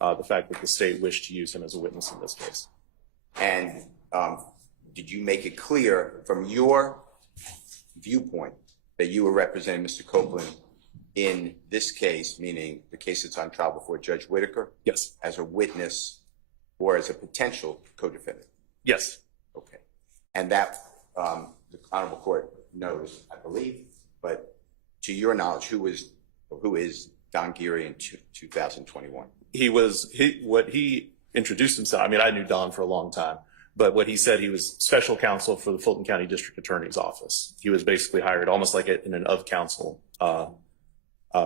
the fact that the state wished to use him as a witness in this case. And did you make it clear from your viewpoint that you were representing Mr. Copeland in this case, meaning the case that's on trial before Judge Whitaker? Yes. As a witness or as a potential co-defendant? Yes. Okay. And that the Honorable Court knows, I believe, but to your knowledge, who is Don Geary in 2021? What he introduced himself, I mean, I knew Don for a long time, but what he said, he was special counsel for the Fulton County District Attorney's Office. He was basically hired almost like in an of counsel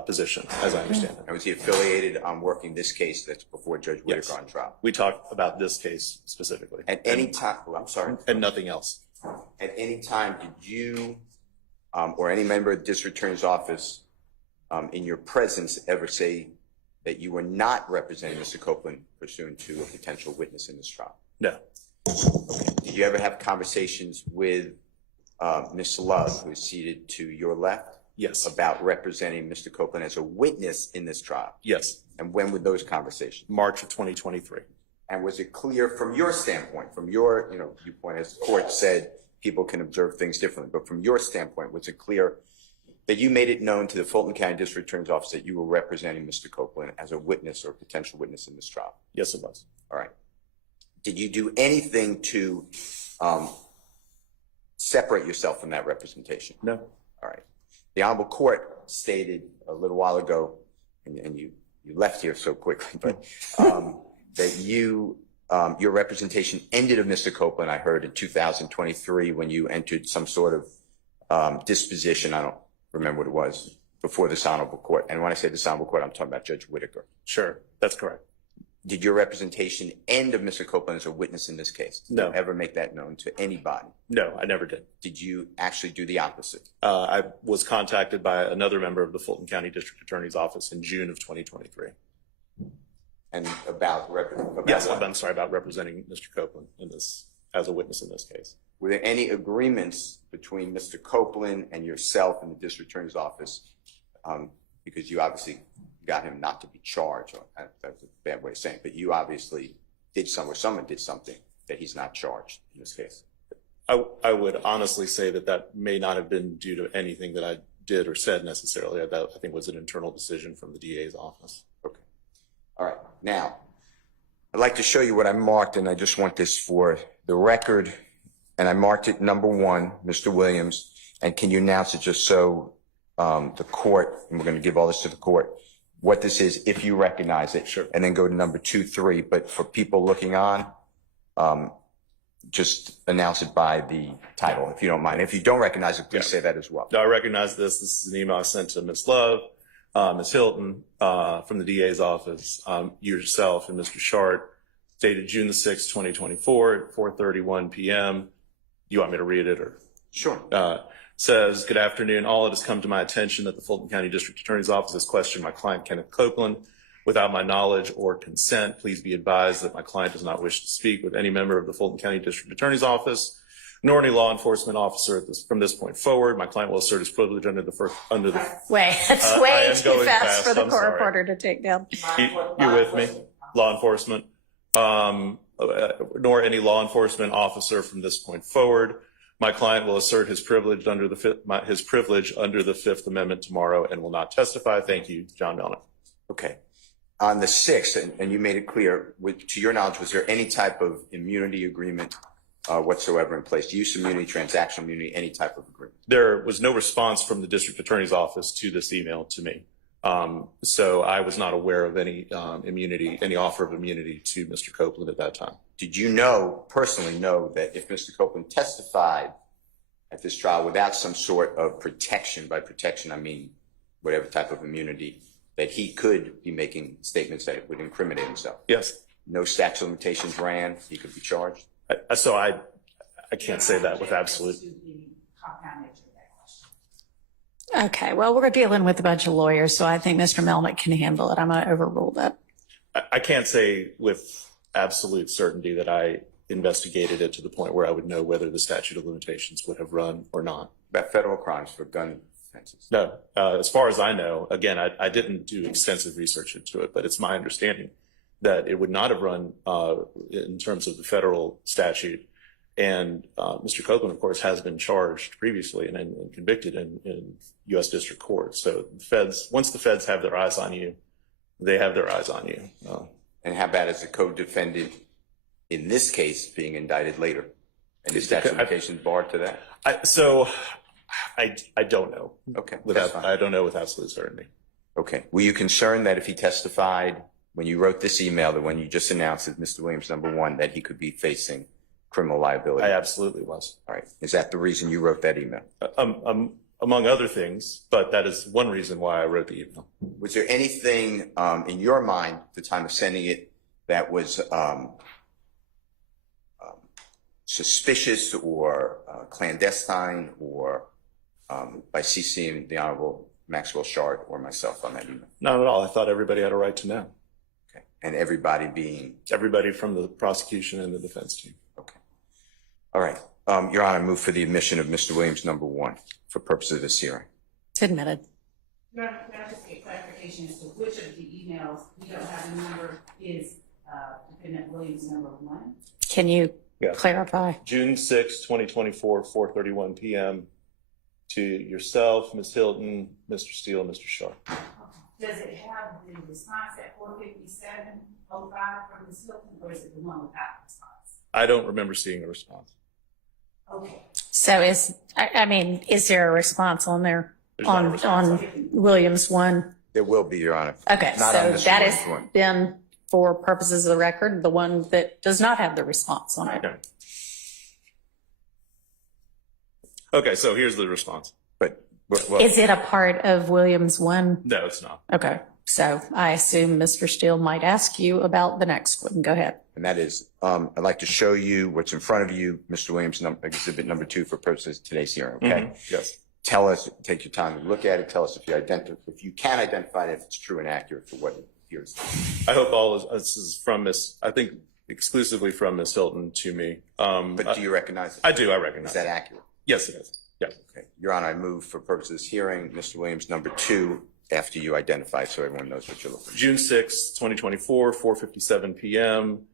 position, as I understand it. And was he affiliated on working this case that's before Judge Whitaker on trial? We talked about this case specifically. At any time, I'm sorry. And nothing else. At any time, did you or any member of the District Attorney's Office in your presence ever say that you were not representing Mr. Copeland pursuant to a potential witness in this trial? No. Okay. Did you ever have conversations with Ms. Love, who is seated to your left? Yes. About representing Mr. Copeland as a witness in this trial? Yes. And when were those conversations? March of 2023. And was it clear from your standpoint, from your viewpoint, as the court said, people can observe things differently, but from your standpoint, was it clear that you made it known to the Fulton County District Attorney's Office that you were representing Mr. Copeland as a witness or potential witness in this trial? Yes, it was. All right. Did you do anything to separate yourself from that representation? No. All right. The Honorable Court stated a little while ago, and you left here so quickly, but that your representation ended of Mr. Copeland, I heard, in 2023 when you entered some sort of disposition, I don't remember what it was, before this Honorable Court. And when I say this Honorable Court, I'm talking about Judge Whitaker. Sure, that's correct. Did your representation end of Mr. Copeland as a witness in this case? No. Did you ever make that known to anybody? No, I never did. Did you actually do the opposite? I was contacted by another member of the Fulton County District Attorney's Office in June of 2023. And about yes, what? I'm sorry, about representing Mr. Copeland in this as a witness in this case. Were there any agreements between Mr. Copeland and yourself in the District Attorney's Office? Because you obviously got him not to be charged, or that's a bad way of saying it, but you obviously did or someone did something that he's not charged in this case. I would honestly say that may not have been due to anything that I did or said necessarily. I think it was an internal decision from the DA's office. Okay. All right. Now, I'd like to show you what I marked, and I just want this for the record. And I marked it number 1, Mr. Williams. And can you announce it just so the court, and we're going to give all this to the court, what this is, if you recognize it. Sure. And then go to number 2, 3. But for people looking on, just announce it by the title, if you don't mind. If you don't recognize it, please say that as well. No, I recognize this. This is an email I sent to Ms. Love, Ms. Hilton from the DA's office, yourself and Mr. Shart, dated June the 6th, 2024 at 4:31 p.m. You want me to read it or? Sure. Says, good afternoon. All it has come to my attention that the Fulton County District Attorney's Office has questioned my client, Kenneth Copeland, without my knowledge or consent. Please be advised that my client does not wish to speak with any member of the Fulton County District Attorney's Office, nor any law enforcement officer from this point forward. My client will assert his privilege under the Wait, that's way too fast for the court sorry. reporter to take down. You with me? Law enforcement, nor any law enforcement officer from this point forward. My client will assert his privilege under the Fifth Amendment tomorrow and will not testify. Thank you, John Melnick. Okay. On the 6th, and you made it clear, to your knowledge, was there any type of immunity agreement whatsoever in place? Use immunity, transactional immunity, any type of agreement? There was no response from the District Attorney's Office to this email to me. So I was not aware of any immunity, any offer of immunity to Mr. Copeland at that time. Did you personally know that if Mr. Copeland testified at this trial without some sort of protection, by protection I mean whatever type of immunity, that he could be making statements that would incriminate himself? Yes. No statute of limitations ran, he could be charged? So I can't say that with absolute. Okay, well, we're dealing with a bunch of lawyers, so I think Mr. Melnick can handle it. I'm going to overrule that. I can't say with absolute certainty that I investigated it to the point where I would know whether the statute of limitations would have run or not. About federal crimes for gun offenses? No. As far as I know, again, I didn't do extensive research into it, but it's my understanding that it would not have run in terms of the federal statute. And Mr. Copeland, of course, has been charged previously and convicted in U.S. District Court. So the feds, once the feds have their eyes on you, they have their eyes on you. And how about as a co-defendant in this case being indicted later? And is statute of limitations barred to that? I don't know. Okay. I don't know with absolute certainty. Okay. Were you concerned that if he testified when you wrote this email, that when you just announced that Mr. Williams #1, that he could be facing criminal liability? I absolutely was. All right. Is that the reason you wrote that email? Among other things, but that is one reason why I wrote the email. Was there anything in your mind at the time of sending it that was suspicious or clandestine or by CCing the Honorable Maxwell Shard or myself on that email? Not at all. I thought everybody had a right to know. Okay. And everybody being? Everybody from the prosecution and the defense team. Okay. All right. Your Honor, I move for the admission of Mr. Williams #1 for purposes of this hearing. It's admitted. Your Honor, can I just get clarification as to which of the emails we don't have the number is defendant Williams #1? Can you Yeah. clarify? June 6, 2024, 4:31 p.m. to yourself, Ms. Hilton, Mr. Steele, and Mr. Shaw. Does it have the response at 4:57:05 from Ms. Hilton, or is it the one without response? I don't remember seeing a response. Okay. So is there a response on there There's not a response. on Williams 1? There will be, Your Honor. Okay, Not so on Mr. that Williams is 1. then, for purposes of the record, the one that does not have the response on it. Okay. Okay, so here's the response. But well, Is it a part of Williams 1? No, it's not. Okay, so I assume Mr. Steele might ask you about the next one. Go ahead. and that is, I'd like to show you what's in front of you, Mr. Williams, exhibit #2 for purposes of today's hearing, okay? Mhm. Yes. Tell us, take your time to look at it, tell us if you can identify it, if it's true and accurate for what it appears. I hope this is from Miss, I think exclusively from Miss Hilton to me. But do you recognize it? I do, I Is recognize that it. accurate? Yes, it is. Yeah. Okay. Your Honor, I move for purposes of this hearing, Mr. Williams #2, after you identify so everyone knows what you're looking for. June 6, 2024, 4:57 p.m.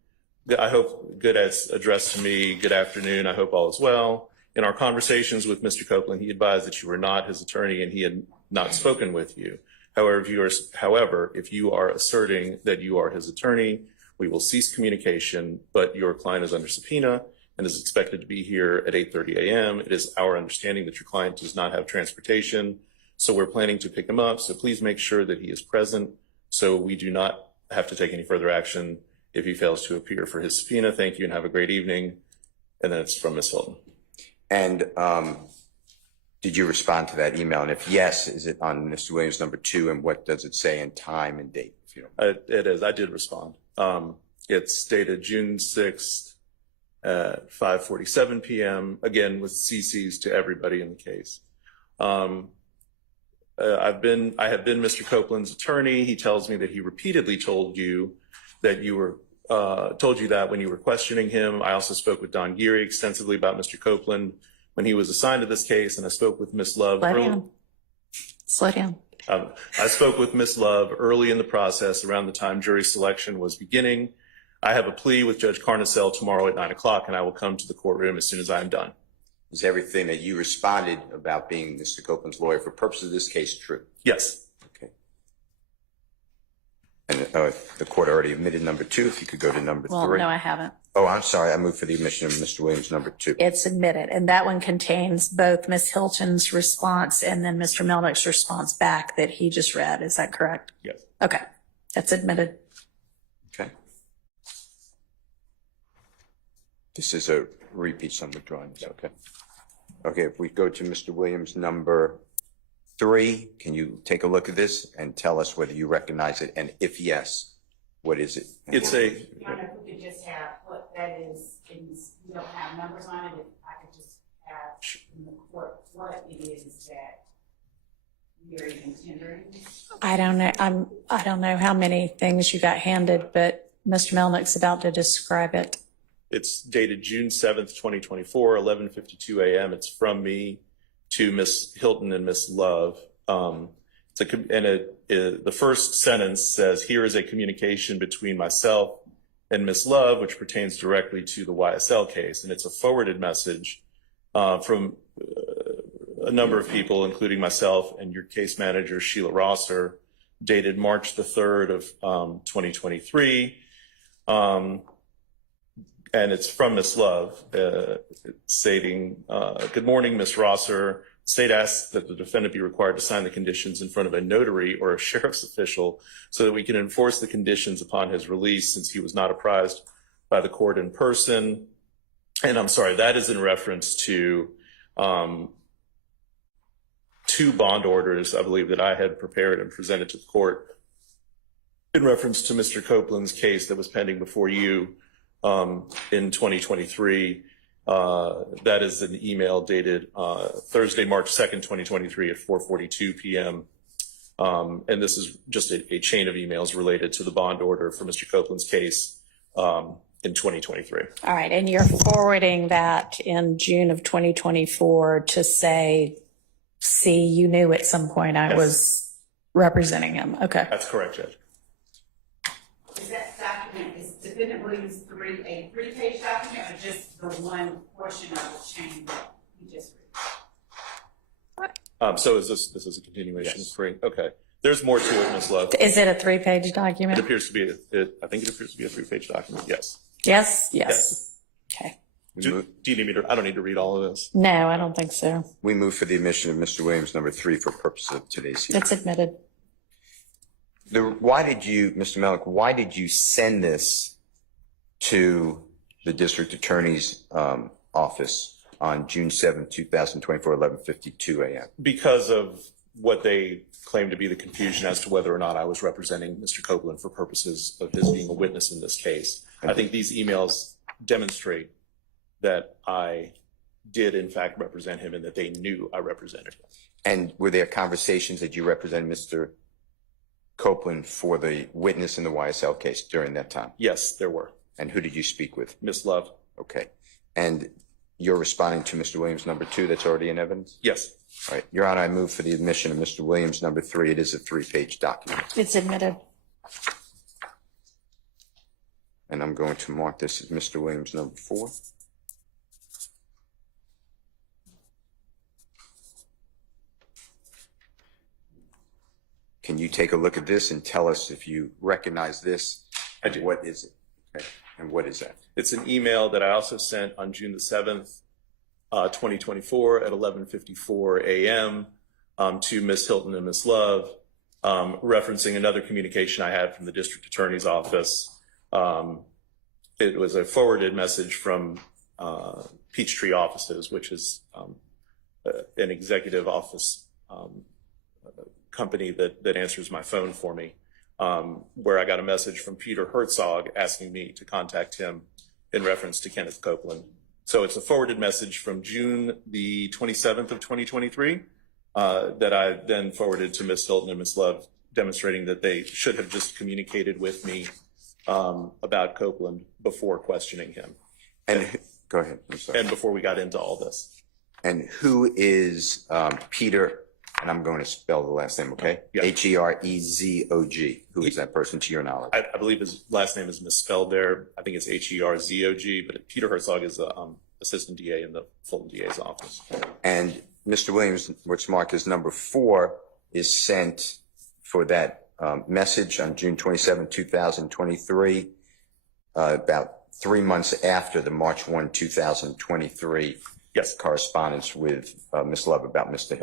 I hope good as addressed to me. Good afternoon. I hope all is well. In our conversations with Mr. Copeland, he advised that you were not his attorney and he had not spoken with you. However, if you are asserting that you are his attorney, we will cease communication, but your client is under subpoena and is expected to be here at 8:30 a.m. It is our understanding that your client does not have transportation, so we're planning to pick him up. So please make sure that he is present so we do not have to take any further action if he fails to appear for his subpoena. Thank you and have a great evening. And then it's from Ms. Hilton. And did you respond to that email? And if yes, is it on Mr. Williams #2, and what does it say in time and date? If you don't It is. I did respond. It's dated June 6th at 5:47 p.m. Again, with CCs to everybody in the case. I have been Mr. Copeland's attorney. He tells me that he repeatedly told you that told you that when you were questioning him. I also spoke with Don Geary extensively about Mr. Copeland when he was assigned to this case, and I spoke with Ms. Love. Slow down. I spoke with Ms. Love early in the process around the time jury selection was beginning. I have a plea with Judge Carnicel tomorrow at 9 o'clock, and I will come to the courtroom as soon as I am done. Is everything that you responded about being Mr. Copeland's lawyer for purposes of this case true? Yes. Okay. And the court already admitted #2. If you could go to #3. Well, no, I haven't. Oh, I'm sorry. I moved for the admission of Mr. Williams #2. It's admitted, and that one contains both Ms. Hilton's response and then Mr. Melnick's response back that he just read. Is that correct? Yes. Okay, that's admitted. Okay. This is a repeat, so I'm withdrawing this. Okay. Okay, if we go to Mr. Williams #3, can you take a look at this and tell us whether you recognize it? And if yes, what is it? It's a, Your Honor, if we could just have what that is, and we don't have numbers on it, if I could just have in the court what it is that we are even tendering. I don't know. I don't know how many things you got handed, but Mr. Melnick's about to describe it. it's dated June 7th, 2024, 11:52 a.m. It's from me to Ms. Hilton and Ms. Love. It's The first sentence says, here is a communication between myself and Ms. Love, which pertains directly to the YSL case. And it's a forwarded message from a number of people, including myself and your case manager, Sheila Rosser, dated March the 3rd of 2023. And it's from Ms. Love, stating, good morning, Ms. Rosser. The state asks that the defendant be required to sign the conditions in front of a notary or a sheriff's official so that we can enforce the conditions upon his release, since he was not apprised by the court in person. And I'm sorry, that is in reference to 2 bond orders, I believe, that I had prepared and presented to the court in reference to Mr. Copeland's case that was pending before you in 2023. That is an email dated Thursday, March 2nd, 2023 at 4:42 p.m. And this is just a chain of emails related to the bond order for Mr. Copeland's case in 2023. All right, and you're forwarding that in June of 2024 to say, see, you knew at some point I was representing him. Okay. That's correct, Judge. Is that document, is Defendant Williams a 3-page document or just the one portion of the chain that you just read? So is this is a continuation? Yes. Free? Okay. There's more to it, Ms. Love. Is it a 3-page It document? appears to be, I think it appears to be a 3-page document, yes. Yes? Yes. Yes. Okay. Do you need me to, I don't need to read all of this. No, I don't think so. We move for the admission of Mr. Williams, number 3, for purposes of today's hearing. It's admitted. Why did you, Mr. Melick, why did you send this to the district attorney's office on June 7, 2024, 11:52 a.m.? Because of what they claim to be the confusion as to whether or not I was representing Mr. Copeland for purposes of his being a witness in this case. I think these emails demonstrate that I did in fact represent him and that they knew I represented him. And were there conversations that you represented Mr. Copeland for the witness in the YSL case during that time? Yes, there were. And who did you speak with? Ms. Love. Okay. And you're responding to Mr. Williams, number 2, that's already in evidence? Yes. All right. Your Honor, I move for the admission of Mr. Williams, number 3. It is a 3-page document. It's admitted. And I'm going to mark this as Mr. Williams, number 4. Can you take a look at this and tell us if you recognize this? I do. What is it? Okay. And what is that? It's an email that I also sent on June the 7th, 2024 at 11:54 a.m. To Ms. Hilton and Ms. Love, referencing another communication I had from the district attorney's office. It was a forwarded message from Peachtree Offices, which is an executive office company that answers my phone for me, where I got a message from Peter Herzog asking me to contact him in reference to Kenneth Copeland. So it's a forwarded message from June the 27th of 2023 that I then forwarded to Ms. Hilton and Ms. Love, demonstrating that they should have just communicated with me about Copeland before questioning him. And go ahead. I'm sorry. And before we got into all this. And who is Peter? And I'm going to spell the last name, okay? Yeah. Herzog. Who is that person to your knowledge? I believe his last name is misspelled there. I think it's Herzog, but Peter Herzog is the assistant DA in the Fulton DA's office. And Mr. Williams, what's marked as number 4, is sent for that message on June 27, 2023, about 3 months after the March 1, 2023 yes, correspondence with Ms. Love about Mr.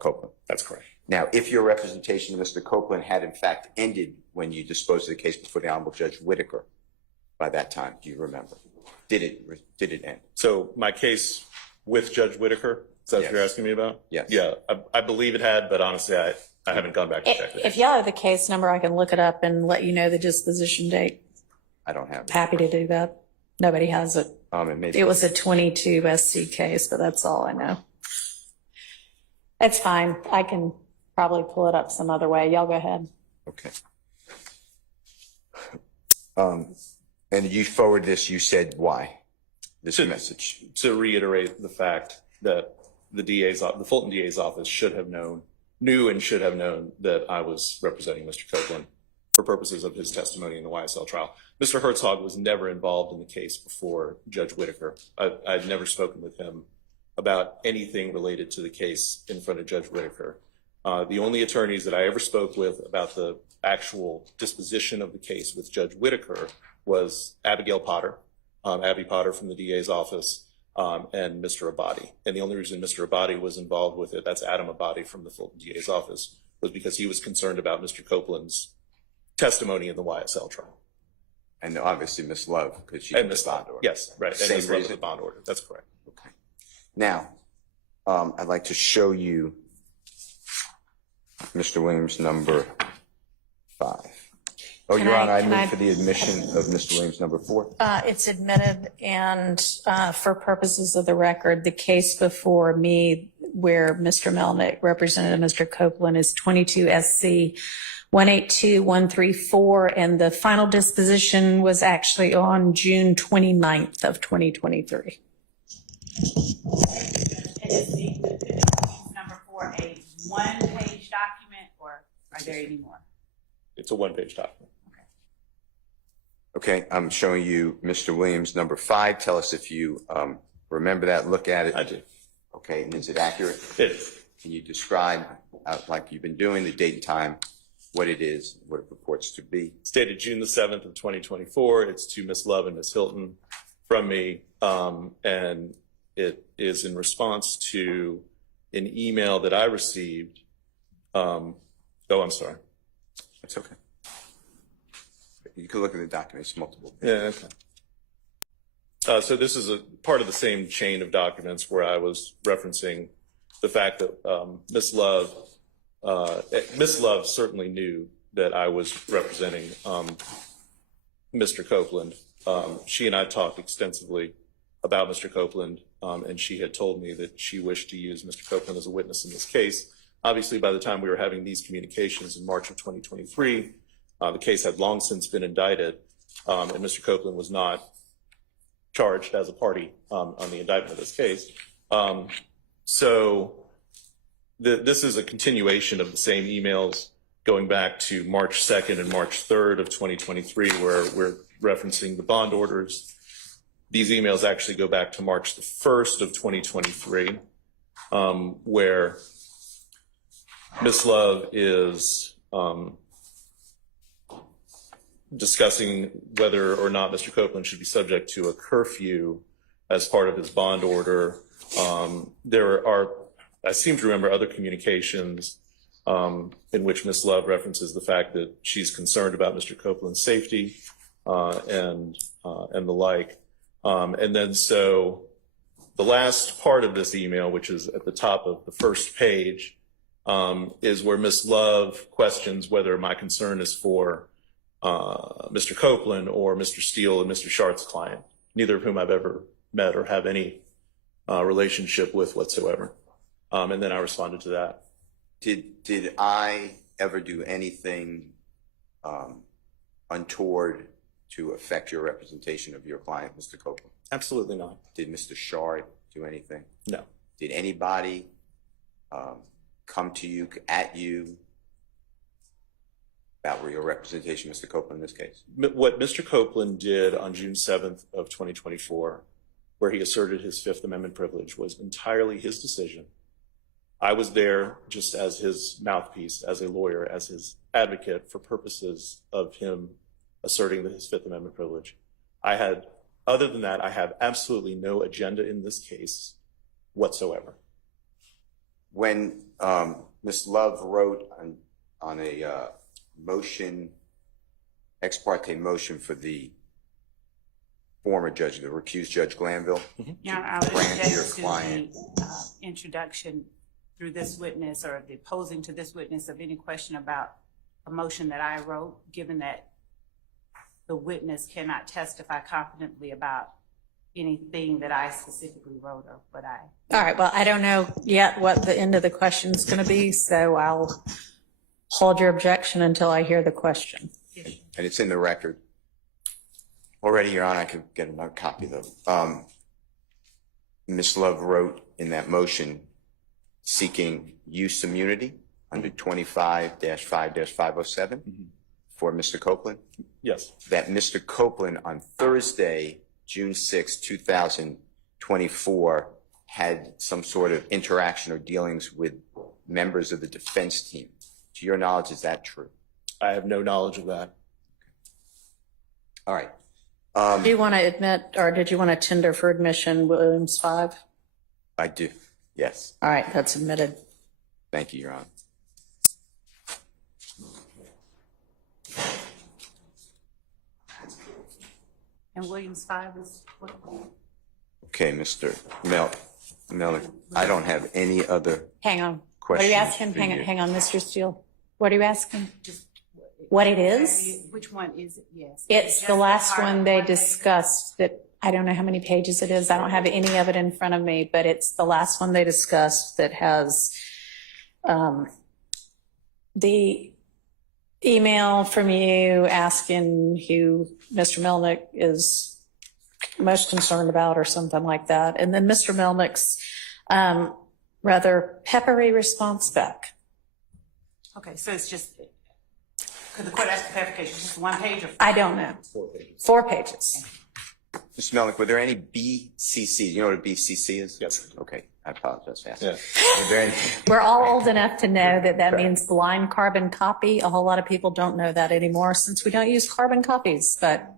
Copeland. That's correct. Now, if your representation of Mr. Copeland had in fact ended when you disposed of the case before the Honorable Judge Whitaker, by that time, do you remember? Did it end? So my case with Judge Whitaker, is that what you're asking me about? Yes. Yeah, I believe it had, but honestly, I haven't gone back to check it. If y'all have the case number, I can look it up and let you know the disposition date. I don't have it. Happy to do that. Nobody has it. It was a 22 SC case, but that's all I know. It's fine. I can probably pull it up some other way. Y'all go ahead. Okay. And you forward this, you said why? This message. To reiterate the fact that the Fulton DA's office should have known knew and should have known that I was representing Mr. Copeland for purposes of his testimony in the YSL trial. Mr. Herzog was never involved in the case before Judge Whitaker. I'd never spoken with him about anything related to the case in front of Judge Whitaker. The only attorneys that I ever spoke with about the actual disposition of the case with Judge Whitaker was Abigail Potter, Abby Potter from the DA's office, and Mr. Abadi. And the only reason Mr. Abadi was involved with it, that's Adam Abadi from the Fulton DA's office, was because he was concerned about Mr. Copeland's testimony in the YSL trial. And obviously Ms. Love, because she And was Ms. the bond Love, order. yes, right. And Same Ms. Love reason? the bond order, that's correct. Okay. Now, I'd like to show you Mr. Williams number 5. Oh, Can Your I- Honor, I can move I- for the admission of Mr. Williams number 4. It's admitted, and for purposes of the record, the case before me where Mr. Melnick represented Mr. Copeland is 22 SC 182134, and the final disposition was actually on June 29th of 2023. And is the number 4 a one-page document, or are there any more? It's a one-page document. Okay, I'm showing you Mr. Williams number 5. Tell us if you remember that, look at it. I do. Okay, and is it accurate? It is. Can you describe, like you've been doing, the date and time, what it is, what it purports to be? It's dated June the 7th of 2024. It's to Ms. Love and Ms. Hilton from me, and it is in response to an email that I received. I'm sorry. That's okay. You can look at the documents, multiple. Yeah, okay. So this is a part of the same chain of documents where I was referencing the fact that Ms. Love certainly knew that I was representing Mr. Copeland. She and I talked extensively about Mr. Copeland, and she had told me that she wished to use Mr. Copeland as a witness in this case. Obviously, by the time we were having these communications in March of 2023, the case had long since been indicted, and Mr. Copeland was not charged as a party on the indictment of this case. So this is a continuation of the same emails going back to March 2nd and March 3rd of 2023, where we're referencing the bond orders. These emails actually go back to March the 1st of 2023, where Ms. Love is discussing whether or not Mr. Copeland should be subject to a curfew as part of his bond order. There are, I seem to remember, other communications in which Ms. Love references the fact that she's concerned about Mr. Copeland's safety and the like. And then so the last part of this email, which is at the top of the first page, is where Ms. Love questions whether my concern is for Mr. Copeland or Mr. Steele and Mr. Shart's client, neither of whom I've ever met or have any relationship with whatsoever. And then I responded to that. Did I ever do anything untoward to affect your representation of your client, Mr. Copeland? Absolutely not. Did Mr. Shard do anything? No. Did anybody come to you, at you, about your representation, Mr. Copeland, in this case? What Mr. Copeland did on June 7th of 2024, where he asserted his Fifth Amendment privilege, was entirely his decision. I was there just as his mouthpiece, as a lawyer, as his advocate for purposes of him asserting his Fifth Amendment privilege. Other than that, I have absolutely no agenda in this case whatsoever. When Ms. Love wrote on a motion, ex parte motion for the former judge, the recused Judge Glanville, Yeah, I would grant object your to client. the introduction through this witness or the posing to this witness of any question about a motion that I wrote, given that the witness cannot testify confidently about anything that I specifically wrote or what I. All right, well, I don't know yet what the end of the question is going to be, so I'll hold your objection until I hear the question. And it's in the record. Already, Your Honor, I could get another copy though. Ms. Love wrote in that motion seeking use immunity under 25-5-507 for Mr. Copeland? Yes. That Mr. Copeland on Thursday, June 6, 2024, had some sort of interaction or dealings with members of the defense team. To your knowledge, is that true? I have no knowledge of that. All right. Do you want to admit, or did you want to tender for admission Williams 5? I do. Yes. All right, that's admitted. Thank you, Your Honor. And Williams 5 is what? Okay, Mr. Miller, I don't have any other Hang on. What are questions. you asking? for Hang on, you. hang on, Mr. Steele. What are you asking? What it is? Which one is it? Yes. It's Just the last part one of they what discussed that, I don't know how many pages it is. I don't have any of it in front of me, but it's the last one they discussed that has the email from you asking who Mr. Melnick is most concerned about or something like that. And then Mr. Melnick's rather peppery response back. Okay, so it's just, could the court ask for clarification, just one page or? I don't know. 4 pages. Mr. Melnick, were there any BCC? You know what a BCC is? Yes. Okay, I apologize for asking. Yeah. Were there any, We're all old enough to know that that means blind carbon copy. A whole lot of people don't know that anymore since we don't use carbon copies, but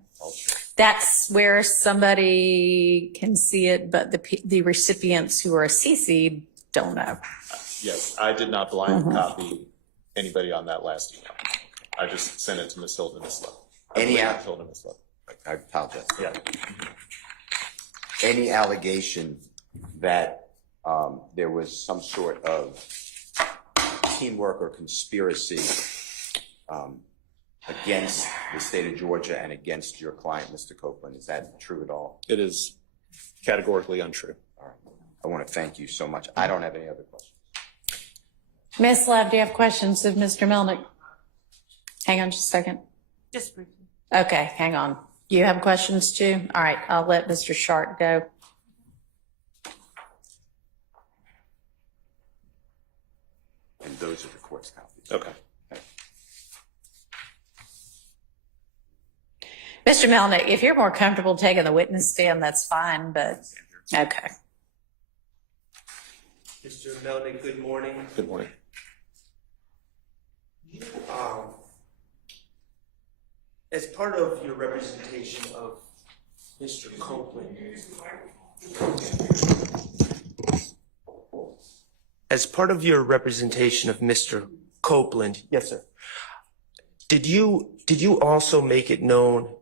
that's where somebody can see it, but the recipients who are a CC don't know. Yes, I did not blind copy anybody on that last email. I just sent it to Ms. Hilton Ms. Love. Any Ms. out- Hilton Ms. Love. I apologize. Yeah. Any allegation that there was some sort of teamwork or conspiracy against the state of Georgia and against your client, Mr. Copeland, is that true at all? It is categorically untrue. All right. I want to thank you so much. I don't have any other questions. Ms. Love, do you have questions of Mr. Melnick? Hang on just a second. Just briefly. Okay, hang on. You have questions too? All right, I'll let Mr. Sharp go. And those are the court's copies. Okay. Mr. Melnick, if you're more comfortable taking the witness stand, that's fine, but, okay. Mr. Melnick, good morning. Good morning. As part of your representation of Mr. Copeland, Yes, sir. did you also make it known?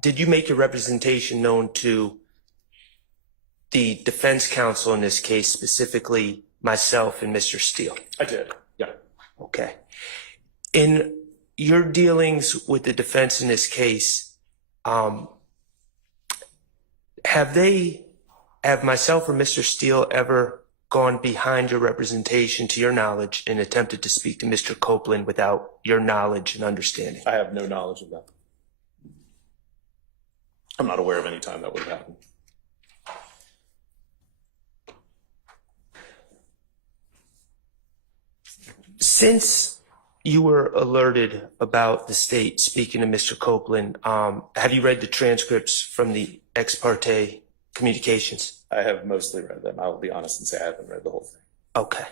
Did you make your representation known to the defense counsel in this case, specifically myself and Mr. Steele? I did. Yeah. Okay. In your dealings with the defense in this case, have myself or Mr. Steele ever gone behind your representation, to your knowledge, and attempted to speak to Mr. Copeland without your knowledge and understanding? I have no knowledge of that. I'm not aware of any time that would have happened. Since you were alerted about the state speaking to Mr. Copeland, have you read the transcripts from the ex parte communications? I have mostly read them. I will be honest and say I haven't read the whole thing. Okay.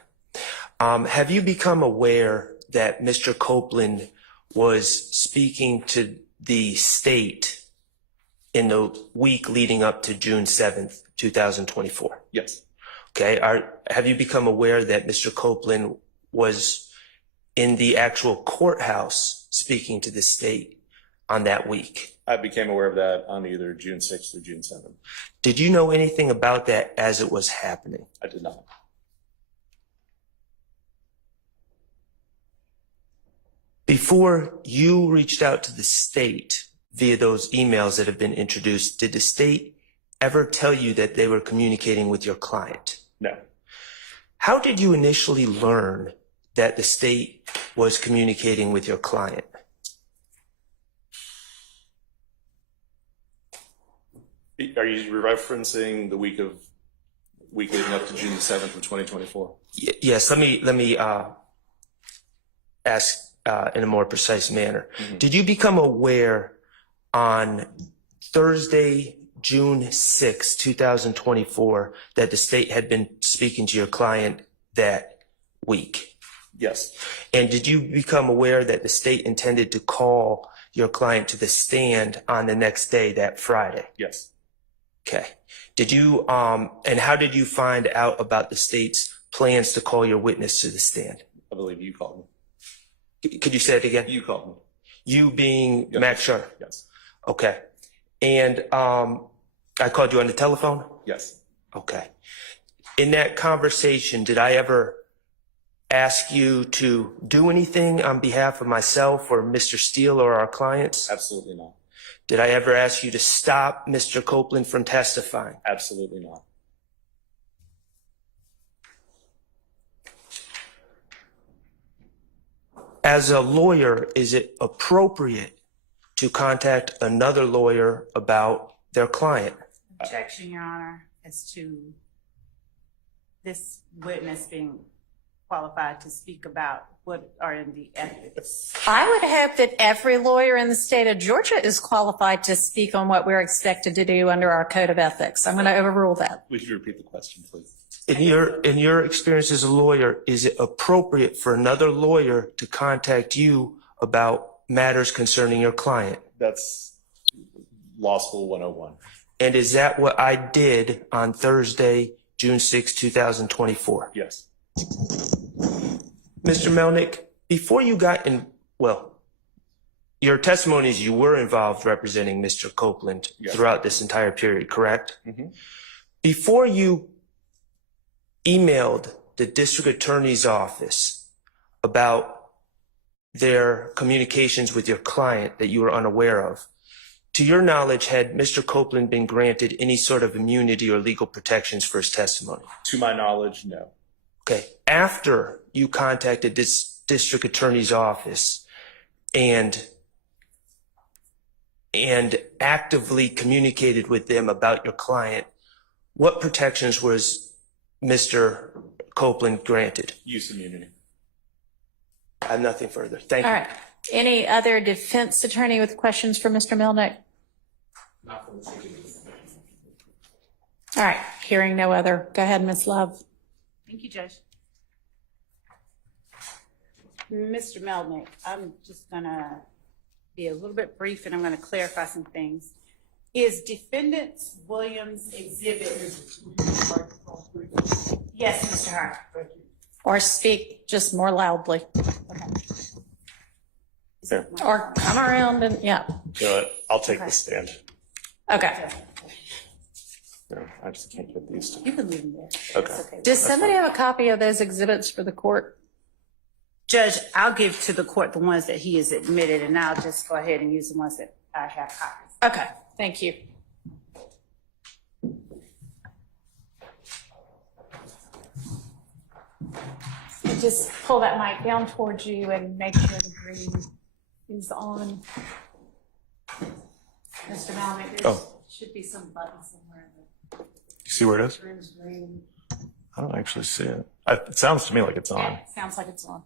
Have you become aware that Mr. Copeland was speaking to the state in the week leading up to June 7th, 2024? Yes. Okay. Have you become aware that Mr. Copeland was in the actual courthouse speaking to the state on that week? I became aware of that on either June 6th or June 7th. Did you know anything about that as it was happening? I did not. Before you reached out to the state via those emails that have been introduced, did the state ever tell you that they were communicating with your client? No. How did you initially learn that the state was communicating with your client? Are you referencing the week leading up to June 7th of 2024? Yes, let me ask in a more precise manner. Did you become aware on Thursday, June 6, 2024, that the state had been speaking to your client that week? Yes. And did you become aware that the state intended to call your client to the stand on the next day, that Friday? Yes. Okay. Did you, and how did you find out about the state's plans to call your witness to the stand? I believe you called me. Could you say it again? You called me. You being Yes. Max Sharp? Yes. Okay. And I called you on the telephone? Yes. Okay. In that conversation, did I ever ask you to do anything on behalf of myself or Mr. Steele or our clients? Absolutely not. Did I ever ask you to stop Mr. Copeland from testifying? Absolutely not. As a lawyer, is it appropriate to contact another lawyer about their client? Objection, Your Honor, as to this witness being qualified to speak about what are in the ethics. I would hope that every lawyer in the state of Georgia is qualified to speak on what we're expected to do under our code of ethics. I'm going to overrule that. Would you repeat the question, please? In your experience as a lawyer, is it appropriate for another lawyer to contact you about matters concerning your client? That's Law School 101. And is that what I did on Thursday, June 6, 2024? Yes. Mr. Melnick, before you got in, well, your testimony is you were involved representing Mr. Copeland Yes. throughout this entire period, correct? Mm-hmm. Before you emailed the district attorney's office about their communications with your client that you were unaware of, to your knowledge, had Mr. Copeland been granted any sort of immunity or legal protections for his testimony? To my knowledge, no. Okay. After you contacted this district attorney's office and actively communicated with them about your client, what protections was Mr. Copeland granted? Use immunity. I have nothing further. Thank All you. right. Any other defense attorney with questions for Mr. Melnick? All right. Hearing no other. Go ahead, Ms. Love. Thank you, Judge. Mr. Melnick, I'm just gonna be a little bit brief and I'm gonna clarify some things. Is Defendant Williams' exhibit? Yes, Mr. Hart. Or speak just more loudly. Here. Or come around and, yeah. You know what? I'll take Okay. the stand. Okay. No, I just can't get these two. You can leave him there. Okay. Does somebody have a copy of those exhibits for the court? Judge, I'll give to the court the ones that he has admitted, and I'll just go ahead and use the ones that I have copies. Okay, thank you. Just pull that mic down towards you and make sure the green is on. Mr. Melnick, there should be some button somewhere. You see where it is? Room's green. I don't actually see it. It sounds to me like it's on. Yeah, sounds like it's on.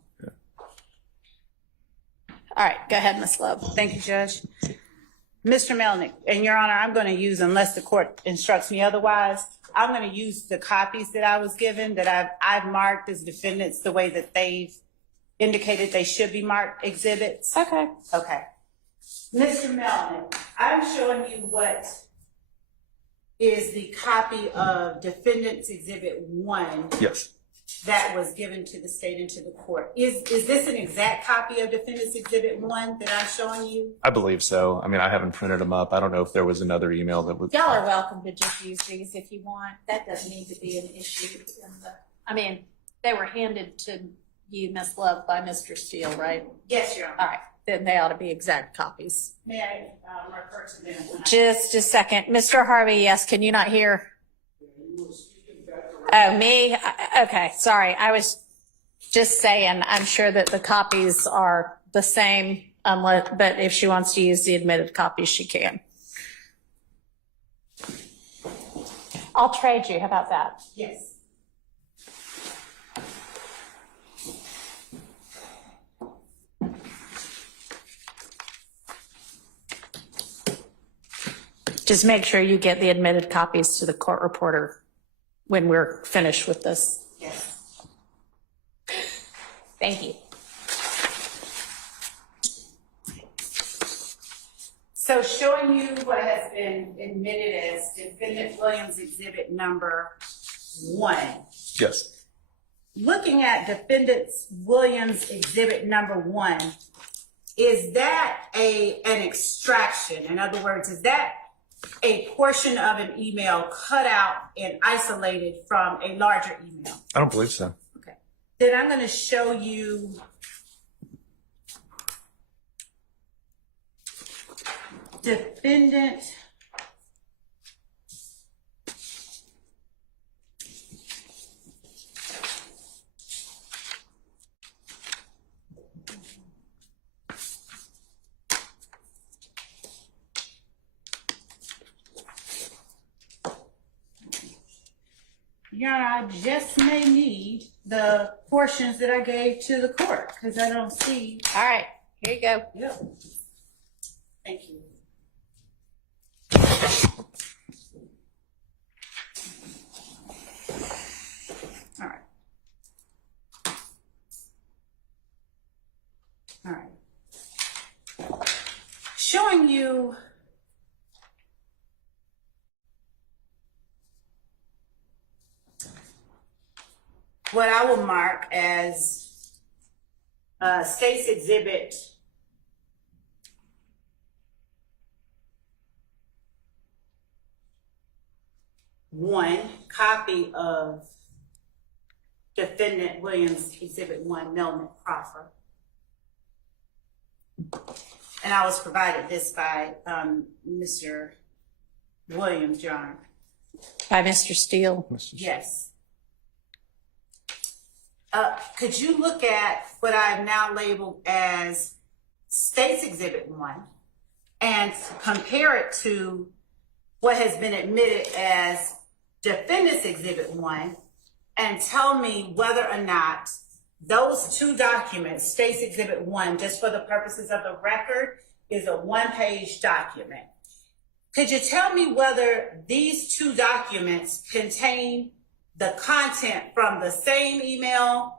All right, go ahead, Ms. Love. Thank you, Judge. Mr. Melnick, and Your Honor, I'm going to use, unless the court instructs me otherwise, I'm going to use the copies that I was given, that I've marked as defendants the way that they've indicated they should be marked exhibits. Okay. Okay. Mr. Melnick, I'm showing you what is the copy of Defendant's Exhibit 1 Yes. that was given to the state and to the court. Is this an exact copy of Defendant's Exhibit 1 that I'm showing you? I believe so. I mean, I haven't printed them up. I don't know if there was another email that was. Y'all are welcome to just use these if you want. That doesn't need to be an issue. I mean, they were handed to you, Ms. Love, by Mr. Steele, right? Yes, Your Honor. All right, then they ought to be exact copies. May I refer to them? Just a second. Mr. Harvey, yes, can you not hear? Oh, me? Okay, sorry. I was just saying, I'm sure that the copies are the same, but if she wants to use the admitted copies, she can. I'll trade you. How about that? Yes. Just make sure you get the admitted copies to the court reporter when we're finished with this. Yes. Thank you. So showing you what has been admitted as Defendant Williams Exhibit Number 1. Yes. Looking at Defendant Williams Exhibit Number 1, is that an extraction? In other words, is that a portion of an email cut out and isolated from a larger email? I don't believe so. Okay. Then I'm going to show you Defendant I just may need the portions that I gave to the court because I don't see. All right, here you go. Yep. Thank you. All right. All right. Showing you what I will mark as State's Exhibit 1, copy of Defendant Williams Exhibit 1, Melman Profer. And I was provided this by Mr. Williams, Your Honor. By Mr. Steele. Yes. Could you look at what I've now labeled as State's Exhibit 1 and compare it to what has been admitted as Defendant's Exhibit 1 and tell me whether or not those two documents, State's Exhibit 1, just for the purposes of the record, is a one-page document. Could you tell me whether these two documents contain the content from the same email?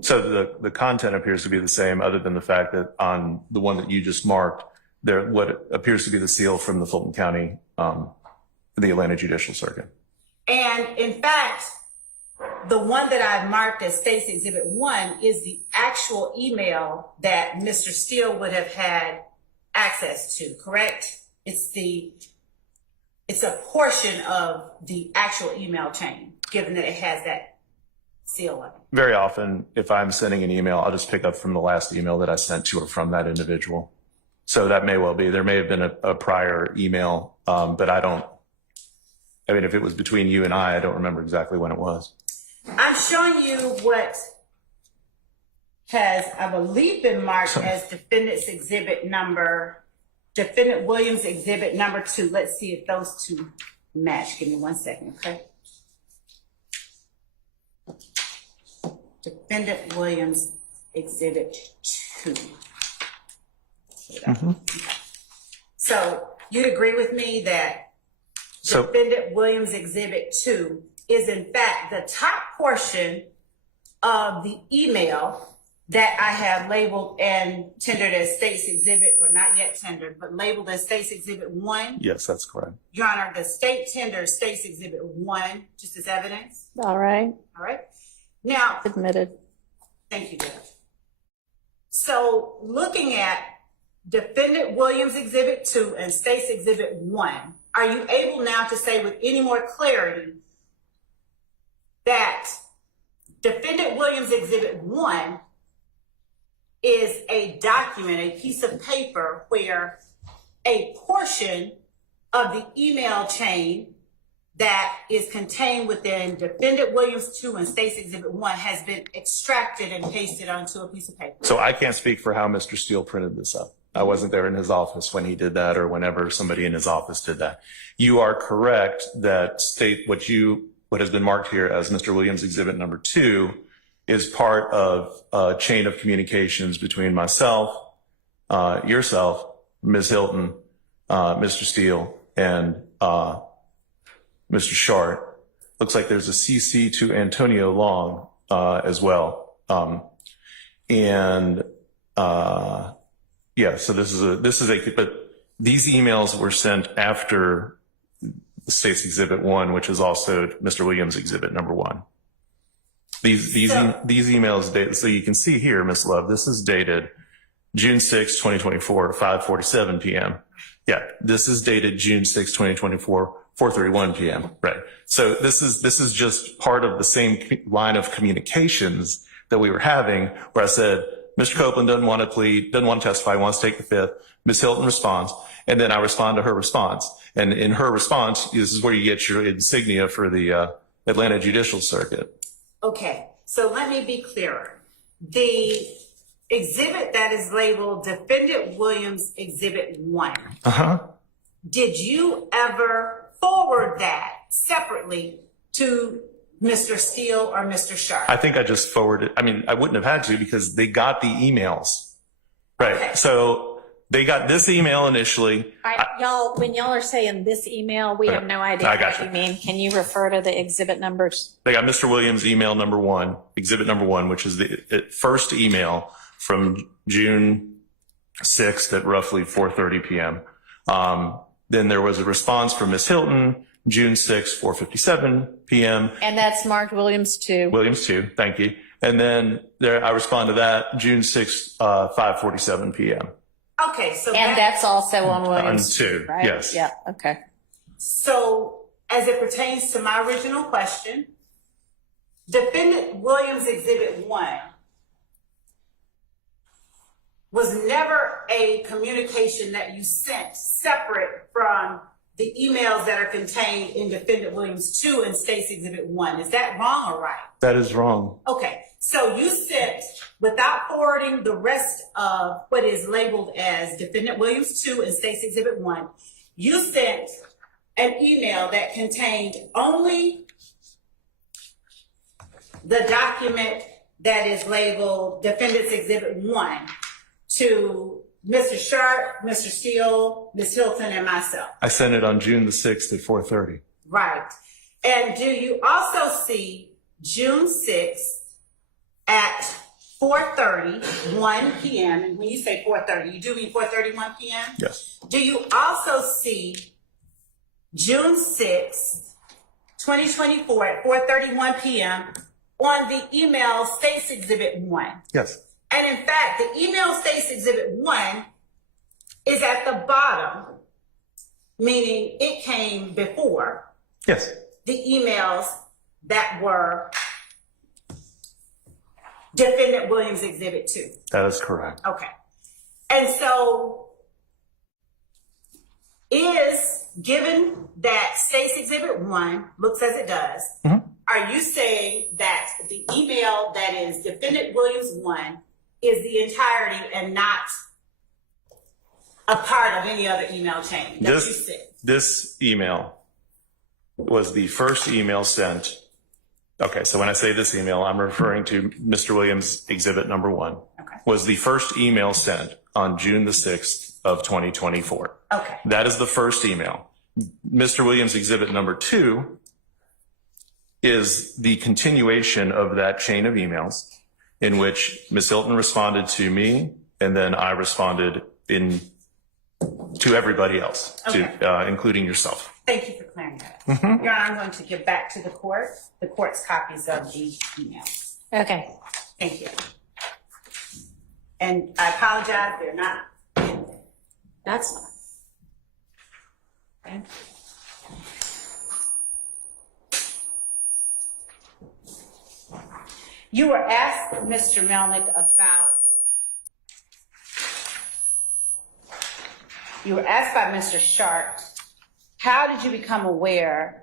So the content appears to be the same, other than the fact that on the one that you just marked, there what appears to be the seal from the Fulton County, the Atlanta Judicial Circuit. And in fact, the one that I've marked as State's Exhibit 1 is the actual email that Mr. Steele would have had access to, correct? It's a portion of the actual email chain, given that it has that seal on it. Very often, if I'm sending an email, I'll just pick up from the last email that I sent to or from that individual. So that may well be. There may have been a prior email, but I mean, if it was between you and I don't remember exactly when it was. I'm showing you what has, I believe, been marked as Defendant Williams Exhibit Number 2. Let's see if those two match. Give me 1 second, okay? Defendant Williams Exhibit 2. Okay. So you'd agree with me that Defendant Williams Exhibit 2 is in fact the top portion of the email that I have labeled and tendered as State's Exhibit, or not yet tendered, but labeled as State's Exhibit 1. Yes, that's correct. Your Honor, the state tenders State's Exhibit 1 just as evidence. All right. All right. Now, Admitted. thank you, Judge. So looking at Defendant Williams Exhibit 2 and State's Exhibit 1, are you able now to say with any more clarity that Defendant Williams Exhibit 1 is a document, a piece of paper where a portion of the email chain that is contained within Defendant Williams 2 and State's Exhibit 1 has been extracted and pasted onto a piece of paper? So I can't speak for how Mr. Steele printed this up. I wasn't there in his office when he did that or whenever somebody in his office did that. You are correct that what has been marked here as Mr. Williams Exhibit Number 2 is part of a chain of communications between myself, yourself, Ms. Hilton, Mr. Steele, and Mr. Shart. Looks like there's a CC to Antonio Long as well. Yeah, so this is a, but these emails were sent after the state's Exhibit 1, which is also Mr. Williams' Exhibit number 1. These emails date, so you can see here, Ms. Love, this is dated June 6, 2024, 5:47 p.m. Yeah, this is dated June 6, 2024, 4:31 p.m. Right. So this is just part of the same line of communications that we were having, where I said, Mr. Copeland doesn't want to plead, doesn't want to testify, wants to take the fifth. Ms. Hilton responds, and then I respond to her response. And in her response, this is where you get your insignia for the Atlanta Judicial Circuit. Okay, so let me be clearer. The exhibit that is labeled Defendant Williams Exhibit 1, did you ever forward that separately to Mr. Steele or Mr. Sharp? I think I just forwarded. I mean, I wouldn't have had to because they got the emails. Right. Okay. So they got this email initially. All right, y'all, when y'all are saying this email, we have no idea I got what you. you mean. Can you refer to the exhibit numbers? They got Mr. Williams' email number 1, Exhibit number 1, which is the first email from June 6th at roughly 4:30 p.m. Then there was a response from Ms. Hilton, June 6th, 4:57 p.m. And that's marked Williams 2. Williams 2, thank you. And then I respond to that, June 6th, 5:47 p.m. Okay, so And that's also on Williams On 2, right? yes. Yeah, okay. so as it pertains to my original question, Defendant Williams Exhibit 1 was never a communication that you sent separate from the emails that are contained in Defendant Williams 2 and State's Exhibit 1. Is that wrong or right? That is wrong. Okay, so you sent, without forwarding the rest of what is labeled as Defendant Williams 2 and State's Exhibit 1, you sent an email that contained only the document that is labeled Defendant's Exhibit 1 to Mr. Sharp, Mr. Steele, Ms. Hilton, and myself. I sent it on June the 6th at 4:30. Right. And do you also see June 6th at 4:31 p.m.? And when you say 4:30, you do mean 4:31 p.m.? Yes. Do you also see June 6th, 2024 at 4:31 p.m. on the email State's Exhibit 1? Yes. And in fact, the email State's Exhibit 1 is at the bottom, meaning it came before Yes. the emails that were Defendant Williams Exhibit 2. That is correct. Okay. And so given that State's Exhibit 1 looks as it does, are you saying that the email that is Defendant Williams 1 is the entirety and not a part of any other email chain that you sent? This email was the first email sent. Okay, so when I say this email, I'm referring to Mr. Williams' Exhibit number 1. Okay. Was the first email sent on June the 6th of 2024. Okay. That is the first email. Mr. Williams' Exhibit number 2 is the continuation of that chain of emails in which Ms. Hilton responded to me, and then I responded to everybody else, including yourself. Thank you for clearing that up. Your Honor, I'm going to give back to the court's copies of the emails. Okay. Thank you. And I apologize, they're not in there. That's fine. Okay. You were asked, Mr. Melnick, you were asked by Mr. Sharp, how did you become aware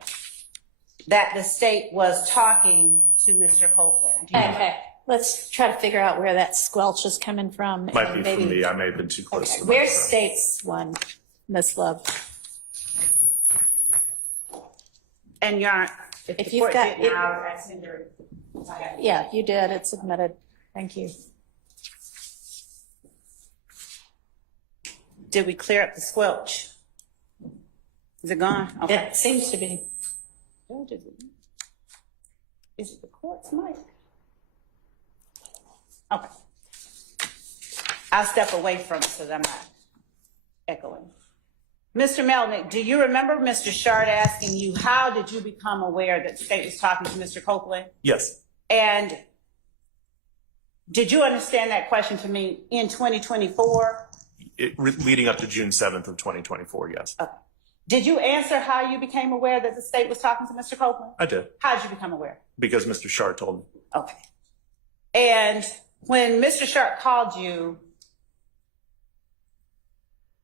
that the state was talking to Mr. Copeland? Do you know? Okay, let's try to figure out where that squelch is coming from. Might and be from me. I may have been too close Okay. to Where's that. State's one, Ms. Love? And Your Honor, if If the you've court got- didn't, I'll send her. Yeah, you did. It's submitted. Thank you. Did we clear up the squelch? Is it gone? Okay. It seems to be. Is it the court's mic? Okay. I'll step away from it so that I'm not echoing. Mr. Melnick, do you remember Mr. Shard asking you, how did you become aware that the state was talking to Mr. Copeland? Yes. And did you understand that question to me in 2024? Leading up to June 7th of 2024, yes. Okay. Did you answer how you became aware that the state was talking to Mr. Copeland? I did. How did you become aware? Because Mr. Shard told me. Okay. And when Mr. Sharp called you,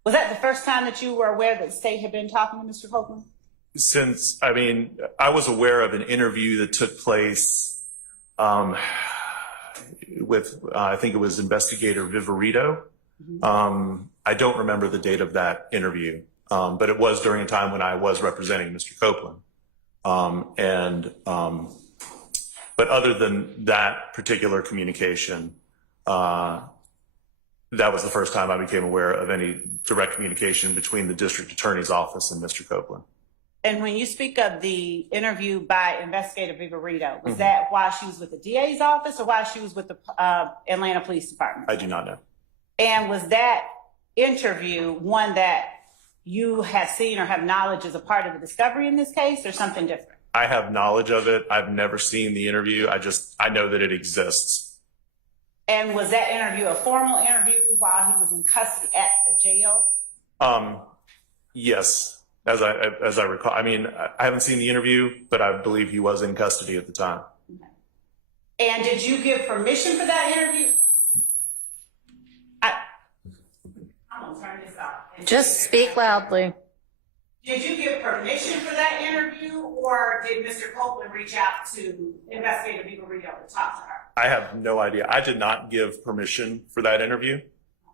was that the first time that you were aware that the state had been talking to Mr. Copeland? I was aware of an interview that took place with, I think it was Investigator Viverito. I don't remember the date of that interview, but it was during a time when I was representing Mr. Copeland. But other than that particular communication, that was the first time I became aware of any direct communication between the district attorney's office and Mr. Copeland. And when you speak of the interview by Investigator Viverito, was that while she was with the DA's office or while she was with the Atlanta Police Department? I do not know. And was that interview one that you have seen or have knowledge as a part of the discovery in this case, or something different? I have knowledge of it. I've never seen the interview. I know that it exists. And was that interview a formal interview while he was in custody at the jail? Yes, as I recall. I mean, I haven't seen the interview, but I believe he was in custody at the time. Okay. And did you give permission for that interview? I'm gonna turn this off. Just speak loudly. Did you give permission for that interview, or did Mr. Copeland reach out to Investigator Viverito to talk to her? I have no idea. I did not give permission for that interview.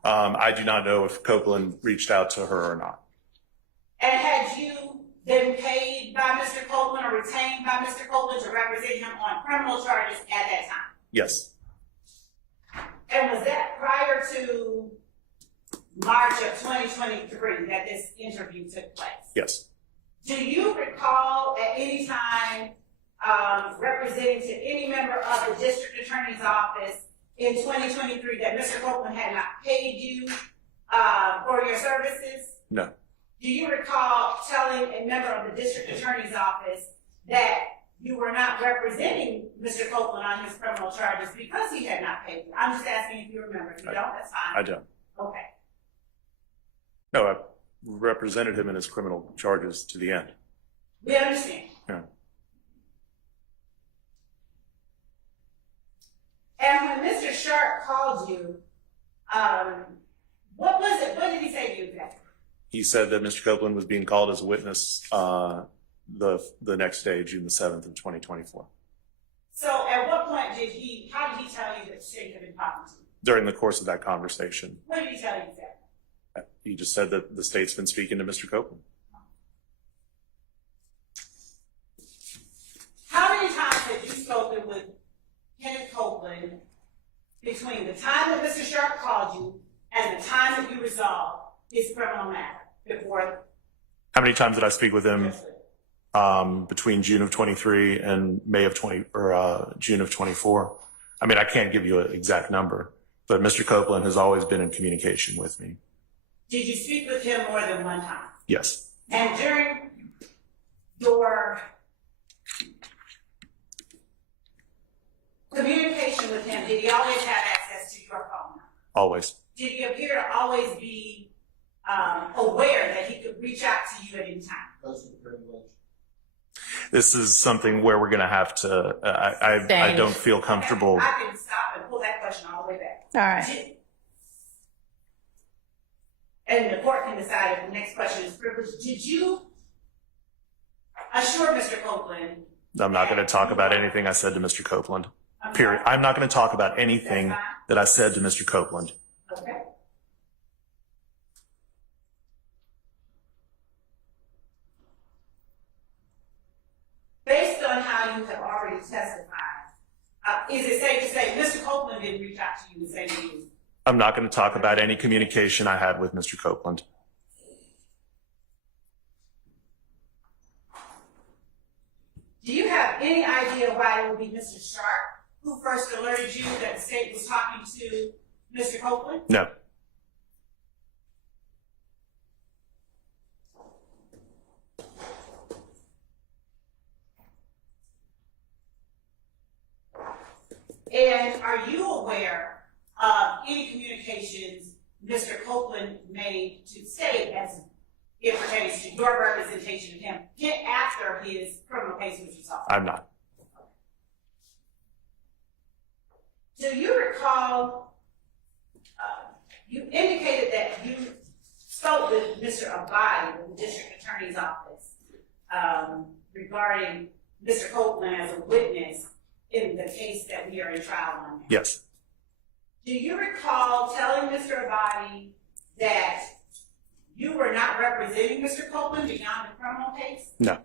I do not know if Copeland reached out to her or not. And had you been paid by Mr. Copeland or retained by Mr. Copeland to represent him on criminal charges at that time? Yes. And was that prior to March of 2023 that this interview took place? Yes. Do you recall at any time representing to any member of the district attorney's office in 2023 that Mr. Copeland had not paid you for your services? No. Do you recall telling a member of the district attorney's office that you were not representing Mr. Copeland on his criminal charges because he had not paid you? I'm just asking if you remember. If you don't, that's fine. I don't. Okay. No, I represented him in his criminal charges to the end. We understand. Yeah. And when Mr. Sharp called you, what was it? What did he say to you exactly? He said that Mr. Copeland was being called as a witness the next day, June the 7th of 2024. So at what point how did he tell you that the state had been talking to you? During the course of that conversation, What did he tell you exactly? he just said that the state's been speaking to Mr. Copeland. How many times have you spoken with Kenneth Copeland between the time that Mr. Sharp called you and the time that you resolved his criminal matter before? How many times did I speak with him between June of 23 and June of 24? I mean, I can't give you an exact number, but Mr. Copeland has always been in communication with me. Did you speak with him more than one time? Yes. And during your communication with him, did he always have access to your phone? Always. Did he appear to always be aware that he could reach out to you at any time? This is something where we're going to have to, I don't feel comfortable. I can stop and pull that question all the way back. All right. And the court can decide if the next question is privileged. Did you assure Mr. Copeland? I'm not going to talk about anything I said to Mr. Copeland. Period. I'm not going to talk about anything that I said to Mr. Copeland. Okay. Based on how you have already testified, is it safe to say Mr. Copeland didn't reach out to you and say to you? I'm not going to talk about any communication I had with Mr. Copeland. any idea why it would be Mr. Sharp who first alerted you that the state was talking to Mr. Copeland? No. And are you aware of any communications Mr. Copeland made to the state as it pertains to your representation of him after his criminal case was resolved? I'm not. Do you recall, you indicated that you spoke with Mr. Abadi in the district attorney's office regarding Mr. Copeland as a witness in the case that we are in trial on now. Yes. Do you recall telling Mr. Abadi that you were not representing Mr. Copeland beyond the criminal case? No.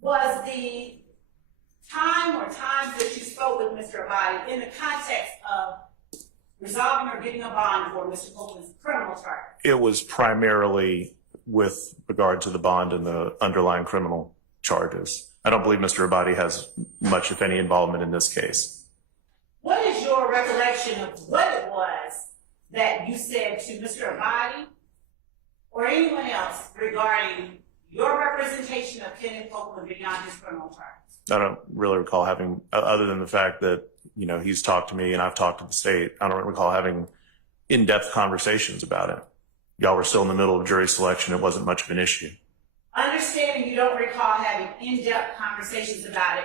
Was the time or times that you spoke with Mr. Abadi in the context of resolving or getting a bond for Mr. Copeland's criminal charge? It was primarily with regard to the bond and the underlying criminal charges. I don't believe Mr. Abadi has much, if any, involvement in this case. What is your recollection of what it was that you said to Mr. Abadi or anyone else regarding your representation of Kenneth Copeland beyond his criminal charges? I don't really recall having, other than the fact that, you know, he's talked to me and I've talked to the state, I don't recall having in-depth conversations about it. Y'all were still in the middle of jury selection. It wasn't much of an issue. Understanding you don't recall having in-depth conversations about it,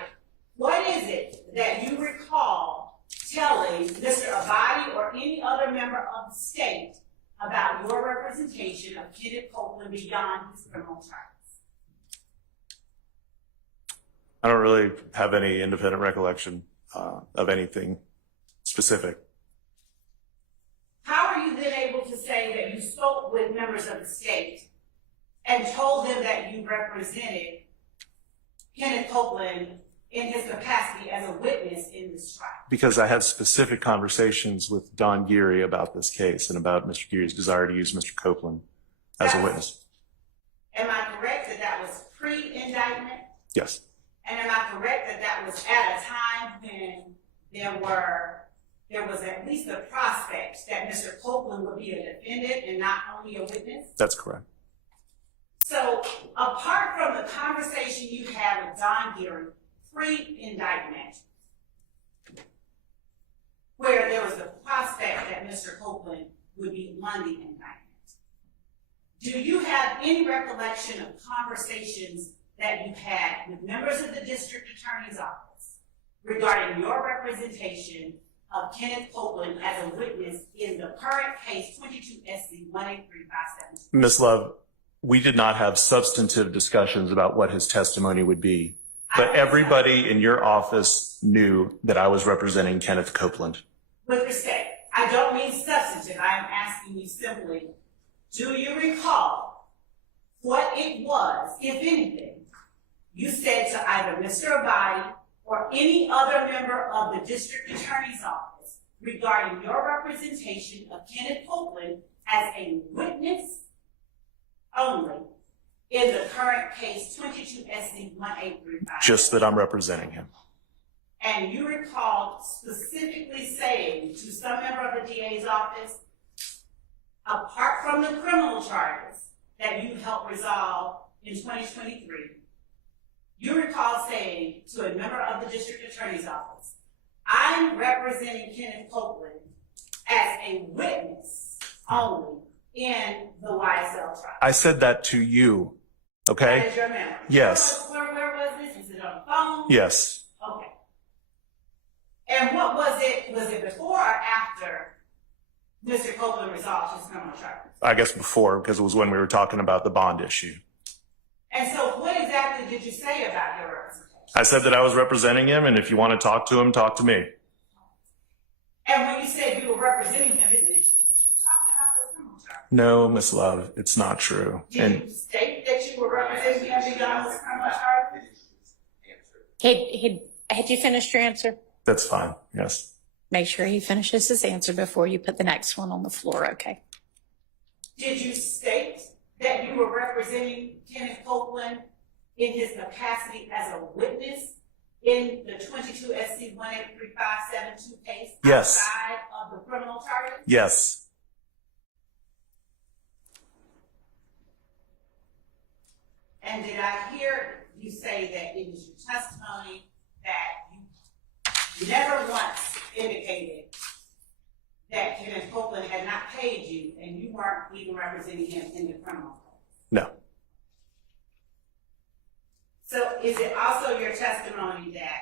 what is it that you recall telling Mr. Abadi or any other member of the state about your representation of Kenneth Copeland beyond his criminal charges? I don't really have any independent recollection of anything specific. How are you then able to say that you spoke with members of the state and told them that you represented Kenneth Copeland in his capacity as a witness in this trial? Because I had specific conversations with Don Geary about this case and about Mr. Geary's desire to use Mr. Copeland as a witness. Am I correct that that was pre-indictment? Yes. And am I correct that that was at a time when there was at least a prospect that Mr. Copeland would be a defendant and not only a witness? That's correct. So apart from the conversation you had with Don Geary pre-indictment, where there was a prospect that Mr. Copeland would be on the indictment, do you have any recollection of conversations that you had with members of the district attorney's office regarding your representation of Kenneth Copeland as a witness in the current case 22 SC 183572? Ms. Love, we did not have substantive discussions about what his testimony would be, but everybody in your office knew that I was representing Kenneth Copeland. With respect, I don't mean substantive. I am asking you simply, do you recall what it was, if anything, you said to either Mr. Abadi or any other member of the district attorney's office regarding your representation of Kenneth Copeland as a witness only in the current case 22 SC 1835? Just that I'm representing him. And you recall specifically saying to some member of the DA's office, apart from the criminal charges that you helped resolve in 2023, you recall saying to a member of the district attorney's office, I'm representing Kenneth Copeland as a witness only in the YSL trial. I said that to you, okay? That is your memory. Yes. Where was this? Was it on the phone? Yes. Okay. And what was it? Was it before or after Mr. Copeland resolved his criminal charges? I guess before, because it was when we were talking about the bond issue. And so what exactly did you say about your representation? I said that I was representing him, and if you want to talk to him, talk to me. And when you said you were representing him, isn't it true that you were talking about those criminal charges? No, Miss Love, it's not true. Did you state that you were representing him beyond those criminal charges? Had you finished your answer? That's fine, yes. Make sure he finishes his answer before you put the next one on the floor, okay? Did you state that you were representing Kenneth Copeland in his capacity as a witness in the 22 SC 183572 case Yes. outside of the criminal charges? Yes. And did I hear you say that it was your testimony that you never once indicated that Kenneth Copeland had not paid you and you weren't even representing him in the criminal case? No. So is it also your testimony that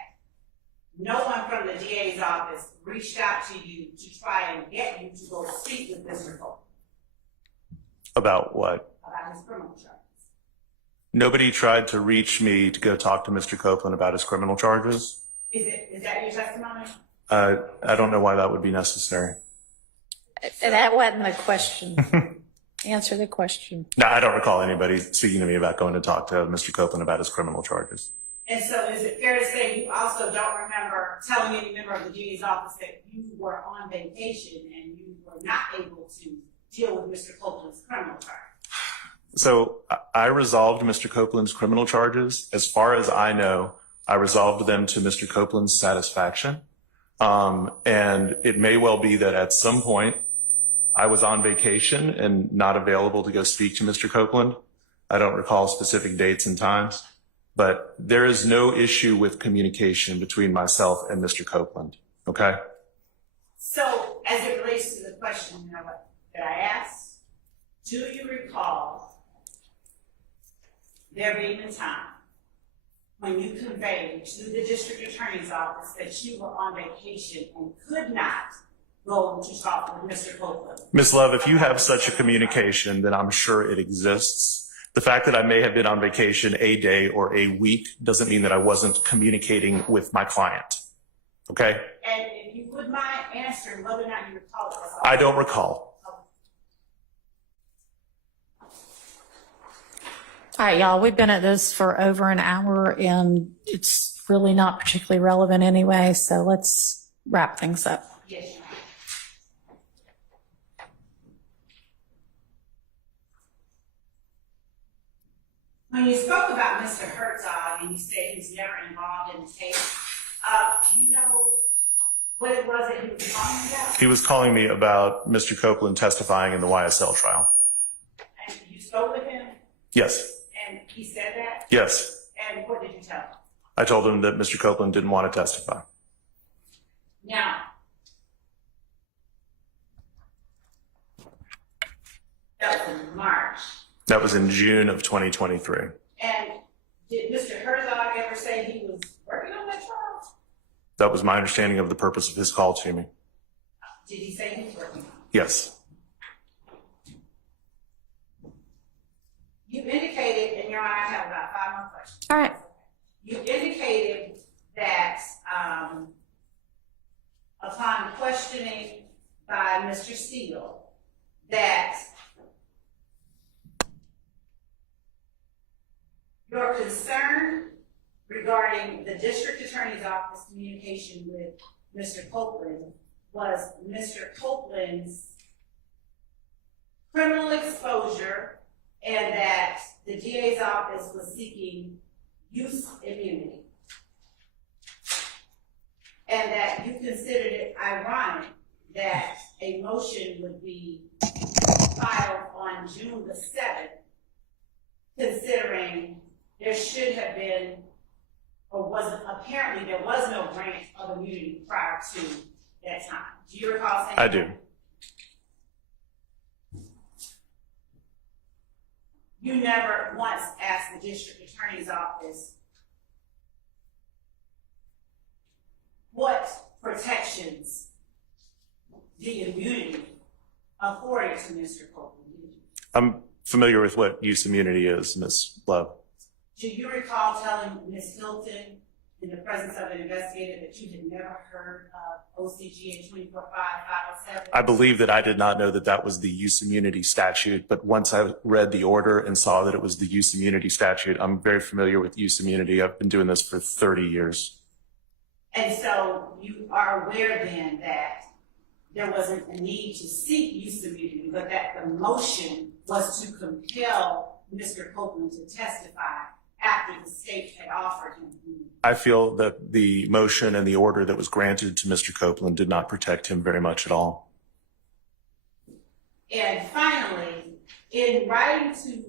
no one from the DA's office reached out to you to try and get you to go speak with Mr. Copeland About what? about his criminal charges? Nobody tried to reach me to go talk to Mr. Copeland about his criminal charges. Is that your testimony? I don't know why that would be necessary. That wasn't the question. Answer the question. No, I don't recall anybody speaking to me about going to talk to Mr. Copeland about his criminal charges. And so is it fair to say you also don't remember telling any member of the DA's office that you were on vacation and you were not able to deal with Mr. Copeland's criminal charge? So I resolved Mr. Copeland's criminal charges. As far as I know, I resolved them to Mr. Copeland's satisfaction. And it may well be that at some point I was on vacation and not available to go speak to Mr. Copeland. I don't recall specific dates and times, but there is no issue with communication between myself and Mr. Copeland. Okay. So as it relates to the question that I asked, do you recall there being a time when you conveyed to the district attorney's office that you were on vacation and could not go to talk with Mr. Copeland? Ms. Love, if you have such a communication, then I'm sure it exists. The fact that I may have been on vacation a day or a week doesn't mean that I wasn't communicating with my client. Okay? And if you would mind answering whether or not you recall it. I don't recall. All right, y'all, we've been at this for over an hour and it's really not particularly relevant anyway, so let's wrap things up. Yes, you may. When you spoke about Mr. Herzog and you said he was never involved in the case, do you know what it was that he was calling you about? He was calling me about Mr. Copeland testifying in the YSL trial. And you spoke with him Yes. and he said that? Yes. And what did you tell him? I told him that Mr. Copeland didn't want to testify. Now, that was in March. That was in June of 2023. And did Mr. Herzog ever say he was working on that trial? That was my understanding of the purpose of his call to me. Did he say he was working on it? Yes. You indicated, and Your Honor, I have about 5 more questions. All right. You indicated that upon questioning by Mr. Steele, that your concern regarding the district attorney's office communication with Mr. Copeland was Mr. Copeland's criminal exposure and that the DA's office was seeking use immunity. And that you considered it ironic that a motion would be filed on June the 7th, considering there should have been, or wasn't, apparently there was no grant of immunity prior to that time. Do you recall saying I that? do. You never once asked the district attorney's office what protections the immunity afforded to Mr. Copeland. I'm familiar with what use immunity is, Ms. Love. Do you recall telling Ms. Hilton in the presence of an investigator that you had never heard of OCGA 245507? I believe that I did not know that that was the use immunity statute, but once I read the order and saw that it was the use immunity statute, I'm very familiar with use immunity. I've been doing this for 30 years. And so you are aware then that there wasn't a need to seek use immunity, but that the motion was to compel Mr. Copeland to testify after the state had offered him immunity. I feel that the motion and the order that was granted to Mr. Copeland did not protect him very much at all. And finally, in writing to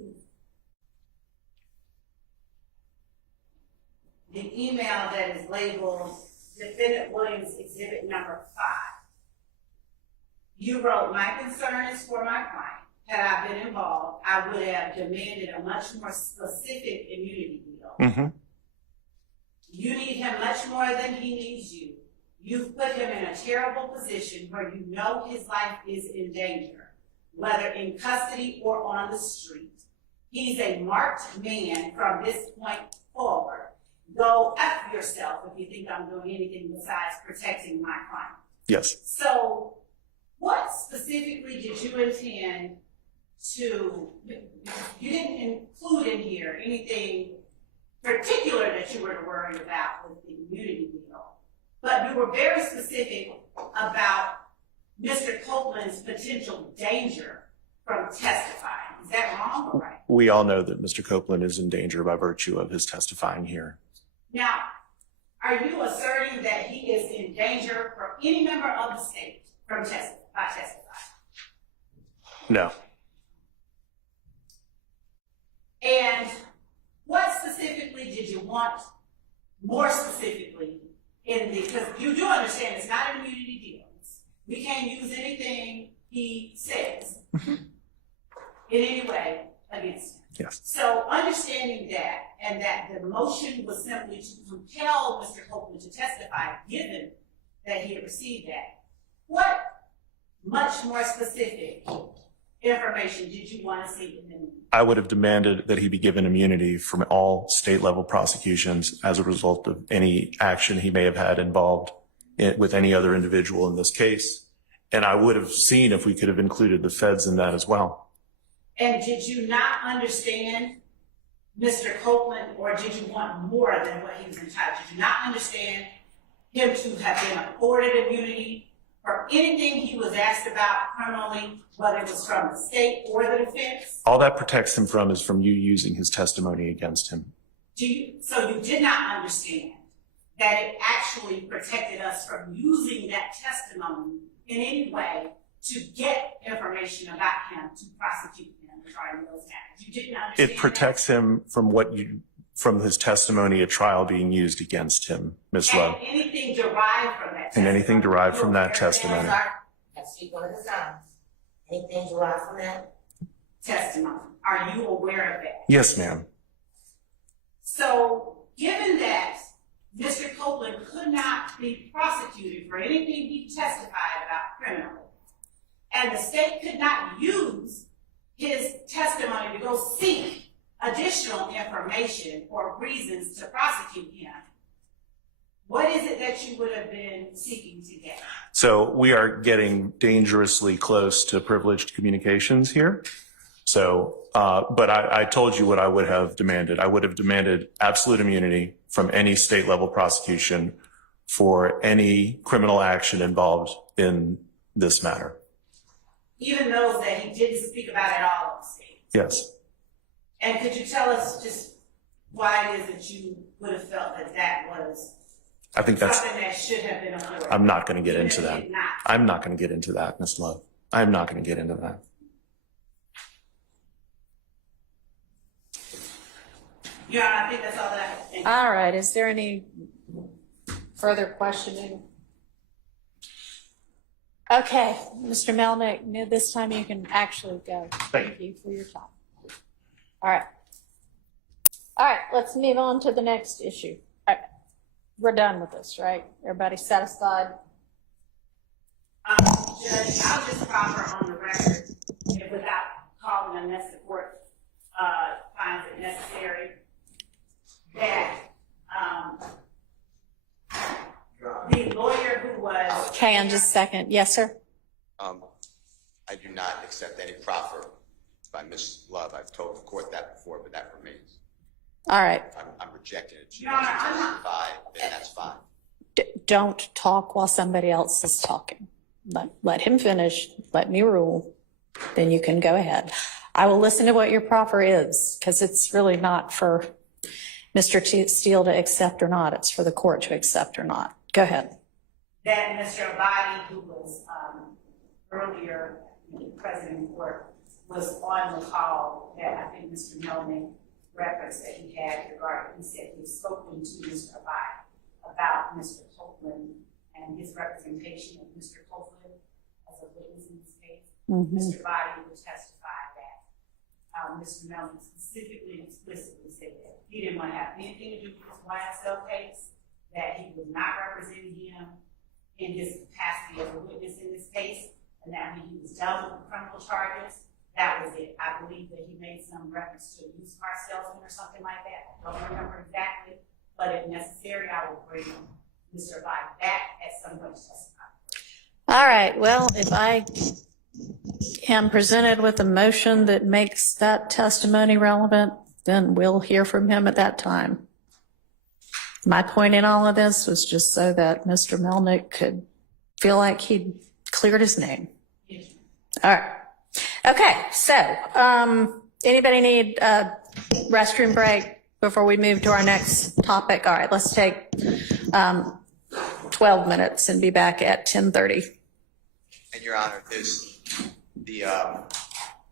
the email that is labeled Defendant Williams Exhibit Number 5, you wrote, "My concern is for my client. Had I been involved, I would have demanded a much more specific immunity deal. Mm-hmm. You need him much more than he needs you. You've put him in a terrible position where you know his life is in danger, whether in custody or on the street. He's a marked man from this point forward. Go F yourself if you think I'm doing anything besides protecting my client." Yes. So what specifically did you intend to, you didn't include in here anything particular that you were worried about with the immunity deal, but you were very specific about Mr. Copeland's potential danger from testifying. Is that wrong or right? We all know that Mr. Copeland is in danger by virtue of his testifying here. Now, are you asserting that he is in danger for any member of the state from testifying? No. And what specifically did you want, more specifically, in the, because you do understand it's not an immunity deal. We can't use anything he says in any way against him. Yes. So understanding that, and that the motion was simply to compel Mr. Copeland to testify, given that he had received that, what much more specific information did you want to see in the? I would have demanded that he be given immunity from all state level prosecutions as a result of any action he may have had involved with any other individual in this case. And I would have seen if we could have included the feds in that as well. And did you not understand Mr. Copeland, or did you want more than what he was entitled? Did you not understand him to have been afforded immunity for anything he was asked about criminally, whether it was from the state or the defense? All that protects him from is from you using his testimony against him. So you did not understand that it actually protected us from using that testimony in any way to get information about him, to prosecute him regarding those acts? You didn't understand It protects him from from his testimony at trial being used against him, Ms. and Love. anything derived from that testimony? And anything derived from that testimony. Let's speak one at a time. Anything derived from that? Testimony. Are you aware of that? Yes, ma'am. So, given that Mr. Copeland could not be prosecuted for anything he testified about criminally, and the state could not use his testimony to go seek additional information or reasons to prosecute him, what is it that you would have been seeking to get? So we are getting dangerously close to privileged communications here. So, but I told you what I would have demanded. I would have demanded absolute immunity from any state level prosecution for any criminal action involved in this matter. Even those that he didn't speak about at all in the state? Yes. And could you tell us just why it is that you would have felt that that was I think that's, something that should have been avoided? I'm not going to get even into if it that. did not? I'm not going to get into that, Ms. Love. I'm not going to get into that. Yeah, I think that's all that I have to think. All right, is there any further questioning? Okay, Mr. Melnick, this time you can actually go. Thank you for your time. All right. All right, let's move on to the next issue. All right, we're done with this, right? Everybody satisfied? Judge, I'll just proffer on the record, if without calling unless the court finds it necessary, that the lawyer who was... Okay, on just a second. Yes, sir? I do not accept any proffer by Ms. Love. I've told the court that before, but that remains. All right. I'm rejecting it. She Your wants Honor, to I'm not- testify, then that's fine. Don't talk while somebody else is talking. Let him finish. Let me rule. Then you can go ahead. I will listen to what your proffer is, because it's really not for Mr. Steele to accept or not. It's for the court to accept or not. Go ahead. That Mr. Abadi, who was earlier present in court, was on the call that I think Mr. Melnick referenced that he had regarding, he said he had spoken to Mr. Abadi about Mr. Copeland and his representation of Mr. Copeland as a witness in this case. Mr. Abadi would testify that Mr. Melnick specifically and explicitly said that he didn't want to have anything to do with this YSL case, that he was not representing him in his capacity as a witness in this case, and that when he was done with the criminal charges, that was it. I believe that he made some reference to a used car salesman or something like that. I don't remember exactly, but if necessary, I will bring Mr. Abadi back at some point to testify. All right. Well, if I am presented with a motion that makes that testimony relevant, then we'll hear from him at that time. My point in all of this was just so that Mr. Melnick could feel like he'd cleared his name. All right. Okay. So, anybody need a restroom break before we move to our next topic? All right. Let's take 12 minutes and be back at 10:30. And Your Honor, there's the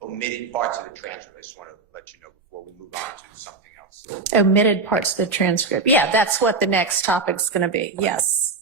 omitted parts of the transcript. I just want to let you know before we move on to something else. Omitted parts of the transcript. Yeah, that's what the next topic's going to be. Yes.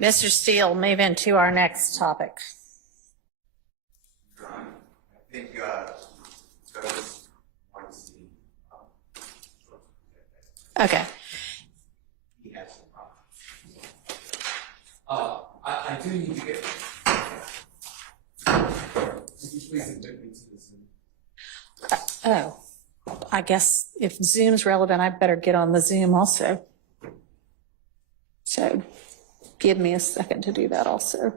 Mr. Steele, move into our next topic. I think Okay. he has some problems. I do need to get. Could you please admit me to this? Oh, I guess if Zoom's relevant, I better get on the Zoom also. So give me a second to do that also.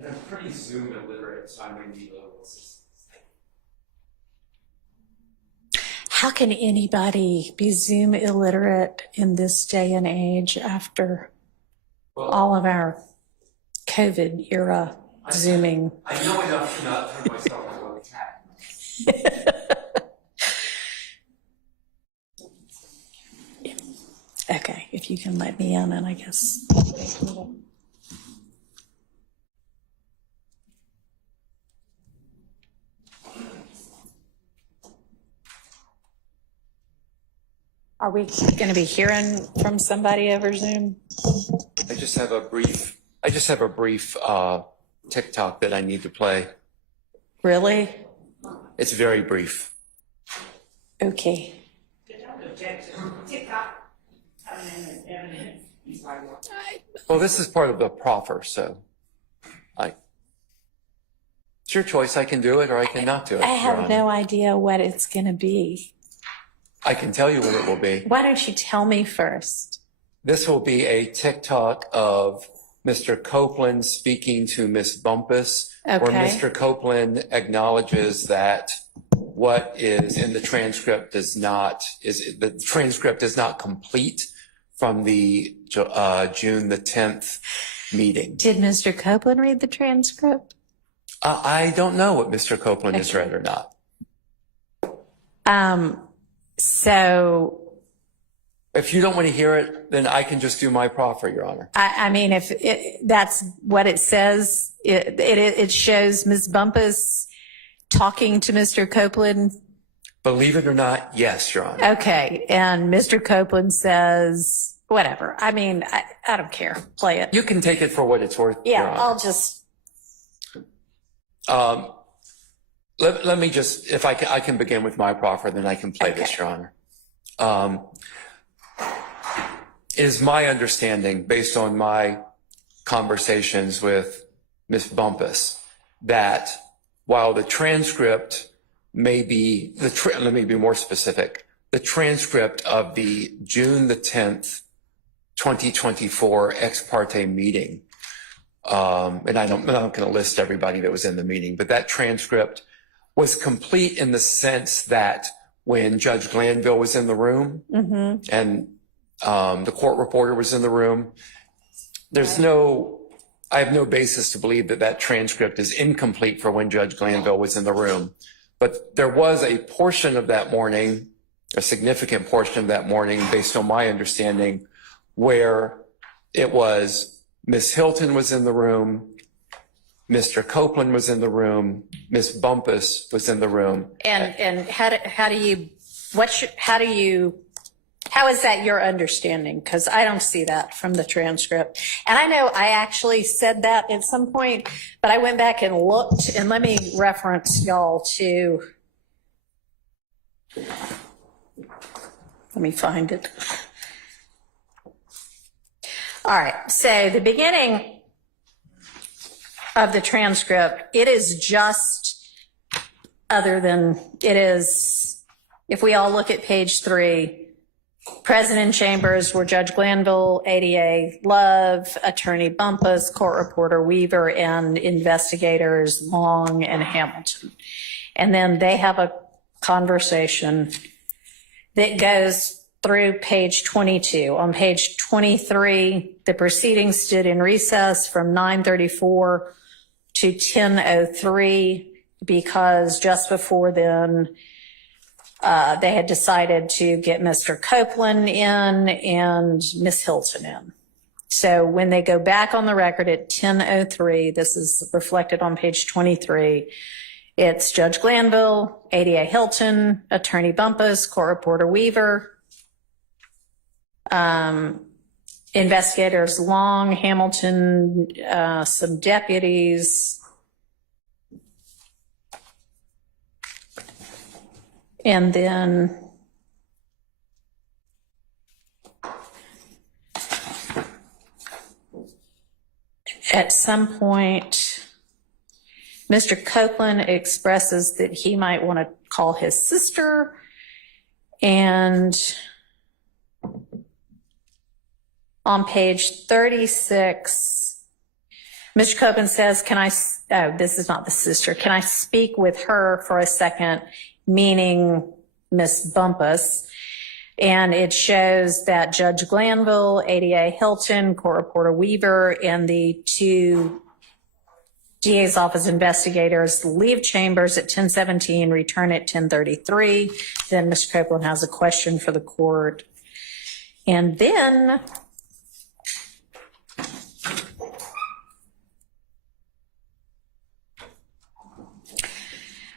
I'm pretty Zoom illiterate, so I may need a little assistance. How can anybody be Zoom illiterate in this day and age after all of our COVID era Zooming? I know enough to not turn myself into a cat. Okay, if you can let me in, and I guess. Are we going to be hearing from somebody over Zoom? I just have a brief TikTok that I need to play. Really? It's very brief. Okay. Well, this is part of the Profer, so it's your choice. I can do it or I cannot do it. I Your have Honor. no idea what it's going to be. I can tell you what it will be. Why don't you tell me first? This will be a TikTok of Mr. Copeland speaking to Miss Bumpus, where Okay. Mr. Copeland acknowledges that what is in the transcript the transcript is not complete from the June the 10th meeting. Did Mr. Copeland read the transcript? I don't know what Mr. Copeland has read or not. So, If you don't want to hear it, then I can just do my proffer, Your Honor. I mean, if that's what it says, it shows Ms. Bumpus talking to Mr. Copeland. Believe it or not, yes, Your Honor. Okay. And Mr. Copeland says, whatever. I mean, I don't care. Play it. You can take it for what it's worth, Your Yeah, Honor. I'll just. Let me just, if I can begin with my proffer, then I can play this, Your Honor. It is my understanding, based on my conversations with Ms. Bumpus, that while the transcript may be, let me be more specific, the transcript of the June the 10th, 2024 ex parte meeting, and I'm not going to list everybody that was in the meeting, but that transcript was complete in the sense that when Judge Glanville was in the room and the court reporter was in the room, I have no basis to believe that that transcript is incomplete for when Judge Glanville was in the room. But there was a portion of that morning, a significant portion of that morning, based on my understanding, where it was Ms. Hilton was in the room, Mr. Copeland was in the room, Ms. Bumpus was in the room. And how is that your understanding? Because I don't see that from the transcript. And I know I actually said that at some point, but I went back and looked, and let me reference y'all to, let me find it. All right, so the beginning of the transcript, it is just if we all look at page 3, President Chambers were Judge Glanville, ADA Love, Attorney Bumpus, Court Reporter Weaver, and Investigators Long and Hamilton. And then they have a conversation that goes through page 22. On page 23, the proceedings stood in recess from 9:34 to 10:03 because just before then, they had decided to get Mr. Copeland in and Ms. Hilton in. So when they go back on the record at 10:03, this is reflected on page 23, It's Judge Glanville, ADA Hilton, Attorney Bumpus, Court Reporter Weaver, investigators Long, Hamilton, some deputies, and then at some point, Mr. Copeland expresses that he might want to call his sister, and on page 36, Mr. Copeland says, this is not the sister, can I speak with her for a second, meaning Miss Bumpus? And it shows that Judge Glanville, ADA Hilton, Court Reporter Weaver, and the two DA's office investigators leave chambers at 10:17, return at 10:33. Then Mr. Copeland has a question for the court. And then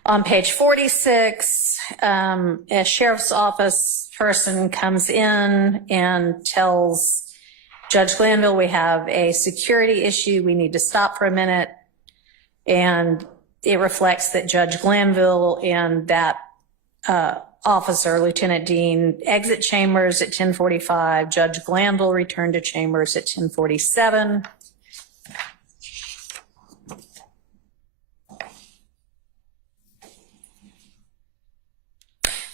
on page 46, a sheriff's office person comes in and tells Judge Glanville, we have a security issue. We need to stop for a minute. And it reflects that Judge Glanville and that officer, Lieutenant Dean, exit chambers at 10:45. Judge Glanville returned to chambers at 10:47.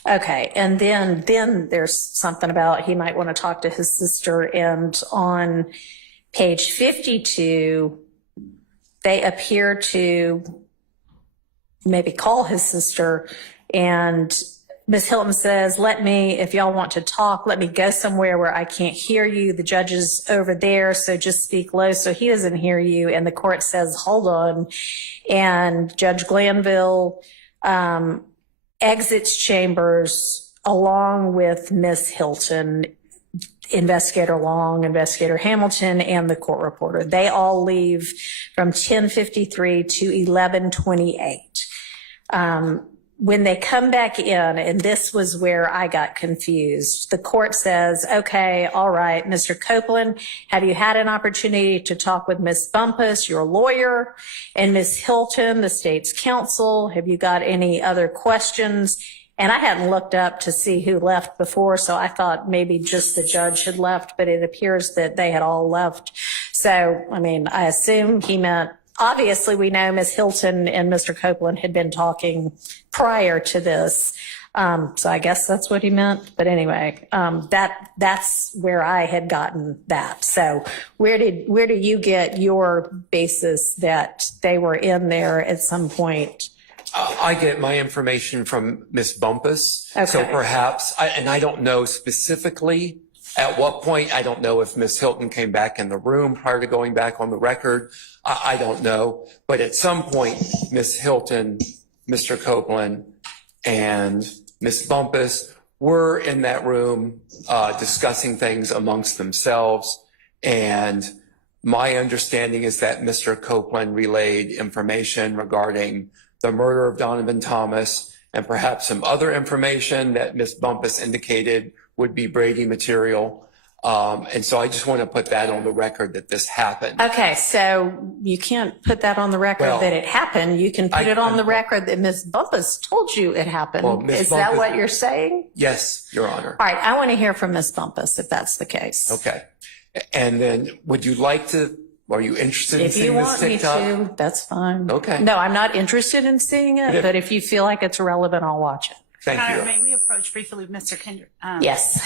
Okay, and then there's something about he might want to talk to his sister, and on page 52, they appear to maybe call his sister, and Ms. Hilton says, if y'all want to talk, let me go somewhere where I can't hear you. The judge is over there, so just speak low so he doesn't hear you. And the court says, hold on. And Judge Glanville exits chambers along with Ms. Hilton, Investigator Long, Investigator Hamilton, and the court reporter. They all leave from 10:53 to 11:28. When they come back in, and this was where I got confused, the court says, okay, all right, Mr. Copeland, have you had an opportunity to talk with Ms. Bumpus, your lawyer, and Ms. Hilton, the state's counsel? Have you got any other questions? And I hadn't looked up to see who left before, so I thought maybe just the judge had left, but it appears that they had all left. So, I mean, I assume he meant, obviously we know Ms. Hilton and Mr. Copeland had been talking prior to this. So I guess that's what he meant. But anyway, that's where I had gotten that. So where do you get your basis that they were in there at some point? I get my information from Miss Bumpus. Okay. So perhaps, and I don't know specifically at what point. I don't know if Miss Hilton came back in the room prior to going back on the record. I don't know. But at some point, Miss Hilton, Mr. Copeland, and Miss Bumpus were in that room discussing things amongst themselves. And my understanding is that Mr. Copeland relayed information regarding the murder of Donovan Thomas and perhaps some other information that Miss Bumpus indicated would be Brady material. And so I just want to put that on the record that this happened. Okay, so you can't put that on the record that it happened. You can put it on the record that Ms. Bumpus told you it happened. Well, Is that what you're saying? Yes, Your Honor. All right, I want to hear from Ms. Bumpus if that's the case. Okay. And then would you like to, are you interested in If you seeing this want me TikTok? to, that's fine. Okay. No, I'm not interested in seeing it, but if you feel like it's relevant, I'll watch it. Thank you. May we approach briefly Mr. Kendrick? Yes.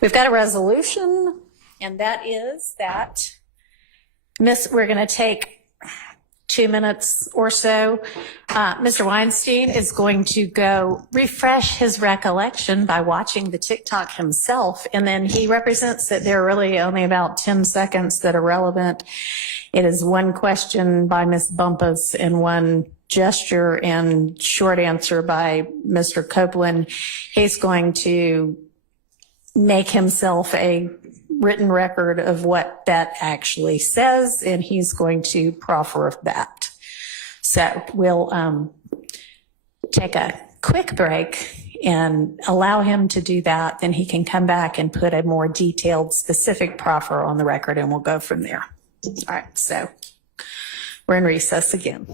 We've got a resolution, and that is that we're going to take 2 minutes or so. Mr. Weinstein is going to go refresh his recollection by watching the TikTok himself, and then he represents that there are really only about 10 seconds that are relevant. It is one question by Ms. Bumpus and one gesture and short answer by Mr. Copeland. He's going to make himself a written record of what that actually says, and he's going to proffer that. So we'll take a quick break and allow him to do that. Then he can come back and put a more detailed, specific proffer on the record, and we'll go from there. All right, so we're in recess again.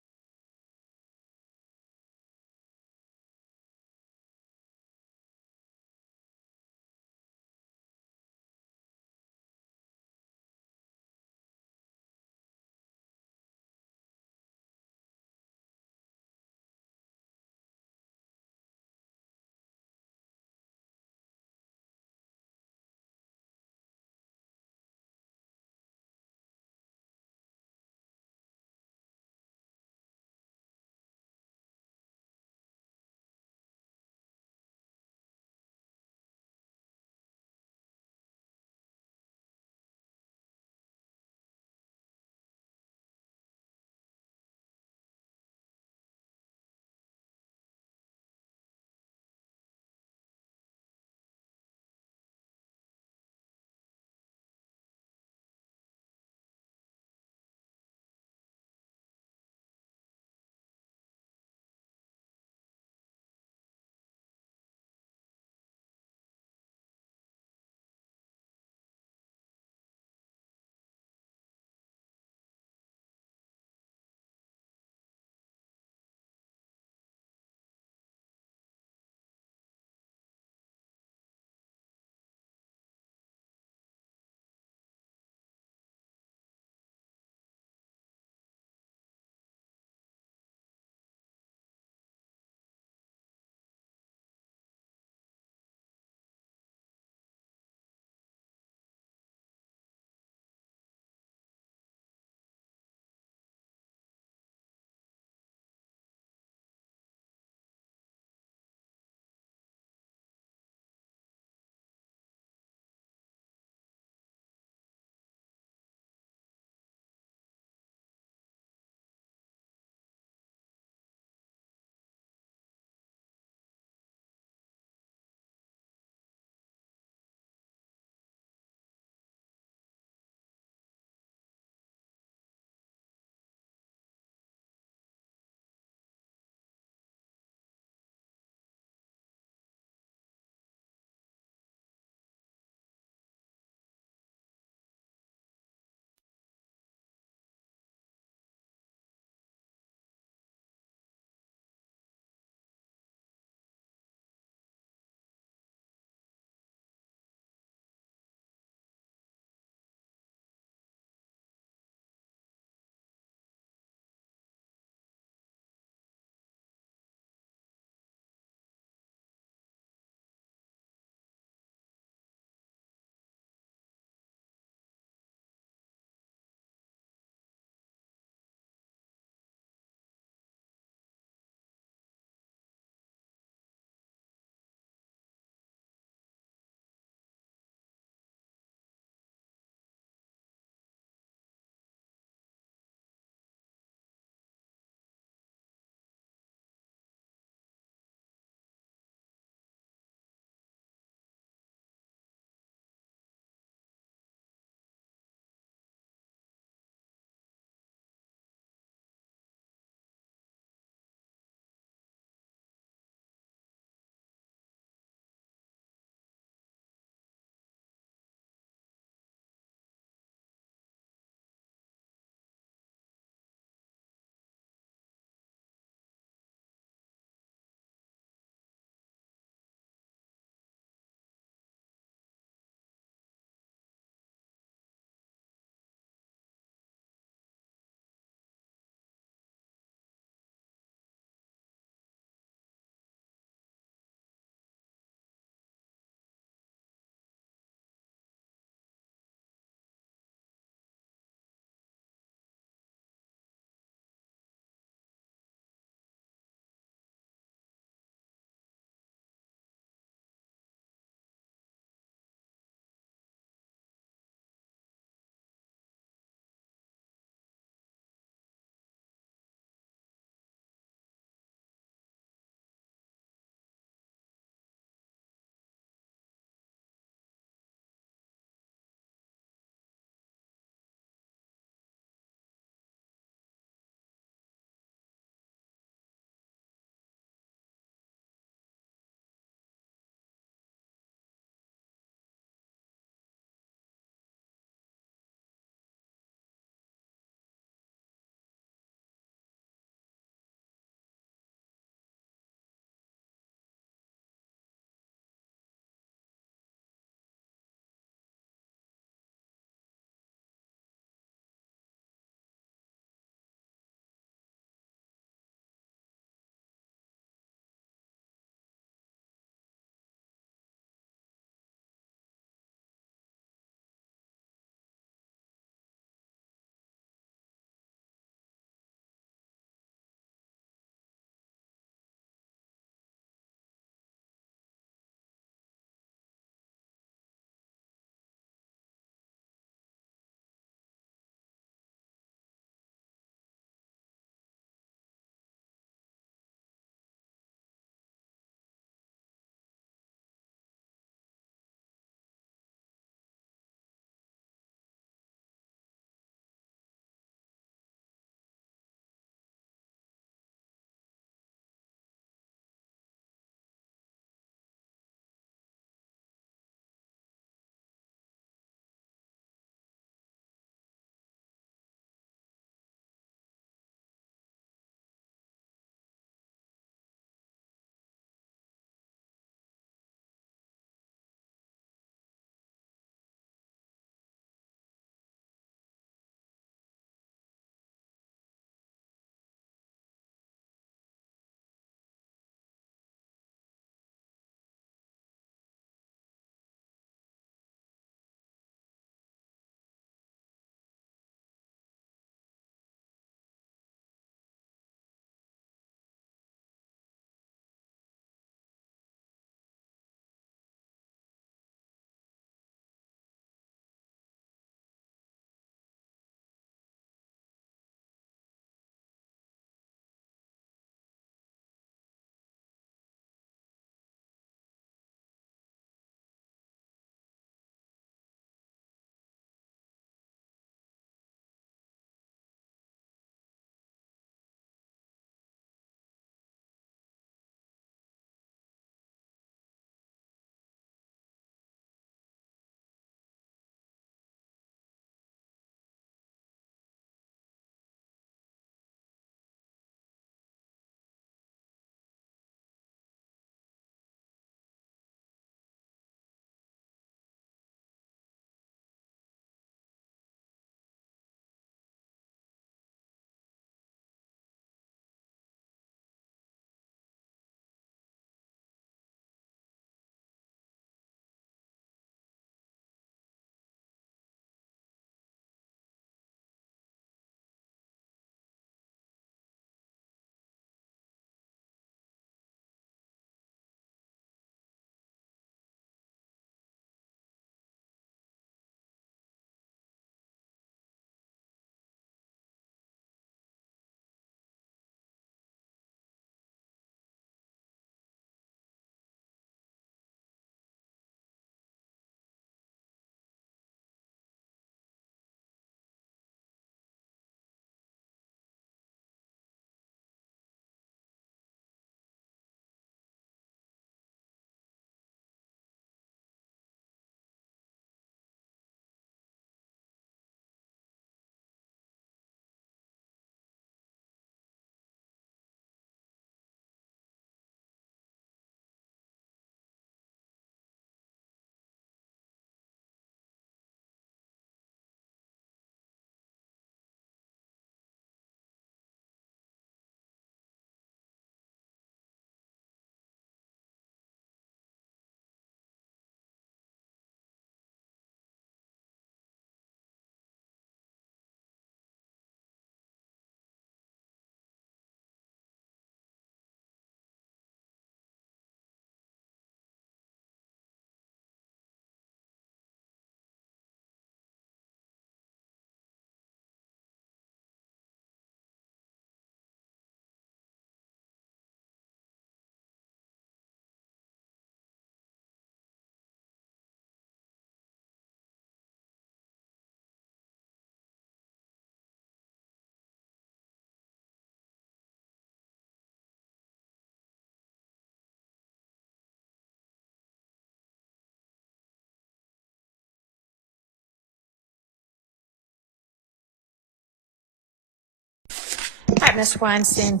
right, Mr. Weinstein.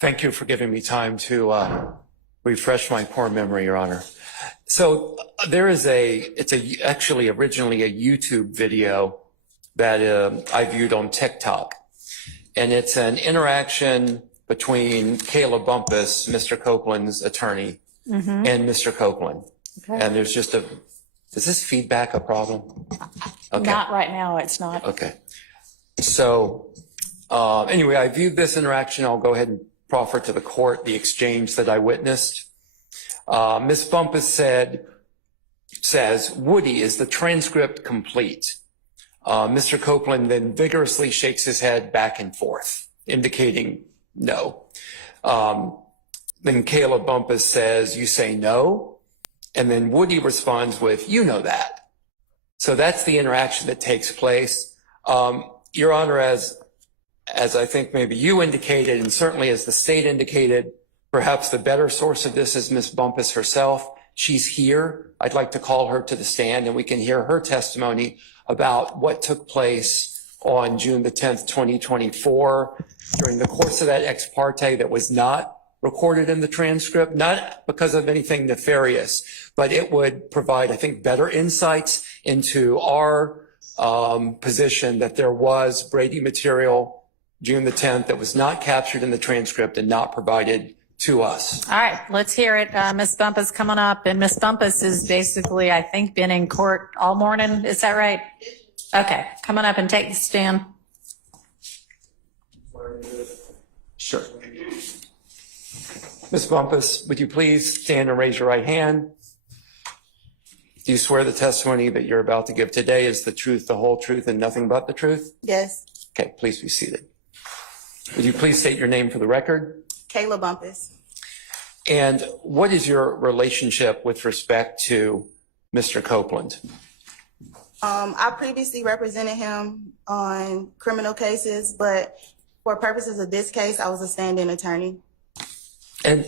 Thank you for giving me time to refresh my poor memory, Your Honor. So there is actually originally a YouTube video that I viewed on TikTok. And it's an interaction between Kayla Bumpus, Mr. Copeland's attorney, and Mr. Copeland. Okay. And there's just is this feedback a problem? Okay. Not right now, it's not. Okay. So anyway, I viewed this interaction. I'll go ahead and proffer to the court the exchange that I witnessed. Ms. Bumpus says, Woody, is the transcript complete? Mr. Copeland then vigorously shakes his head back and forth, indicating no. Then Kayla Bumpus says, you say no? And then Woody responds with, you know that. So that's the interaction that takes place. Your Honor, as I think maybe you indicated, and certainly as the state indicated, perhaps the better source of this is Ms. Bumpus herself. She's here. I'd like to call her to the stand and we can hear her testimony about what took place on June the 10th, 2024 during the course of that ex parte that was not recorded in the transcript, not because of anything nefarious, but it would provide, I think, better insights into our position that there was Brady material June the 10th that was not captured in the transcript and not provided to us. All right, let's hear it. Ms. Bumpus coming up, and Ms. Bumpus has basically, I think, been in court all morning. Is that right? Okay, coming up and take the stand. Sure. Ms. Bumpus, would you please stand and raise your right hand? Do you swear the testimony that you're about to give today is the truth, the whole truth, and nothing but the truth? Yes. Okay, please be seated. Would you please state your name for the record? Kayla Bumpus. And what is your relationship with respect to Mr. Copeland? I previously represented him on criminal cases, but for purposes of this case, I was a stand-in attorney. And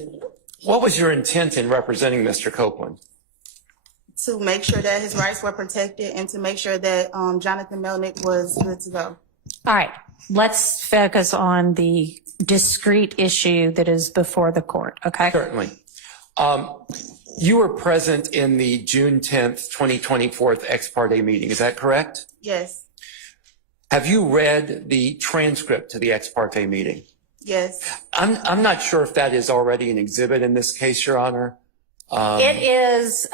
what was your intent in representing Mr. Copeland? To make sure that his rights were protected and to make sure that Jonathan Melnick was good to go. All right, let's focus on the discrete issue that is before the court, okay? Certainly. You were present in the June 10th, 2024 ex parte meeting, is that correct? Yes. Have you read the transcript to the ex parte meeting? Yes. Um, I'm not sure if that is already an exhibit in this case, Your Honor. It is,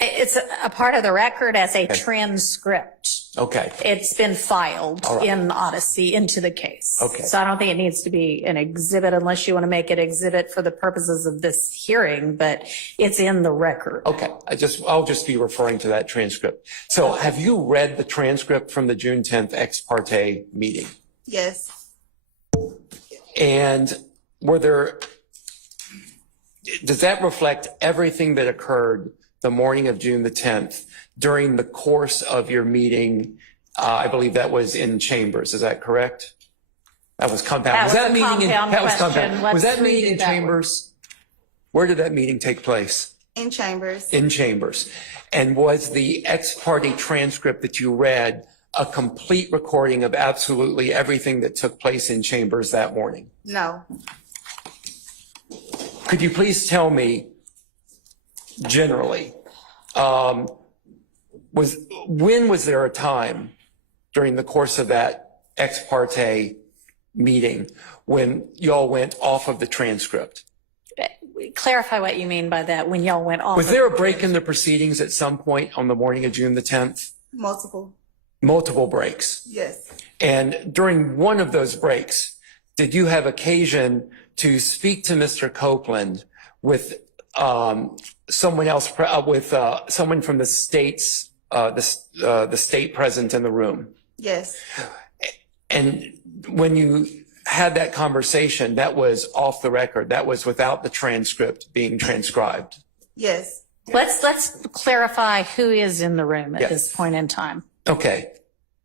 it's a part of the record as a transcript. Okay. It's been filed All right. in Odyssey into the case. Okay. So I don't think it needs to be an exhibit unless you want to make it exhibit for the purposes of this hearing, but it's in the record. Okay. I'll just be referring to that transcript. So have you read the transcript from the June 10th ex parte meeting? Yes. And does that reflect everything that occurred the morning of June the 10th during the course of your meeting? I believe that was in chambers. Is that correct? That was compound. That was compound. Was that Let's meeting read in it that way. chambers? Where did that meeting take place? In chambers. In chambers. And was the ex parte transcript that you read a complete recording of absolutely everything that took place in chambers that morning? No. Could you please tell me generally, when was there a time during the course of that ex parte meeting when y'all went off of the transcript? Clarify what you mean by that, when y'all went off. Was there a break in the proceedings at some point on the morning of June the 10th? Multiple. Multiple breaks. Yes. And during one of those breaks, did you have occasion to speak to Mr. Copeland with someone else, someone from the states, the state present in the room? Yes. And when you had that conversation, that was off the record. That was without the transcript being transcribed. Yes. Let's clarify who is in the room at Yes. this point in time. Okay.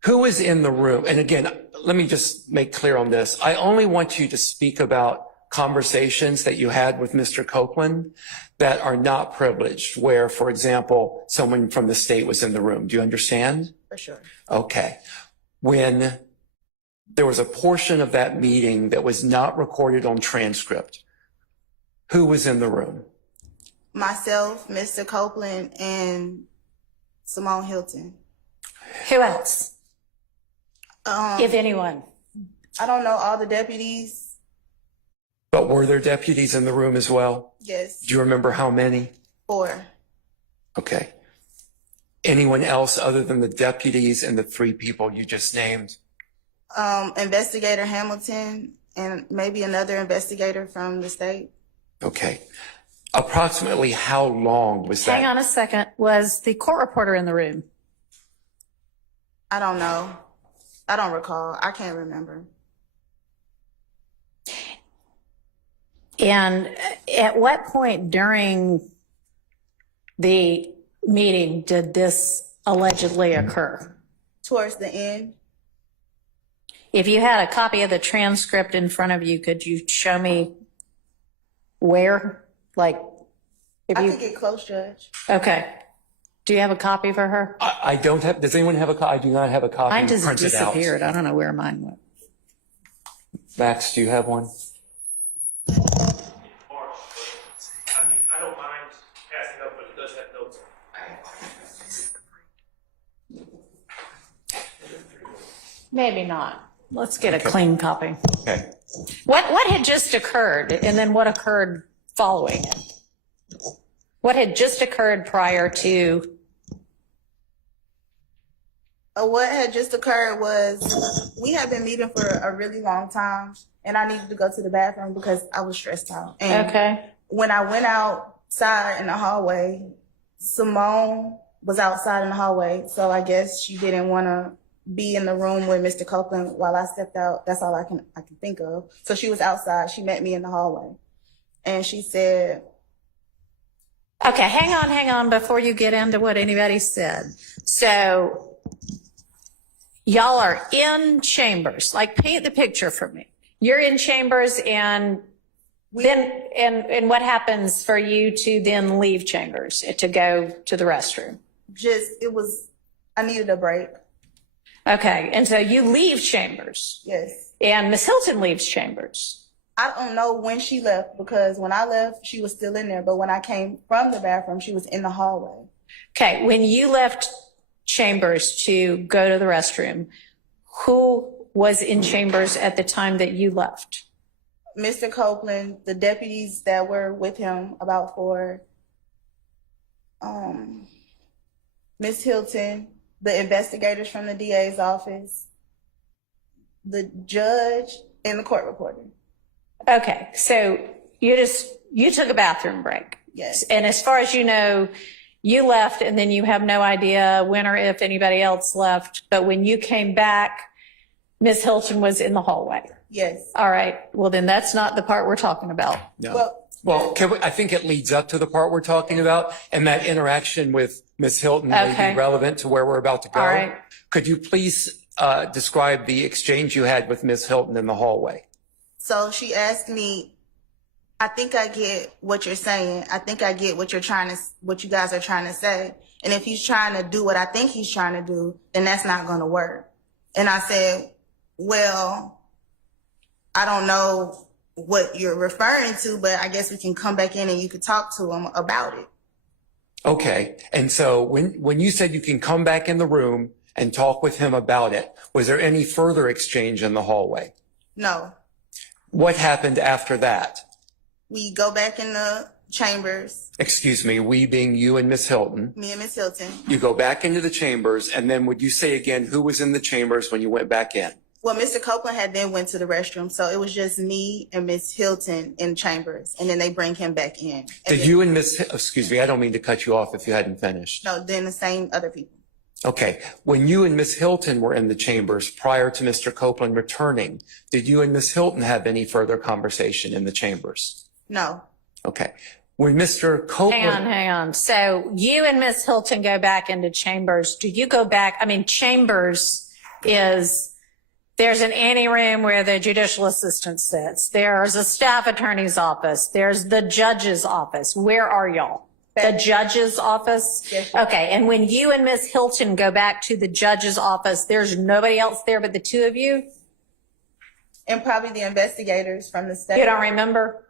Who is in the room? And again, let me just make clear on this. I only want you to speak about conversations that you had with Mr. Copeland that are not privileged, where, for example, someone from the state was in the room. Do you understand? For sure. Okay. When there was a portion of that meeting that was not recorded on transcript, who was in the room? Myself, Mr. Copeland, and Simone Hilton. Who else, if I anyone? don't know all the deputies. But were there deputies in the room as well? Yes, Do you remember how many? 4. Okay. Anyone else other than the deputies and the 3 people you just named? Investigator Hamilton and maybe another investigator from the state. Okay. Approximately how long was that? Hang on a second. Was the court reporter in the room? I don't know. I don't recall. I can't remember. And at what point during the meeting did this allegedly occur? Towards the end, If you had a copy of the transcript in front of you, could you show me where? Like, if I you, could get close, Judge. okay. Do you have a copy for her? I don't have, does anyone have a copy? I do not have a copy Mine just printed out. disappeared. I don't know where mine went. Max, do you have one? I mean, I don't mind passing up, but it does have notes. Maybe not. Let's get a clean copy. Okay. What had just occurred, and then what occurred following it? What had just occurred prior to? What had just occurred was we had been meeting for a really long time, and I needed to go to the bathroom because I was stressed out. And Okay. when I went outside in the hallway, Simone was outside in the hallway, so I guess she didn't want to be in the room with Mr. Copeland while I stepped out. That's all I can think of. So she was outside. She met me in the hallway, and she said, Okay, hang on before you get into what anybody said. So y'all are in chambers. Like, paint the picture for me. You're in chambers, and then and what happens for you to then leave chambers to go to the restroom? I needed a break. Okay, and so you leave chambers, Yes. and Miss Hilton leaves chambers. I don't know when she left because when I left, she was still in there. But when I came from the bathroom, she was in the hallway. Okay, when you left chambers to go to the restroom, who was in chambers at the time that you left? Mr. Copeland, the deputies that were with him, about 4, Miss Hilton, the investigators from the DA's office, the judge, and the court reporter. Okay, so you took a bathroom break. Yes. And as far as you know, you left and then you have no idea when or if anybody else left. But when you came back, Ms. Hilton was in the hallway. Yes. All right. Well, then that's not the part we're talking about. No. Well, I think it leads up to the part we're talking about, and that interaction with Ms. Hilton may Okay. be relevant to where we're about to go. All right. Could you please describe the exchange you had with Ms. Hilton in the hallway? So she asked me, I think I get what you're saying. I think I get what you guys are trying to say. And if he's trying to do what I think he's trying to do, then that's not going to work. And I said, well, I don't know what you're referring to, but I guess we can come back in and you could talk to him about it. Okay. And so when you said you can come back in the room and talk with him about it, was there any further exchange in the hallway? No. What happened after that? We go back in the chambers, Excuse me, we being you and Ms. Hilton. me and Miss Hilton. You go back into the chambers, and then would you say again who was in the chambers when you went back in? Well, Mr. Copeland had then went to the restroom, so it was just me and Miss Hilton in chambers, and then they bring him back in. And Did then- you and excuse me, I don't mean to cut you off if you hadn't finished. No, then the same other people. Okay. When you and Ms. Hilton were in the chambers prior to Mr. Copeland returning, did you and Ms. Hilton have any further conversation in the chambers? No. Okay. When Mr. Copeland... Hang on. So you and Ms. Hilton go back into chambers. Do you go back? I mean, chambers is There's an anteroom where the judicial assistant sits. There's a staff attorney's office. There's the judge's office. Where are y'all? The judge's office? Yes. Okay, and when you and Ms. Hilton go back to the judge's office, there's nobody else there but the two of you? And probably the investigators from the state. You don't remember?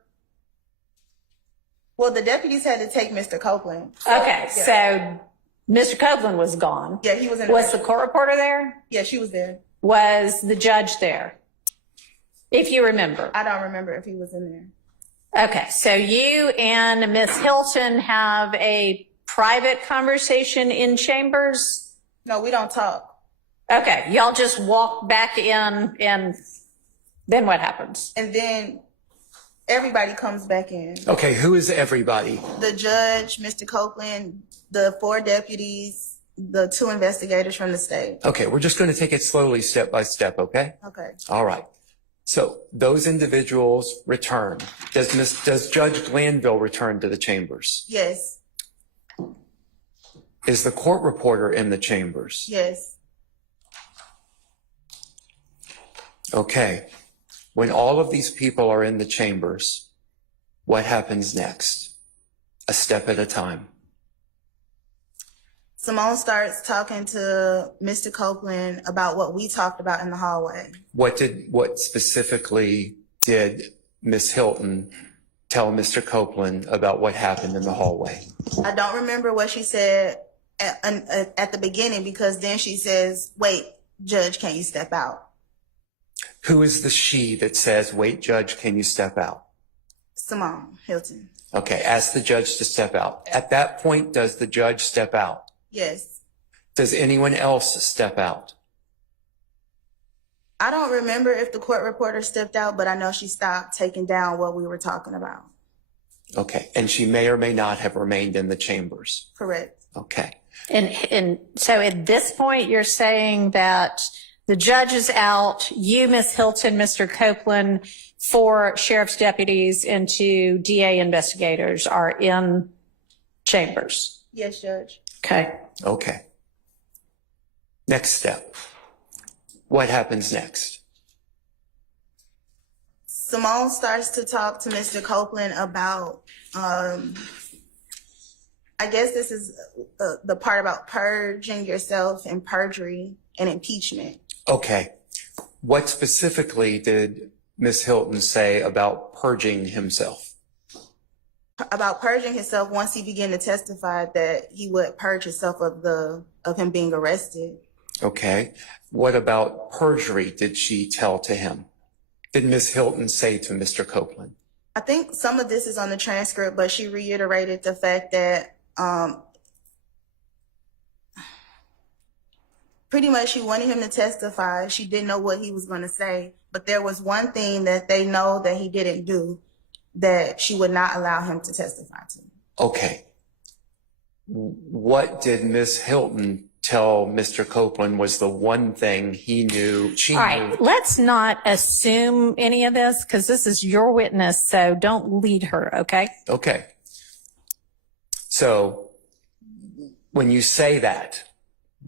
Well, the deputies had to take Mr. Copeland. Okay, Yeah. so Mr. Copeland was gone. Yeah, he was in. Was the court reporter there? Yeah, she was there. Was the judge there? If you remember. I don't remember if he was in there. Okay, so you and Ms. Hilton have a private conversation in chambers? No, we don't talk. Okay, y'all just walk back in, and then what happens? And then everybody comes back in. Okay, who is everybody? The judge, Mr. Copeland, the 4 deputies, the 2 investigators from the state. Okay, we're just going to take it slowly, step by step, okay? Okay. All right. So those individuals return. Does Judge Glanville return to the chambers? Yes. Is the court reporter in the chambers? Yes. Okay. When all of these people are in the chambers, what happens next? A step at a time. Simone starts talking to Mr. Copeland about what we talked about in the hallway. What specifically did Miss Hilton tell Mr. Copeland about what happened in the hallway? I don't remember what she said at the beginning, because then she says, "Wait, Judge, can you step out?" Who is the she that says, "Wait, Judge, can you step out"? Simone Hilton. Okay, ask the judge to step out. At that point, does the judge step out? Yes. Does anyone else step out? I don't remember if the court reporter stepped out, but I know she stopped taking down what we were talking about. Okay, and she may or may not have remained in the chambers. Correct. Okay. And so at this point, you're saying that the judge is out, you, Ms. Hilton, Mr. Copeland, 4 sheriff's deputies and 2 DA investigators are in chambers. Yes, Judge. Okay. Okay. Next step. What happens next? Simone starts to talk to Mr. Copeland about, I guess this is the part about purging yourself and perjury and impeachment. Okay. What specifically did Ms. Hilton say about purging himself? About purging himself once he began to testify that he would purge himself of him being arrested. Okay. What about perjury did she tell to him? Did Ms. Hilton say to Mr. Copeland? I think some of this is on the transcript, but she reiterated the fact that pretty much she wanted him to testify. She didn't know what he was going to say, but there was one thing that they know that he didn't do that she would not allow him to testify to. Okay. What did Ms. Hilton tell Mr. Copeland was the one thing he knew, she All knew? right, let's not assume any of this because this is your witness, so don't lead her, okay? Okay. So when you say that,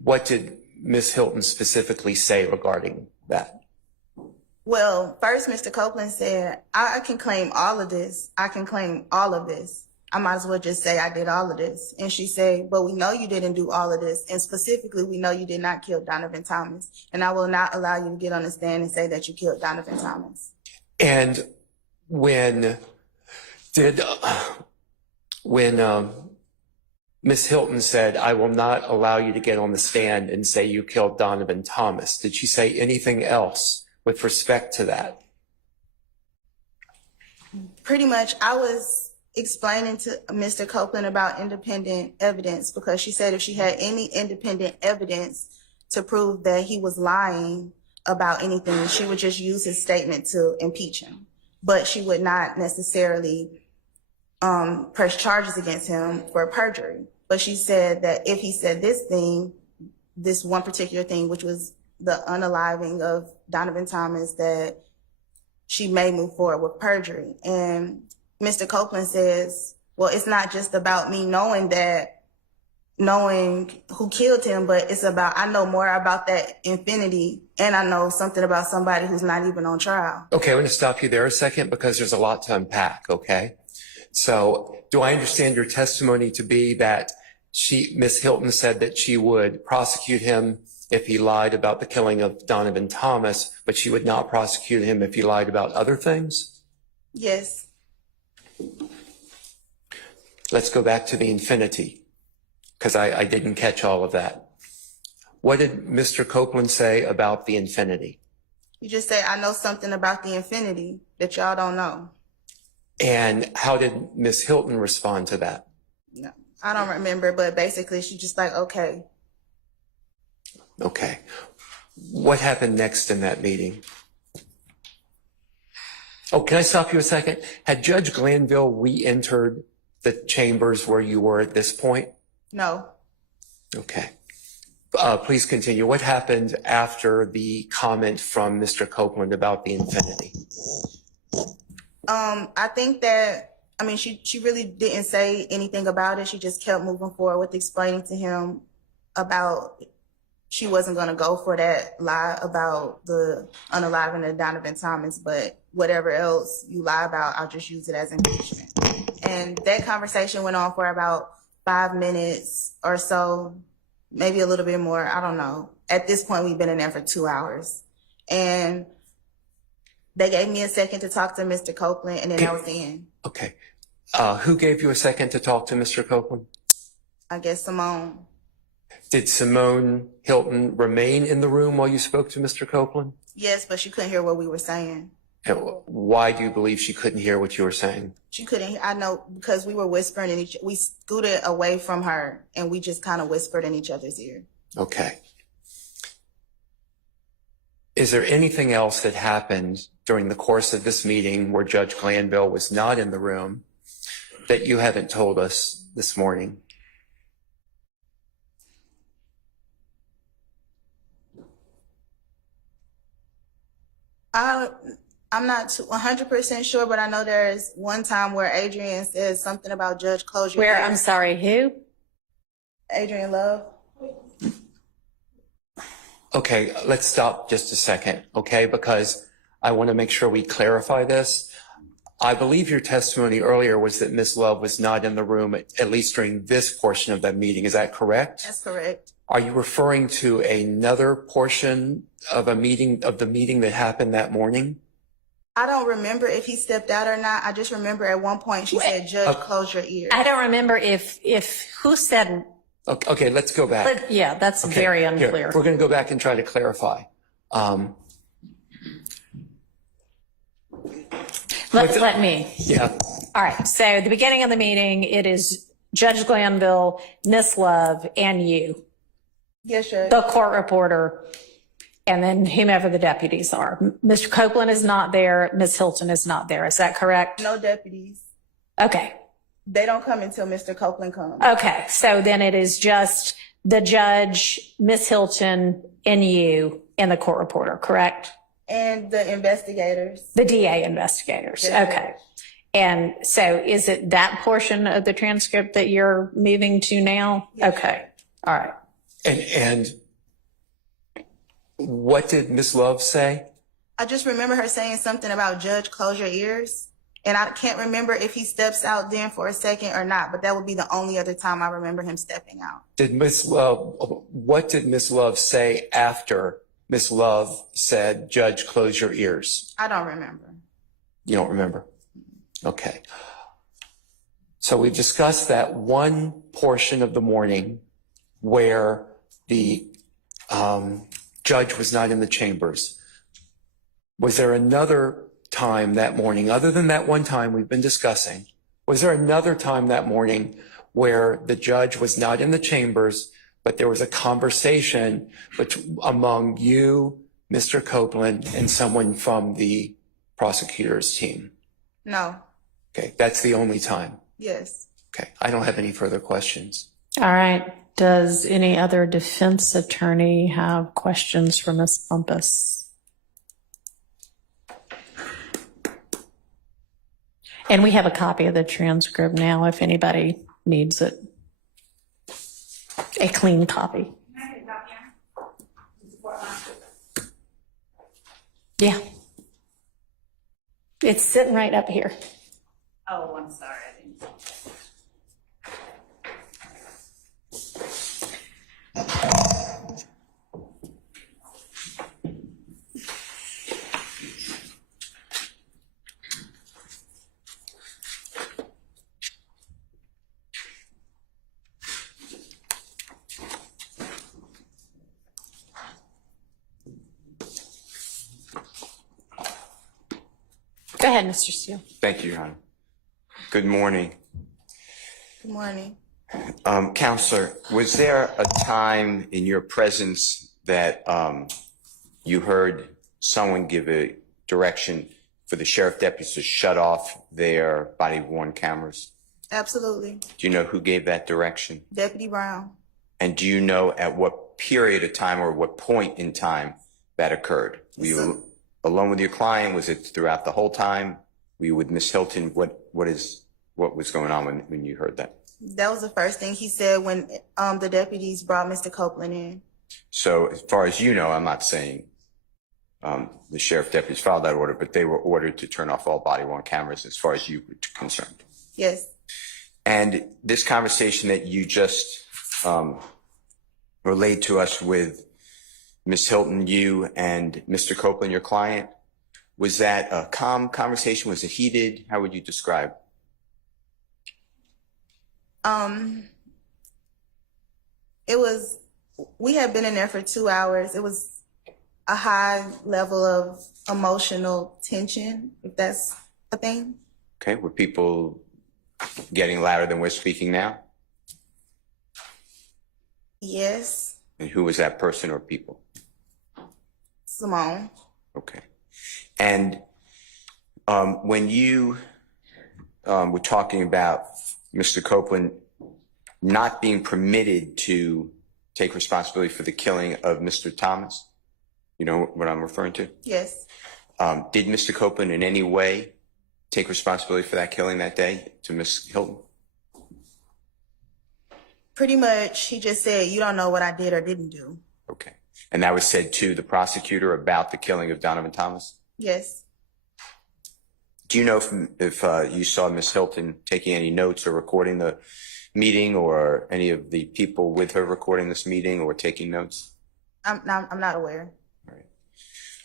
what did Ms. Hilton specifically say regarding that? Well, first, Mr. Copeland said, I can claim all of this. I can claim all of this. I might as well just say I did all of this. And she said, but we know you didn't do all of this. And specifically, we know you did not kill Donovan Thomas. And I will not allow you to get on the stand and say that you killed Donovan Thomas. And when Ms. Hilton said, I will not allow you to get on the stand and say you killed Donovan Thomas, did she say anything else with respect to that? Pretty much, I was explaining to Mr. Copeland about independent evidence because she said if she had any independent evidence to prove that he was lying about anything, she would just use his statement to impeach him. But she would not necessarily press charges against him for perjury. But she said that if he said this thing, this one particular thing, which was the unaliving of Donovan Thomas, that she may move forward with perjury. And Mr. Copeland says, well, it's not just about me knowing that knowing who killed him, but it's about, I know more about that infinity, and I know something about somebody who's not even on trial. Okay, I'm going to stop you there a second because there's a lot to unpack, okay? So do I understand your testimony to be that Ms. Hilton said that she would prosecute him if he lied about the killing of Donovan Thomas, but she would not prosecute him if he lied about other things? Yes. Let's go back to the infinity, because I didn't catch all of that. What did Mr. Copeland say about the infinity? You just said, I know something about the infinity that y'all don't know. And how did Ms. Hilton respond to that? No, I don't remember, but basically she just like, okay. Okay. What happened next in that meeting? Oh, can I stop you a second? Had Judge Glanville re-entered the chambers where you were at this point? No. Okay. Please continue. What happened after the comment from Mr. Copeland about the infinity? I think that, I mean, she really didn't say anything about it. She just kept moving forward with explaining to him about she wasn't going to go for that lie about the unaliving of Donovan Thomas, but whatever else you lie about, I'll just use it as impeachment. And that conversation went on for about 5 minutes or so, maybe a little bit more. I don't know. At this point, we've been in there for 2 hours. And they gave me a second to talk to Mr. Copeland, and then that was the end. Okay. Who gave you a second to talk to Mr. Copeland? I guess Simone. Did Simone Hilton remain in the room while you spoke to Mr. Copeland? Yes, but she couldn't hear what we were saying. And why do you believe she couldn't hear what you were saying? She couldn't. I know because we were whispering in we scooted away from her and we just kind of whispered in each other's ear. Okay. Is there anything else that happened during the course of this meeting where Judge Glanville was not in the room that you haven't told us this morning? I'm not 100% sure, but I know there's one time where Adrian says something about Judge Closure. Where, I'm sorry, who? Adrian Love. Okay, let's stop just a second, okay? Because I want to make sure we clarify this. I believe your testimony earlier was that Ms. Love was not in the room, at least during this portion of that meeting. Is that correct? That's correct. Are you referring to another portion of the meeting that happened that morning? I don't remember if he stepped out or not. I just remember at one point she said, Judge, close your ears. I don't remember if who said, Okay, let's go back. but yeah, that's Okay, very here, unclear. we're going to go back and try to clarify. Let me. Yeah. All right. So at the beginning of the meeting, it is Judge Glanville, Miss Love, and you, Yes, Judge. the court reporter, and then whomever the deputies are. Mr. Copeland is not there. Ms. Hilton is not there. Is that correct? No deputies. Okay. They don't come until Mr. Copeland comes. Okay. So then it is just the judge, Miss Hilton, and you, and the court reporter, correct? And the investigators. The DA investigators. Yes, Okay. Judge. And so is it that portion of the transcript that you're moving to now? Yes. Okay. All right. And what did Ms. Love say? I just remember her saying something about Judge, close your ears. And I can't remember if he steps out then for a second or not, but that would be the only other time I remember him stepping out. What did Ms. Love say after Ms. Love said, Judge, close your ears? I don't remember. You don't remember? Okay. So we've discussed that one portion of the morning where the judge was not in the chambers. Was there another time that morning, other than that one time we've been discussing, was there another time that morning where the judge was not in the chambers, but there was a conversation among you, Mr. Copeland, and someone from the prosecutor's team? No. Okay, that's the only time. Yes. Okay, I don't have any further questions. All right. Does any other defense attorney have questions for Ms. Bumpus? And we have a copy of the transcript now if anybody needs it. A clean copy. Yeah. It's sitting right up here. Oh, I'm sorry. I didn't. Go ahead, Mr. Steele. Thank you, Your Honor. Good morning. Good morning. Counselor, was there a time in your presence that you heard someone give a direction for the sheriff deputies to shut off their body-worn cameras? Absolutely. Do you know who gave that direction? Deputy Brown. And do you know at what period of time or what point in time that occurred? Were you alone with your client? Was it throughout the whole time? Were you with Miss Hilton? What was going on when you heard that? That was the first thing he said when the deputies brought Mr. Copeland in. So as far as you know, I'm not saying the sheriff deputies followed that order, but they were ordered to turn off all body-worn cameras as far as you were concerned. Yes. And this conversation that you just relayed to us with Ms. Hilton, you and Mr. Copeland, your client, was that a calm conversation? Was it heated? How would you describe? It was, we had been in there for 2 hours. It was a high level of emotional tension, if that's a thing. Okay, were people getting louder than we're speaking now? Yes. And who was that person or people? Simone. Okay. And when you were talking about Mr. Copeland not being permitted to take responsibility for the killing of Mr. Thomas, you know what I'm referring to? Yes. Did Mr. Copeland in any way take responsibility for that killing that day to Ms. Hilton? Pretty much, he just said, you don't know what I did or didn't do. Okay. And that was said to the prosecutor about the killing of Donovan Thomas? Yes. Do you know if you saw Ms. Hilton taking any notes or recording the meeting, or any of the people with her recording this meeting or taking notes? I'm not aware.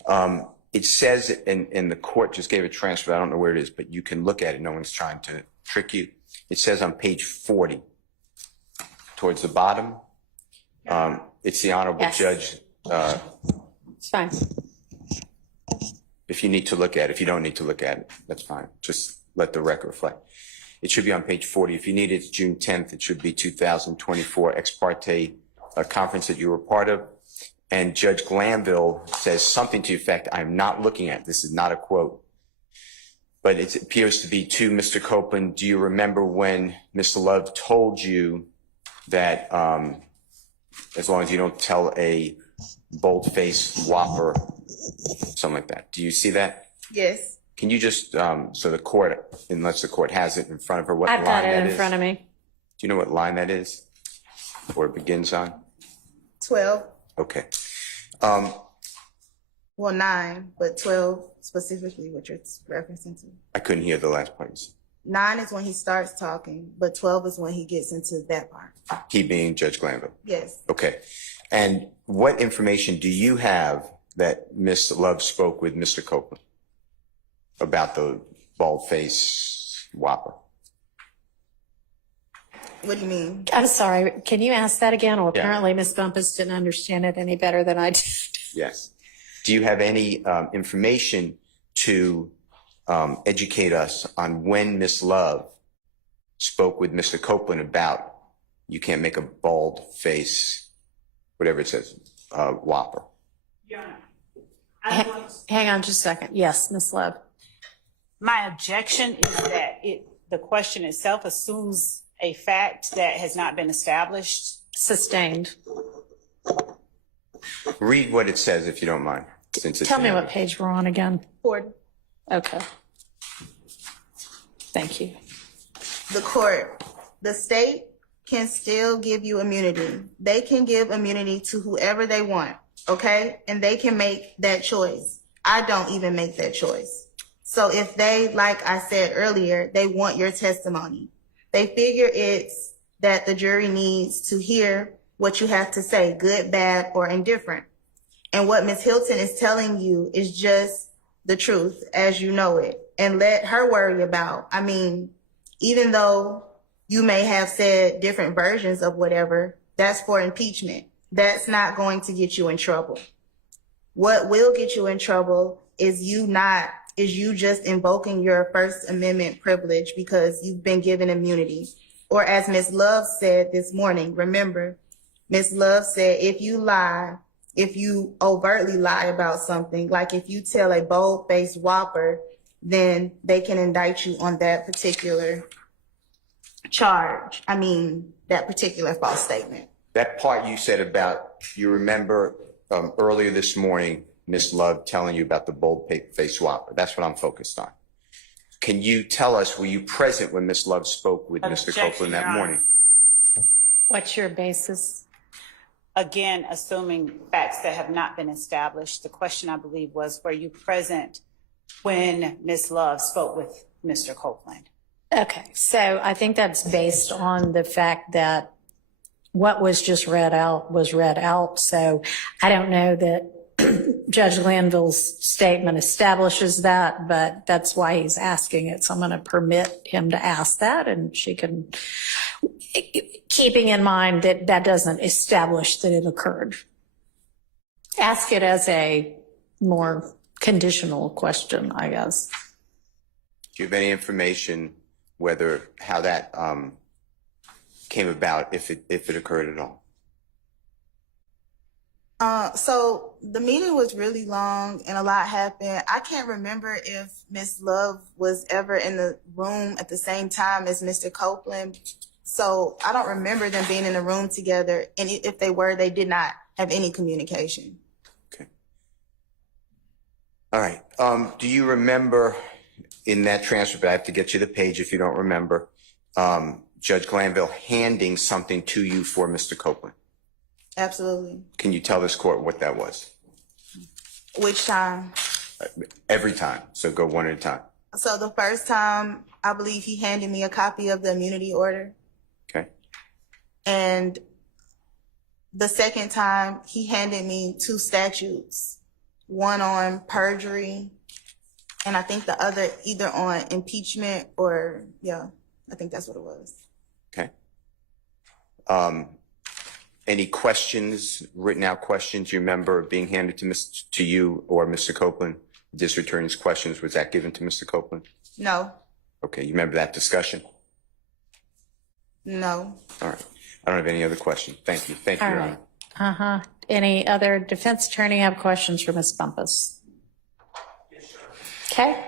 All right. It says, and the court just gave a transcript, I don't know where it is, but you can look at it. No one's trying to trick you. It says on page 40, towards the bottom, it's the Honorable Yes. Judge. It's fine. If you need to look at it, if you don't need to look at it, that's fine. Just let the record reflect. It should be on page 40. If you need it, it's June 10th. It should be 2024 ex parte conference that you were part of. And Judge Glanville says something to the effect, I'm not looking at, this is not a quote, but it appears to be to Mr. Copeland. Do you remember when Mr. Love told you that as long as you don't tell a bold-faced whopper, something like that? Do you see that? Yes. Can you just, so the court, unless the court has it in front of her, what line I've that got is? it in front of me. Do you know what line that is? Or it begins on? 12. Okay. Well, 9, but 12 specifically, what you're referencing to. I couldn't hear the last part. 9 is when he starts talking, but 12 is when he gets into that part. He being Judge Glanville. Yes. Okay. And what information do you have that Ms. Love spoke with Mr. Copeland about the bald-faced whopper? What do you mean? I'm sorry. Can you ask that again? Well, Yeah. apparently Ms. Bumpus didn't understand it any better than I did. Yes. Do you have any information to educate us on when Ms. Love spoke with Mr. Copeland about you can't make a bald face, whatever it says, whopper? Hang on just a second. Yes, Ms. Love. My objection is that the question itself assumes a fact that has not been established. Sustained. Read what it says if you don't mind. Since it's Tell me in what there. page we're on again. 40. Okay. Thank you. The court, the state can still give you immunity. They can give immunity to whoever they want, okay? And they can make that choice. I don't even make that choice. So if they, like I said earlier, they want your testimony, they figure it's that the jury needs to hear what you have to say, good, bad, or indifferent. And what Ms. Hilton is telling you is just the truth as you know it. And let her worry about, I mean, even though you may have said different versions of whatever, that's for impeachment. That's not going to get you in trouble. What will get you in trouble is you just invoking your First Amendment privilege because you've been given immunity. Or as Ms. Love said this morning, remember, Ms. Love said, if you overtly lie about something, like if you tell a bold-faced whopper, then they can indict you on that particular charge. I mean, that particular false statement. That part you said about, you remember earlier this morning, Ms. Love telling you about the bold-faced whopper. That's what I'm focused on. Can you tell us, were you present when Ms. Love spoke with Mr. Copeland that morning? What's your basis? Again, assuming facts that have not been established, the question I believe was, were you present when Ms. Love spoke with Mr. Copeland? Okay, so I think that's based on the fact that what was just read out was read out. So I don't know that Judge Glanville's statement establishes that, but that's why he's asking it. So I'm going to permit him to ask that, and she can, keeping in mind that that doesn't establish that it occurred. Ask it as a more conditional question, I guess. Do you have any information how that came about, if it occurred at all? So the meeting was really long and a lot happened. I can't remember if Ms. Love was ever in the room at the same time as Mr. Copeland. So I don't remember them being in the room together. And if they were, they did not have any communication. Okay. All right. Do you remember in that transcript, I have to get you the page if you don't remember, Judge Glanville handing something to you for Mr. Copeland? Absolutely. Can you tell this court what that was? Which time? Every time. So go one at a time. So the first time, I believe he handed me a copy of the immunity order. Okay. And the second time, he handed me 2 statutes, one on perjury, and I think the other either on impeachment or, yeah, I think that's what it was. Okay. Any questions, written out questions you remember being handed to you or Mr. Copeland? District Attorney's questions, was that given to Mr. Copeland? No. Okay, you remember that discussion? No. All right. I don't have any other questions. Thank you. Thank you, All Your right. Honor. Any other defense attorney have questions for Ms. Bumpus? Okay.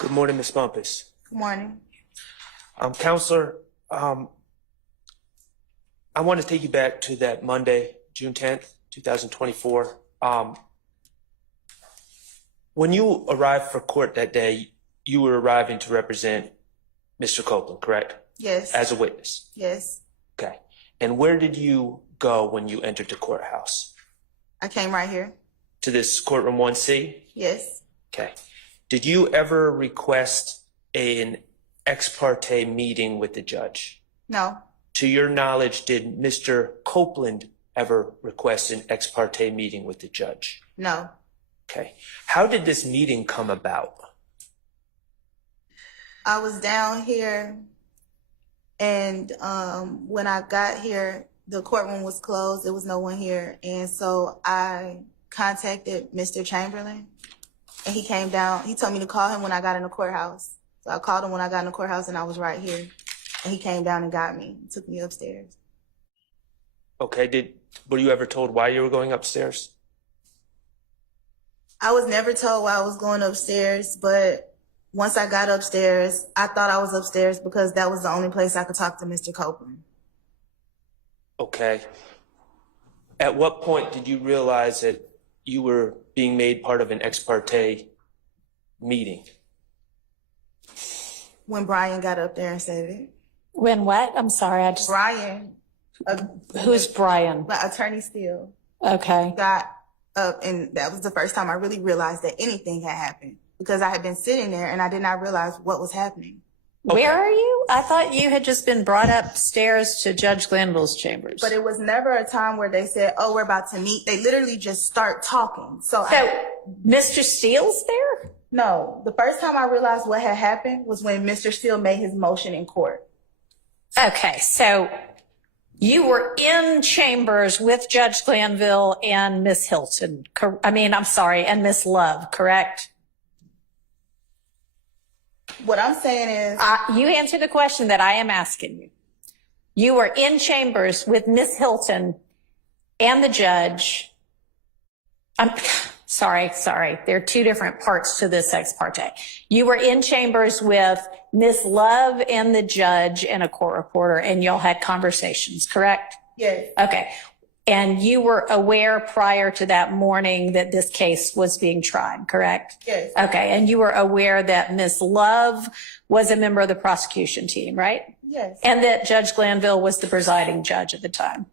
Good morning, Ms. Bumpus. Good morning. Counselor, I want to take you back to that Monday, June 10th, 2024. When you arrived for court that day, you were arriving to represent Mr. Copeland, correct? Yes. As a witness? Yes. Okay. And where did you go when you entered the courthouse? I came right here. To this courtroom 1C? Yes. Okay. Did you ever request an ex parte meeting with the judge? No. To your knowledge, did Mr. Copeland ever request an ex parte meeting with the judge? No. Okay. How did this meeting come about? I was down here, and when I got here, the courtroom was closed. There was no one here. And so I contacted Mr. Chamberlain, and he came down. He told me to call him when I got in the courthouse. So I called him when I got in the courthouse, and I was right here. And he came down and got me, took me upstairs. Okay. Were you ever told why you were going upstairs? I was never told why I was going upstairs, but once I got upstairs, I thought I was upstairs because that was the only place I could talk to Mr. Copeland. Okay. At what point did you realize that you were being made part of an ex parte meeting? When Brian got up there and said it. When what? I'm sorry, I just, Brian, who's Brian? Attorney Steele, Okay. got up, and that was the first time I really realized that anything had happened, because I had been sitting there and I did not realize what was happening. Okay. Where are you? I thought you had just been brought upstairs to Judge Glanville's chambers. But it was never a time where they said, oh, we're about to meet. They literally just start talking. So Mr. Steele's there? no, the first time I realized what had happened was when Mr. Steele made his motion in court. Okay, so you were in chambers with Judge Glanville and Miss Hilton. And Miss Love, correct? What I'm saying is, You answered the question that I am asking you. You were in chambers with Miss Hilton and the judge. I'm sorry. There are two different parts to this ex parte. You were in chambers with Miss Love and the judge and a court reporter, and y'all had conversations, correct? yes, Okay. And you were aware prior to that morning that this case was being tried, correct? yes, Okay. And you were aware that Miss Love was a member of the prosecution team, right? yes, And that Judge Glanville was the presiding judge at the time.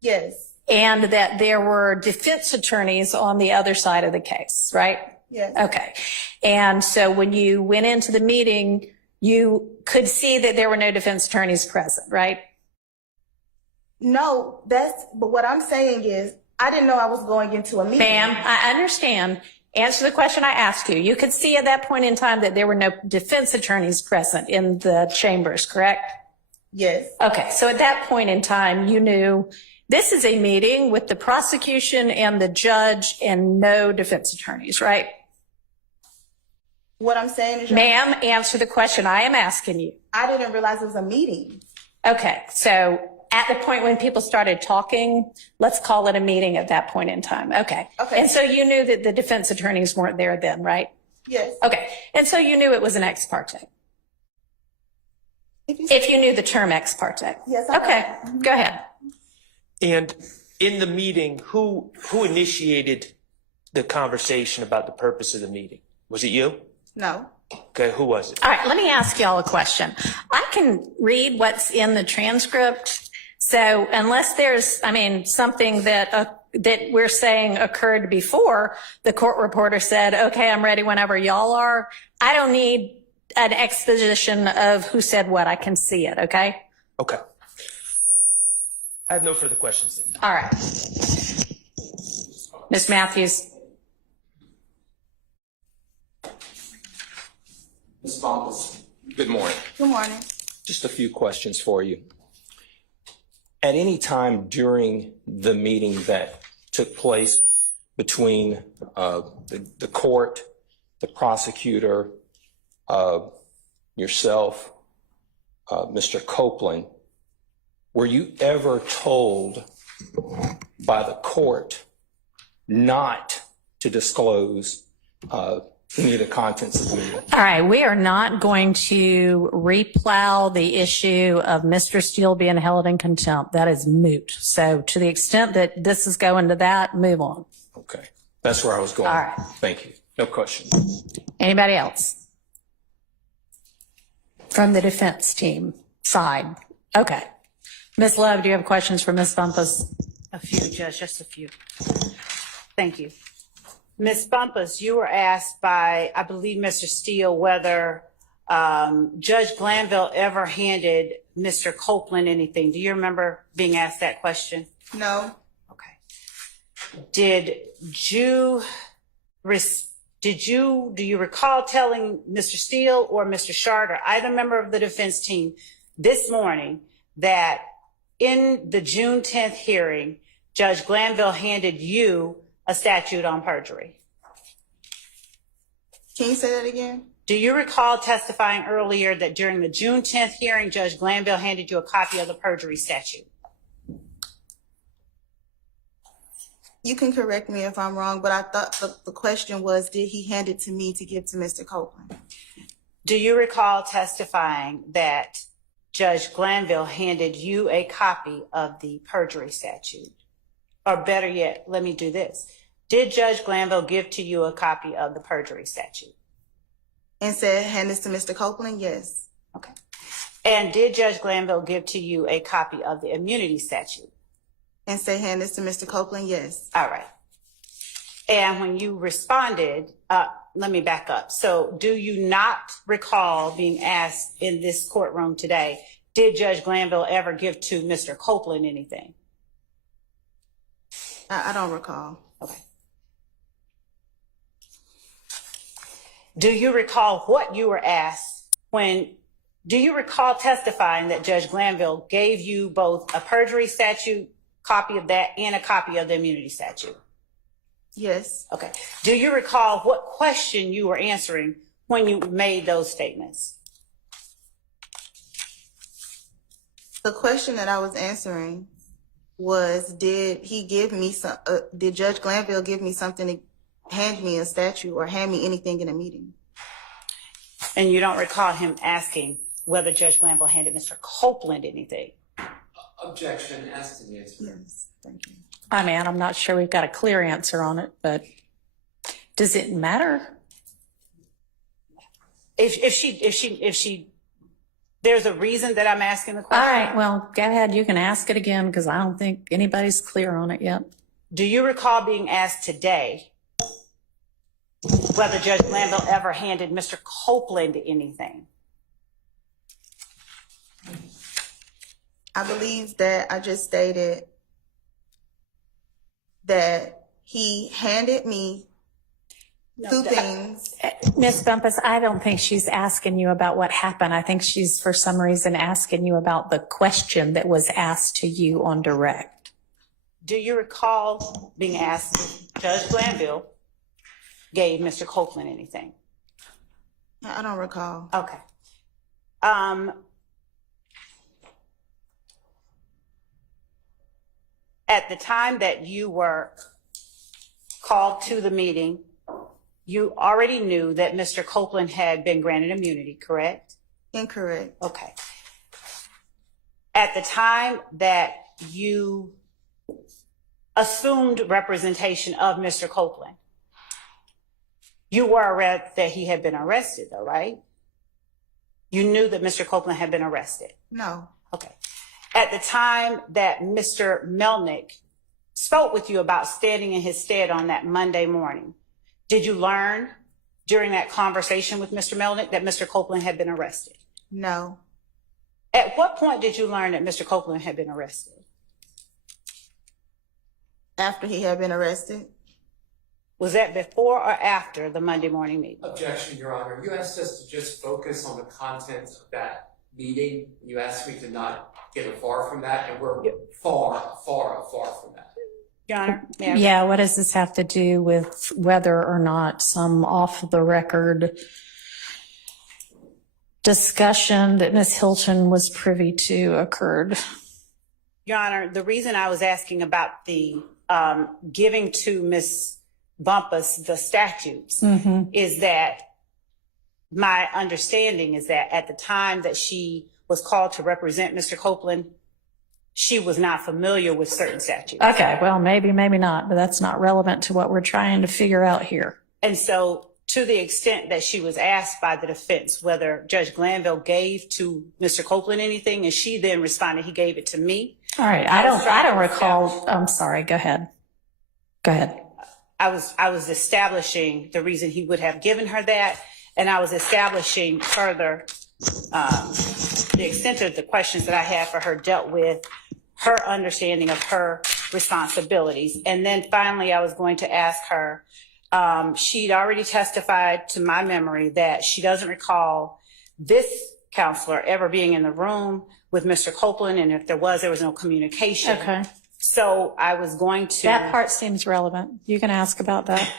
yes, And that there were defense attorneys on the other side of the case, right? yes. Okay. And so when you went into the meeting, you could see that there were no defense attorneys present, right? No, but what I'm saying is, I didn't know I was going into a meeting. Ma'am, I understand. Answer the question I asked you. You could see at that point in time that there were no defense attorneys present in the chambers, correct? Yes, Okay. So at that point in time, you knew this is a meeting with the prosecution and the judge and no defense attorneys, right? what I'm saying is, Ma'am, answer the question I am asking you. I didn't realize it was a meeting. Okay, so at the point when people started talking, let's call it a meeting at that point in time. Okay. Okay. And so you knew that the defense attorneys weren't there then, right? Yes. Okay. And so you knew it was an ex parte. If you knew the term ex parte. Yes, I know. Okay, go ahead. And in the meeting, who initiated the conversation about the purpose of the meeting? Was it you? No. Okay, who was it? All right, let me ask y'all a question. I can read what's in the transcript. So unless there's, something that we're saying occurred before, the court reporter said, okay, I'm ready whenever y'all are. I don't need an exposition of who said what. I can see it, okay? Okay. I have no further questions. All right. Ms. Matthews. Ms. Bombas, good morning. Good morning. Just a few questions for you. At any time during the meeting that took place between the court, the prosecutor, yourself, Mr. Copeland, were you ever told by the court not to disclose any of the contents of the meeting? All right, we are not going to replow the issue of Mr. Steele being held in contempt. That is moot. So to the extent that this is going to that, move on. Okay, that's where I was going. All right. Thank you. No question. Anybody else? From the defense team side. Okay. Ms. Love, do you have questions for Ms. Bumpus? A few, Judge, just a few. Thank you. Ms. Bumpus, you were asked by, I believe, Mr. Steele, whether Judge Glanville ever handed Mr. Copeland anything. Do you remember being asked that question? No. Okay. Do you recall telling Mr. Steele or Mr. Shard or either member of the defense team this morning that in the June 10th hearing, Judge Glanville handed you a statute on perjury? Can you say that again? Do you recall testifying earlier that during the June 10th hearing, Judge Glanville handed you a copy of the perjury statute? You can correct me if I'm wrong, but I thought the question was, did he hand it to me to give to Mr. Copeland? Do you recall testifying that Judge Glanville handed you a copy of the perjury statute? Or better yet, let me do this. Did Judge Glanville give to you a copy of the perjury statute? And said, hand this to Mr. Copeland? Yes. Okay. And did Judge Glanville give to you a copy of the immunity statute? And say, hand this to Mr. Copeland? Yes. All right. And when you responded, let me back up. So do you not recall being asked in this courtroom today, did Judge Glanville ever give to Mr. Copeland anything? I don't recall. Okay. Do you recall what you were asked do you recall testifying that Judge Glanville gave you both a perjury statute, copy of that, and a copy of the immunity statute? Yes. Okay. Do you recall what question you were answering when you made those statements? The question that I was answering was, did Judge Glanville give me something to hand me a statute or hand me anything in a meeting? And you don't recall him asking whether Judge Glanville handed Mr. Copeland anything? Objection as to the answer. Yes. Thank you. I mean, I'm not sure we've got a clear answer on it, but does it matter? If she, there's a reason that I'm asking the question. All right, well, go ahead. You can ask it again because I don't think anybody's clear on it yet. Do you recall being asked today whether Judge Glanville ever handed Mr. Copeland anything? I believe that I just stated that he handed me two things. Ms. Bumpus, I don't think she's asking you about what happened. I think she's, for some reason, asking you about the question that was asked to you on direct. Do you recall being asked if Judge Glanville gave Mr. Copeland anything? I don't recall. Okay. At the time that you were called to the meeting, you already knew that Mr. Copeland had been granted immunity, correct? Incorrect. Okay. At the time that you assumed representation of Mr. Copeland, you were aware that he had been arrested, though, right? You knew that Mr. Copeland had been arrested? No. Okay. At the time that Mr. Melnick spoke with you about standing in his stead on that Monday morning, did you learn during that conversation with Mr. Melnick that Mr. Copeland had been arrested? No. At what point did you learn that Mr. Copeland had been arrested? After he had been arrested. Was that before or after the Monday morning meeting? Objection, Your Honor. You asked us to just focus on the content of that meeting. You asked me to not get far from that, and we're far from that. Your Honor, may I? Yeah, what does this have to do with whether or not some off-the-record discussion that Ms. Hilton was privy to occurred? Your Honor, the reason I was asking about the giving to Ms. Bumpus the statutes is that my understanding is that at the time that she was called to represent Mr. Copeland, she was not familiar with certain statutes. Okay, well, maybe not, but that's not relevant to what we're trying to figure out here. And so to the extent that she was asked by the defense whether Judge Glanville gave to Mr. Copeland anything, and she then responded, he gave it to me. All right, I don't recall. I'm sorry, go ahead. Go ahead. I was establishing the reason he would have given her that, and I was establishing further the extent of the questions that I had for her dealt with her understanding of her responsibilities. And then finally, I was going to ask her, she'd already testified to my memory that she doesn't recall this counselor ever being in the room with Mr. Copeland, and if there was no communication. Okay. So I was going to... That part seems relevant. You can ask about that.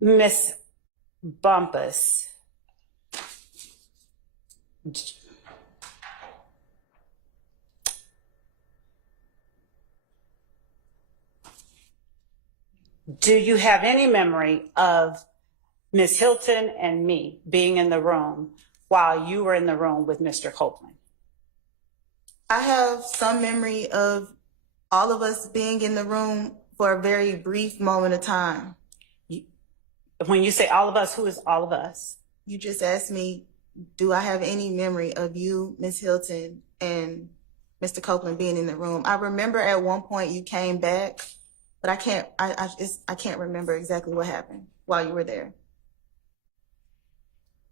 Miss Bumpus, do you have any memory of Miss Hilton and me being in the room while you were in the room with Mr. Copeland? I have some memory of all of us being in the room for a very brief moment of time. When you say all of us, who is all of us? You just asked me, do I have any memory of you, Ms. Hilton, and Mr. Copeland being in the room? I remember at one point you came back, but I can't remember exactly what happened while you were there.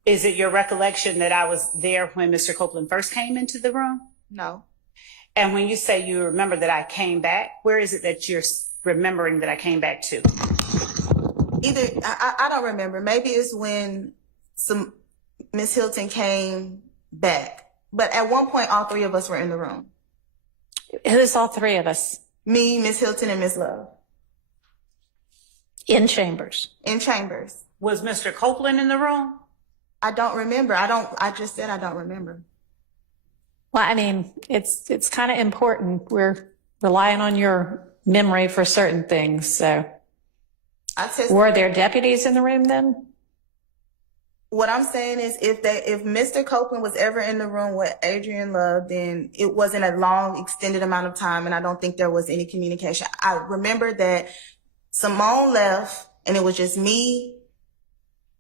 Is it your recollection that I was there when Mr. Copeland first came into the room? No. And when you say you remember that I came back, where is it that you're remembering that I came back to? Either, I don't remember. Maybe it's when Miss Hilton came back. But at one point, all three of us were in the room. Who's all three of us? Me, Miss Hilton, and Miss Love. In chambers. In chambers. Was Mr. Copeland in the room? I don't remember. I just said I don't remember. Well, I mean, it's kind of important. We're relying on your memory for certain things. So were there deputies in the room then? What I'm saying is if Mr. Copeland was ever in the room with Adrian Love, then it wasn't a long, extended amount of time, and I don't think there was any communication. I remember that Simone left, and it was just me,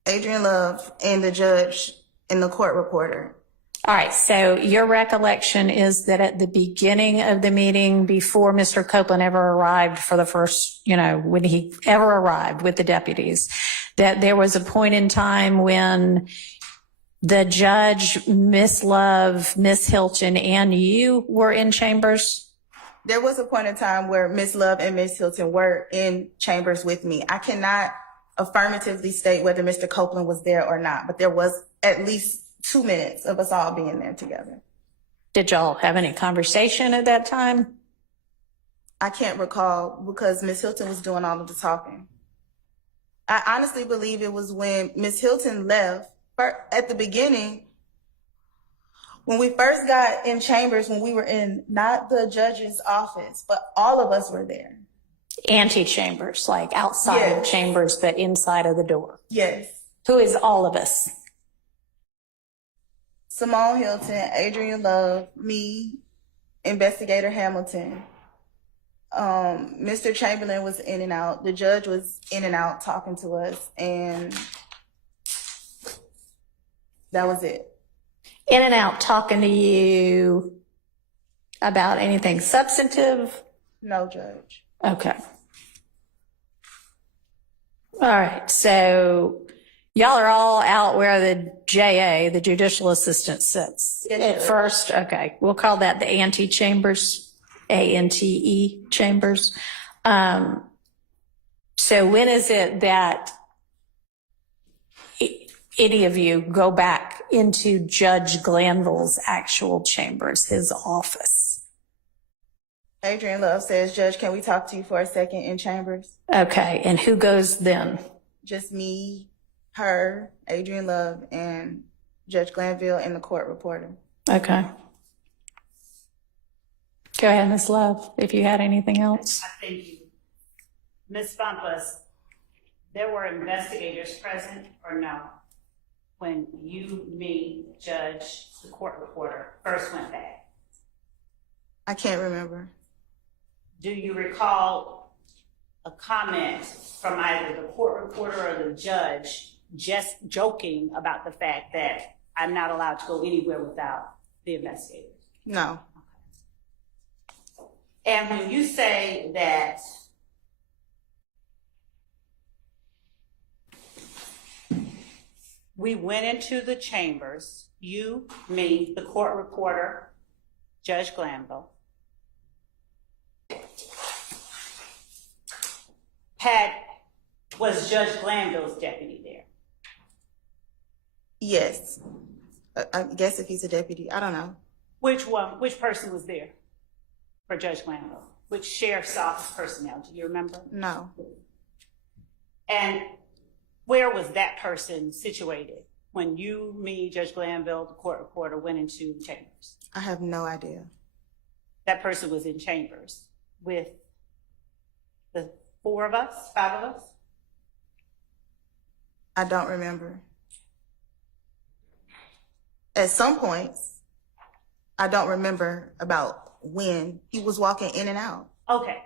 Adrian Love, and the judge and the court reporter. All right, so your recollection is that at the beginning of the meeting, before Mr. Copeland ever arrived for the first, when he ever arrived with the deputies, that there was a point in time when the judge, Miss Love, Miss Hilton, and you were in chambers? There was a point in time where Miss Love and Miss Hilton were in chambers with me. I cannot affirmatively state whether Mr. Copeland was there or not, but there was at least 2 minutes of us all being there together. Did y'all have any conversation at that time? I can't recall because Miss Hilton was doing all of the talking. I honestly believe it was when Miss Hilton left at the beginning, when we first got in chambers, when we were in not the judge's office, but all of us were there. Antechambers, like outside of chambers, but inside of the door. Yes. Who is all of us? Simone Hilton, Adrian Love, me, Investigator Hamilton. Mr. Chamberlain was in and out. The judge was in and out talking to us, and that was it. In and out talking to you about anything substantive? No, Judge. Okay. All right, so y'all are all out where the JA, the judicial assistant, sits. Yes, At first, okay, we'll call that the antechambers, ANTE chambers. So when is it that any of you go back into Judge Glanville's actual chambers, his office? Adrian Love says, Judge, can we talk to you for a second in chambers? Okay, and who goes then? Just me, her, Adrian Love, and Judge Glanville and the court reporter. Okay. Go ahead, Ms. Love, if you had anything else. Thank you. Ms. Bumpus, there were investigators present or no when you, me, Judge, the court reporter first went back? I can't remember. Do you recall a comment from either the court reporter or the judge just joking about the fact that I'm not allowed to go anywhere without the investigators? No. And when you say that we went into the chambers, you, me, the court reporter, Judge Glanville, was Judge Glanville's deputy there? Yes. I guess if he's a deputy, I don't know. Which person was there for Judge Glanville? Which sheriff's office personnel, do you remember? No. And where was that person situated when you, me, Judge Glanville, the court reporter went into chambers? I have no idea. That person was in chambers with the 5 of us? I don't remember. At some points, I don't remember about when he was walking in and out. Okay.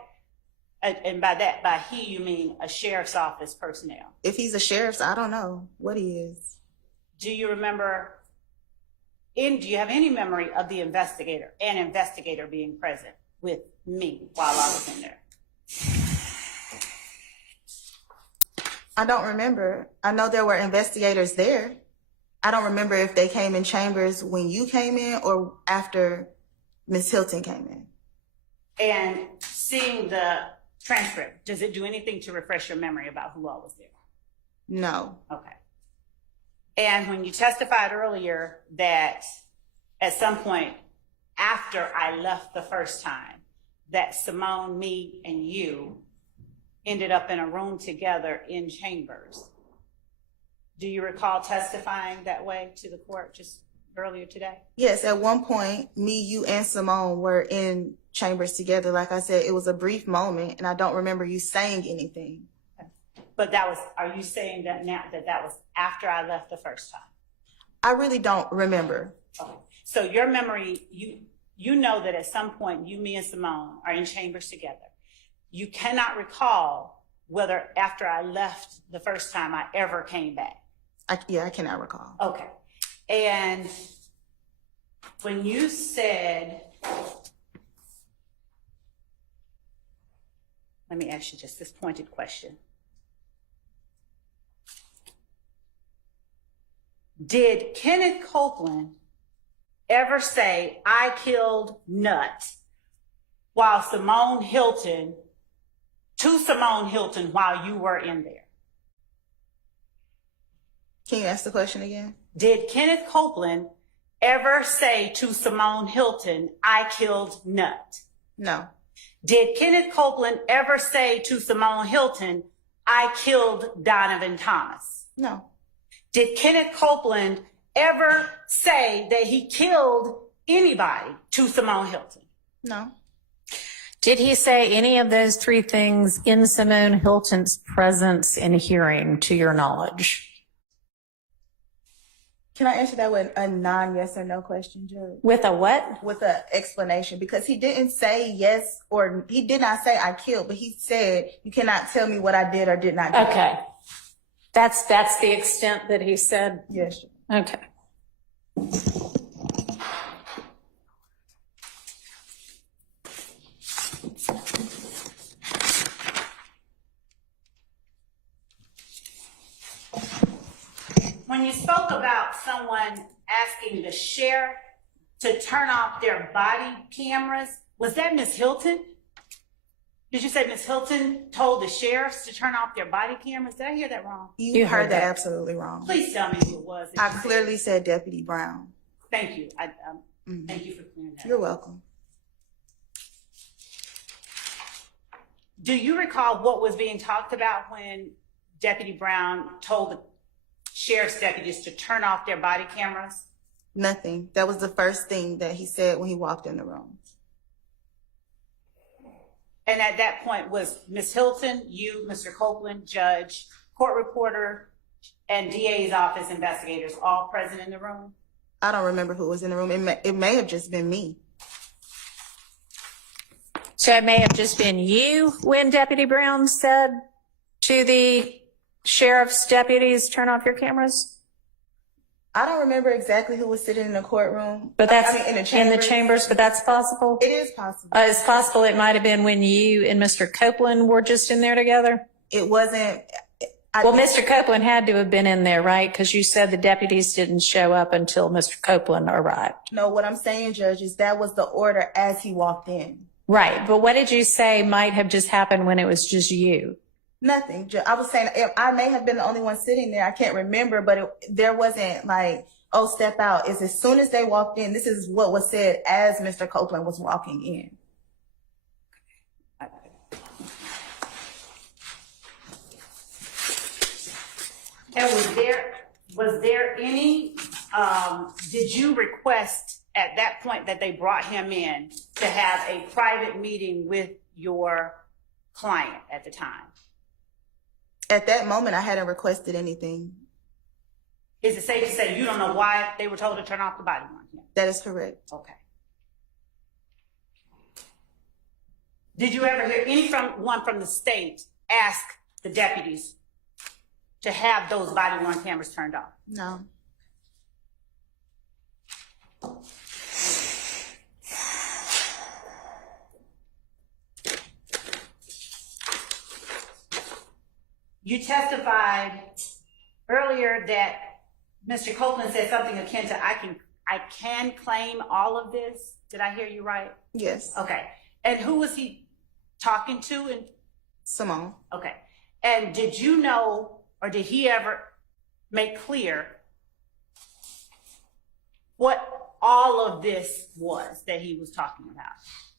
And by that, by he, you mean a sheriff's office personnel. If he's a sheriff's, I don't know what he is. Do you remember, do you have any memory of the investigator being present with me while I was in there? I don't remember. I know there were investigators there. I don't remember if they came in chambers when you came in or after Ms. Hilton came in. And seeing the transcript, does it do anything to refresh your memory about who all was there? No. Okay. And when you testified earlier that at some point after I left the first time, that Simone, me, and you ended up in a room together in chambers. Do you recall testifying that way to the court just earlier today? Yes, at one point, me, you, and Simone were in chambers together. Like I said, it was a brief moment, and I don't remember you saying anything. But that was, are you saying that now that was after I left the first time? I really don't remember. Okay. So your memory, you know that at some point you, me, and Simone are in chambers together. You cannot recall whether after I left the first time I ever came back. I cannot recall. Okay. And when you said, let me ask you just this pointed question. Did Kenneth Copeland ever say, I killed Nut while Simone Hilton, to Simone Hilton while you were in there? Can you ask the question again? Did Kenneth Copeland ever say to Simone Hilton, I killed Nut? No. Did Kenneth Copeland ever say to Simone Hilton, I killed Donovan Thomas? No. Did Kenneth Copeland ever say that he killed anybody to Simone Hilton? No. Did he say any of those three things in Simone Hilton's presence and hearing, to your knowledge? Can I answer that with a non-yes or no question, Judge? With a what? With an explanation, because he didn't say yes, or he did not say I killed, but he said, you cannot tell me what I did or did not do. Okay. That's the extent that he said? Yes. Okay. When you spoke about someone asking the sheriff to turn off their body cameras, was that Ms. Hilton? Did you say Ms. Hilton told the sheriffs to turn off their body cameras? Did I hear that wrong? You heard that absolutely wrong. Please tell me who it was. I clearly said Deputy Brown. Thank you. Thank you for clearing that. You're welcome. Do you recall what was being talked about when Deputy Brown told the sheriff's deputies to turn off their body cameras? Nothing. That was the first thing that he said when he walked in the room. And at that point, was Ms. Hilton, you, Mr. Copeland, judge, court reporter, and DA's office investigators all present in the room? I don't remember who was in the room. It may have just been me. So it may have just been you when Deputy Brown said to the sheriff's deputies, turn off your cameras? I don't remember exactly who was sitting in the courtroom. But that's in the chambers. but that's possible? It is possible. It's possible it might have been when you and Mr. Copeland were just in there together? It wasn't. Well, Mr. Copeland had to have been in there, right? Because you said the deputies didn't show up until Mr. Copeland arrived. No, what I'm saying, Judge, is that was the order as he walked in. Right. But what did you say might have just happened when it was just you? Nothing. I was saying I may have been the only one sitting there. I can't remember, but there wasn't like, oh, step out. It's as soon as they walked in, this is what was said as Mr. Copeland was walking in. And was there any, did you request at that point that they brought him in to have a private meeting with your client at the time? At that moment, I hadn't requested anything. Is it safe to say you don't know why they were told to turn off the body on him? That is correct. Okay. Did you ever hear anyone from the state ask the deputies to have those body-worn cameras turned off? No. You testified earlier that Mr. Copeland said something akin to, I can claim all of this. Did I hear you right? Yes. Okay. And who was he talking to? And Simone. okay. And did you know, or did he ever make clear what all of this was that he was talking about?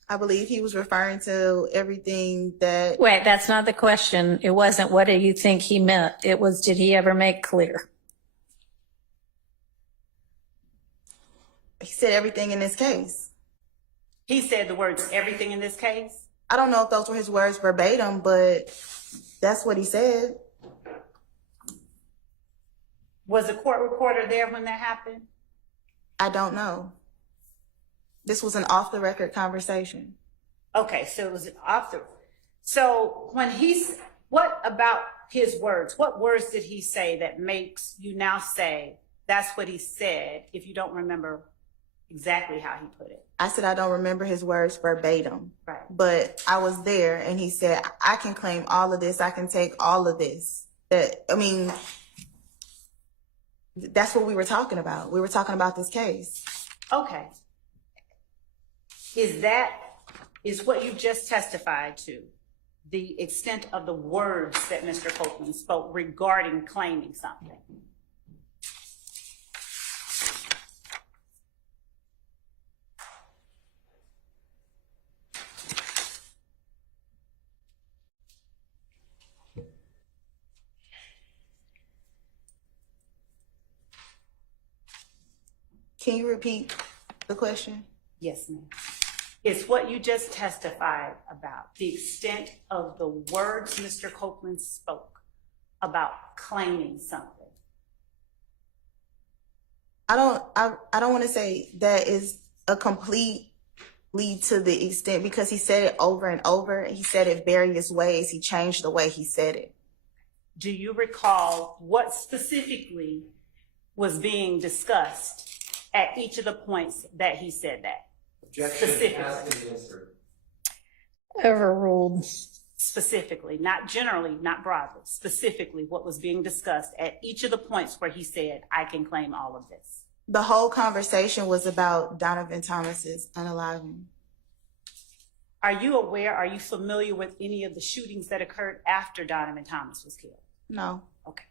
I believe he was referring to everything that. Wait, that's not the question. It wasn't what do you think he meant. It was, did he ever make clear? He said everything in this case. He said the words, everything in this case? I don't know if those were his words verbatim, but that's what he said. Was the court reporter there when that happened? I don't know. This was an off-the-record conversation. Okay, so it was an so when what about his words? What words did he say that makes you now say that's what he said if you don't remember exactly how he put it? I said I don't remember his words verbatim, Right. but I was there and he said, I can claim all of this. I can take all of this. That's what we were talking about. We were talking about this case. Okay. Is what you just testified to the extent of the words that Mr. Copeland spoke regarding claiming something? Can you repeat the question? Yes, ma'am. It's what you just testified about, the extent of the words Mr. Copeland spoke about claiming something. I don't want to say that is a complete lead to the extent because he said it over and over. He said it various ways. He changed the way he said it. Do you recall what specifically was being discussed at each of the points that he said that? Specifically. Overruled. Specifically, not generally, not broadly, specifically what was being discussed at each of the points where he said, I can claim all of this. The whole conversation was about Donovan Thomas's unaliving. Are you familiar with any of the shootings that occurred after Donovan Thomas was killed? No. Okay.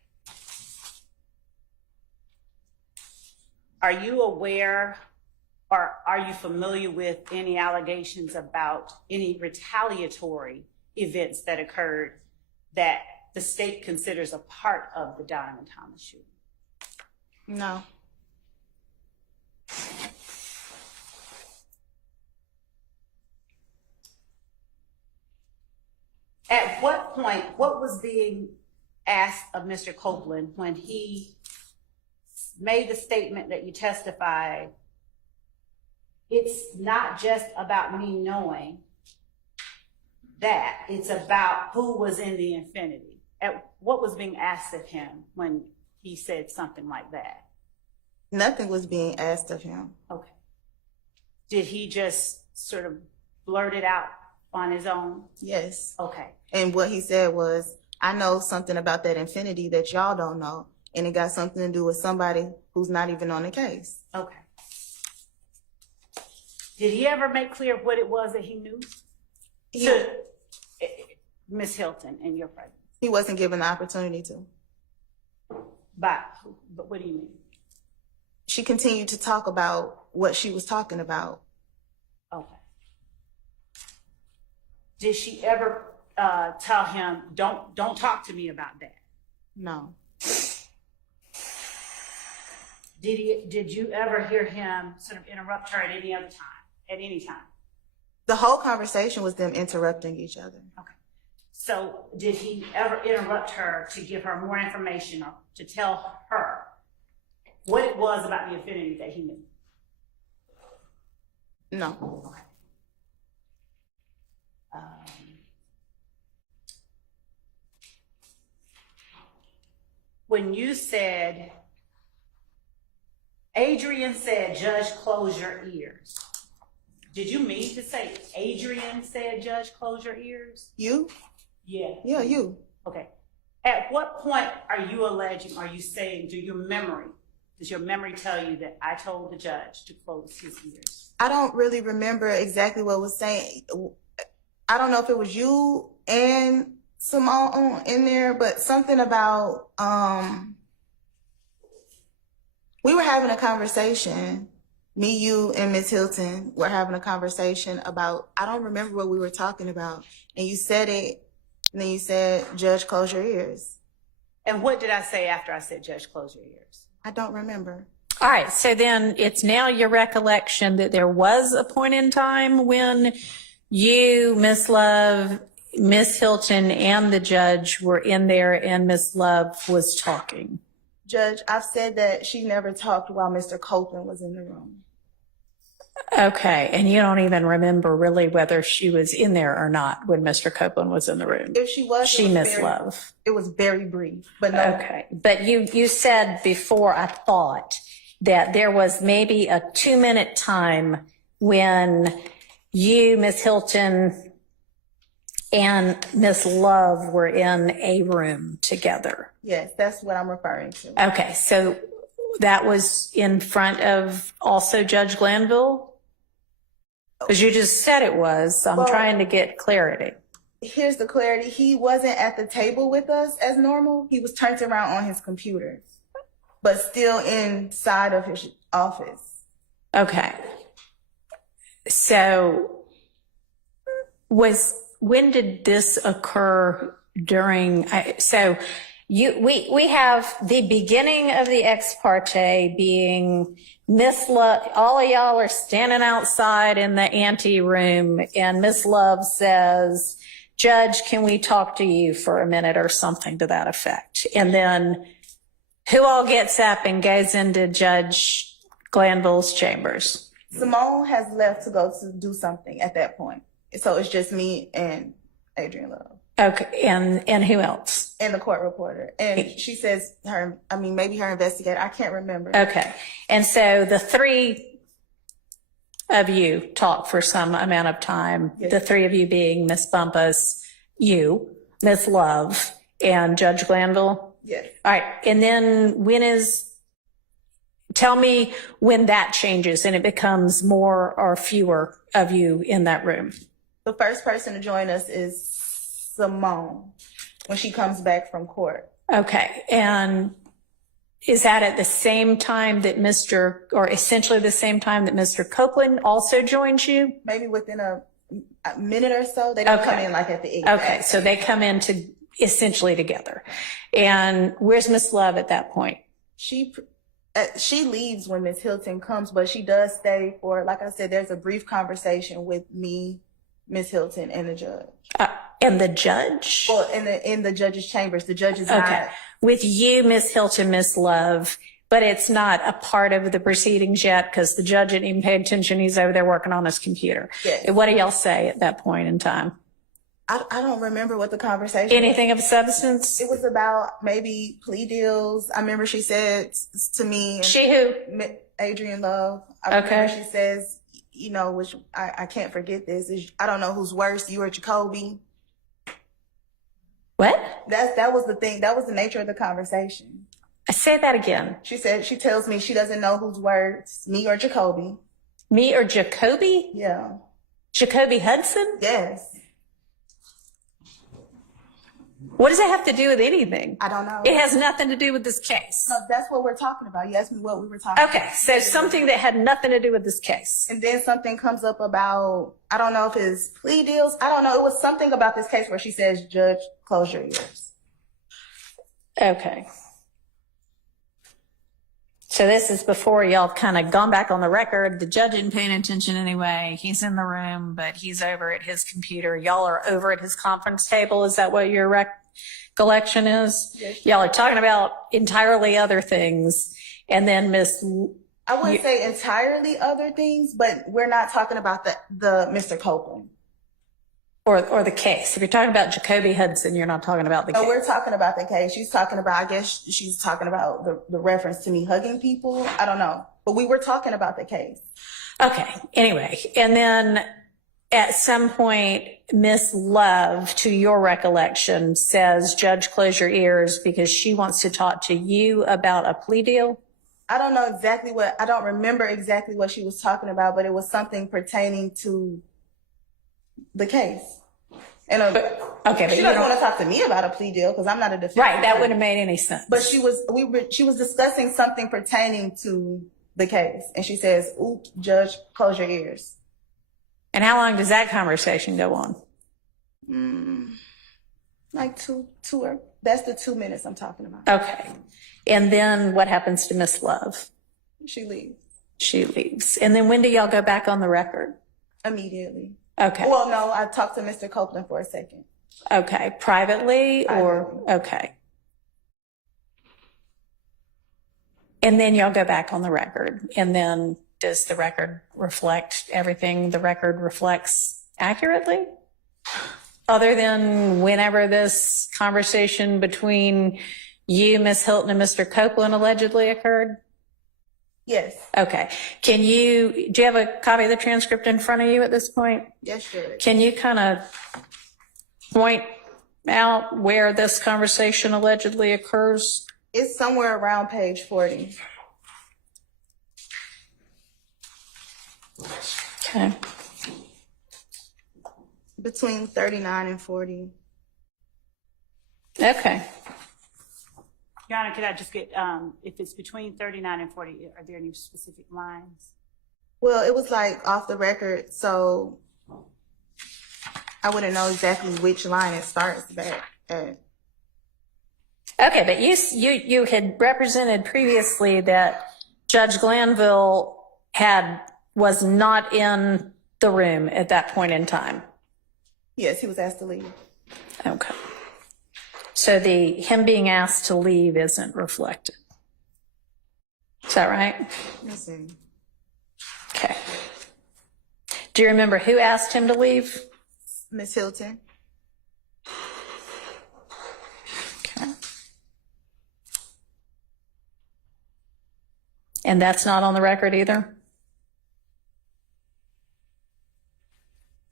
Are you aware or are you familiar with any allegations about any retaliatory events that occurred that the state considers a part of the Donovan Thomas shooting? No. At what point, what was being asked of Mr. Copeland when he made the statement that you testified, it's not just about me knowing that, it's about who was in the infinity? What was being asked of him when he said something like that? Nothing was being asked of him. Okay. Did he just sort of blurt it out on his own? Yes. Okay. And what he said was, I know something about that infinity that y'all don't know, and it got something to do with somebody who's not even on the case. Okay. Did he ever make clear what it was that he knew to Ms. Hilton in your presence? He wasn't given the opportunity to. But what do you mean? She continued to talk about what she was talking about. Okay. Did she ever tell him, don't talk to me about that? No. Did you ever hear him sort of interrupt her at any other time? At any time? The whole conversation was them interrupting each other. Okay. So did he ever interrupt her to give her more information or to tell her what it was about the infinity that he knew? No. Okay. when you said, Adrian said, Judge, close your ears. Did you mean to say Adrian said, Judge, close your ears? You? Yeah. Yeah, you. Okay. At what point are you alleging, are you saying, does your memory tell you that I told the judge to close his ears? I don't really remember exactly what was saying. I don't know if it was you and Simone in there, but something about, we were having a conversation. Me, you, and Ms. Hilton were having a conversation about, I don't remember what we were talking about. And you said it, and then you said, Judge, close your ears. And what did I say after I said, Judge, close your ears? I don't remember. All right, so then it's now your recollection that there was a point in time when you, Miss Love, Miss Hilton, and the judge were in there and Miss Love was talking. Judge, I've said that she never talked while Mr. Copeland was in the room. Okay, and you don't even remember really whether she was in there or not when Mr. Copeland was in the room. If she was, She Miss Love. It was very brief, but no. Okay, but you said before, I thought, that there was maybe a 2-minute time when you, Miss Hilton, and Miss Love were in a room together. Yes, that's what I'm referring to. Okay, so that was in front of also Judge Glanville? Because you just said it was, so I'm Well, trying to get clarity. Here's the clarity. He wasn't at the table with us as normal. He was turned around on his computer, but still inside of his office. Okay. So when did this occur during, we have the beginning of the ex parte being Miss Love, all of y'all are standing outside in the ante room and Miss Love says, Judge, can we talk to you for a minute or something to that effect? And then who all gets up and goes into Judge Glanville's chambers? Simone has left to go to do something at that point. So it's just me and Adrian Love. Okay, and who else? And the court reporter. And she says maybe her investigator. I can't remember. Okay. And so the three of you talk for some amount of time, Yes. The three of you being Miss Bumpus, you, Miss Love, and Judge Glanville? Yes. All right. And then tell me when that changes and it becomes more or fewer of you in that room. The first person to join us is Simone when she comes back from court. Okay. And is that at the same time that essentially the same time that Mr. Copeland also joins you? Maybe within a minute or so. They don't come in like at the exact. Okay. So they come in essentially together. And where's Miss Love at that point? She leaves when Miss Hilton comes, but she does stay for, like I said, there's a brief conversation with me, Miss Hilton, and the judge. And the judge? Well, in the judge's chambers. The judge is Okay. not. With you, Miss Hilton, Miss Love, but it's not a part of the proceedings yet because the judge didn't even pay attention. He's over there working on his computer. Yes. What do y'all say at that point in time? I don't remember what the conversation was. Anything of substance? It was about maybe plea deals. I remember she said to me. She who? Adrian Love. I Okay. remember she says, which I can't forget this, is I don't know who's worse, you or Jacoby. What? That was the thing. That was the nature of the conversation. I say that again. She said, she tells me she doesn't know who's worse, me or Jacoby. Me or Jacoby? Yeah. Jacoby Hudson? Yes. What does that have to do with anything? I don't know. It has nothing to do with this case. No, that's what we're talking about. You asked me what we were talking about. Okay, so something that had nothing to do with this case. And then something comes up about, I don't know if it's plea deals. I don't know. It was something about this case where she says, Judge, close your ears. Okay. So this is before y'all kind of gone back on the record. The judge isn't paying attention anyway. He's in the room, but he's over at his computer. Y'all are over at his conference table. Is that what your recollection is? Yes. Y'all are talking about entirely other things. And then I wouldn't say entirely other things, but we're not talking about the Mr. Copeland. Or the case? If you're talking about Jacoby Hudson, you're not talking about the case. Oh, we're talking about the case. She's talking about, I guess she's talking about the reference to me hugging people. I don't know. But we were talking about the case. Okay. Anyway, and then at some point, Miss Love, to your recollection, says, "Judge, close your ears," because she wants to talk to you about a plea deal. I don't know exactly I don't remember exactly what she was talking about, but it was something pertaining to the case. And Okay, but she you doesn't don't want to talk to me about a plea deal because I'm not a defendant. right. That wouldn't have made any sense. But she was discussing something pertaining to the case, and she says, "Oops, Judge, close your ears." And how long does that conversation go on? Like two or that's the 2 minutes I'm talking about. Okay. And then what happens to Miss Love? She leaves She leaves. And then when do y'all go back on the record? immediately. Okay. Well, no, I talked to Mr. Copeland for a second. Okay. Privately or? Okay. And then y'all go back on the record. And then does the record reflect everything the record reflects accurately? Other than whenever this conversation between you, Ms. Hilton, and Mr. Copeland allegedly occurred? Yes. Okay. Do you have a copy of the transcript in front of you at this point? Yes, sure. Can you kind of point out where this conversation allegedly occurs? It's somewhere around page 40. Okay. Between 39 and 40. Okay. Your Honor, could I just get, if it's between 39 and 40, are there any specific lines? Well, it was like off the record, so I wouldn't know exactly which line it starts back at. Okay, but you had represented previously that Judge Glanville was not in the room at that point in time. Yes, he was asked to leave. Okay. So him being asked to leave isn't reflected. Is that right? Let's see. Okay. Do you remember who asked him to leave? Miss Hilton. Okay. And that's not on the record either?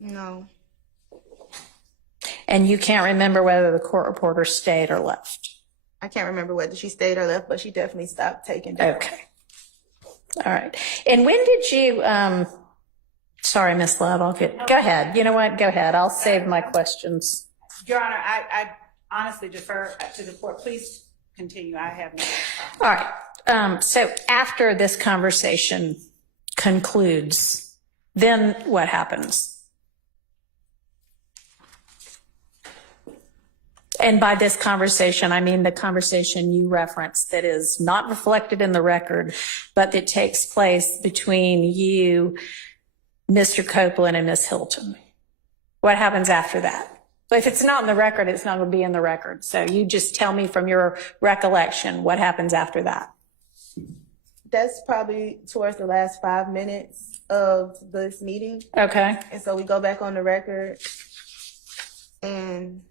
No. And you can't remember whether the court reporter stayed or left? I can't remember whether she stayed or left, but she definitely stopped taking down. Okay. All right. And when did you, sorry, Miss Love, go ahead. You know what? Go ahead. I'll save my questions. Your Honor, I honestly defer to the court. Please continue. I have no. All right. So after this conversation concludes, then what happens? And by this conversation, I mean the conversation you referenced that is not reflected in the record, but that takes place between you, Mr. Copeland, and Ms. Hilton. What happens after that? So if it's not in the record, it's not going to be in the record. So you just tell me from your recollection what happens after that. That's probably towards the last 5 minutes of this meeting. Okay. And so we go back on the record and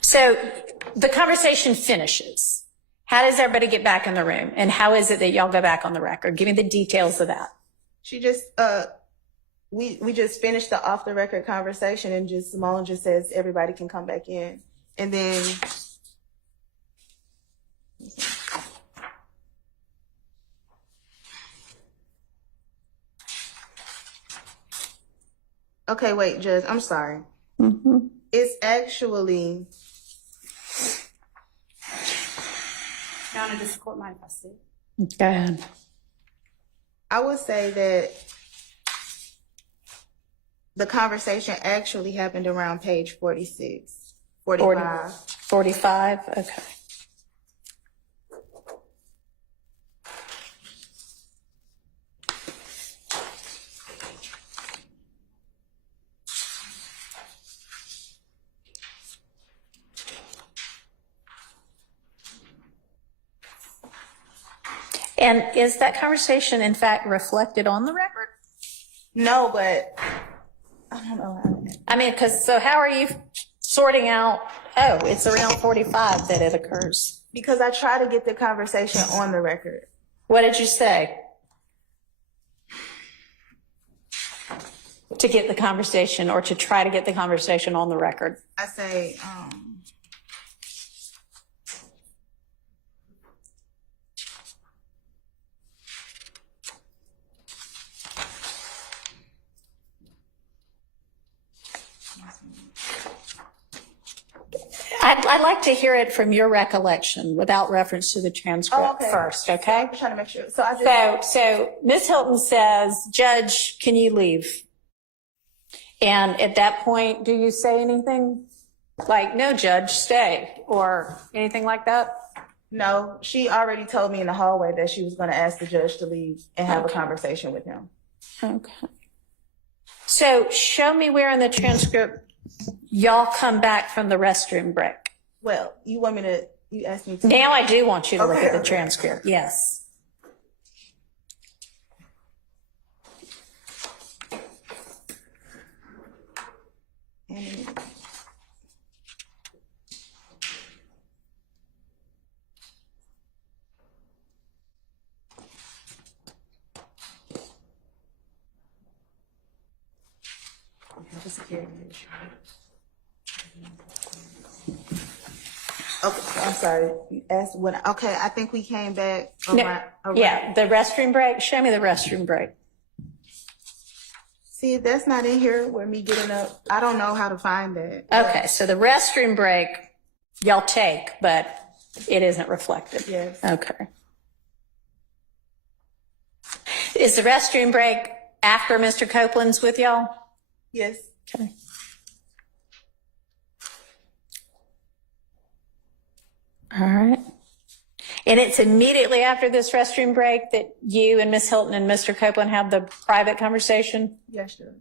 so the conversation finishes. How does everybody get back in the room? And how is it that y'all go back on the record? Give me the details of that. she just we just finished the off the record conversation and just Simone just says everybody can come back in. And then okay, wait, Judge, I'm sorry. Mm-hmm. It's actually Your Honor, does the court mind if I sit? Go ahead. I would say that the conversation actually happened around page 46, 45. 45? Okay. And is that conversation, in fact, reflected on the record? No, but I don't know how. I mean, so how are you sorting out, oh, it's around 45 that it occurs? Because I try to get the conversation on the record. What did you say? To get the conversation or to try to get the conversation on the record? I say, I'd like to hear it from your recollection without reference to the transcript first, okay? I'm trying to make sure. So I just. So Ms. Hilton says, Judge, can you leave? And at that point, do you say anything? Like, no, Judge, stay, or anything like that? No, she already told me in the hallway that she was going to ask the judge to leave and have a conversation with him. Okay. So show me where in the transcript y'all come back from the restroom break. Well, you want me to, you asked me to. Now I do want you to look Okay, at the okay. transcript, yes. Okay, I'm sorry. You asked when. Okay, I think we came back. No, yeah, the restroom break. Show me the restroom break. See, if that's not in here where me getting up, I don't know how to find that. Okay, so the restroom break y'all take, but it isn't reflected. Yes. Okay. Is the restroom break after Mr. Copeland's with y'all? Yes. Okay. All right. And it's immediately after this restroom break that you and Ms. Hilton and Mr. Copeland have the private conversation? Yes, sure.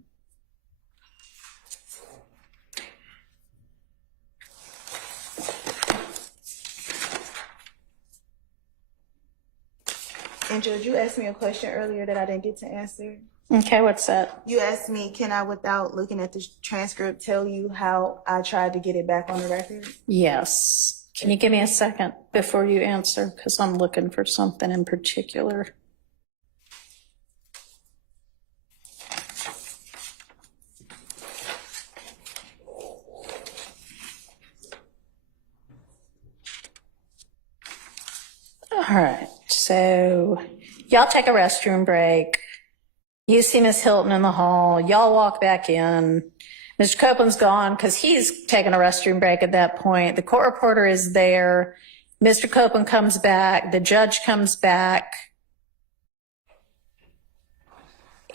And Judge, you asked me a question earlier that I didn't get to answer. Okay, what's that? You asked me, can I, without looking at the transcript, tell you how I tried to get it back on the record? Yes. Can you give me a second before you answer? Because I'm looking for something in particular. All right. So y'all take a restroom break. You see Miss Hilton in the hall. Y'all walk back in. Mr. Copeland's gone because he's taking a restroom break at that point. The court reporter is there. Mr. Copeland comes back. The judge comes back.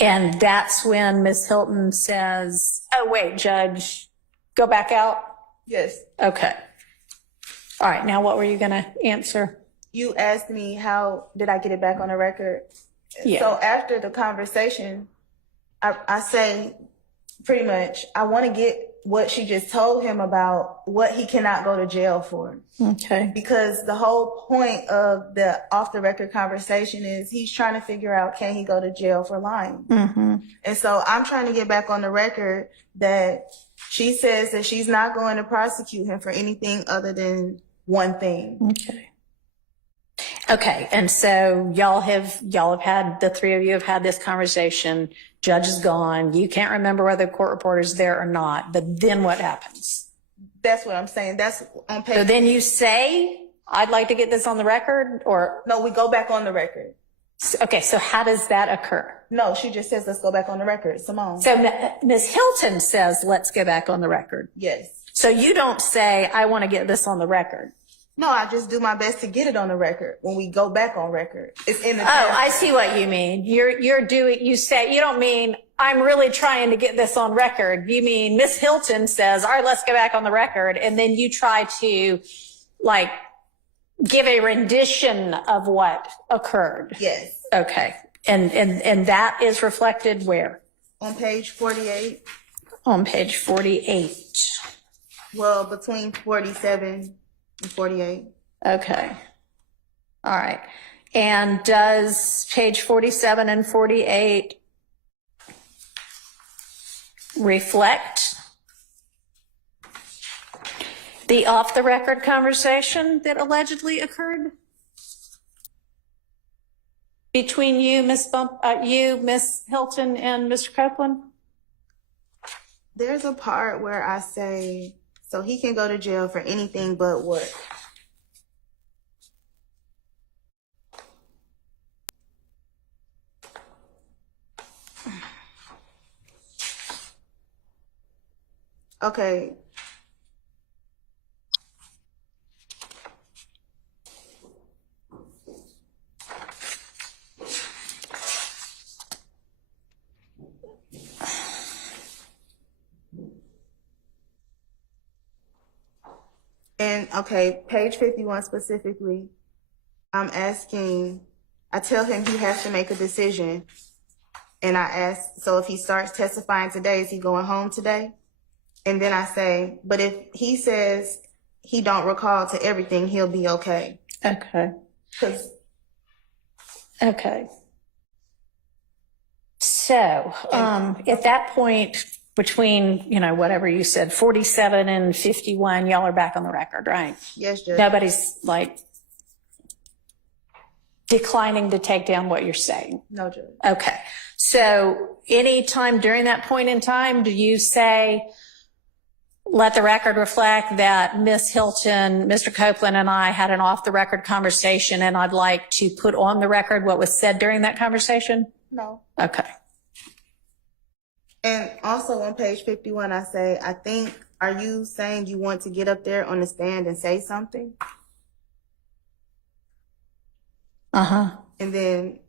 And that's when Miss Hilton says, oh, wait, Judge, go back out? Yes. Okay. All right. Now, what were you going to answer? You asked me how did I get it back on the record? Yeah. So after the conversation, I say pretty much, I want to get what she just told him about what he cannot go to jail for. Okay. Because the whole point of the off the record conversation is he's trying to figure out, can he go to jail for lying? Mm-hmm. And so I'm trying to get back on the record that she says that she's not going to prosecute him for anything other than one thing. Okay. Okay. And so y'all have had, the three of you have had this conversation. Judge is gone. You can't remember whether the court reporter's there or not, but then what happens? That's what I'm saying. That's on page. So then you say, I'd like to get this on the record, or? No, we go back on the record. Okay. So how does that occur? No, she just says, let's go back on the record. Simone. So Ms. Hilton says, let's go back on the record. Yes. So you don't say, I want to get this on the record. No, I just do my best to get it on the record when we go back on record. It's in the. Oh, I see what you mean. You say, you don't mean, I'm really trying to get this on record. You mean Miss Hilton says, all right, let's go back on the record. And then you try to like give a rendition of what occurred. Yes. Okay. And that is reflected where? On page 48. On page 48. Well, between 47 and 48. Okay. All right. And does page 47 and 48 reflect the off-the-record conversation that allegedly occurred between you, Miss Hilton, and Mr. Copeland? There's a part where I say, so he can go to jail for anything but what? Okay. And okay, page 51 specifically, I tell him he has to make a decision. And I ask, so if he starts testifying today, is he going home today? And then I say, but if he says he don't recall to everything, he'll be okay. Okay. Okay. So, at that point, between, whatever you said, 47 and 51, y'all are back on the record, right? Yes, Judge. Nobody's declining to take down what you're saying. No, Judge. Okay. So any time during that point in time, do you say, let the record reflect that Miss Hilton, Mr. Copeland, and I had an off-the-record conversation, and I'd like to put on the record what was said during that conversation? No. Okay. And also on page 51, I say, are you saying you want to get up there on the stand and say something? Uh-huh. And then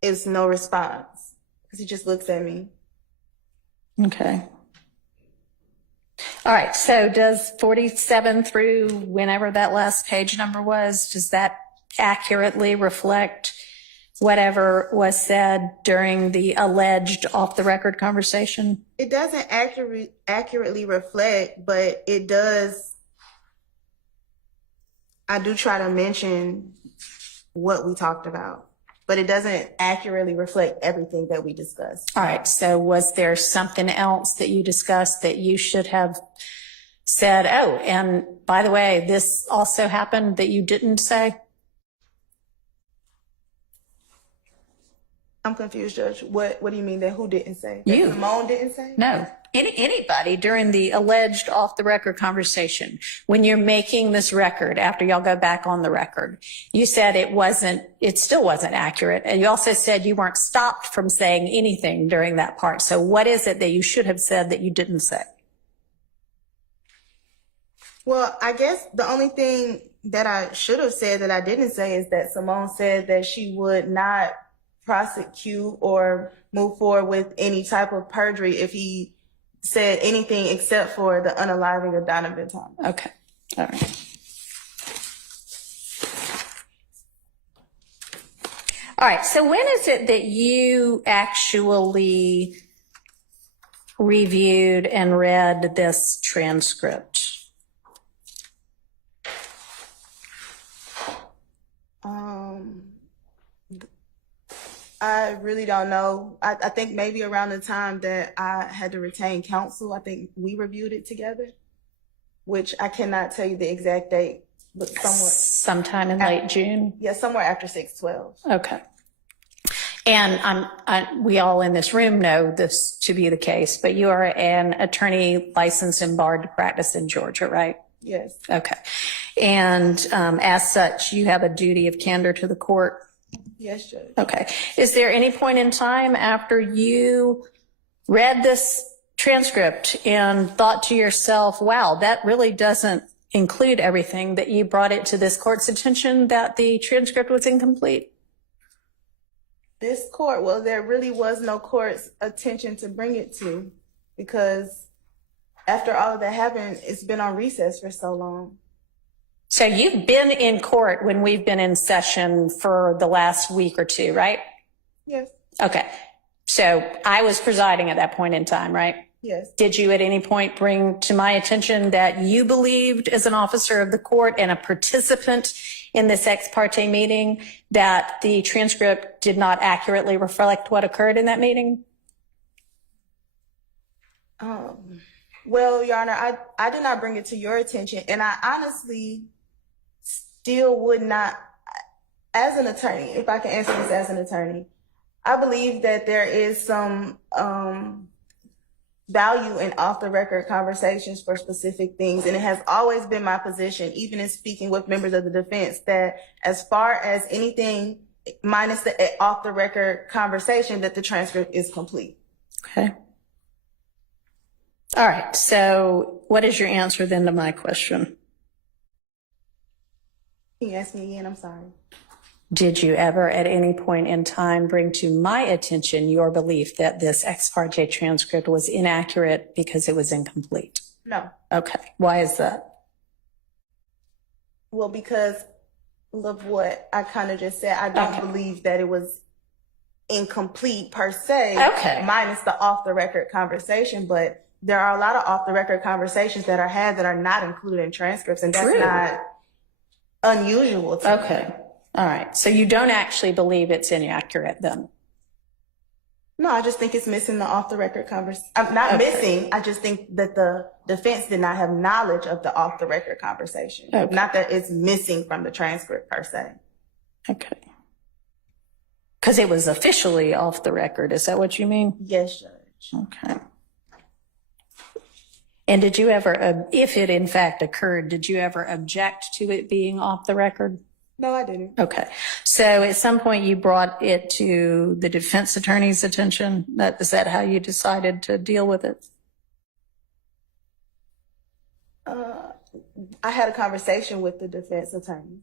it's no response because he just looks at me. Okay. All right. So does 47 through whenever that last page number was, does that accurately reflect whatever was said during the alleged off-the-record conversation? It doesn't accurately reflect, but it does. I do try to mention what we talked about, but it doesn't accurately reflect everything that we discussed. All right. So was there something else that you discussed that you should have said, oh, and by the way, this also happened that you didn't say? I'm confused, Judge. What do you mean that who didn't say? You. That Simone didn't say? No. Anybody during the alleged off-the-record conversation, when you're making this record, after y'all go back on the record, you said it still wasn't accurate. And you also said you weren't stopped from saying anything during that part. So what is it that you should have said that you didn't say? Well, I guess the only thing that I should have said that I didn't say is that Simone said that she would not prosecute or move forward with any type of perjury if he said anything except for the unaliving of Donovan Thomas. Okay. All right. All right. So when is it that you actually reviewed and read this transcript? I really don't know. I think maybe around the time that I had to retain counsel, I think we reviewed it together, which I cannot tell you the exact date, but sometime in late June? Yeah, somewhere after 6/12. Okay. And we all in this room know this to be the case, but you are an attorney licensed and barred to practice in Georgia, right? Yes. Okay. And as such, you have a duty of candor to the court? Yes, Judge. Okay. Is there any point in time after you read this transcript and thought to yourself, wow, that really doesn't include everything, that you brought it to this court's attention that the transcript was incomplete? This court, well, there really was no court's attention to bring it to, because after all of that happened, it's been on recess for so long. So you've been in court when we've been in session for the last week or two, right? Yes. Okay. So I was presiding at that point in time, right? Yes. Did you at any point bring to my attention that you believed as an officer of the court and a participant in this ex parte meeting that the transcript did not accurately reflect what occurred in that meeting? Well, Your Honor, I did not bring it to your attention, and I honestly still would not, as an attorney, if I can answer this as an attorney, I believe that there is some value in off-the-record conversations for specific things, and it has always been my position, even in speaking with members of the defense, that as far as anything minus the off-the-record conversation, that the transcript is complete. Okay. All right. So what is your answer then to my question? Can you ask me again? I'm sorry. Did you ever at any point in time bring to my attention your belief that this ex parte transcript was inaccurate because it was incomplete? No. Okay. Why is that? Well, because of what I kind of just said, I don't believe that it was incomplete per se, minus the off-the-record conversation, but there are a lot of off-the-record conversations that are had that are not included in transcripts, and that's not unusual to me. All right. So you don't actually believe it's inaccurate then? No, I just think it's missing the off-the-record conversation. I'm not missing. I just think that the defense did not have knowledge of the off-the-record conversation. Not that it's missing from the transcript per se. Okay. Because it was officially off the record. Is that what you mean? Yes, Judge. Okay. And did you ever, if it in fact occurred, did you ever object to it being off the record? No, I didn't. Okay. So at some point you brought it to the defense attorney's attention. Is that how you decided to deal with it? I had a conversation with the defense attorney.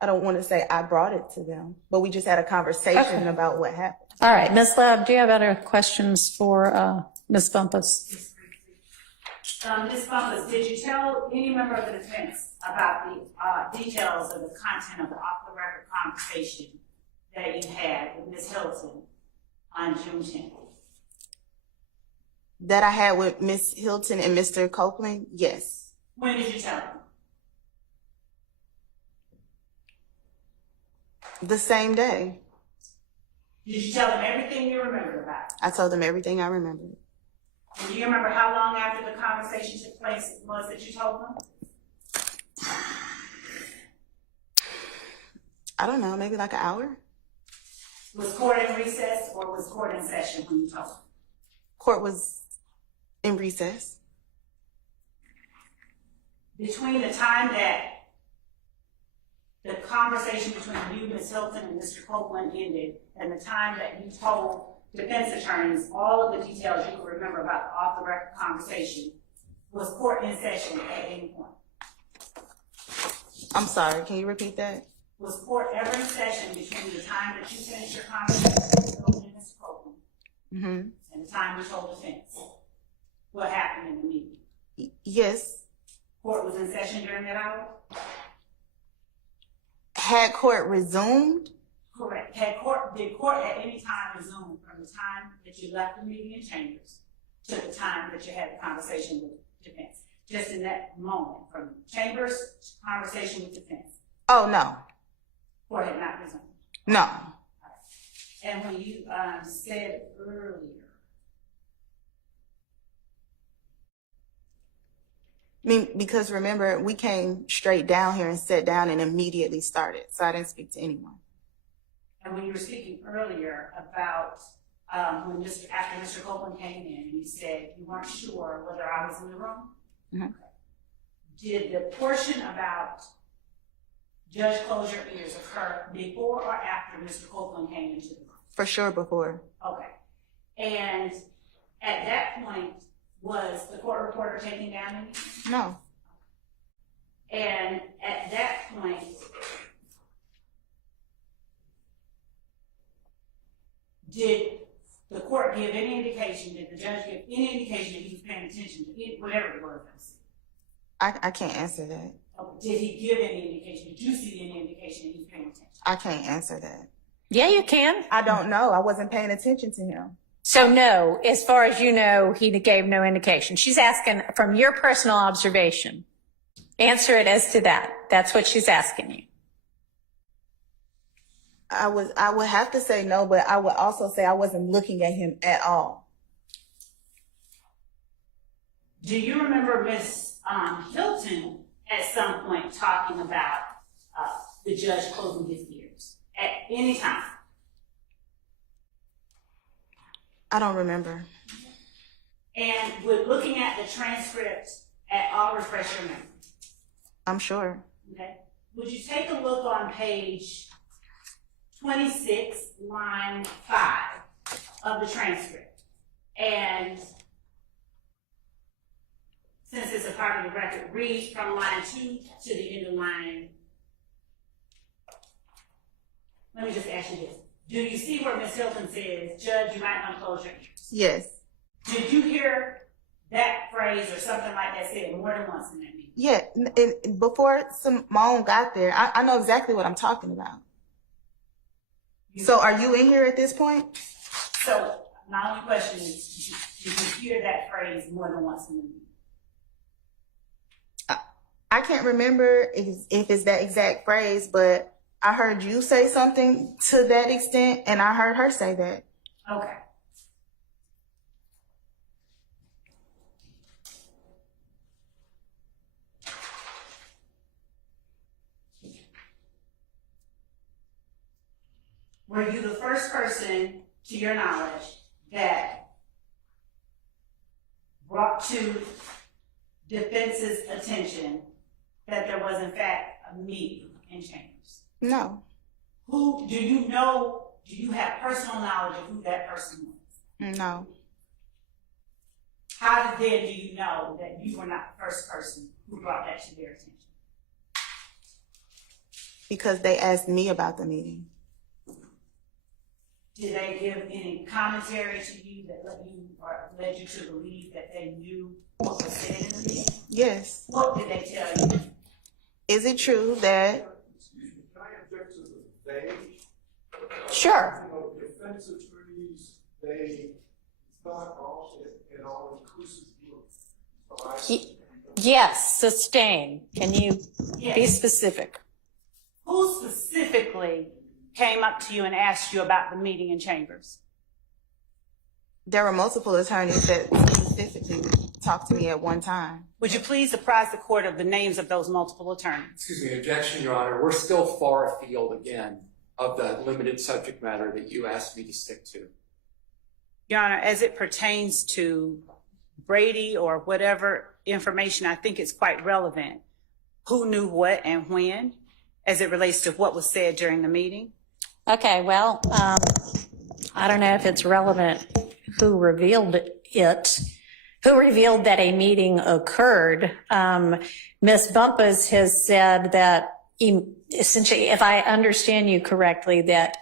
I don't want to say I brought it to them, but we just had a conversation about what happened. All right. Ms. Love, do you have other questions for Ms. Bumpus? Ms. Bumpus, did you tell any member of the defense about the details of the content of the off-the-record conversation that you had with Ms. Hilton on June 10th? That I had with Ms. Hilton and Mr. Copeland? Yes. When did you tell them? The same day. Did you tell them everything you remembered about it? I told them everything I remembered. And do you remember how long after the conversation took place it was that you told them? I don't know, maybe like an hour. Was court in recess or was court in session when you told them? Court was in recess. Between the time that the conversation between you, Ms. Hilton, and Mr. Copeland ended, and the time that you told defense attorneys all of the details you could remember about the off-the-record conversation, was court in session at any point? I'm sorry, can you repeat that? Was court ever in session between the time that you finished your conversation with Ms. Hilton and Mr. Copeland and the time you told defense? What happened in the meeting? Yes. Court was in session during that hour? Had court resumed? Correct. Did court at any time resume from the time that you left the meeting in chambers to the time that you had the conversation with defense? Just in that moment, from chambers to conversation with defense? Oh, no. Court had not resumed? No. And when you said earlier, I mean, because remember, we came straight down here and sat down and immediately started, so I didn't speak to anyone. and when you were speaking earlier about when after Mr. Copeland came in, and you said you weren't sure whether I was in the room, did the portion about Judge Close Your Ears occur before or after Mr. Copeland came into the room? For sure before. Okay. And at that point, was the court reporter taking down anything? No. And at that point, did the court give any indication, did the judge give any indication that he was paying attention to whatever it was? I can't answer that. Did he give any indication? Did you see any indication that he was paying attention? I can't answer that. Yeah, you can. I don't know. I wasn't paying attention to him. So no, as far as you know, he gave no indication. She's asking from your personal observation. Answer it as to that. That's what she's asking you. I would have to say no, but I would also say I wasn't looking at him at all. Do you remember Ms. Hilton at some point talking about the judge closing his ears at any time? I don't remember. And with looking at the transcript at all, refresh your memory. I'm sure. Okay. Would you take a look on page 26, line 5 of the transcript? And since it's a part of the record, read from line 2 to the end of line. Let me just ask you this. Do you see where Ms. Hilton says, Judge, you might want to close your ears? Yes. Did you hear that phrase or something like that said more than once in that meeting? Yeah. Before Simone got there, I know exactly what I'm talking about. So are you in here at this point? So my only question is, did you hear that phrase more than once in the meeting? I can't remember if it's that exact phrase, but I heard you say something to that extent, and I heard her say that. Okay. Were you the first person, to your knowledge, that brought to defense's attention that there was in fact a meeting in chambers? No. Who do you know? Do you have personal knowledge of who that person was? No. How then do you know that you were not the first person who brought that to their attention? Because they asked me about the meeting. Did they give any commentary to you that led you to believe that they knew what was said in the meeting? Yes. What did they tell you? Is it true that? Excuse me, can I object to the they? Sure. You know, defense attorneys, they, it's not all an all-inclusive group. Yes, sustain. Can you be specific? Who specifically came up to you and asked you about the meeting in chambers? There were multiple attorneys that specifically talked to me at one time. Would you please apprise the court of the names of those multiple attorneys? Excuse me, objection, Your Honor. We're still far afield again of the limited subject matter that you asked me to stick to. Your Honor, as it pertains to Brady or whatever information, I think it's quite relevant. Who knew what and when, as it relates to what was said during the meeting? Okay, well, I don't know if it's relevant who revealed it, who revealed that a meeting occurred. Ms. Bumpus has said that essentially, if I understand you correctly, that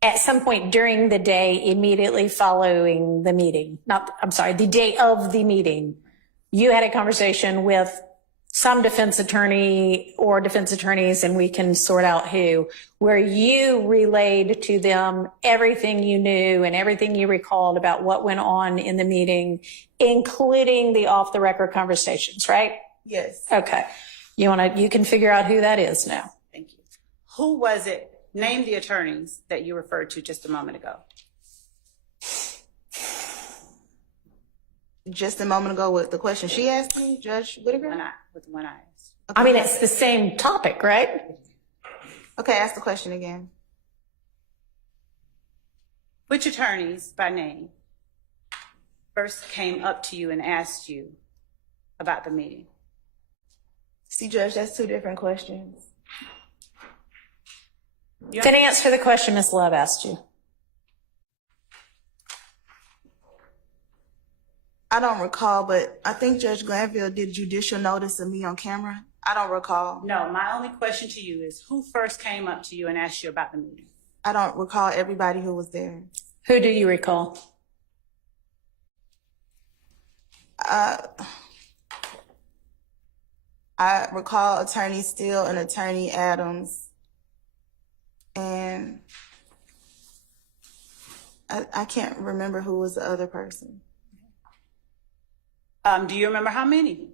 at some point during the day immediately following the meeting, the day of the meeting, you had a conversation with some defense attorney or defense attorneys, and we can sort out who, where you relayed to them everything you knew and everything you recalled about what went on in the meeting, including the off-the-record conversations, right? Yes. Okay. You can figure out who that is now. Thank you. Who was it? Name the attorneys that you referred to just a moment ago. Just a moment ago with the question she asked me, Judge Whitaker? With the one I asked. Okay. I mean, it's the same topic, right? Okay, ask the question again. Which attorneys by name first came up to you and asked you about the meeting? See, Judge, that's two different questions. Then answer the question Ms. Love asked you. I don't recall, but I think Judge Glanville did judicial notice of me on camera. I don't recall. No, my only question to you is who first came up to you and asked you about the meeting? I don't recall everybody who was there. Who do you recall? I recall Attorney Steele and Attorney Adams, and I can't remember who was the other person. Do you remember how many?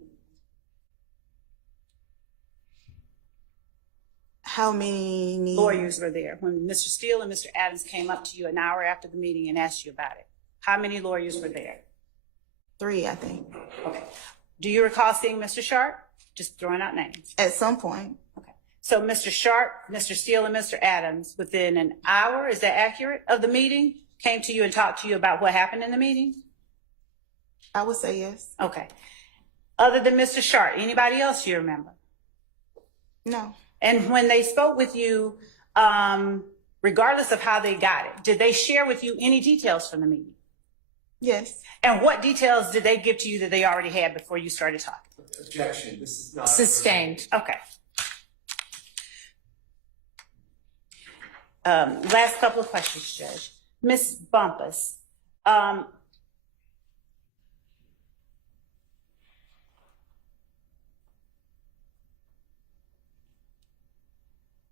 How many lawyers were there when Mr. Steele and Mr. Adams came up to you an hour after the meeting and asked you about it? How many lawyers were there? 3, I think. Okay. Do you recall seeing Mr. Sharp? Just throwing out names. At some point, Okay. So Mr. Sharp, Mr. Steele, and Mr. Adams, within an hour, is that accurate, of the meeting, came to you and talked to you about what happened in the meeting? I would say yes. Okay. Other than Mr. Sharp, anybody else you remember? No. And when they spoke with you, regardless of how they got it, did they share with you any details from the meeting? Yes. And what details did they give to you that they already had before you started talking? Objection, this is not. Sustained. Okay. Last couple of questions, Judge. Ms. Bumpus,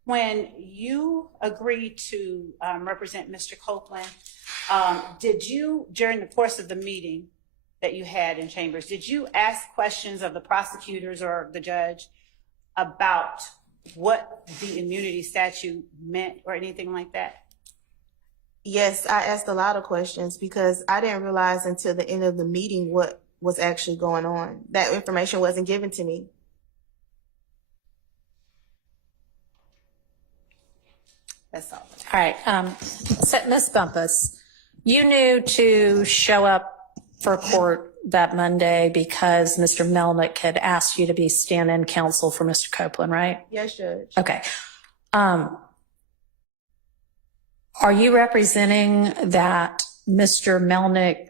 when you agreed to represent Mr. Copeland, did you, during the course of the meeting that you had in chambers, did you ask questions of the prosecutors or the judge about what the immunity statute meant or anything like that? Yes, I asked a lot of questions because I didn't realize until the end of the meeting what was actually going on. That information wasn't given to me. That's all. All right. So Ms. Bumpus, you knew to show up for court that Monday because Mr. Melnick had asked you to be stand-in counsel for Mr. Copeland, right? Yes, Judge. Okay. Are you representing that Mr. Melnick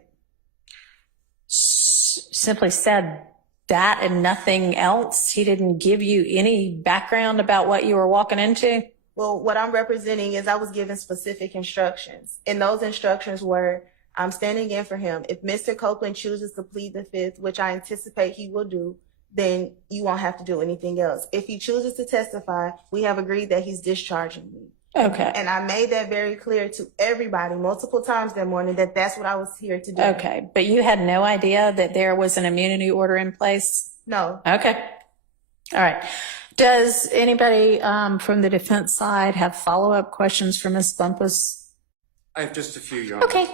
simply said that and nothing else? He didn't give you any background about what you were walking into? Well, what I'm representing is I was given specific instructions, and those instructions were I'm standing in for him. If Mr. Copeland chooses to plead the fifth, which I anticipate he will do, then you won't have to do anything else. If he chooses to testify, we have agreed that he's discharging me. Okay. And I made that very clear to everybody multiple times that morning that that's what I was here to do. Okay. But you had no idea that there was an immunity order in place? No. Okay. All right. Does anybody from the defense side have follow-up questions for Ms. Bumpus? I have just a few, Your Honor. Okay.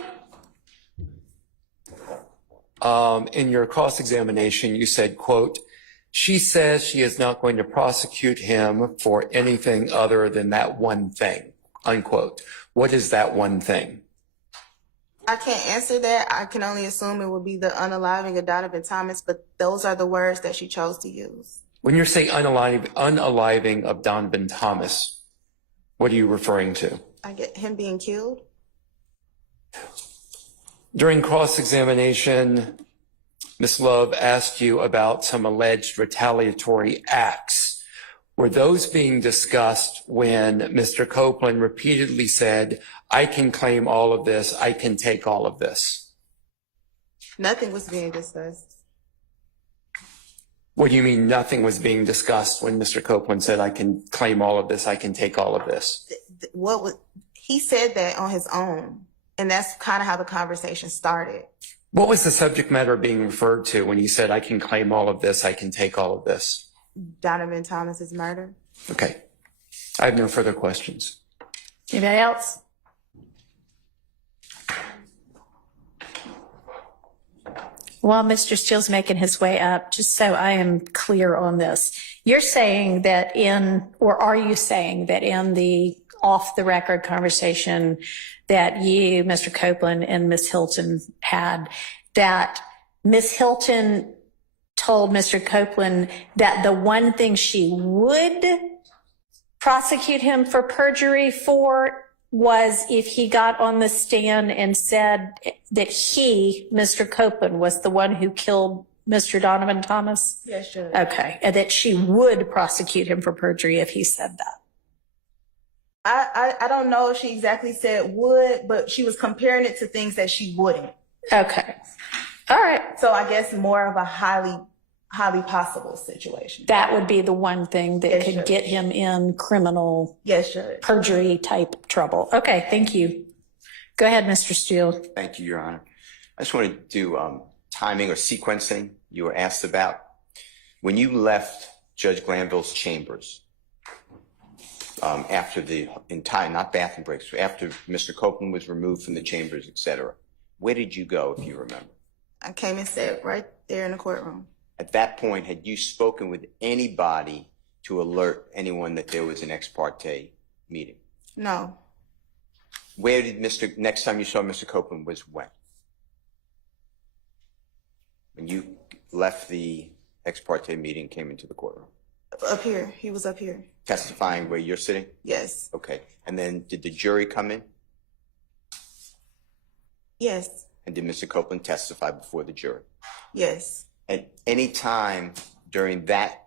In your cross-examination, you said, quote, she says she is not going to prosecute him for anything other than that one thing, unquote. What is that one thing? I can't answer that. I can only assume it would be the unaliving of Donovan Thomas, but those are the words that she chose to use. When you say unaliving of Donovan Thomas, what are you referring to? I get him being killed. During cross-examination, Ms. Love asked you about some alleged retaliatory acts. Were those being discussed when Mr. Copeland repeatedly said, I can claim all of this, I can take all of this? Nothing was being discussed. What do you mean nothing was being discussed when Mr. Copeland said, I can claim all of this, I can take all of this? He said that on his own, and that's kind of how the conversation started. What was the subject matter being referred to when he said, I can claim all of this, I can take all of this? Donovan Thomas's murder. Okay. I have no further questions. Anybody else? While Mr. Steele's making his way up, just so I am clear on this, you're saying that are you saying that in the off-the-record conversation that you, Mr. Copeland, and Ms. Hilton had, that Ms. Hilton told Mr. Copeland that the one thing she would prosecute him for perjury for was if he got on the stand and said that he, Mr. Copeland, was the one who killed Mr. Donovan Thomas? Yes, Judge. Okay, and that she would prosecute him for perjury if he said that. I don't know if she exactly said would, but she was comparing it to things that she wouldn't. Okay. All right. So I guess more of a highly possible situation. That would be the one thing that Yes, could Judge. get him in criminal Yes, Judge. perjury type trouble. Okay, thank you. Go ahead, Mr. Steele. Thank you, Your Honor. I just want to do timing or sequencing you were asked about. When you left Judge Glanville's chambers, after the entire, not bathroom breaks, after Mr. Copeland was removed from the chambers, et cetera, where did you go, if you remember? I came and sat right there in the courtroom. At that point, had you spoken with anybody to alert anyone that there was an ex parte meeting? No. Where did next time you saw Mr. Copeland was when? When you left the ex parte meeting, came into the courtroom? Up here. He was up here. Testifying where you're sitting? Yes. Okay. And then did the jury come in? Yes. And did Mr. Copeland testify before the jury? Yes. At any time during that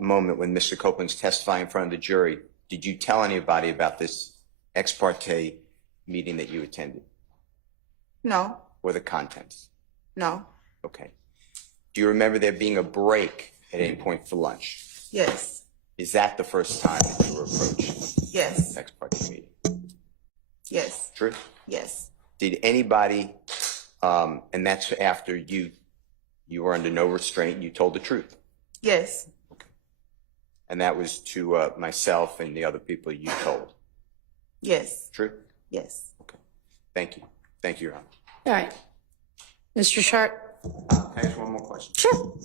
moment when Mr. Copeland's testifying in front of the jury, did you tell anybody about this ex parte meeting that you attended? No. Or the contents? No. Okay. Do you remember there being a break at any point for lunch? Yes. Is that the first time that you were approached? Yes. Ex parte meeting? Yes. True? Yes. Did anybody, and that's after you were under no restraint, you told the truth? Yes. Okay. And that was to myself and the other people you told? Yes. True? Yes. Okay. Thank you. Thank you, Your Honor. All right. Mr. Sharp? Can I ask one more question? Sure.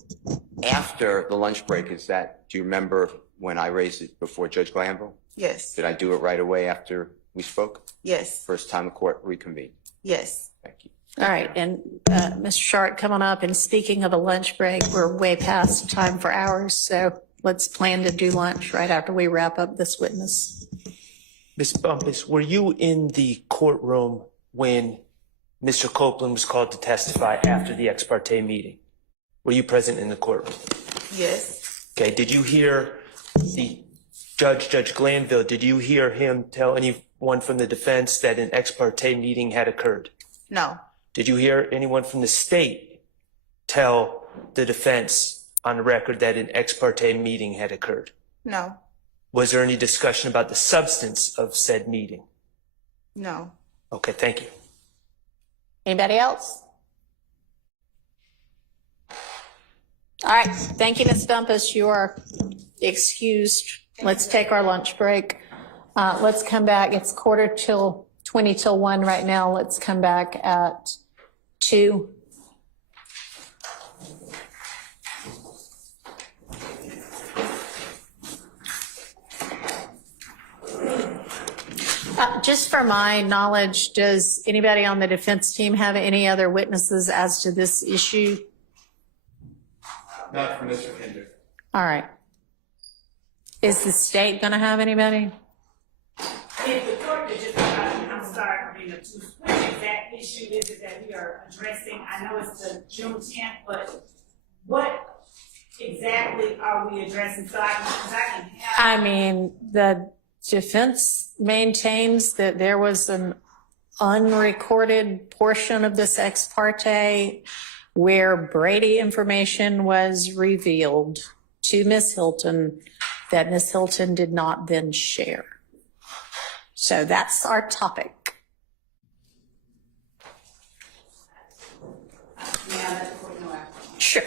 After the lunch break, do you remember when I raised it before Judge Glanville? Yes. Did I do it right away after we spoke? Yes. First time the court reconvened? Yes. Thank you. All right, and Mr. Sharp, come on up, and speaking of a lunch break, we're way past time for hours, so let's plan to do lunch right after we wrap up this witness. Ms. Bumpus, were you in the courtroom when Mr. Copeland was called to testify after the ex parte meeting? Were you present in the courtroom? Yes. Okay, did you hear Judge Glanville, did you hear him tell anyone from the defense that an ex parte meeting had occurred? No. Did you hear anyone from the state tell the defense on the record that an ex parte meeting had occurred? No. Was there any discussion about the substance of said meeting? No. Okay, thank you. Anybody else? All right, thank you, Ms. Bumpus. You are excused. Let's take our lunch break. Let's come back. It's 20 till 1 right now. Let's come back at 2. Just for my knowledge, does anybody on the defense team have any other witnesses as to this issue? Not for Mr. Kinder. All right. Is the state going to have anybody? If the court could just, I'm sorry for being obtuse, which exact issue is it that we are addressing? I know it's the June 10th, but what exactly are we addressing? So I can have. I mean, the defense maintains that there was an unrecorded portion of this ex parte where Brady information was revealed to Ms. Hilton that Ms. Hilton did not then share. So that's our topic. Sure.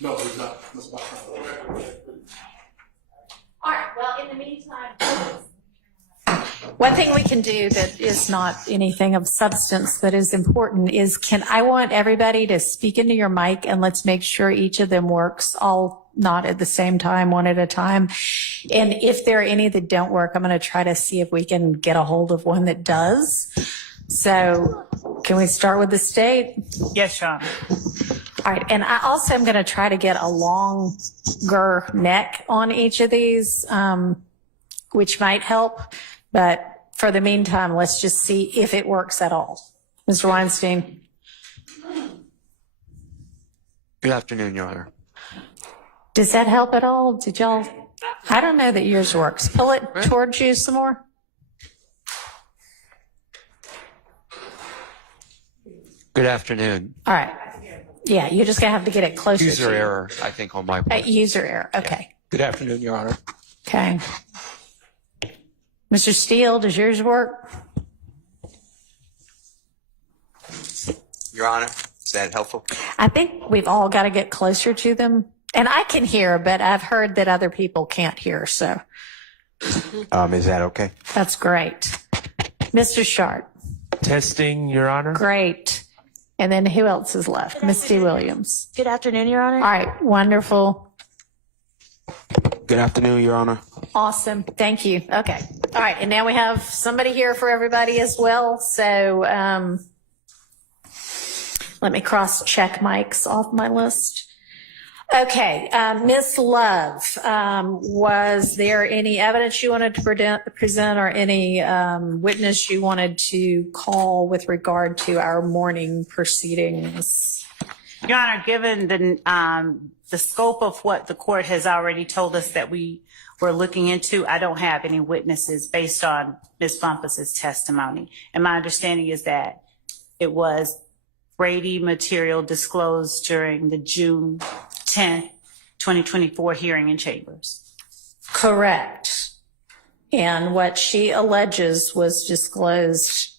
No, he's not. Mr. Box. All right, well, in the meantime, one thing we can do that is not anything of substance that is important is I want everybody to speak into your mic and let's make sure each of them works, all not at the same time, one at a time. And if there are any that don't work, I'm going to try to see if we can get a hold of one that does. So can we start with the state? Yes, Sean. All right, and I also am going to try to get a longer neck on each of these, which might help. But for the meantime, let's just see if it works at all. Mr. Weinstein. Good afternoon, Your Honor. Does that help at all? Did y'all? I don't know that yours works. Pull it towards you some more. Good afternoon. All right. Yeah, you're just going to have to get it closer to User you. error, I think, on my part. User error. Okay. Good afternoon, Your Honor. Okay. Mr. Steele, does yours work? Your Honor, is that helpful? I think we've all got to get closer to them. And I can hear, but I've heard that other people can't hear. So Is that okay? that's great. Mr. Sharp. Testing, Your Honor. Great. And then who else is left? Misty Williams. Good afternoon, Your Honor. All right. Wonderful. Good afternoon, Your Honor. Awesome. Thank you. Okay. All right. And now we have somebody here for everybody as well. So let me cross-check mics off my list. Okay. Ms. Love, was there any evidence you wanted to present or any witness you wanted to call with regard to our morning proceedings? Your Honor, given the scope of what the court has already told us that we were looking into, I don't have any witnesses based on Ms. Bumpus's testimony. And my understanding is that it was Brady material disclosed during the June 10th, 2024 hearing in chambers. Correct. And what she alleges was disclosed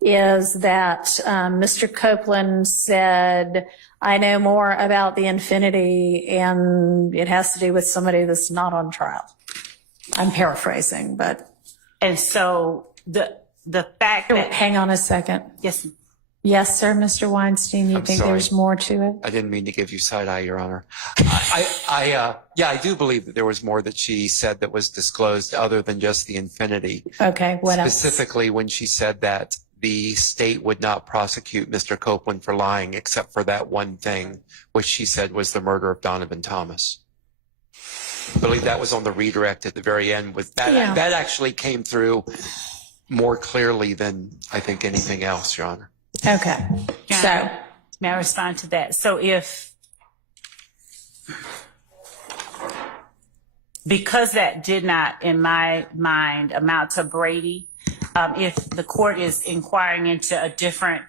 is that Mr. Copeland said, I know more about the Infinity and it has to do with somebody that's not on trial. I'm paraphrasing, but. And so the fact that. Hang on a second. Yes. Yes, sir, Mr. Weinstein, you I'm think sorry. there's more to it? I didn't mean to give you side eye, Your Honor. I do believe that there was more that she said that was disclosed other than just the Infinity. Okay, what else? Specifically when she said that the state would not prosecute Mr. Copeland for lying except for that one thing, which she said was the murder of Donovan Thomas. I believe that was on the redirect at the very end. That actually came through more clearly than I think anything else, Your Honor. Okay, so. May I respond to that? So because that did not, in my mind, amount to Brady, if the court is inquiring into a different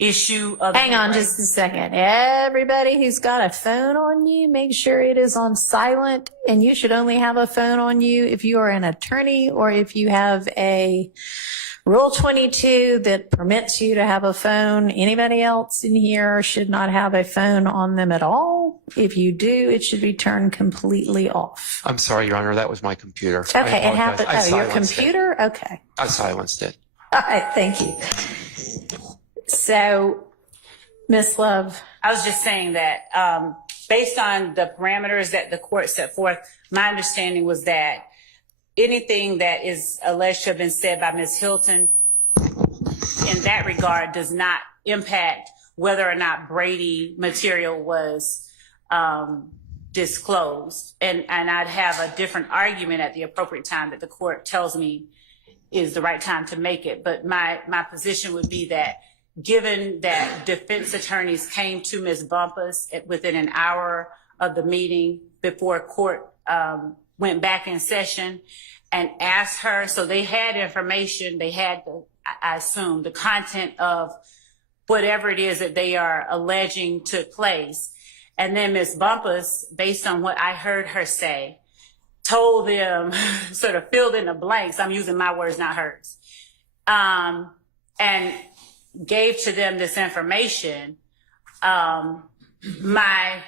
issue of. Hang on just a second. Everybody who's got a phone on you, make sure it is on silent. And you should only have a phone on you if you are an attorney or if you have a Rule 22 that permits you to have a phone. Anybody else in here should not have a phone on them at all. If you do, it should be turned completely off. I'm sorry, Your Honor, that was my computer. Okay, it happened. I Oh, your silenced computer? it. Okay. I silenced it. All right, thank you. So, Ms. Love. I was just saying that based on the parameters that the court set forth, my understanding was that anything that is alleged to have been said by Ms. Hilton in that regard does not impact whether or not Brady material was disclosed. And I'd have a different argument at the appropriate time that the court tells me is the right time to make it. But my position would be that given that defense attorneys came to Ms. Bumpus within an hour of the meeting before court went back in session and asked her, so they had information, they had, I assume, the content of whatever it is that they are alleging took place. And then Ms. Bumpus, based on what I heard her say, told them, sort of filled in the blanks. I'm using my words, not hers. And gave to them this information. My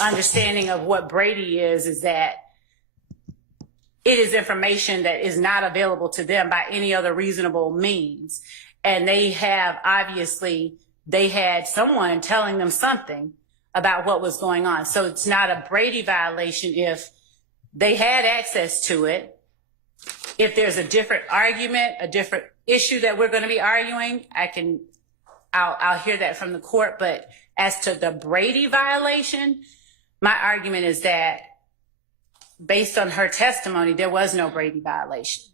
understanding of what Brady is that it is information that is not available to them by any other reasonable means. And they had someone telling them something about what was going on. So it's not a Brady violation if they had access to it. If there's a different argument, a different issue that we're going to be arguing, I'll hear that from the court. But as to the Brady violation, my argument is that based on her testimony, there was no Brady violation.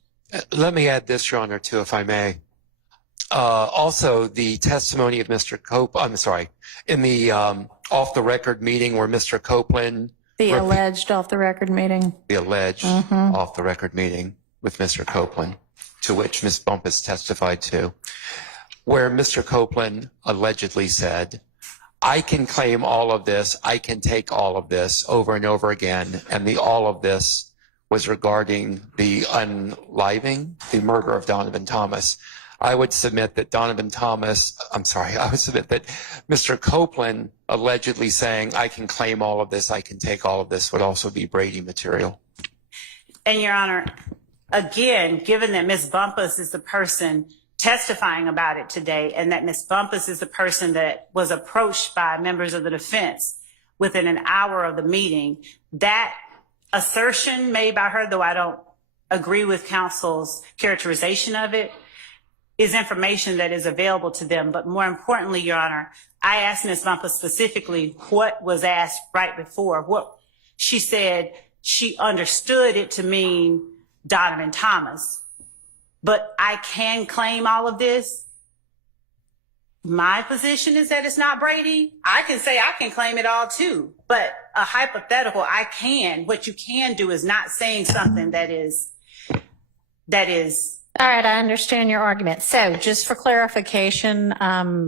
Let me add this, Your Honor, too, if I may. Also, the testimony of Mr. in the off-the-record meeting where Mr. Copeland... The alleged off-the-record meeting. The alleged off-the-record meeting with Mr. Copeland, to which Ms. Bumpus testified to, where Mr. Copeland allegedly said, I can claim all of this, I can take all of this over and over again, and the all of this was regarding the unliving, the murder of Donovan Thomas. I would submit that Mr. Copeland allegedly saying, I can claim all of this, I can take all of this, would also be Brady material. And Your Honor, again, given that Ms. Bumpus is the person testifying about it today, and that Ms. Bumpus is the person that was approached by members of the defense within an hour of the meeting, that assertion made by her, though I don't agree with counsel's characterization of it, is information that is available to them. But more importantly, Your Honor, I asked Ms. Bumpus specifically what was asked right before. What she said, she understood it to mean Donovan Thomas. But I can claim all of this. My position is that it's not Brady. I can say I can claim it all too. But a hypothetical, I can. What you can do is not saying something that is. All right, I understand your argument. So just for clarification,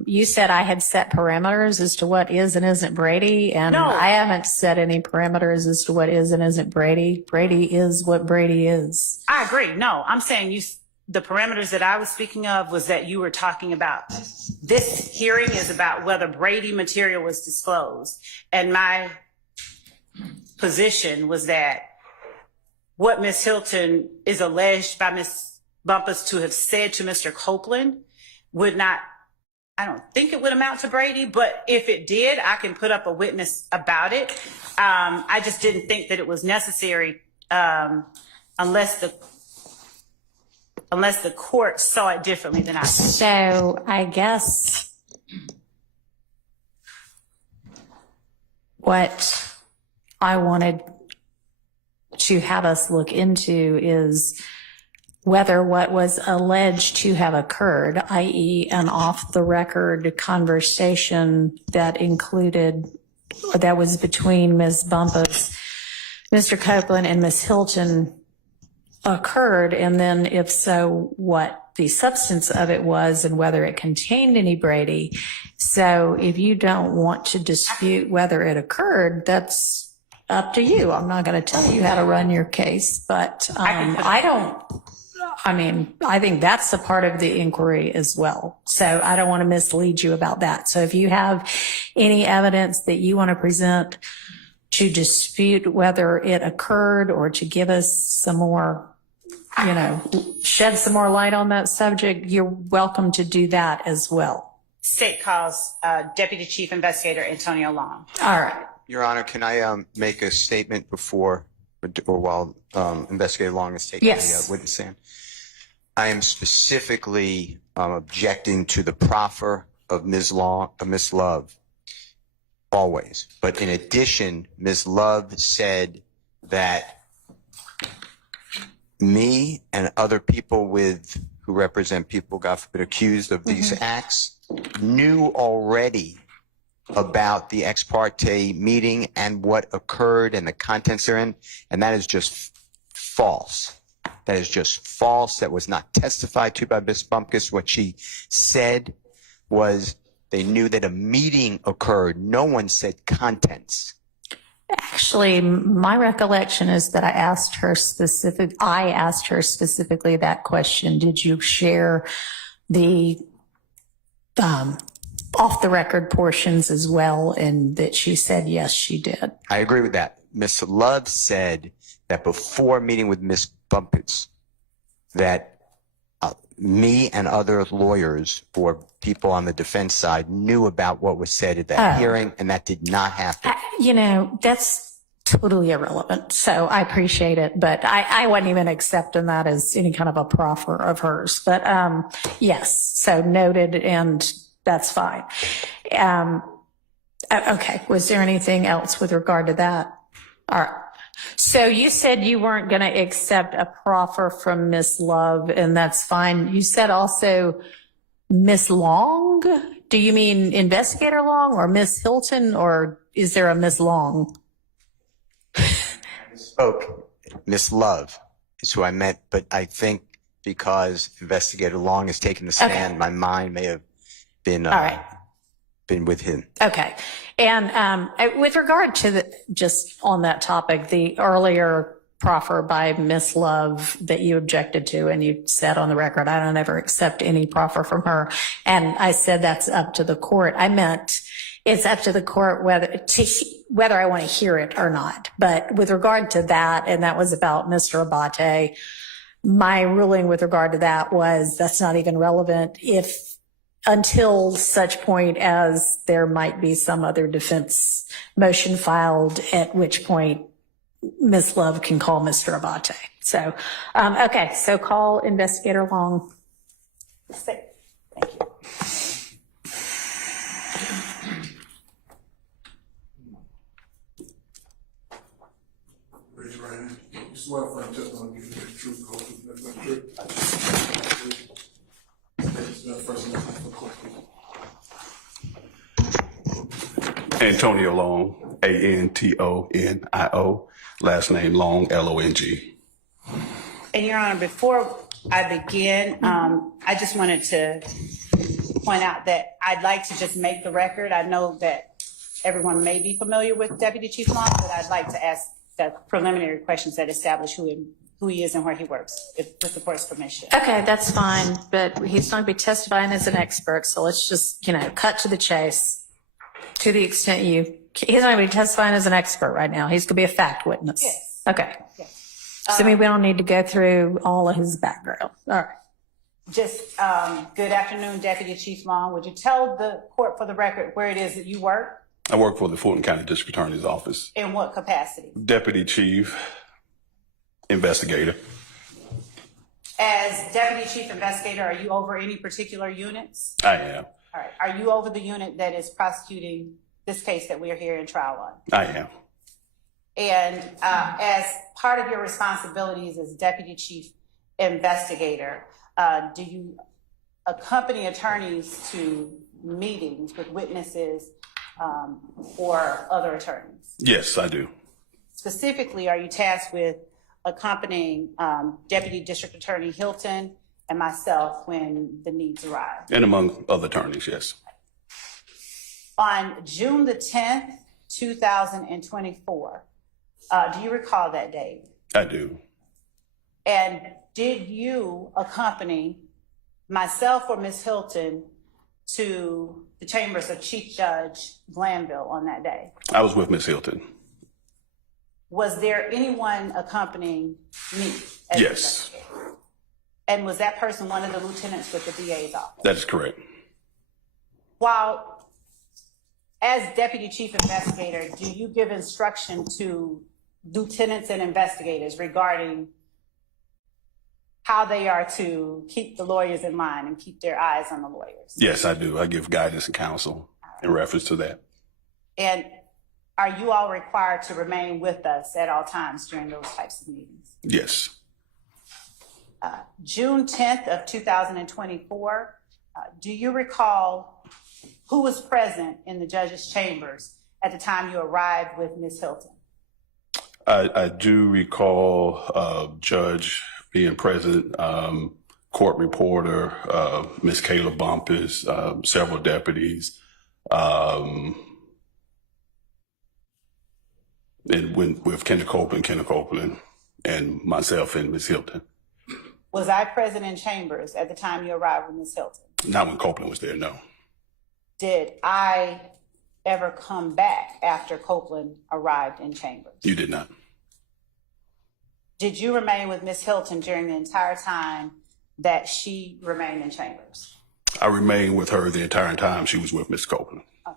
you said I had set parameters as to what is and isn't Brady, and No. I haven't set any parameters as to what is and isn't Brady. Brady is what Brady is. I agree. No, I'm saying the parameters that I was speaking of was that you were talking about. This hearing is about whether Brady material was disclosed. And my position was that what Ms. Hilton is alleged by Ms. Bumpus to have said to Mr. Copeland would not, I don't think it would amount to Brady, but if it did, I can put up a witness about it. I just didn't think that it was necessary unless the court saw it differently than I did. So I guess what I wanted to have us look into is whether what was alleged to have occurred, i.e. an off-the-record conversation that was between Ms. Bumpus, Mr. Copeland, and Ms. Hilton occurred, and then if so, what the substance of it was and whether it contained any Brady. So if you don't want to dispute whether it occurred, that's up to you. I'm not going to tell you how to run your case, but I think that's a part of the inquiry as well. So I don't want to mislead you about that. So if you have any evidence that you want to present to dispute whether it occurred or to give us some more, shed some more light on that subject, you're welcome to do that as well. State calls Deputy Chief Investigator Antonio Long. All right. Your Honor, can I make a statement before or while Investigator Long is taking the witness stand? I am specifically objecting to the proffer of Ms. Love, always. But in addition, Ms. Love said that me and other people who represent people, God forbid, accused of these acts, knew already about the ex parte meeting and what occurred and the contents therein, and that is just false. That is just false. That was not testified to by Ms. Bumpus. What she said was they knew that a meeting occurred. No one said contents. Actually, my recollection is that I asked her specifically that question. Did you share the off the record portions as well? And that she said, yes, she did. I agree with that. Ms. Love said that before meeting with Ms. Bumpets, that me and other lawyers or people on the defense side knew about what was said at that hearing, and that did not happen. That's totally irrelevant. So I appreciate it, but I wasn't even accepting that as any kind of a proffer of hers. But yes, so noted, and that's fine. Okay, was there anything else with regard to that? All right. So you said you weren't going to accept a proffer from Miss Love, and that's fine. You said also Miss Long. Do you mean Investigator Long or Miss Hilton, or is there a Miss Long? Spoke. Miss Love is who I meant, but I think because Investigator Long has taken the stand, my mind may have been been with him. Okay. And with regard to just on that topic, the earlier proffer by Miss Love that you objected to, and you said on the record, I don't ever accept any proffer from her. And I said that's up to the court. I meant it's up to the court whether I want to hear it or not. But with regard to that, and that was about Mr. Abate, my ruling with regard to that was that's not even relevant until such point as there might be some other defense motion filed, at which point Ms. Love can call Mr. Abate. So, okay, so call Investigator Long. Thank you. Raise your right hand. You swear for testimony to give the truth, whole truth, nothing but the truth. Antonio Long, Antonio, last name Long, Long. And Your Honor, before I begin, I just wanted to point out that I'd like to just make the record. I know that everyone may be familiar with Deputy Chief Long, but I'd like to ask the preliminary questions that establish who he is and where he works, with the court's permission. Okay, that's fine, but he's going to be testifying as an expert, so let's just, cut to the chase. To the extent he's not going to be testifying as an expert right now. He's going to be a fact witness. Yes. Okay. Yes. So we don't need to go through all of his background. All right. Just good afternoon, Deputy Chief Long. Would you tell the court for the record where it is that you work? I work for the Fulton County District Attorney's Office. In what capacity? Deputy Chief Investigator. As Deputy Chief Investigator, are you over any particular units? I am. All right. Are you over the unit that is prosecuting this case that we are here in trial on? I am. And as part of your responsibilities as Deputy Chief Investigator, do you accompany attorneys to meetings with witnesses or other attorneys? Yes, I do. Specifically, are you tasked with accompanying Deputy District Attorney Hilton and myself when the needs arise? And among other attorneys, yes. On June the 10th, 2024, do you recall that date? I do. And did you accompany myself or Ms. Hilton to the chambers of Chief Judge Glanville on that day? I was with Ms. Hilton. Was there anyone accompanying me? Yes. And was that person one of the lieutenants with the DA's office? That is correct. While as Deputy Chief Investigator, do you give instruction to lieutenants and investigators regarding how they are to keep the lawyers in mind and keep their eyes on the lawyers? Yes, I do. I give guidance and counsel in reference to that. And are you all required to remain with us at all times during those types of meetings? Yes. June 10th of 2024, do you recall who was present in the judge's chambers at the time you arrived with Ms. Hilton? I do recall Judge being present. court reporter, Ms. Kayla Bumpus, several deputies, and with Kenna Copeland, and myself and Ms. Hilton. Was I present in chambers at the time you arrived with Ms. Hilton? Not when Copeland was there, no. Did I ever come back after Copeland arrived in chambers? You did not. Did you remain with Ms. Hilton during the entire time that she remained in chambers? I remained with her the entire time she was with Ms. Copeland. Okay.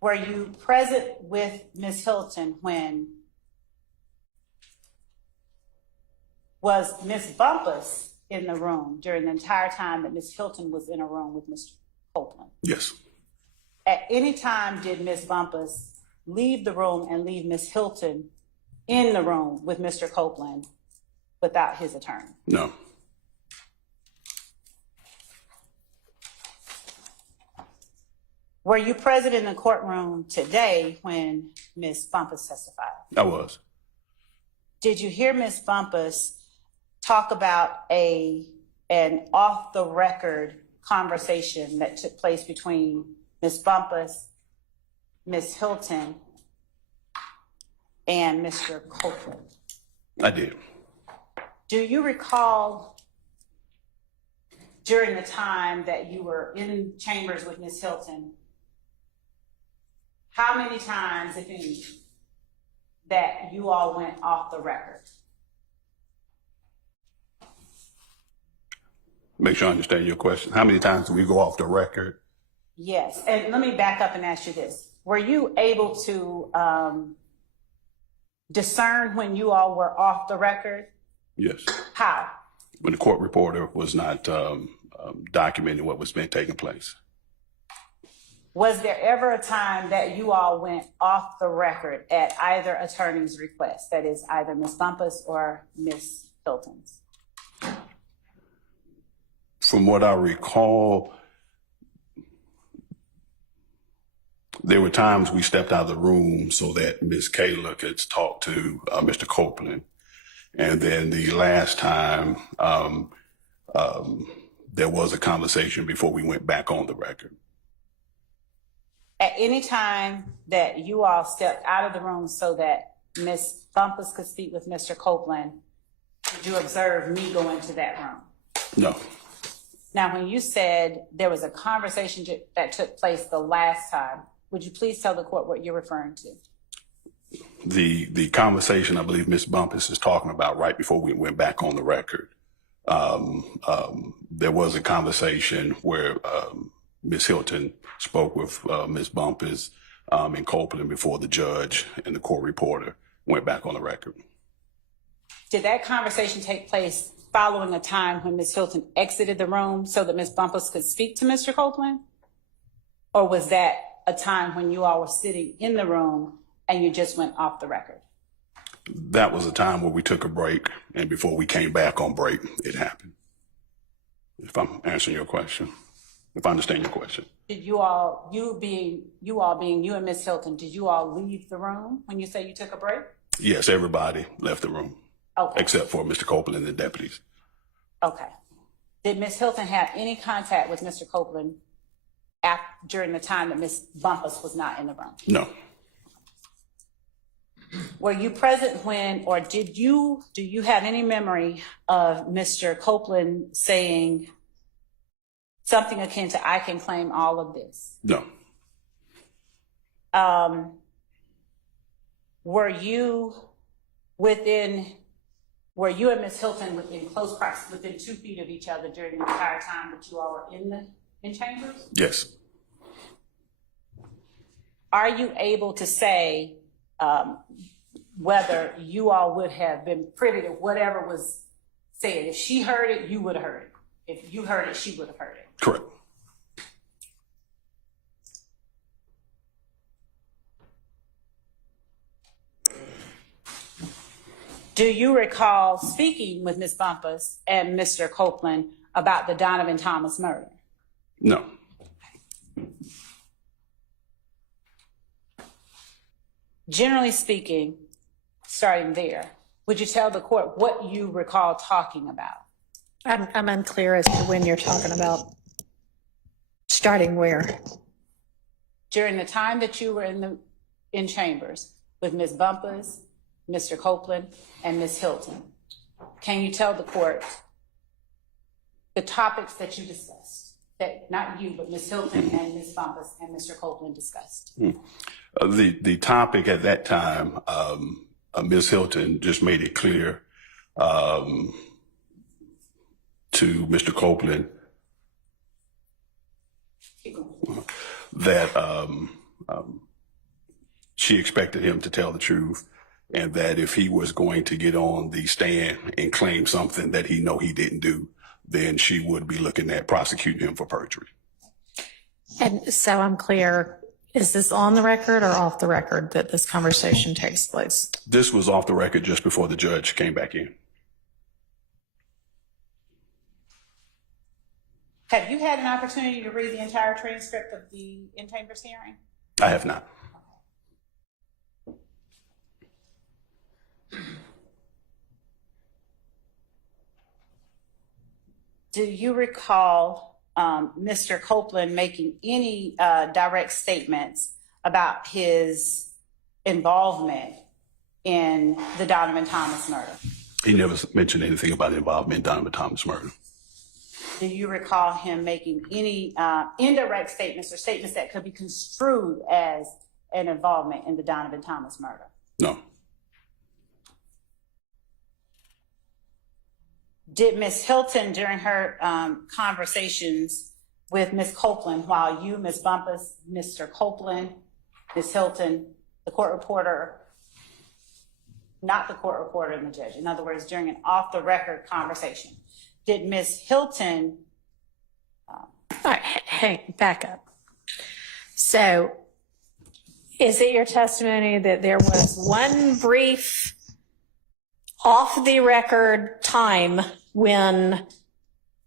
Were you present with Ms. Hilton when was Ms. Bumpus in the room during the entire time that Ms. Hilton was in a room with Mr. Copeland? Yes. At any time did Ms. Bumpus leave the room and leave Ms. Hilton in the room with Mr. Copeland without his attorney? No. Were you present in the courtroom today when Ms. Bumpus testified? I was. Did you hear Ms. Bumpus talk about an off-the-record conversation that took place between Ms. Bumpus, Ms. Hilton, and Mr. Copeland? I did. Do you recall during the time that you were in chambers with Ms. Hilton, how many times, if any, that you all went off the record? Make sure I understand your question. How many times do we go off the record? Yes, and let me back up and ask you this. Were you able to discern when you all were off the record? Yes. How? When the court reporter was not documenting what was being taking place. Was there ever a time that you all went off the record at either attorney's request, that is either Ms. Bumpus or Ms. Hilton's? From what I recall, there were times we stepped out of the room so that Ms. Kayla could talk to Mr. Copeland. And then the last time, there was a conversation before we went back on the record. At any time that you all stepped out of the room so that Ms. Bumpus could speak with Mr. Copeland, did you observe me go into that room? No. Now, when you said there was a conversation that took place the last time, would you please tell the court what you're referring to? The conversation I believe Ms. Bumpus is talking about right before we went back on the record. There was a conversation where Ms. Hilton spoke with Ms. Bumpus and Copeland before the judge and the court reporter went back on the record. Did that conversation take place following a time when Ms. Hilton exited the room so that Ms. Bumpus could speak to Mr. Copeland? Or was that a time when you all were sitting in the room and you just went off the record? That was a time where we took a break, and before we came back on break, it happened. If I'm answering your question, if I understand your question. Did you all, you and Ms. Hilton, did you all leave the room when you say you took a break? Yes, everybody left the room. Okay. Except for Mr. Copeland and the deputies. Okay. Did Ms. Hilton have any contact with Mr. Copeland during the time that Ms. Bumpus was not in the room? No. Were you present when, or do you have any memory of Mr. Copeland saying something akin to, I can claim all of this? No. Were you and Ms. Hilton within close proximity, within 2 feet of each other during the entire time that you all were in chambers? Yes. Are you able to say whether you all would have been privy to whatever was said? If she heard it, you would have heard it. If you heard it, she would have heard it. Correct. Do you recall speaking with Ms. Bumpus and Mr. Copeland about the Donovan Thomas murder? No. Generally speaking, starting there, Would you tell the court what you recall talking about? I'm unclear as to when you're talking about. Starting where? During the time that you were in chambers with Ms. Bumpus, Mr. Copeland, and Ms. Hilton, can you tell the court the topics that you discussed? That not you, but Ms. Hilton and Ms. Bumpus and Mr. Copeland discussed? The topic at that time, Ms. Hilton just made it clear to Mr. Copeland that she expected him to tell the truth, and that if he was going to get on the stand and claim something that he didn't do, then she would be looking at prosecuting him for perjury. And so I'm clear, is this on the record or off the record that this conversation takes place? This was off the record just before the judge came back in. Have you had an opportunity to read the entire transcript of the in-chambers hearing? I have not. Do you recall Mr. Copeland making any direct statements about his involvement in the Donovan Thomas murder? He never mentioned anything about involvement in Donovan Thomas murder. Do you recall him making any indirect statements or statements that could be construed as an involvement in the Donovan Thomas murder? No. Did Ms. Hilton, during her conversations with Ms. Copeland, while you, Ms. Bumpus, Mr. Copeland, Ms. Hilton, the court reporter, not the court reporter and the judge, in other words, during an off-the-record conversation, did Ms. Hilton... All right, hey, back up. So is it your testimony that there was one brief off-the-record time when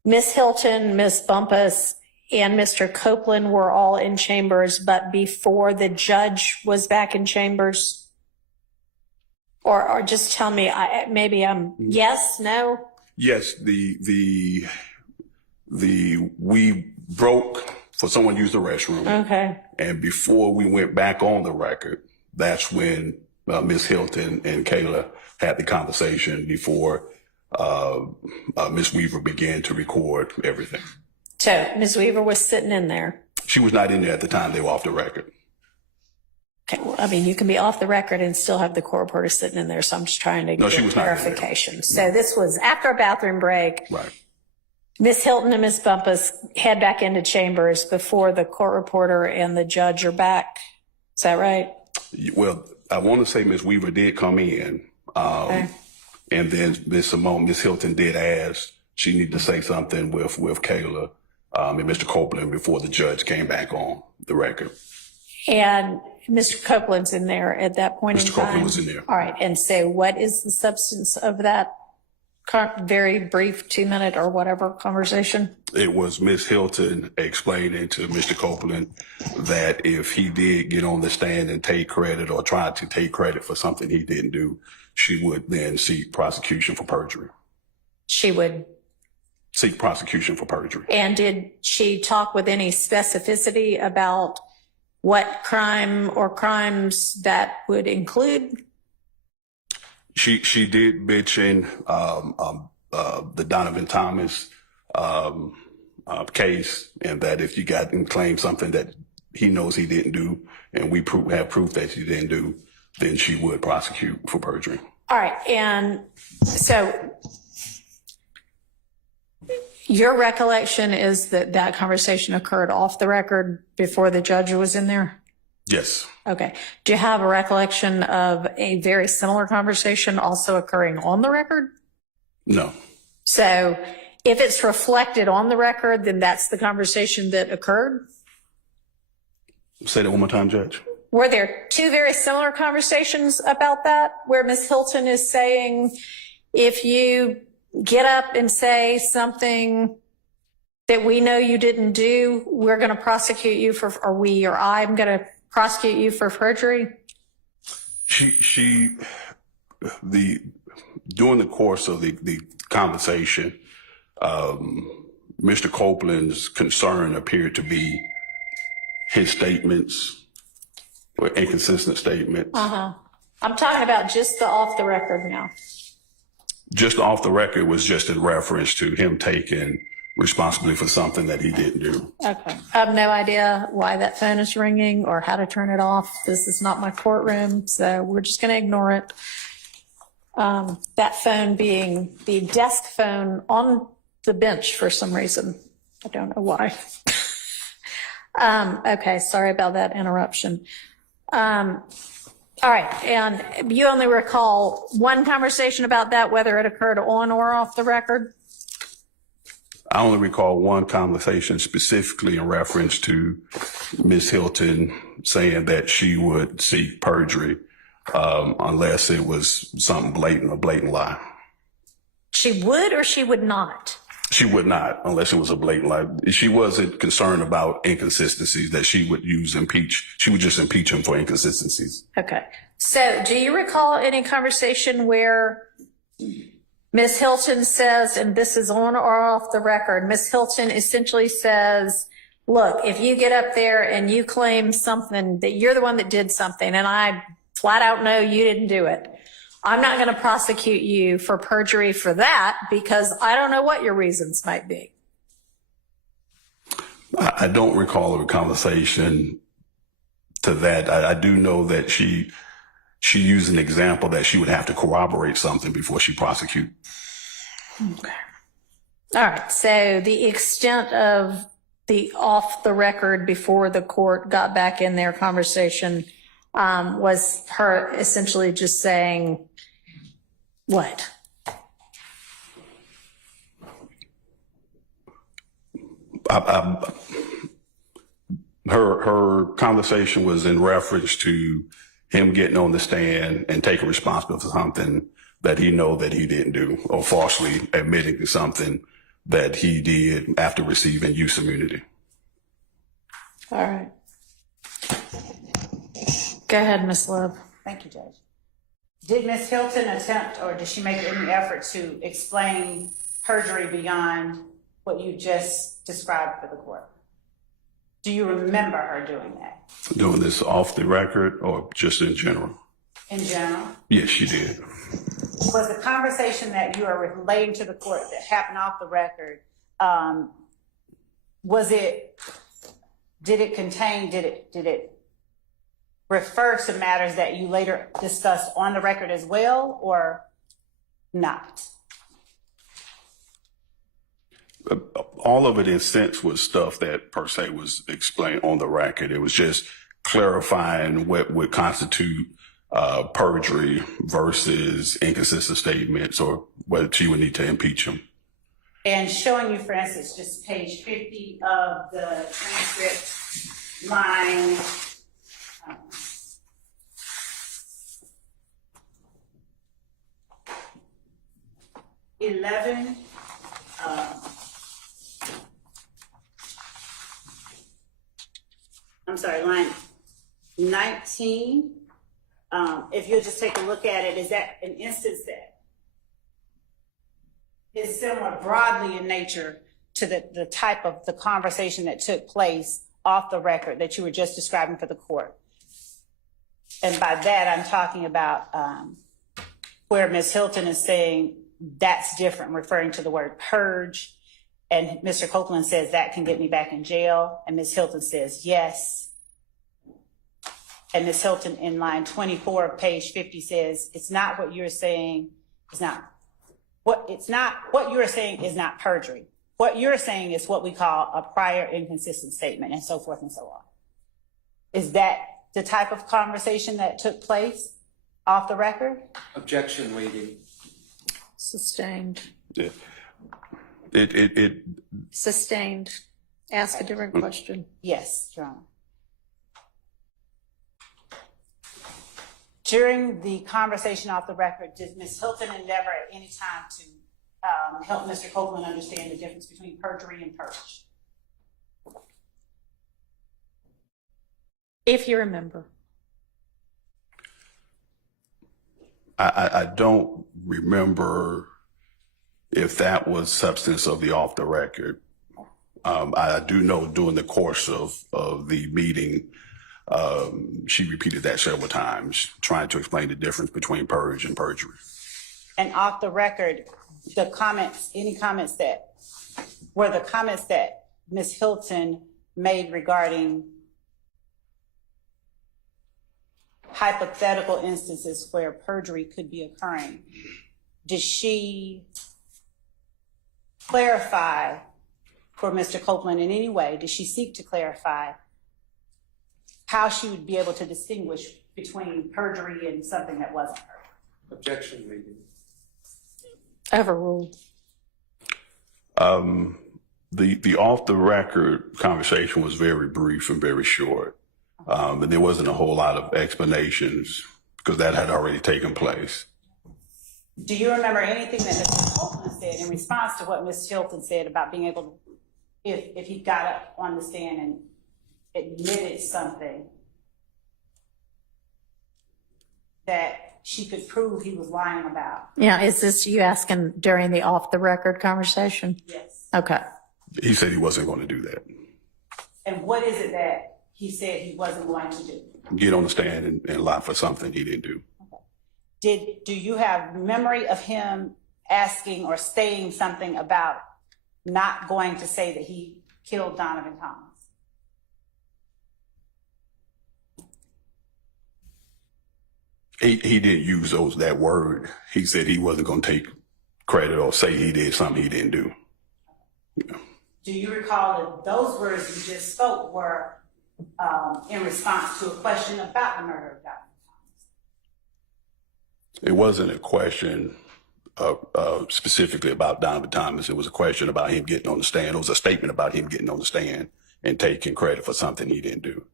Ms. Hilton, Ms. Bumpus, and Mr. Copeland were all in chambers, but before the judge was back in chambers? Or just tell me, maybe I'm yes, no? Yes, we broke for someone to use the restroom. Okay. And before we went back on the record, that's when Ms. Hilton and Kayla had the conversation before Ms. Weaver began to record everything. So Ms. Weaver was sitting in there. She was not in there at the time they were off the record. Okay, well, I mean, you can be off the record and still have the court reporter sitting in there, so I'm just trying to get she was not in there. clarification. So this was after a bathroom break. Right. Ms. Hilton and Ms. Bumpus head back into chambers before the court reporter and the judge are back. Is that right? Well, I want to say Ms. Weaver did come in, Okay. and then Ms. Hilton did ask she needed to say something with Kayla and Mr. Copeland before the judge came back on the record. And Mr. Copeland's in there at that point in Mr. time? Copeland was in there. All right, and so what is the substance of that very brief 2-minute or whatever conversation? It was Ms. Hilton explaining to Mr. Copeland that if he did get on the stand and take credit or try to take credit for something he didn't do, she would then seek prosecution for perjury. She would seek prosecution for perjury. And did she talk with any specificity about what crime or crimes that would include? She did mention the Donovan Thomas case, and that if you got and claim something that he knows he didn't do, and we have proof that he didn't do, then she would prosecute for perjury. All right, and so your recollection is that that conversation occurred off the record before the judge was in there? Yes. Okay. Do you have a recollection of a very similar conversation also occurring on the record? No. So if it's reflected on the record, then that's the conversation that occurred? Say that one more time, Judge. Were there two very similar conversations about that, where Ms. Hilton is saying, if you get up and say something that we know you didn't do, we're going to prosecute you for, or we or I'm going to prosecute you for perjury? during the course of the conversation, Mr. Copeland's concern appeared to be his statements or inconsistent statements. I'm talking about just the off the record now. Just off the record was just in reference to him taking responsibility for something that he didn't do. Okay. I have no idea why that phone is ringing or how to turn it off. This is not my courtroom, so we're just going to ignore it. That phone being the desk phone on the bench for some reason. I don't know why. Okay, sorry about that interruption. All right, and you only recall one conversation about that, whether it occurred on or off the record? I only recall one conversation specifically in reference to Ms. Hilton saying that she would seek perjury unless it was something blatant, a blatant lie. She would or she would not? She would not, unless it was a blatant lie. She wasn't concerned about inconsistencies that she would use impeach. She would just impeach him for inconsistencies. Okay. So do you recall any conversation where Ms. Hilton says, and this is on or off the record, Ms. Hilton essentially says, look, if you get up there and you claim something that you're the one that did something and I flat out know you didn't do it, I'm not going to prosecute you for perjury for that because I don't know what your reasons might be. I don't recall a conversation to that. I do know that she used an example that she would have to corroborate something before she prosecute. Okay. All right. So the extent of the off the record before the court got back in their conversation was her essentially just saying what? Her conversation was in reference to him getting on the stand and taking responsibility for something that he know that he didn't do, or falsely admitting to something that he did after receiving use immunity. All right. Go ahead, Ms. Love. Thank you, Judge. Did Ms. Hilton attempt, or did she make any effort to explain perjury beyond what you just described for the court? Do you remember her doing that? Doing this off the record or just in general? In general? Yes, she did. Was the conversation that you are relating to the court that happened off the record, did it refer to matters that you later discussed on the record as well, or not? All of it, in a sense, was stuff that per se was explained on the record. It was just clarifying what would constitute perjury versus inconsistent statements, or whether she would need to impeach him. And showing you, for instance, just page 50 of the transcript, line 11. I'm sorry, line 19. If you'll just take a look at it, is that an instance that is similar broadly in nature to the type of the conversation that took place off the record that you were just describing for the court? And by that, I'm talking about where Ms. Hilton is saying that's different, referring to the word purge. And Mr. Copeland says that can get me back in jail. And Ms. Hilton says yes. And Ms. Hilton in line 24 of page 50 says, it's not what you're saying, what you're saying is not perjury. What you're saying is what we call a prior inconsistent statement, and so forth and so on. Is that the type of conversation that took place off the record? Objection, lady. Sustained. Yeah. Sustained. Ask a different question. Yes, Your Honor. During the conversation off the record, did Ms. Hilton endeavor at any time to help Mr. Copeland understand the difference between perjury and purge? If you remember. I don't remember if that was substance of the off the record. I do know during the course of the meeting, she repeated that several times, trying to explain the difference between purge and perjury. And off the record, the comments, any comments that were the comments that Ms. Hilton made regarding hypothetical instances where perjury could be occurring, did she clarify for Mr. Copeland in any way? Did she seek to clarify how she would be able to distinguish between perjury and something that wasn't her? Objection made. Overruled. The off the record conversation was very brief and very short. And there wasn't a whole lot of explanations because that had already taken place. Do you remember anything that Mr. Copeland said in response to what Ms. Hilton said about being able to, if he got up on the stand and admitted something that she could prove he was lying about? Yeah, is this you asking during the off the record conversation? Yes. Okay. He said he wasn't going to do that. And what is it that he said he wasn't going to do? Get on the stand and lie for something he didn't do. Okay. Do you have memory of him asking or saying something about not going to say that he killed Donovan Thomas? He didn't use that word. He said he wasn't going to take credit or say he did something he didn't do. Yeah. Do you recall that those words you just spoke were in response to a question about the murder of Donovan Thomas? It wasn't a question specifically about Donovan Thomas. It was a question about him getting on the stand. It was a statement about him getting on the stand and taking credit for something he didn't do.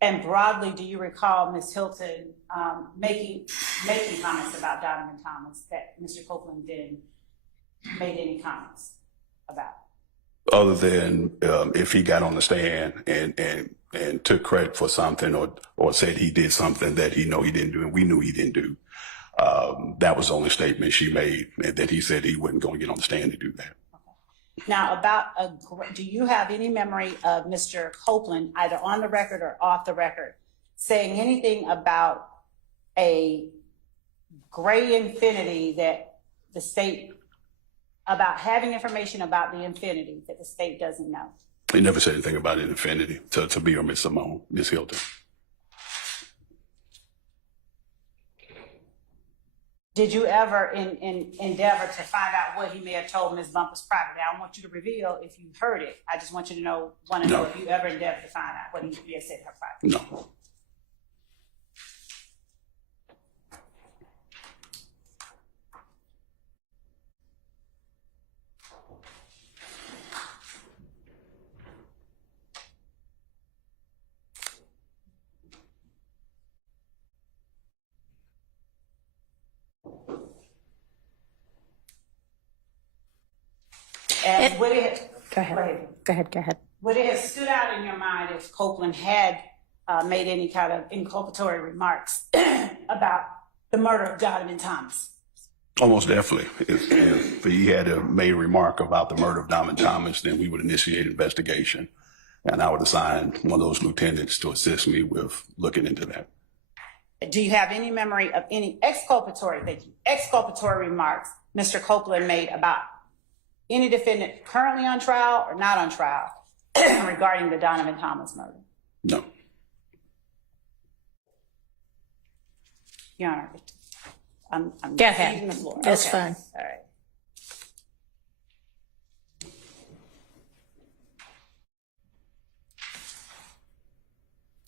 And broadly, do you recall Ms. Hilton making comments about Donovan Thomas that Mr. Copeland then made any comments about? Other than if he got on the stand and took credit for something or said he did something that he didn't do and we knew he didn't do. That was the only statement she made, and that he said he wasn't going to get on the stand to do that. Okay. Now, do you have any memory of Mr. Copeland, either on the record or off the record, saying anything about a gray infinity that the state, about having information about the infinity that the state doesn't know? He never said anything about an infinity to me or Miss Simone, Miss Hilton. Did you ever endeavor to find out what he may have told Ms. Bumpus privately? I don't want you to reveal if you heard it. I just want you to know if you ever endeavored to find out what he may have said to her privately. No. And would it, Go ahead. Would it have stood out in your mind if Copeland had made any kind of inculpatory remarks about the murder of Donovan Thomas? Almost definitely. If he had made a remark about the murder of Donovan Thomas, then we would initiate investigation. And I would assign one of those lieutenants to assist me with looking into that. Do you have any memory of any exculpatory remarks Mr. Copeland made about any defendant currently on trial or not on trial regarding the Donovan Thomas murder? No. Your Honor, I'm Go ahead. ceding the floor. That's Okay. fine. All right.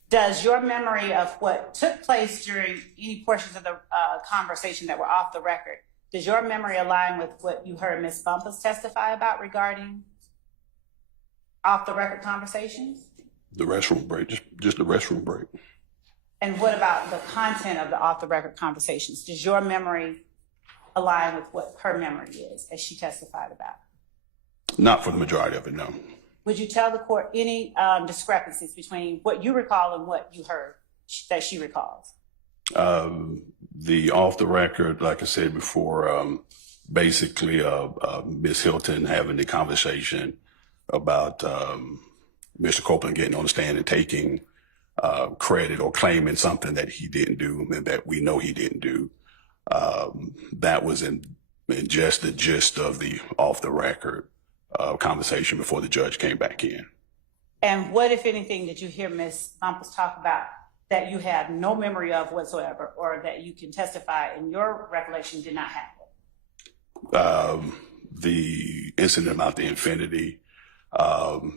Does your memory of what took place during any portions of the conversation that were off the record, does your memory align with what you heard Ms. Bumpus testify about regarding off the record conversations? The restroom break, just the restroom break. And what about the content of the off the record conversations? Does your memory align with what her memory is as she testified about? Not for the majority of it, no. Would you tell the court any discrepancies between what you recall and what you heard that she recalls? The off the record, like I said before, basically Ms. Hilton having the conversation about Mr. Copeland getting on the stand and taking credit or claiming something that he didn't do and that we know he didn't do. That was in just the gist of the off the record conversation before the judge came back in. And what, if anything, did you hear Ms. Bumpus talk about that you have no memory of whatsoever, or that you can testify in your recollection did not happen? The incident about the infinity,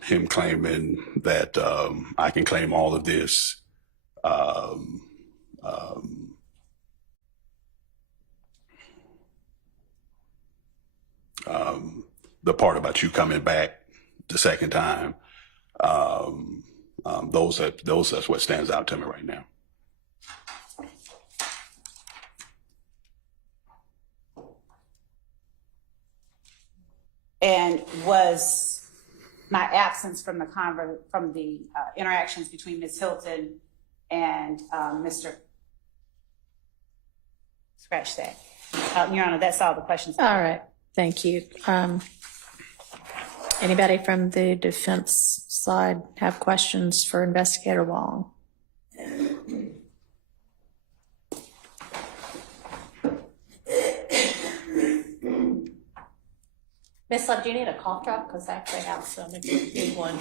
him claiming that I can claim all of this. The part about you coming back the second time, that's what stands out to me right now. And was my absence from the interactions between Ms. Hilton and Mr. Scratch that. Your Honor, that's all the questions. All right, thank you. Anybody from the defense side have questions for Investigator Wong? Miss Love, do you need a cough drop? Because I actually have some if you need one.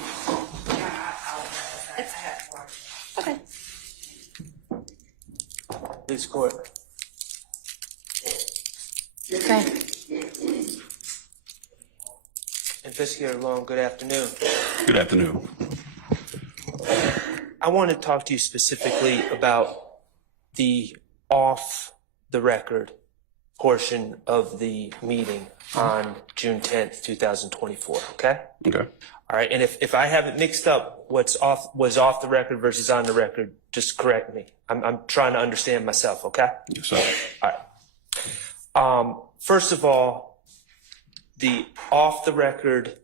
Okay. Please, court. Okay. Investigator Long, good afternoon. Good afternoon. I want to talk to you specifically about the off the record portion of the meeting on June 10th, 2024, okay? Okay. All right, and if I haven't mixed up was off the record versus on the record, just correct me. I'm trying to understand myself, okay? Yes, sir. All right. First of all, the off the record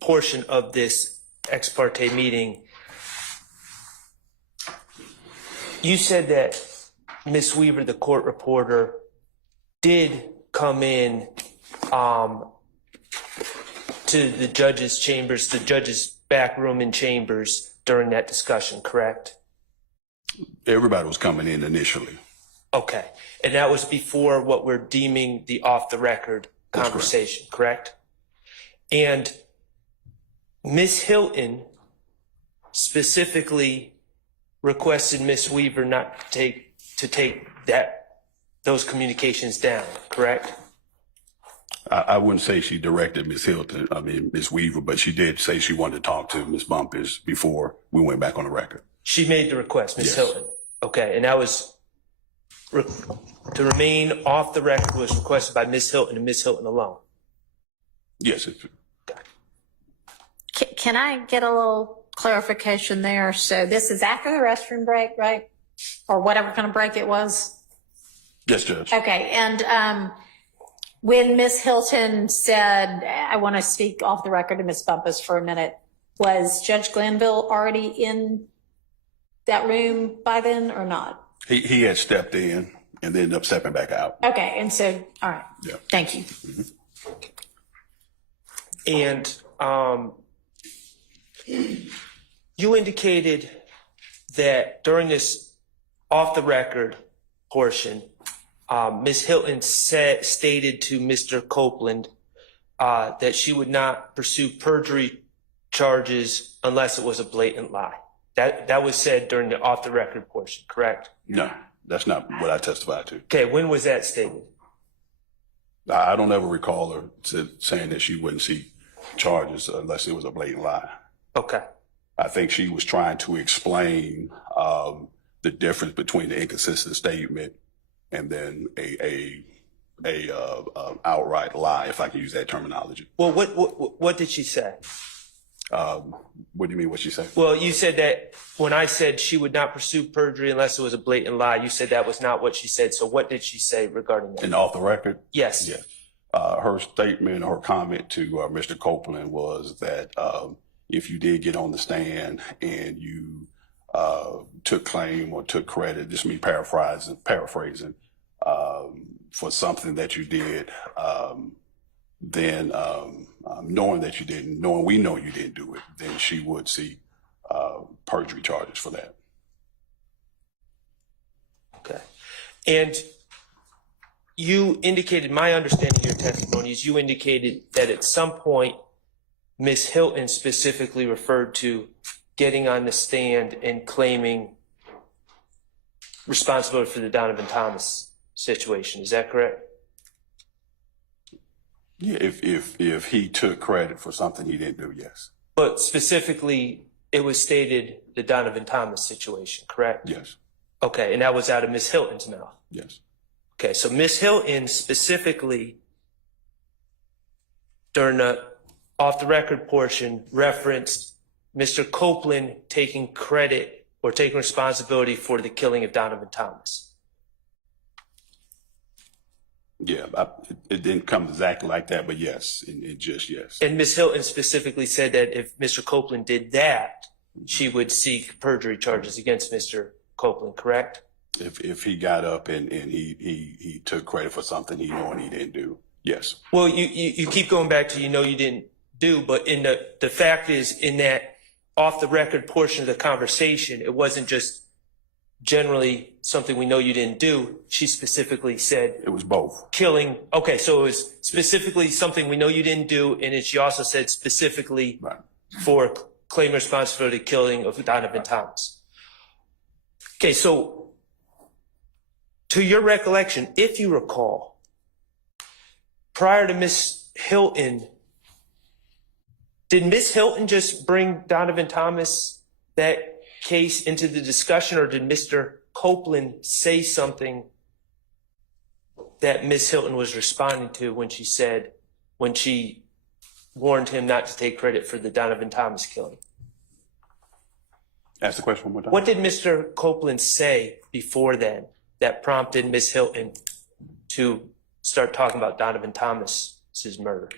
portion of this ex parte meeting, you said that Ms. Weaver, the court reporter, did come in to the judge's chambers, the judge's back room and chambers during that discussion, correct? Everybody was coming in initially. Okay. And that was before what we're deeming the off the record conversation, correct? And Ms. Hilton specifically requested Ms. Weaver not to take those communications down, correct? I wouldn't say she directed Ms. Weaver, but she did say she wanted to talk to Ms. Bumpus before we went back on the record. She made the request, Ms. Yes. Hilton. Okay, and that was to remain off the record was requested by Ms. Hilton and Ms. Hilton alone. Yes. Can I get a little clarification there? So this is after the restroom break, right? Or whatever kind of break it was? Yes, Judge. Okay, and when Ms. Hilton said, I want to speak off the record to Ms. Bumpus for a minute, was Judge Glanville already in that room by then or not? He had stepped in and then ended up stepping back out. Okay, and so, all right. Yeah. Thank you. And you indicated that during this off the record portion, Ms. Hilton stated to Mr. Copeland that she would not pursue perjury charges unless it was a blatant lie. That was said during the off the record portion, correct? No, that's not what I testified to. Okay, when was that stated? I don't ever recall her saying that she wouldn't see charges unless it was a blatant lie. Okay. I think she was trying to explain the difference between the inconsistent statement and then a outright lie, if I can use that terminology. Well, what did she say? What do you mean what she said? Well, you said that when I said she would not pursue perjury unless it was a blatant lie, you said that was not what she said. So what did she say regarding that? And off the record? Yes. Yeah. Her statement or comment to Mr. Copeland was that if you did get on the stand and you took claim or took credit, just me paraphrasing, for something that you did, then knowing that you didn't, knowing we know you didn't do it, then she would seek perjury charges for that. Okay. And you indicated, my understanding of your testimony is you indicated that at some point Ms. Hilton specifically referred to getting on the stand and claiming responsibility for the Donovan Thomas situation. Is that correct? Yeah, if he took credit for something he didn't do, yes. But specifically, it was stated the Donovan Thomas situation, correct? Yes. Okay, and that was out of Ms. Hilton's mouth? Yes. Okay, so Ms. Hilton specifically, during the off-the-record portion, referenced Mr. Copeland taking credit or taking responsibility for the killing of Donovan Thomas. Yeah, it didn't come exactly like that, but yes, it just yes. And Ms. Hilton specifically said that if Mr. Copeland did that, she would seek perjury charges against Mr. Copeland, correct? If he got up and he took credit for something he knew and he didn't do, yes. Well, you keep going back to you didn't do, but in the fact is, in that off-the-record portion of the conversation, it wasn't just generally something we know you didn't do. She specifically said it was both. Killing. Okay, so it was specifically something we know you didn't do, and she also said specifically for claim responsibility for the killing of Donovan Thomas. Okay, so to your recollection, if you recall, prior to Ms. Hilton, did Ms. Hilton just bring Donovan Thomas, that case, into the discussion, or did Mr. Copeland say something that Ms. Hilton was responding to when she warned him not to take credit for the Donovan Thomas killing? Ask the question one more time. What did Mr. Copeland say before then that prompted Ms. Hilton to start talking about Donovan Thomas's murder?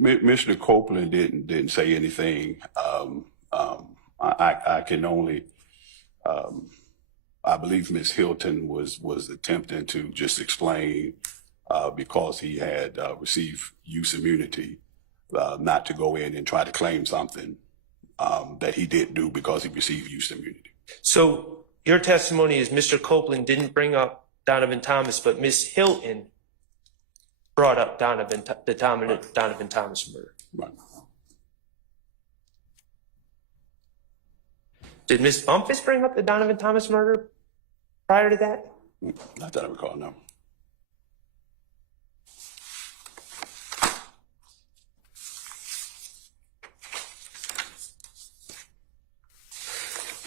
Mr. Copeland didn't say anything. I can only, I believe Ms. Hilton was attempting to just explain because he had received use immunity, not to go in and try to claim something that he didn't do because he received use immunity. So your testimony is Mr. Copeland didn't bring up Donovan Thomas, but Ms. Hilton brought up the Donovan Thomas murder. Right. Did Ms. Bumpus bring up the Donovan Thomas murder prior to that? Not that I recall, no.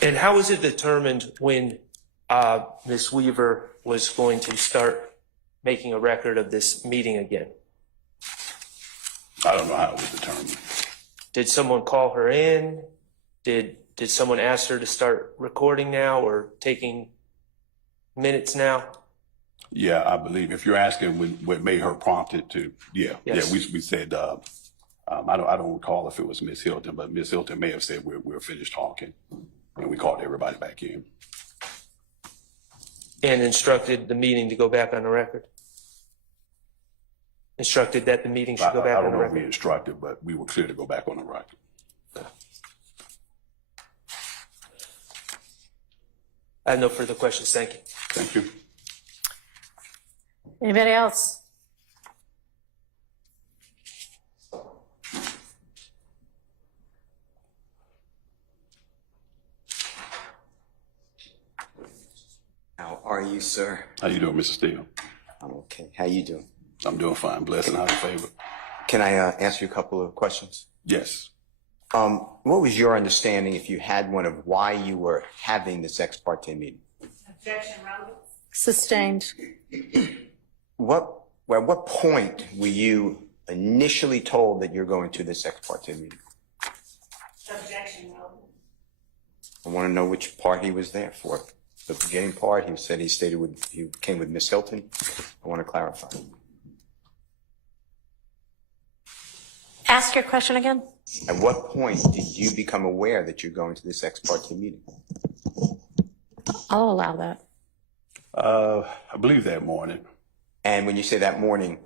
And how was it determined when Ms. Weaver was going to start making a record of this meeting again? I don't know how it was determined. Did someone call her in? Did someone ask her to start recording now or taking minutes now? Yeah, I believe if you're asking what made her prompted to, Yes. yeah, we said, I don't recall if it was Ms. Hilton, but Ms. Hilton may have said we're finished talking, and we called everybody back in. And instructed the meeting to go back on the record? Instructed that the meeting should go back I on don't the know if we record? instructed, but we were clear to go back on the record. I have no further questions. Thank you. Thank you. Anybody else? How are you, sir? How you doing, Mr. Steele? I'm okay. How you doing? I'm doing fine. Blessed and highly favored. Can I answer you a couple of questions? Yes. What was your understanding, if you had one, of why you were having this ex parte meeting? Objection, relevance. Sustained. At what point were you initially told that you're going to this ex parte meeting? Objection, relevance. I want to know which part he was there for. The beginning part, he said he came with Miss Hilton. I want to clarify. Ask your question again. At what point did you become aware that you're going to this ex parte meeting? I'll allow that. I believe that morning. And when you say that morning,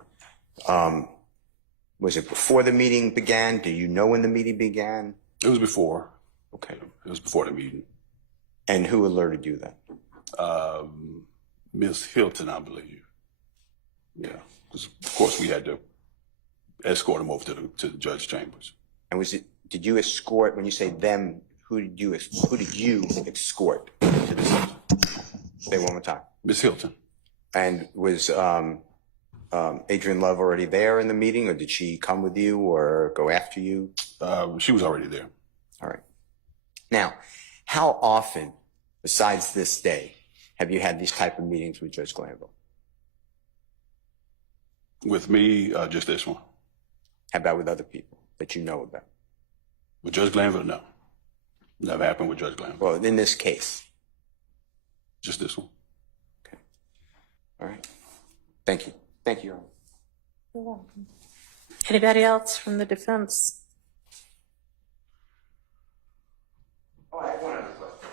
was it before the meeting began? Do you know when the meeting began? It was before. Okay. It was before the meeting. And who alerted you then? Ms. Hilton, I believe. Yeah, because of course we had to escort him over to the judge chambers. And did you escort, when you say them, who did you escort to the judge? Say one more time. Ms. Hilton. And was Adrian Love already there in the meeting, or did she come with you or go after you? She was already there. All right. Now, how often, besides this day, have you had these type of meetings with Judge Glanville? With me, just this one. How about with other people that you know about? With Judge Glanville, no. Never happened with Judge Glanville. Well, in this case. Just this one. Okay. All right. Thank you. Thank you. You're welcome. Anybody else from the defense? Oh, I have one other question.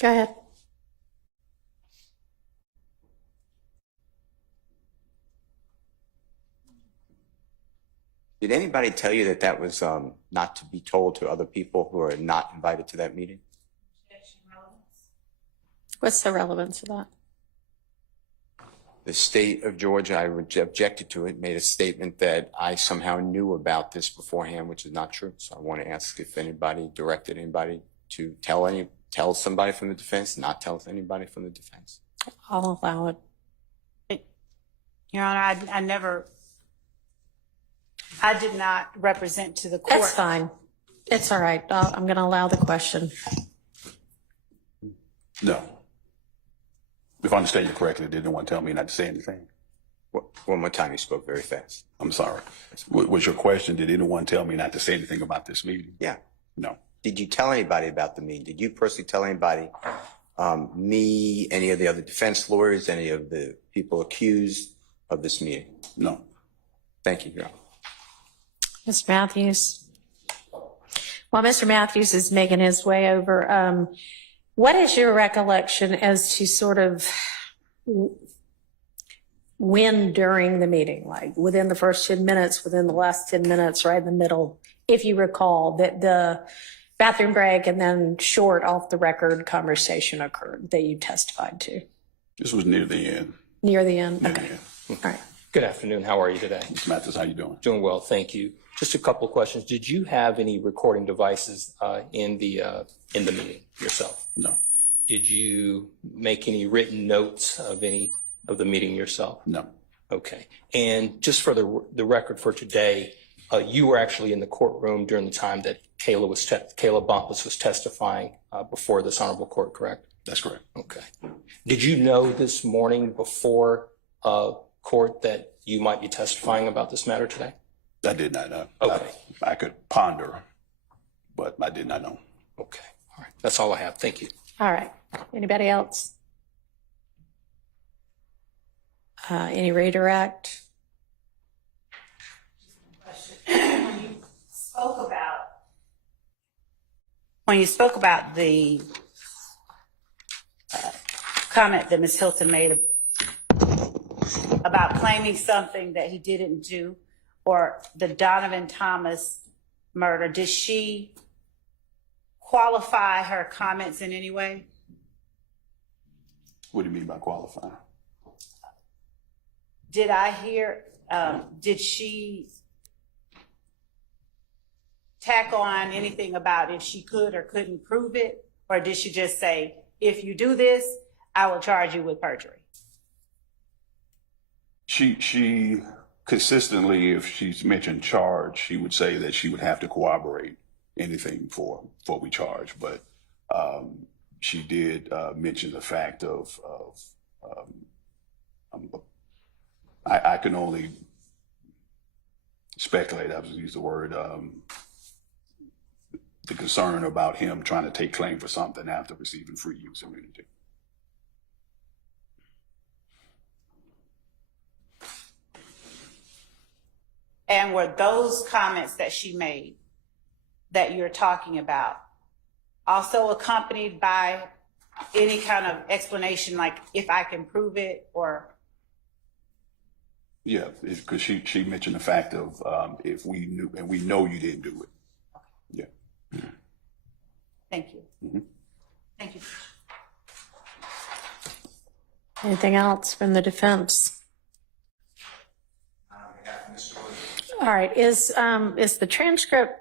Go ahead. Did anybody tell you that that was not to be told to other people who are not invited to that meeting? What's the relevance of that? The state of Georgia, I objected to it, made a statement that I somehow knew about this beforehand, which is not true. So I want to ask if anybody directed anybody to tell somebody from the defense, not tell anybody from the defense. I'll allow it. Your Honor, I did not represent to the court. That's fine. It's all right. I'm going to allow the question. No. If I understand you correctly, they didn't want to tell me not to say anything. One more time, you spoke very fast. I'm sorry. Was your question, did anyone tell me not to say anything about this meeting? Yeah. No. Did you tell anybody about the meeting? Did you personally tell anybody, me, any of the other defense lawyers, any of the people accused of this meeting? No. Thank you, Your Honor. Mr. Matthews. While Mr. Matthews is making his way over, what is your recollection as to sort of when during the meeting, like within the first 10 minutes, within the last 10 minutes, right in the middle, if you recall that the bathroom break and then short off the record conversation occurred that you testified to? This was near the end. Near the end? Near Okay. the end. All right. Good afternoon. How are you today? Mr. Mathis, how you doing? Doing well, thank you. Just a couple of questions. Did you have any recording devices in the meeting yourself? No. Did you make any written notes of any of the meeting yourself? No. Okay. And just for the record for today, you were actually in the courtroom during the time that Kayla Bumpus was testifying before this honorable court, correct? That's correct. Okay. Did you know this morning before court that you might be testifying about this matter today? I did not know. Okay. I could ponder, but I did not know. Okay. All right. That's all I have. Thank you. All right. Anybody else? Any redirect? When you spoke about the comment that Ms. Hilton made about claiming something that he didn't do, or the Donovan Thomas murder, did she qualify her comments in any way? What do you mean by qualifying? Did I hear, did she tack on anything about if she could or couldn't prove it? Or did she just say, if you do this, I will charge you with perjury? She consistently, if she's mentioned charge, she would say that she would have to corroborate anything before we charge. But she did mention the fact of I can only speculate, I would use the word, the concern about him trying to take claim for something after receiving free use immunity. And were those comments that she made that you're talking about also accompanied by any kind of explanation, like if I can prove it or? Yeah, because she mentioned the fact of if we knew, and we know you didn't do it. Yeah. Thank you. Mm-hmm. Thank you. Anything else from the defense? All right, is the transcript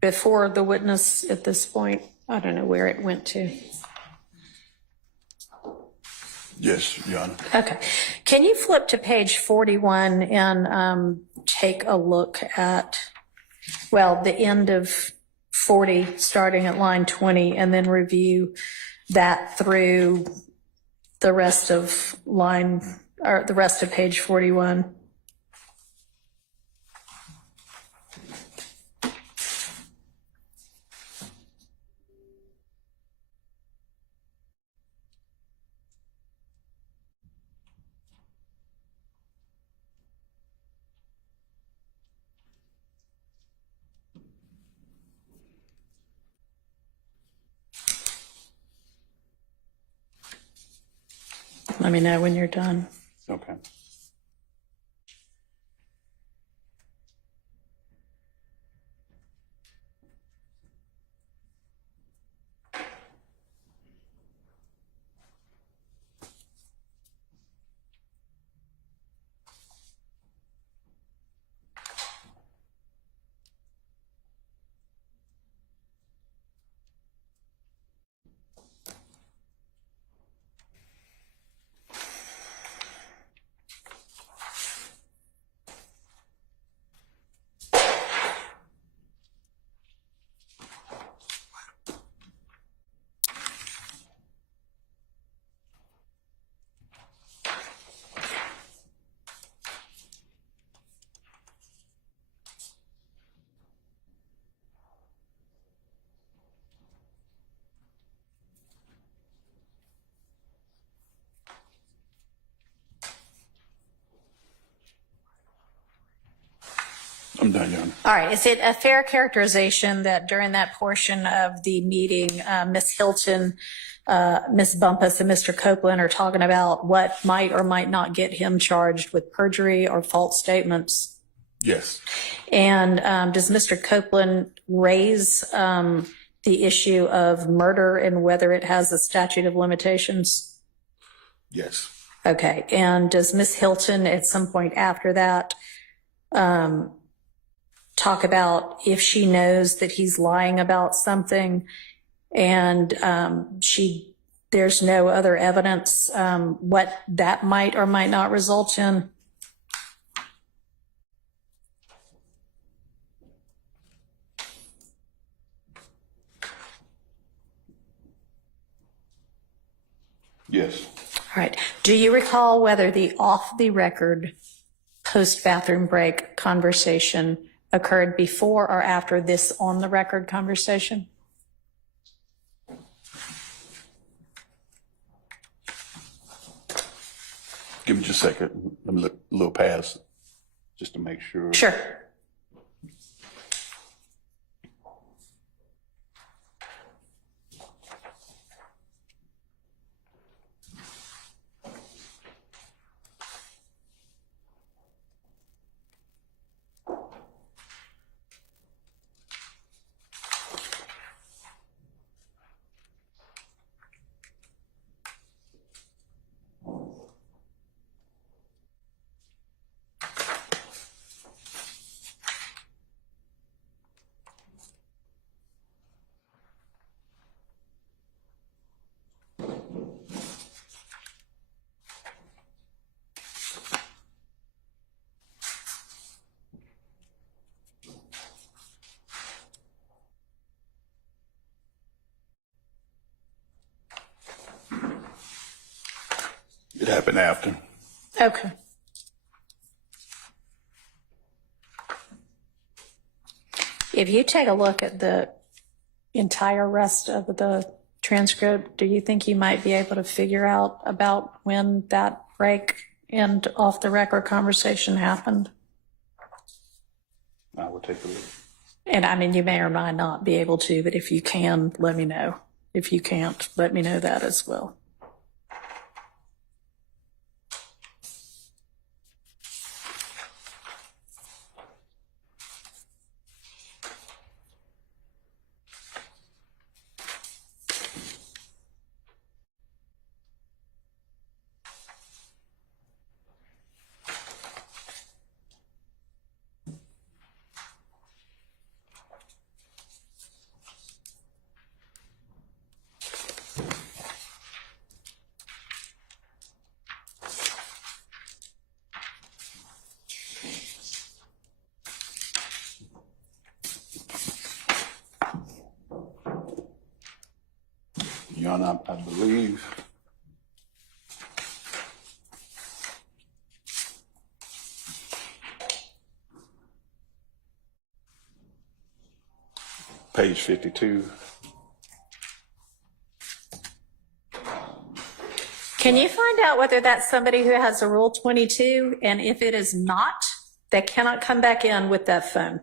before the witness at this point? I don't know where it went to. Yes, Your Honor. Okay. Can you flip to page 41 and take a look at, well, the end of 40, starting at line 20, and then review that through the rest of line, or the rest of page 41? Let me know when you're done. Okay. I'm done, Your Honor. All right. Is it a fair characterization that during that portion of the meeting, Ms. Hilton, Ms. Bumpus, and Mr. Copeland are talking about what might or might not get him charged with perjury or false statements? Yes. And does Mr. Copeland raise the issue of murder and whether it has a statute of limitations? Yes. Okay. And does Ms. Hilton at some point after that talk about if she knows that he's lying about something and there's no other evidence, what that might or might not result in? Yes. All right. Do you recall whether the off-the-record post-bathroom break conversation occurred before or after this on-the-record conversation? Give me just a second. Let me look a little past just to make sure. Sure. It happened after. Okay. If you take a look at the entire rest of the transcript, do you think you might be able to figure out about when that break and off-the-record conversation happened? I will take a look. And I mean, you may or might not be able to, but if you can, let me know. If you can't, let me know that as well. Your Honor, I believe page 52. Can you find out whether that's somebody who has a Rule 22? And if it is not, they cannot come back in with that phone.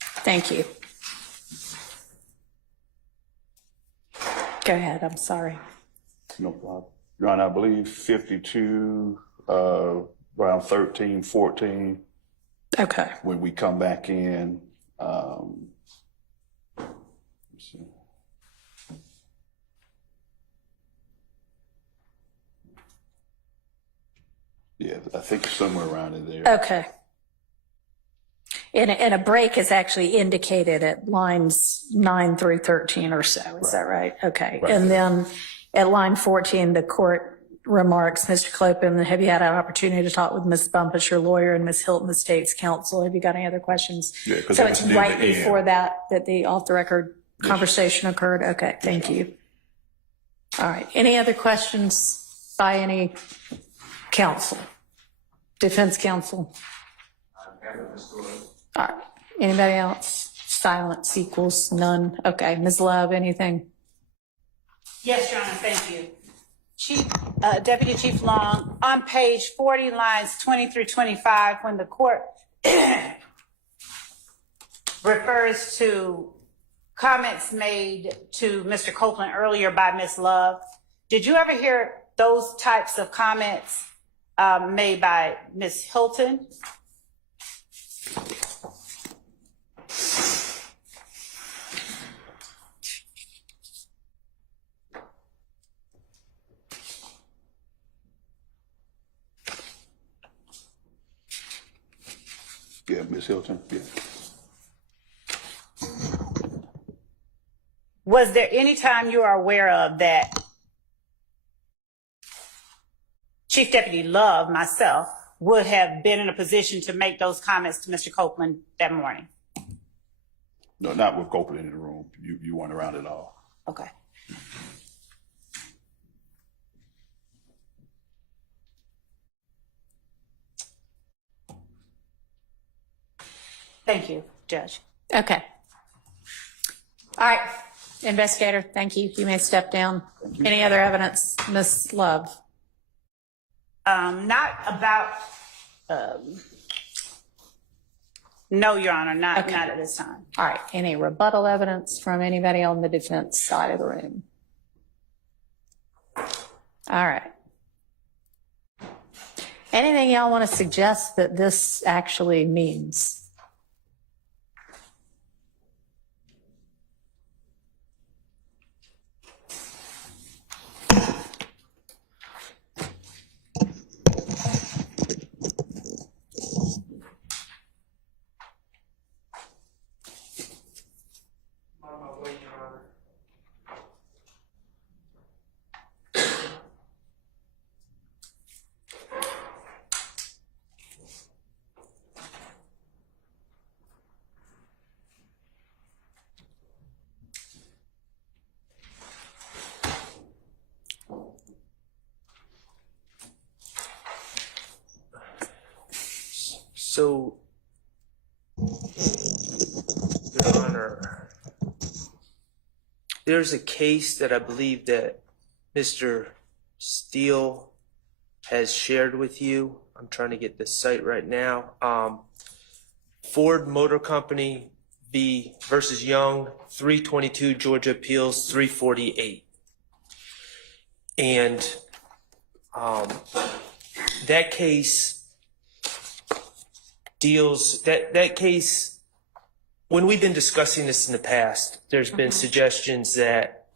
Thank you. Go ahead, I'm sorry. No problem. Your Honor, I believe 52, around 13, 14, Okay. when we come back in. Let's see. Yeah, I think somewhere around in there. Okay. And a break is actually indicated at lines 9 through 13 or so. Is that right? Okay. Right. And then at line 14, the court remarks, Mr. Clopin, have you had an opportunity to talk with Ms. Bumpus, your lawyer, and Ms. Hilton, the state's counsel? Have you got any other questions? Yeah, 'cause so that's it's near right the end. before that the off-the-record conversation occurred? Okay, thank you. All right. Any other questions by any counsel? Defense counsel? All right. Anybody else? Silence equals none. Okay. Ms. Love, anything? Yes, Your Honor, thank you. Deputy Chief Long, on page 40, lines 20 through 25, when the court refers to comments made to Mr. Copeland earlier by Ms. Love, did you ever hear those types of comments made by Ms. Hilton? Yeah, Ms. Hilton. Yeah. Was there any time you are aware of that Chief Deputy Love, myself, would have been in a position to make those comments to Mr. Copeland that morning? No, not with Copeland in the room. You weren't around at all. Okay. Thank you, Judge. Okay. All right. Investigator, thank you. You may step down. Any other evidence? Ms. Love? Not about, no, Your Honor, not at this time. All right. Any rebuttal evidence from anybody on the defense side of the room? All right. Anything y'all want to suggest that this actually means? So, Your Honor, there's a case that I believe that Mr. Steele has shared with you. I'm trying to get the site right now. Ford Motor Company versus Young, 322 Georgia Appeals 348. And that case deals, that case, when we've been discussing this in the past, there's been suggestions that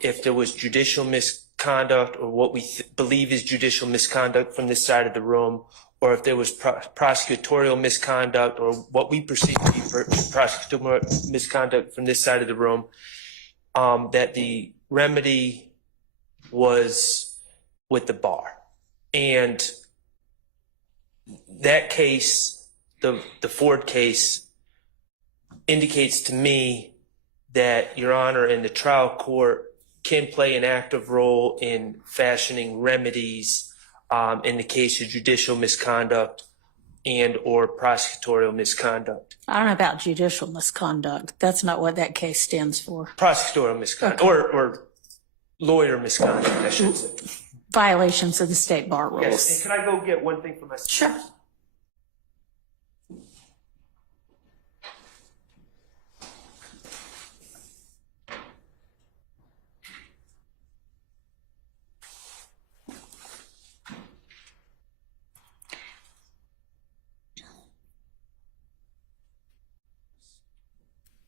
if there was judicial misconduct or what we believe is judicial misconduct from this side of the room, or if there was prosecutorial misconduct or what we perceive to be prosecutorial misconduct from this side of the room, that the remedy was with the bar. And that case, the Ford case, indicates to me that Your Honor and the trial court can play an active role in fashioning remedies in the case of judicial misconduct and or prosecutorial misconduct. I don't know about judicial misconduct. That's not what that case stands for. Prosecutorial misconduct, or lawyer misconduct, I should say. Violations of the state bar rules. Yes, and can I go get one thing for myself? Sure.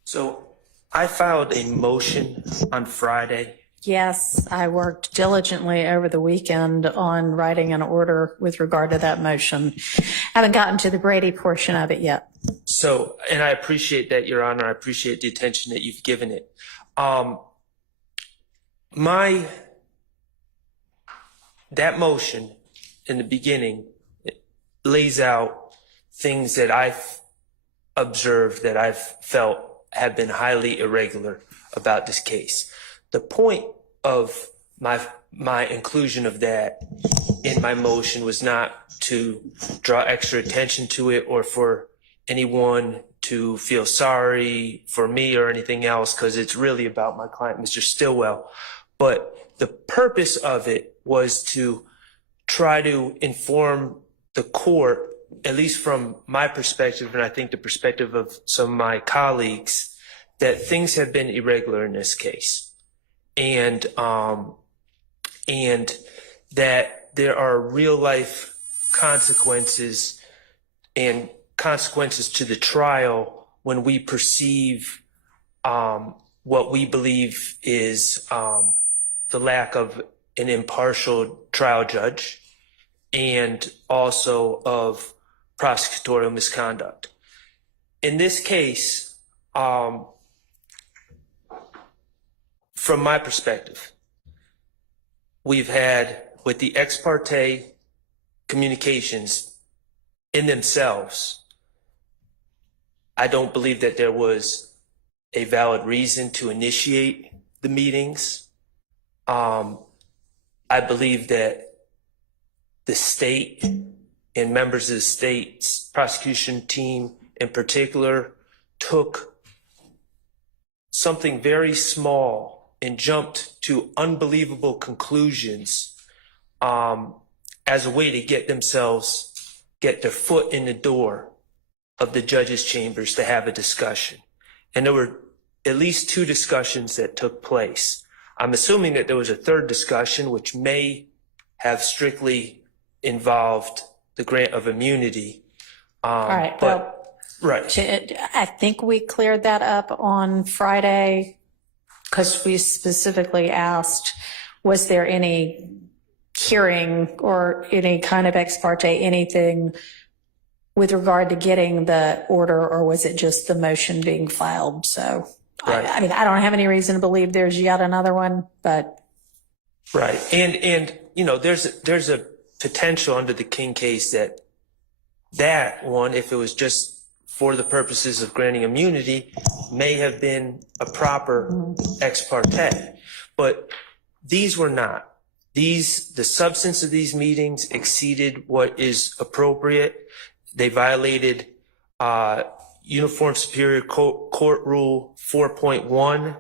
So I filed a motion on Friday. Yes, I worked diligently over the weekend on writing an order with regard to that motion. Haven't gotten to the Brady portion of it yet. So, and I appreciate that, Your Honor. I appreciate the attention that you've given it. That motion in the beginning lays out things that I've observed, that I've felt have been highly irregular about this case. The point of my inclusion of that in my motion was not to draw extra attention to it or for anyone to feel sorry for me or anything else, because it's really about my client, Mr. Stillwell. But the purpose of it was to try to inform the court, at least from my perspective, and I think the perspective of some of my colleagues, that things have been irregular in this case. And that there are real life consequences and consequences to the trial when we perceive what we believe is the lack of an impartial trial judge and also of prosecutorial misconduct. In this case, from my perspective, we've had, with the ex parte communications in themselves, I don't believe that there was a valid reason to initiate the meetings. I believe that the state and members of the state's prosecution team in particular took something very small and jumped to unbelievable conclusions as a way to get their foot in the door of the judge's chambers to have a discussion. And there were at least 2 discussions that took place. I'm assuming that there was a third discussion, which may have strictly involved the grant of immunity. All right. Right. I think we cleared that up on Friday because we specifically asked, was there any hearing or any kind of ex parte anything with regard to getting the order, or was it just the motion being filed? So, right. I mean, I don't have any reason to believe there's yet another one, but. Right. And you know, there's a potential under the King case that one, if it was just for the purposes of granting immunity, may have been a proper ex parte, but these were not. The substance of these meetings exceeded what is appropriate. They violated Uniform Superior Court Rule 4.1,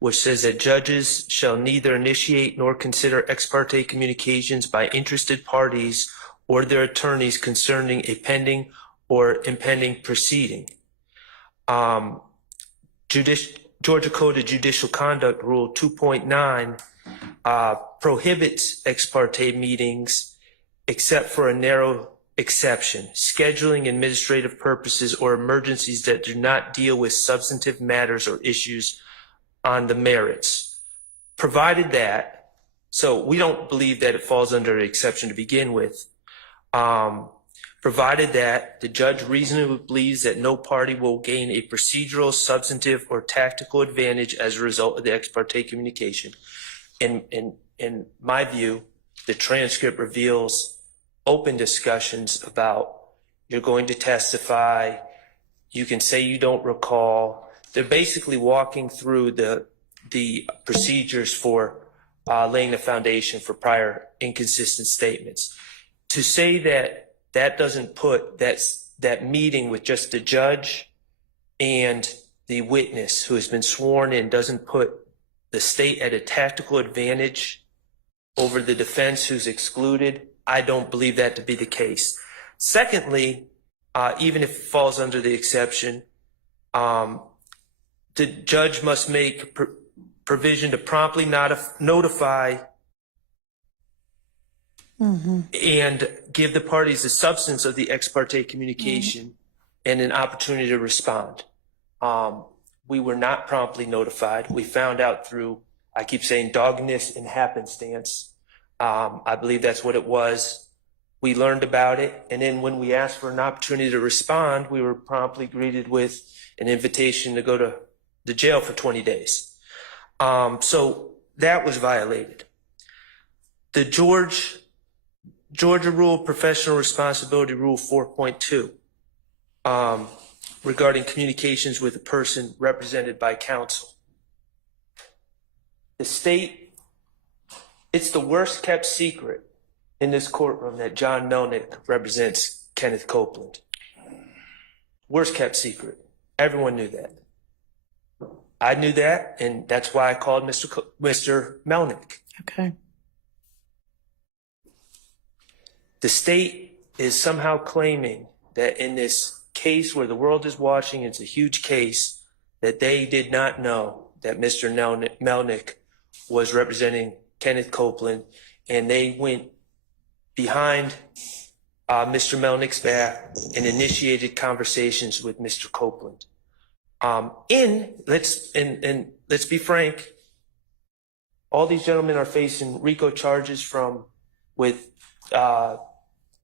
which says that judges shall neither initiate nor consider ex parte communications by interested parties or their attorneys concerning a pending or impending proceeding. Georgia Code of Judicial Conduct Rule 2.9 prohibits ex parte meetings except for a narrow exception: scheduling administrative purposes or emergencies that do not deal with substantive matters or issues on the merits. Provided that, so we don't believe that it falls under an exception to begin with. Provided that the judge reasonably believes that no party will gain a procedural, substantive, or tactical advantage as a result of the ex parte communication. In my view, the transcript reveals open discussions about you're going to testify, you can say you don't recall. They're basically walking through the procedures for laying the foundation for prior inconsistent statements. To say that that doesn't put that meeting with just the judge and the witness who has been sworn in doesn't put the state at a tactical advantage over the defense who's excluded, I don't believe that to be the case. Secondly, even if it falls under the exception, the judge must make provision to promptly notify and give the parties the substance of the ex parte communication and an opportunity to respond. We were not promptly notified. We found out through, I keep saying, doggedness and happenstance. I believe that's what it was. We learned about it, and then when we asked for an opportunity to respond, we were promptly greeted with an invitation to go to the jail for 20 days. So that was violated. The Georgia Rule Professional Responsibility Rule 4.2 regarding communications with a person represented by counsel. The state, it's the worst kept secret in this courtroom that John Melnick represents Kenneth Copeland. Worst kept secret. Everyone knew that. I knew that, and that's why I called Mr. Melnick. Okay. The state is somehow claiming that in this case where the world is watching, it's a huge case, that they did not know that Mr. Melnick was representing Kenneth Copeland, and they went behind Mr. Melnick's back and initiated conversations with Mr. Copeland. Let's be frank, all these gentlemen are facing RICO charges with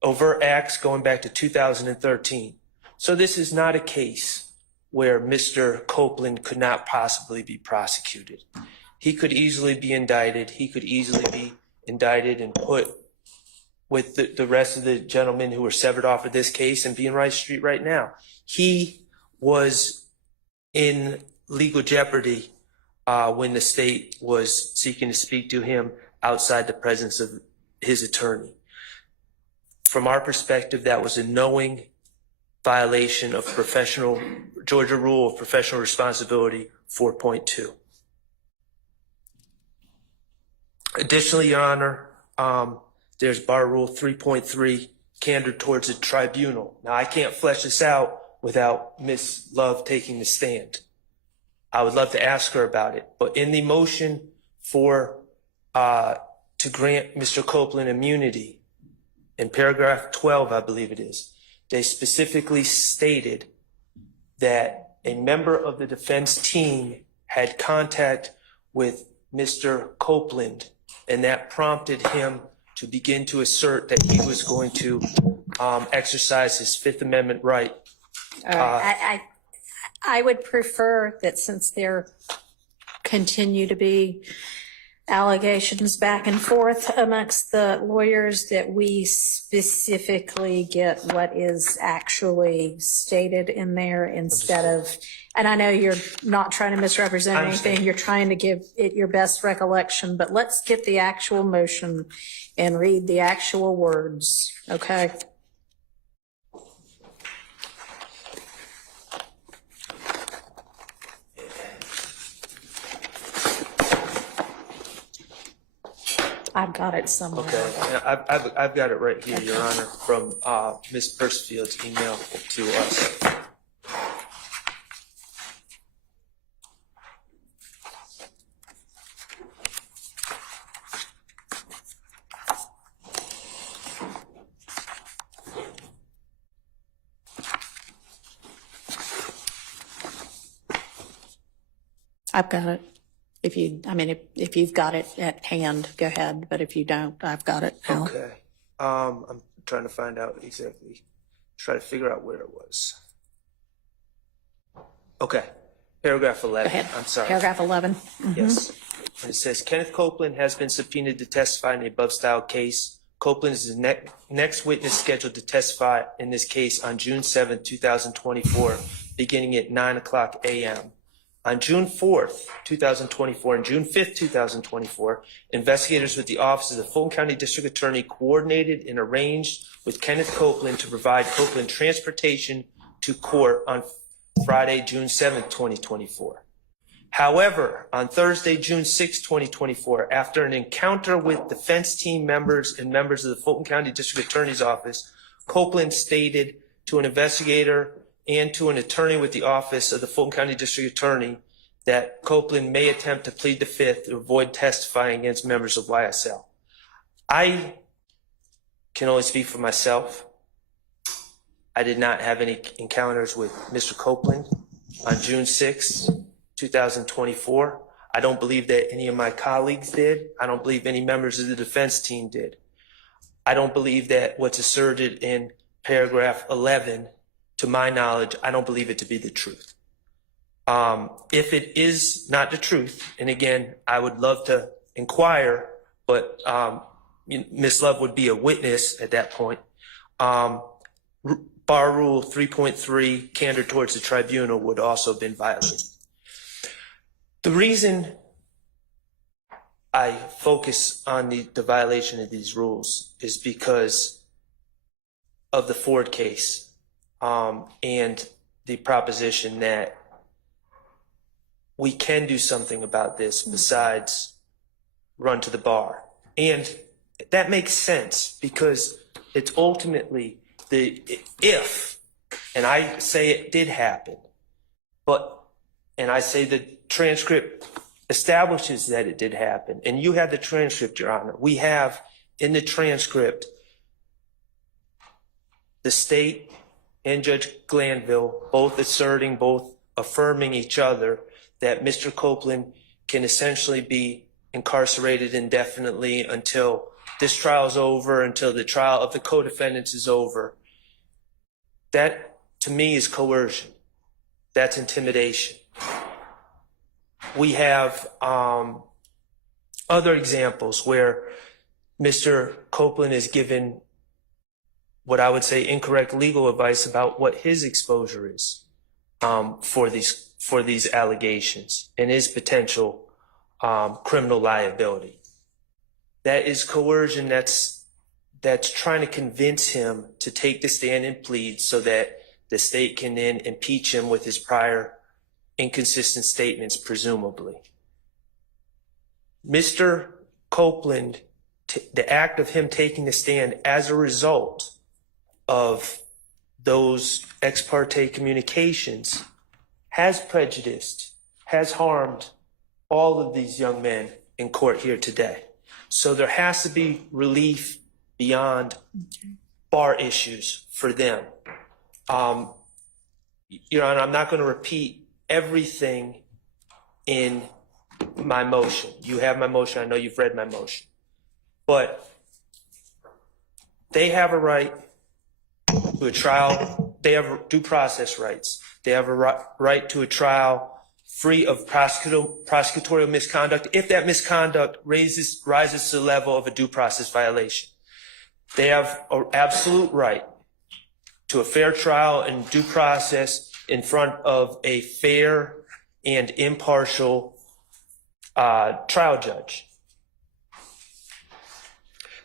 overt acts going back to 2013. So this is not a case where Mr. Copeland could not possibly be prosecuted. He could easily be indicted. He could easily be indicted and put with the rest of the gentlemen who were severed off of this case and be in Rice Street right now. He was in legal jeopardy when the state was seeking to speak to him outside the presence of his attorney. From our perspective, that was a knowing violation of Georgia Rule of Professional Responsibility 4.2. Additionally, Your Honor, there's Bar Rule 3.3, candor towards the tribunal. Now, I can't flesh this out without Ms. Love taking the stand. I would love to ask her about it, but in the motion to grant Mr. Copeland immunity, in paragraph 12, I believe it is, they specifically stated that a member of the defense team had contact with Mr. Copeland, and that prompted him to begin to assert that he was going to exercise his Fifth Amendment right. I would prefer that, since there continue to be allegations back and forth amongst the lawyers, that we specifically get what is actually stated in there instead of, and I know you're not trying to misrepresent anything, you're trying to give it your best recollection, but let's get the actual motion and read the actual words, okay? I've got it somewhere. Okay, I've got it right here, Your Honor, from Ms. Persifield's email to us. I've got it. If you've got it at hand, go ahead. But if you don't, I've got it now. Okay. I'm trying to find out exactly, try to figure out where it was. Okay. Paragraph 11. Go ahead. I'm sorry. Paragraph 11. Yes. And it says, Kenneth Copeland has been subpoenaed to testify in the above style case. Copeland is the next witness scheduled to testify in this case on June 7, 2024, beginning at 9:00 a.m. On June 4th, 2024, and June 5th, 2024, investigators with the Office of the Fulton County District Attorney coordinated and arranged with Kenneth Copeland to provide Copeland transportation to court on Friday, June 7th, 2024. However, on Thursday, June 6, 2024, after an encounter with defense team members and members of the Fulton County District Attorney's Office, Copeland stated to an investigator and to an attorney with the Office of the Fulton County District Attorney that Copeland may attempt to plead the Fifth to avoid testifying against members of YSL. I can only speak for myself. I did not have any encounters with Mr. Copeland on June 6, 2024. I don't believe that any of my colleagues did. I don't believe any members of the defense team did. I don't believe that what's asserted in paragraph 11, to my knowledge, I don't believe it to be the truth. If it is not the truth, and again, I would love to inquire, but Ms. Love would be a witness at that point. Bar Rule 3.3, candor towards the tribunal, would also have been violated. The reason I focus on the violation of these rules is because of the Ford case and the proposition that we can do something about this besides run to the bar. And that makes sense because it's ultimately if, and I say it did happen, and I say the transcript establishes that it did happen, and you have the transcript, Your Honor. We have in the transcript the state and Judge Glanville both affirming each other that Mr. Copeland can essentially be incarcerated indefinitely until this trial is over, until the trial of the co-defendants is over. That, to me, is coercion. That's intimidation. We have other examples where Mr. Copeland is given what I would say incorrect legal advice about what his exposure is for these allegations and his potential criminal liability. That is coercion. That's trying to convince him to take the stand and plead so that the state can then impeach him with his prior inconsistent statements, presumably. Mr. Copeland, the act of him taking the stand as a result of those ex parte communications has prejudiced, has harmed all of these young men in court here today. So there has to be relief beyond bar issues for them. Your Honor, I'm not going to repeat everything in my motion. You have my motion. I know you've read my motion. But they have a right to a trial. They have due process rights. They have a right to a trial free of prosecutorial misconduct if that misconduct rises to the level of a due process violation. They have an absolute right to a fair trial and due process in front of a fair and impartial trial judge.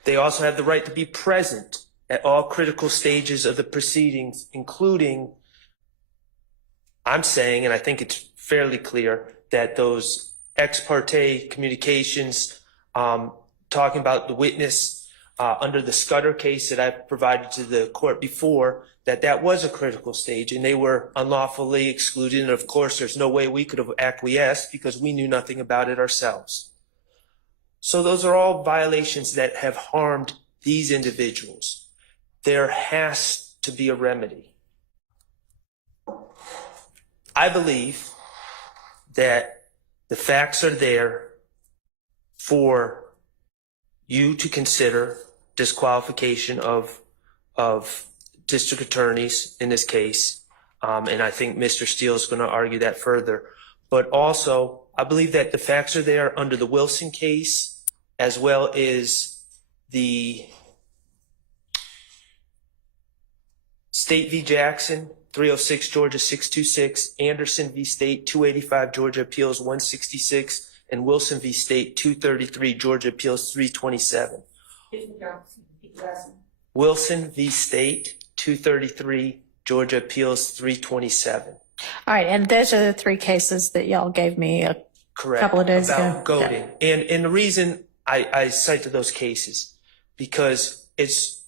They also have the right to be present at all critical stages of the proceedings, including, I'm saying, and I think it's fairly clear, that those ex parte communications talking about the witness under the Scudder case that I provided to the court before, that was a critical stage and they were unlawfully excluded. And of course, there's no way we could have acquiesced because we knew nothing about it ourselves. So those are all violations that have harmed these individuals. There has to be a remedy. I believe that The facts are there for you to consider disqualification of district attorneys in this case. And I think Mr. Steele is going to argue that further. But also, I believe that the facts are there under the Wilson case, as well as the State v. Jackson, 306 Georgia 626, Anderson v. State 285 Georgia Appeals 166, and Wilson v. State 233 Georgia Appeals 327. Wilson v. State 233 Georgia Appeals 327. All right, and those are the three cases that y'all gave me a couple of days ago. About goading. And the reason I cite to those cases, because it's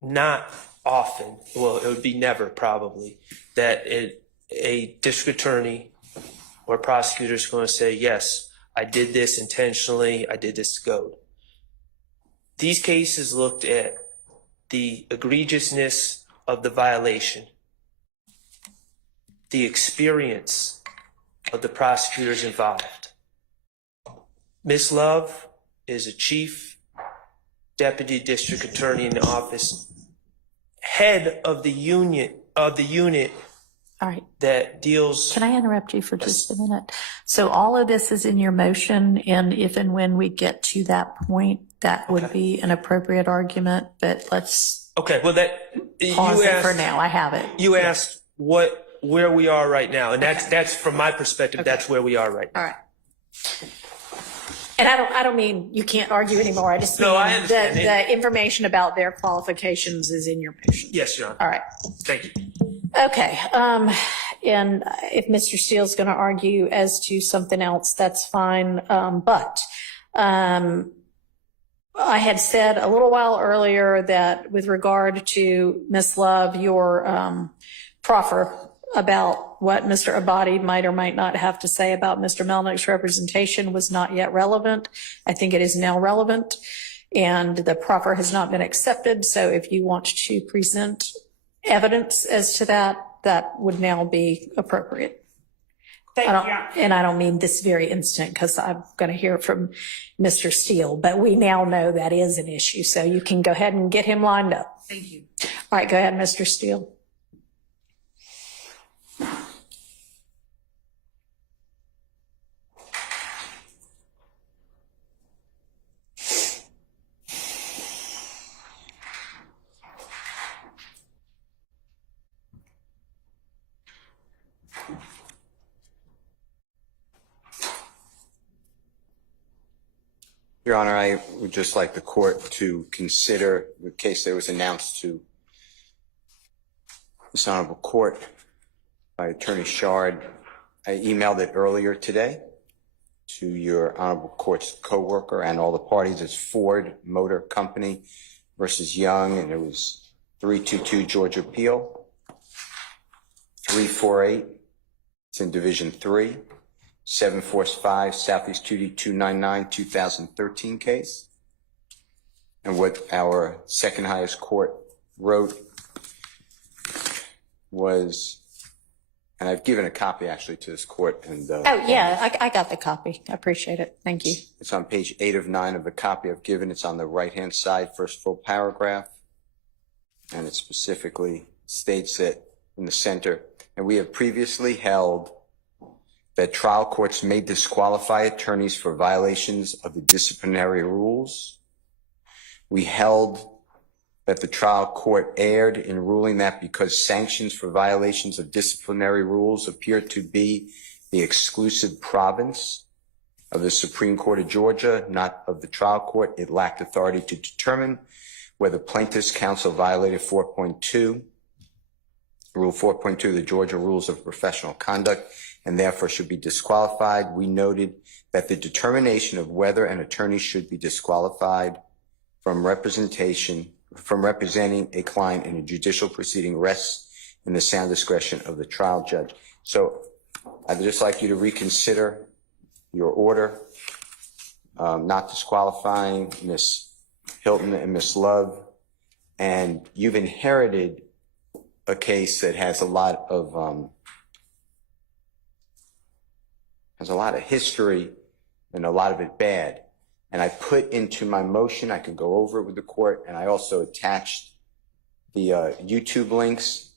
not often, well, it would be never probably, that a district attorney or prosecutor is going to say, yes, I did this intentionally, I did this to goad. These cases looked at the egregiousness of the violation, the experience of the prosecutors involved. Ms. Love is a chief deputy district attorney in the office, head of the unit All right. that deals. Can I interrupt you for just a minute? So all of this is in your motion, and if and when we get to that point, that would be an appropriate argument, but let's Okay, well, that pause you it asked for now. I have it. You asked where we are right now, and that's from my perspective. Okay. That's where we are right now. All right. And I don't mean you can't argue anymore. I just mean No, I understand. the information about their qualifications is in your motion. Yes, Your Honor. All right. Thank you. Okay. And if Mr. Steele's going to argue as to something else, that's fine. But I had said a little while earlier that with regard to Ms. Love, your proffer about what Mr. Abadi might or might not have to say about Mr. Melnick's representation was not yet relevant. I think it is now relevant, and the proffer has not been accepted. So if you want to present evidence as to that, that would now be appropriate. And I don't mean this very instant, because I'm going to hear from Mr. Steele, but we now know that is an issue. So you can go ahead and get him lined up. Thank you. All right, go ahead, Mr. Steele. Your Honor, I would just like the court to consider the case that was announced to this honorable court by Attorney Shard. I emailed it earlier today to your honorable court's co-worker and all the parties. It's Ford Motor Company versus Young, and it was 322 Georgia Appeal, 348. It's in Division 3. 745 Southeast 2D299 2013 case. And what our second highest court wrote was, and I've given a copy actually to this court. And Oh, yeah, I got the copy. I appreciate it. Thank you. it's on page 8 of 9 of the copy I've given. It's on the right-hand side, first full paragraph. And it specifically states it in the center. And we have previously held that trial courts may disqualify attorneys for violations of the disciplinary rules. We held that the trial court erred in ruling that because sanctions for violations of disciplinary rules appear to be the exclusive province of the Supreme Court of Georgia, not of the trial court, it lacked authority to determine whether plaintiff's counsel violated 4.2, Rule 4.2 of the Georgia Rules of Professional Conduct, and therefore should be disqualified. We noted that the determination of whether an attorney should be disqualified from representing a client in a judicial proceeding rests in the sound discretion of the trial judge. So I'd just like you to reconsider your order, not disqualifying Ms. Hilton and Ms. Love. And you've inherited a case that has a lot of has a lot of history and a lot of it bad. And I put into my motion, I can go over it with the court, and I also attached the YouTube links.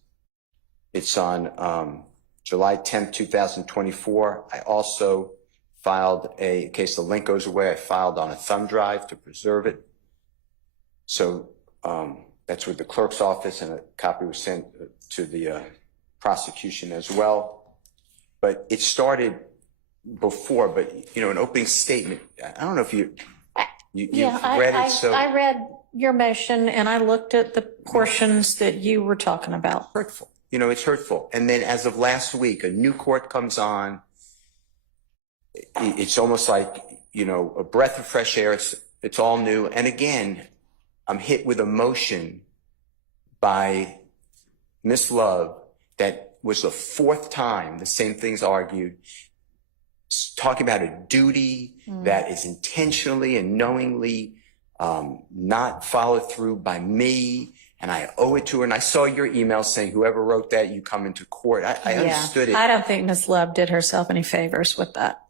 It's on July 10th, 2024. I also filed in case the link goes away, I filed on a thumb drive to preserve it. So that's with the clerk's office, and a copy was sent to the prosecution as well. But it started before, but an opening statement. I don't know if you've read it. So I read your motion and I looked at the portions that you were talking about. hurtful. It's hurtful. And then as of last week, a new court comes on. It's almost like, a breath of fresh air. It's all new. And again, I'm hit with a motion by Miss Love that was the fourth time the same thing's argued, talking about a duty that is intentionally and knowingly not followed through by me, and I owe it to her. And I saw your email saying, whoever wrote that, you come into court. I understood it. I don't think Ms. Love did herself any favors with that.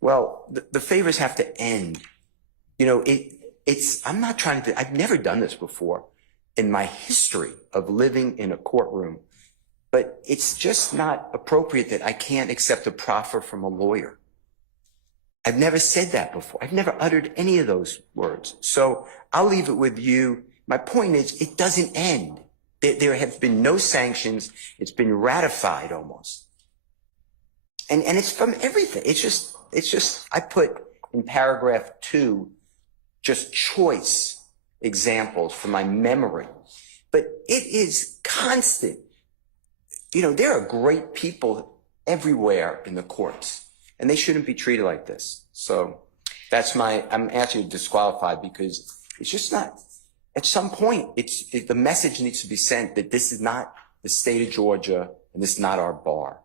Well, the favors have to end. I'm not trying to, I've never done this before in my history of living in a courtroom, but it's just not appropriate that I can't accept a proffer from a lawyer. I've never said that before. I've never uttered any of those words. So I'll leave it with you. My point is, it doesn't end. There have been no sanctions. It's been ratified almost. And it's from everything. It's just, I put in paragraph 2, just choice examples from my memory. But it is constant. There are great people everywhere in the courts, and they shouldn't be treated like this. So I'm actually disqualified because it's just not, at some point, the message needs to be sent that this is not the state of Georgia and this is not our bar.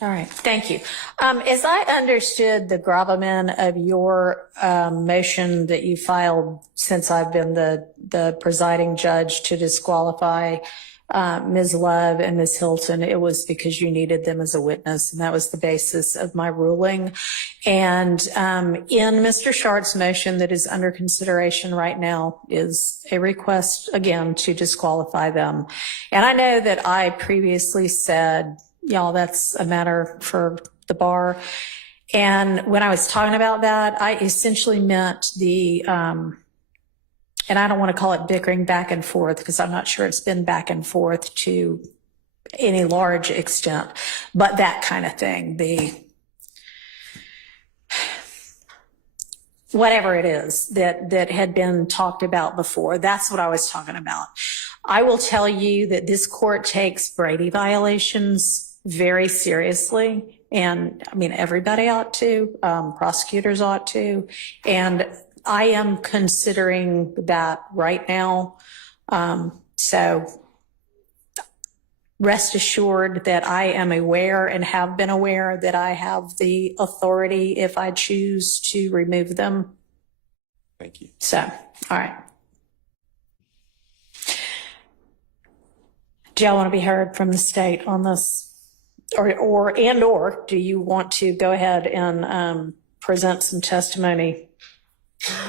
All right, thank you. As I understood the gravamen of your motion that you filed since I've been the presiding judge to disqualify Ms. Love and Ms. Hilton, it was because you needed them as a witness, and that was the basis of my ruling. And in Mr. Shart's motion that is under consideration right now is a request, again, to disqualify them. And I know that I previously said, y'all, that's a matter for the bar. And when I was talking about that, I essentially meant and I don't want to call it bickering back and forth because I'm not sure it's been back and forth to any large extent, but that kind of thing, whatever it is that had been talked about before, that's what I was talking about. I will tell you that this court takes Brady violations very seriously. And I mean, everybody ought to, prosecutors ought to. And I am considering that right now. So rest assured that I am aware and have been aware that I have the authority if I choose to remove them. Thank you. So, all right. Do y'all want to be heard from the state on this? Or do you want to go ahead and present some testimony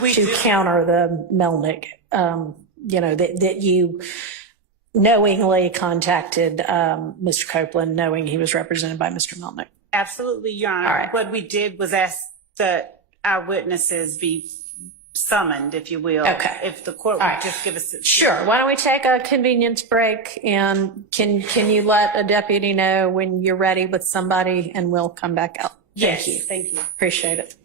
to counter the Melnick, that you knowingly contacted Mr. Copeland, knowing he was represented by Mr. Melnick? Absolutely, Your Honor. All right. What we did was ask that our witnesses be summoned, if you will. Okay. If the court would just give us Sure. Why don't we take a convenience break, and can you let a deputy know when you're ready with somebody, and we'll come back out. Yes. Thank you. Thank you. Appreciate it.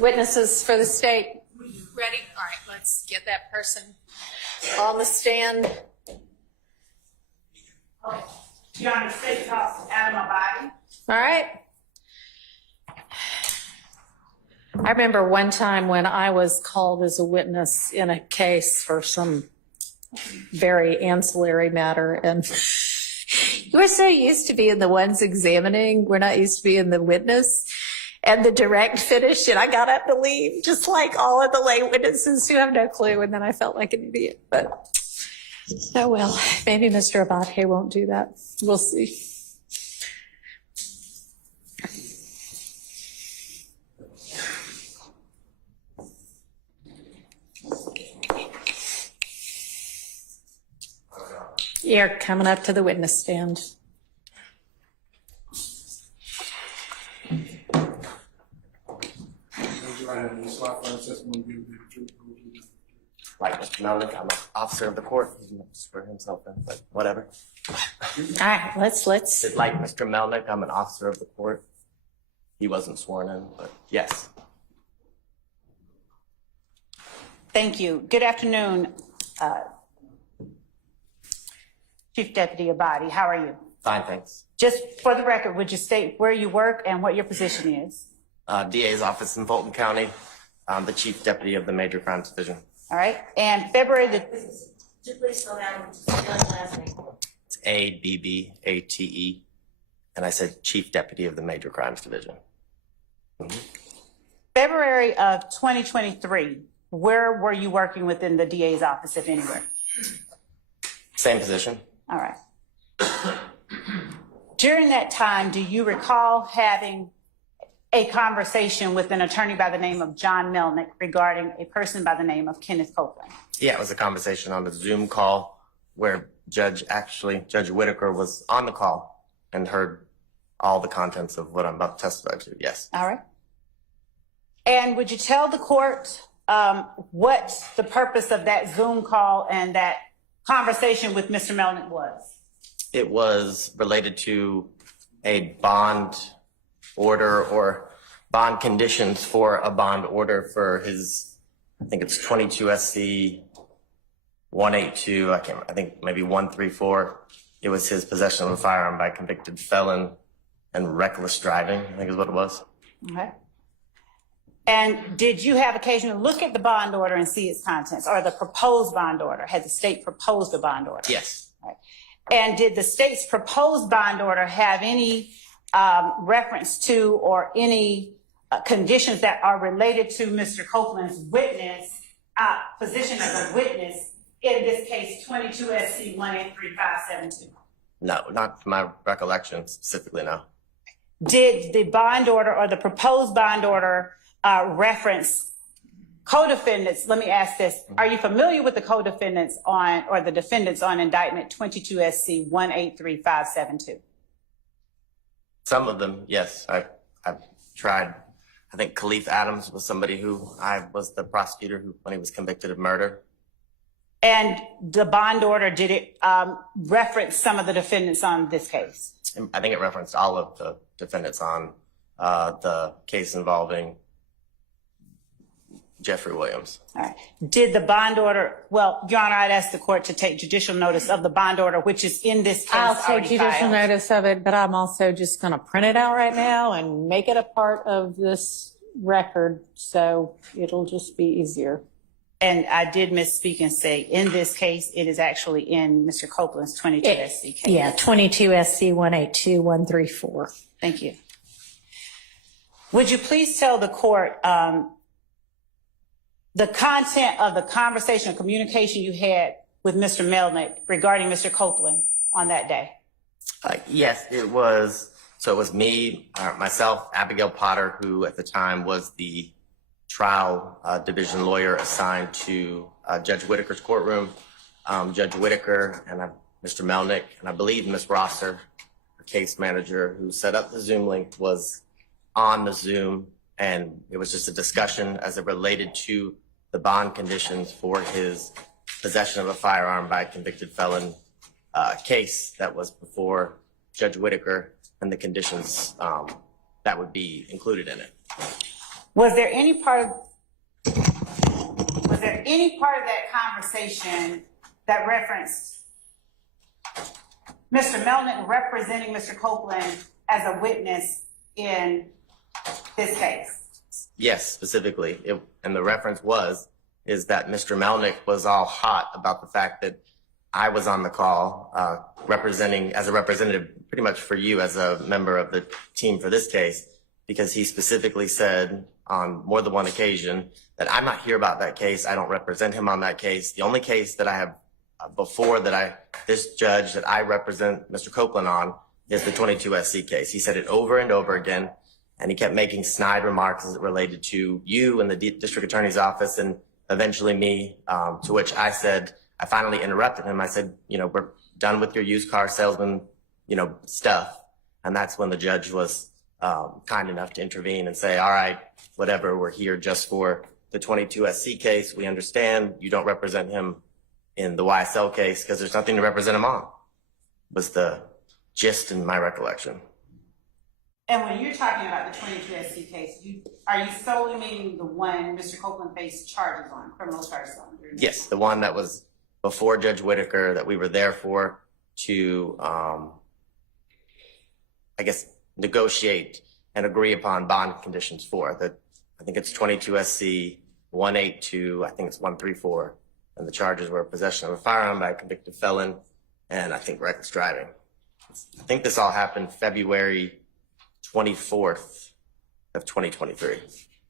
Witnesses for the state. Ready? All right, let's get that person on the stand. Your Honor, State Counsel Adam Abadi. All right. I remember one time when I was called as a witness in a case for some very ancillary matter, and we're so used to being the ones examining, we're not used to being the witness. And the direct finish, and I got up to leave, just like all of the lay witnesses who have no clue, and then I felt like an idiot. But oh well, maybe Mr. Abate won't do that. We'll see. You're coming up to the witness stand. Like Mr. Melnick, I'm an officer of the court. He's going to swear himself in, but whatever. All right, let's. Like Mr. Melnick, I'm an officer of the court. He wasn't sworn in, but yes. Thank you. Good afternoon, Chief Deputy Abadi. How are you? Fine, thanks. Just for the record, would you state where you work and what your position is? DA's office in Fulton County. I'm the Chief Deputy of the Major Crimes Division. All right. And February the... Could you please slow down and spell your last name? It's A-B-B-A-T-E. And I said Chief Deputy of the Major Crimes Division. February of 2023, where were you working within the DA's office, if anywhere? Same position. All right. During that time, do you recall having a conversation with an attorney by the name of John Melnick regarding a person by the name of Kenneth Copeland? Yeah, it was a conversation on the Zoom call where Judge Whitaker was on the call and heard all the contents of what I'm about to testify to, yes. All right. And would you tell the court what the purpose of that Zoom call and that conversation with Mr. Melnick was? It was related to a bond order or bond conditions for a bond order for his, I think it's 22 SC 182, I think maybe 134. It was his possession of a firearm by a convicted felon and reckless driving, I think is what it was. Okay. And did you have occasion to look at the bond order and see its contents, or the proposed bond order? Had the state proposed a bond order? Yes. Right. And did the state's proposed bond order have any reference to or any conditions that are related to Mr. Copeland's position as a witness in this case, 22 SC 183572? No, not to my recollection specifically, no. Did the bond order or the proposed bond order reference co-defendants? Let me ask this. Are you familiar with the co-defendants on, or the defendants on indictment 22 SC 183572? Some of them, yes. I've tried. I think Khalif Adams was somebody who I was the prosecutor who, when he was convicted of murder. And the bond order, did it reference some of the defendants on this case? I think it referenced all of the defendants on the case involving Jeffrey Williams. All right. Did the bond order, well, Your Honor, I'd ask the court to take judicial notice of the bond order, which is in this case. I'll take judicial notice of it, but I'm also just going to print it out right now and make it a part of this record, so it'll just be easier. And I did misspeak and say, in this case, it is actually in Mr. Copeland's 22 SC case. Yeah, 22 SC 182134. Thank you. Would you please tell the court the content of the conversation or communication you had with Mr. Melnick regarding Mr. Copeland on that day? Yes, it was. So it was me, myself, Abigail Potter, who at the time was the trial division lawyer assigned to Judge Whitaker's courtroom. Judge Whitaker and Mr. Melnick, and I believe Ms. Rosser, the case manager who set up the Zoom link, was on the Zoom, and it was just a discussion as it related to the bond conditions for his possession of a firearm by a convicted felon case that was before Judge Whitaker and the conditions that would be included in it. Was there any part of that conversation that referenced Mr. Melnick representing Mr. Copeland as a witness in this case? Yes, specifically. And the reference is that Mr. Melnick was all hot about the fact that I was on the call representing as a representative pretty much for you as a member of the team for this case, because he specifically said on more than one occasion that I'm not here about that case. I don't represent him on that case. The only case that I have this judge that I represent Mr. Copeland on is the 22 SC case. He said it over and over again, and he kept making snide remarks as it related to you and the district attorney's office and eventually me, to which I said, I finally interrupted him. I said, we're done with your used car salesman, stuff. And that's when the judge was kind enough to intervene and say, all right, whatever, we're here just for the 22 SC case. We understand you don't represent him in the YSL case because there's nothing to represent him on, was the gist in my recollection. And when you're talking about the 22 SC case, are you solely meaning the one Mr. Copeland faced charges on, criminal charges on? Yes, the one that was before Judge Whitaker that we were there for to, negotiate and agree upon bond conditions for. I think it's 22 SC 182, I think it's 134, and the charges were possession of a firearm by a convicted felon and I think reckless driving. I think this all happened February 24th of 2023.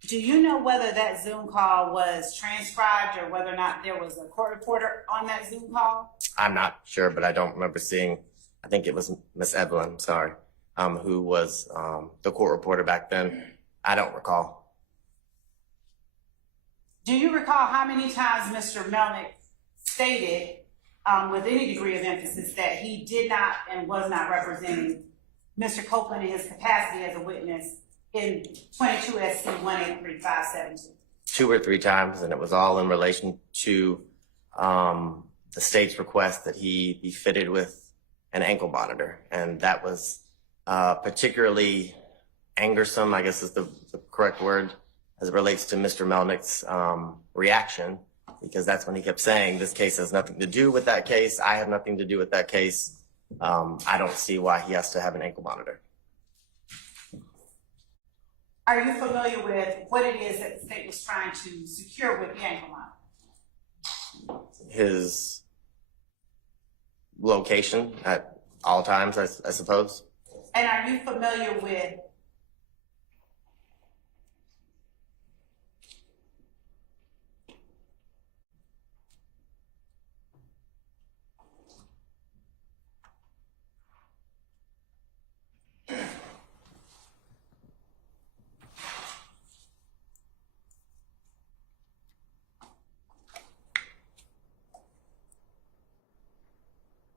Do you know whether that Zoom call was transcribed or whether or not there was a court reporter on that Zoom call? I'm not sure, but I don't remember seeing, I think it was Miss Evelyn, who was the court reporter back then. I don't recall. Do you recall how many times Mr. Melnick stated with any degree of emphasis that he did not and was not representing Mr. Copeland in his capacity as a witness in 22 SC 183-572? 2 or 3 times, and it was all in relation to the state's request that he be fitted with an ankle monitor. And that was particularly angersome, I guess is the correct word, as it relates to Mr. Melnick's reaction, because that's when he kept saying, this case has nothing to do with that case. I have nothing to do with that case. I don't see why he has to have an ankle monitor. Are you familiar with what it is that the state was trying to secure with the ankle monitor? His location at all times, I suppose. And are you familiar with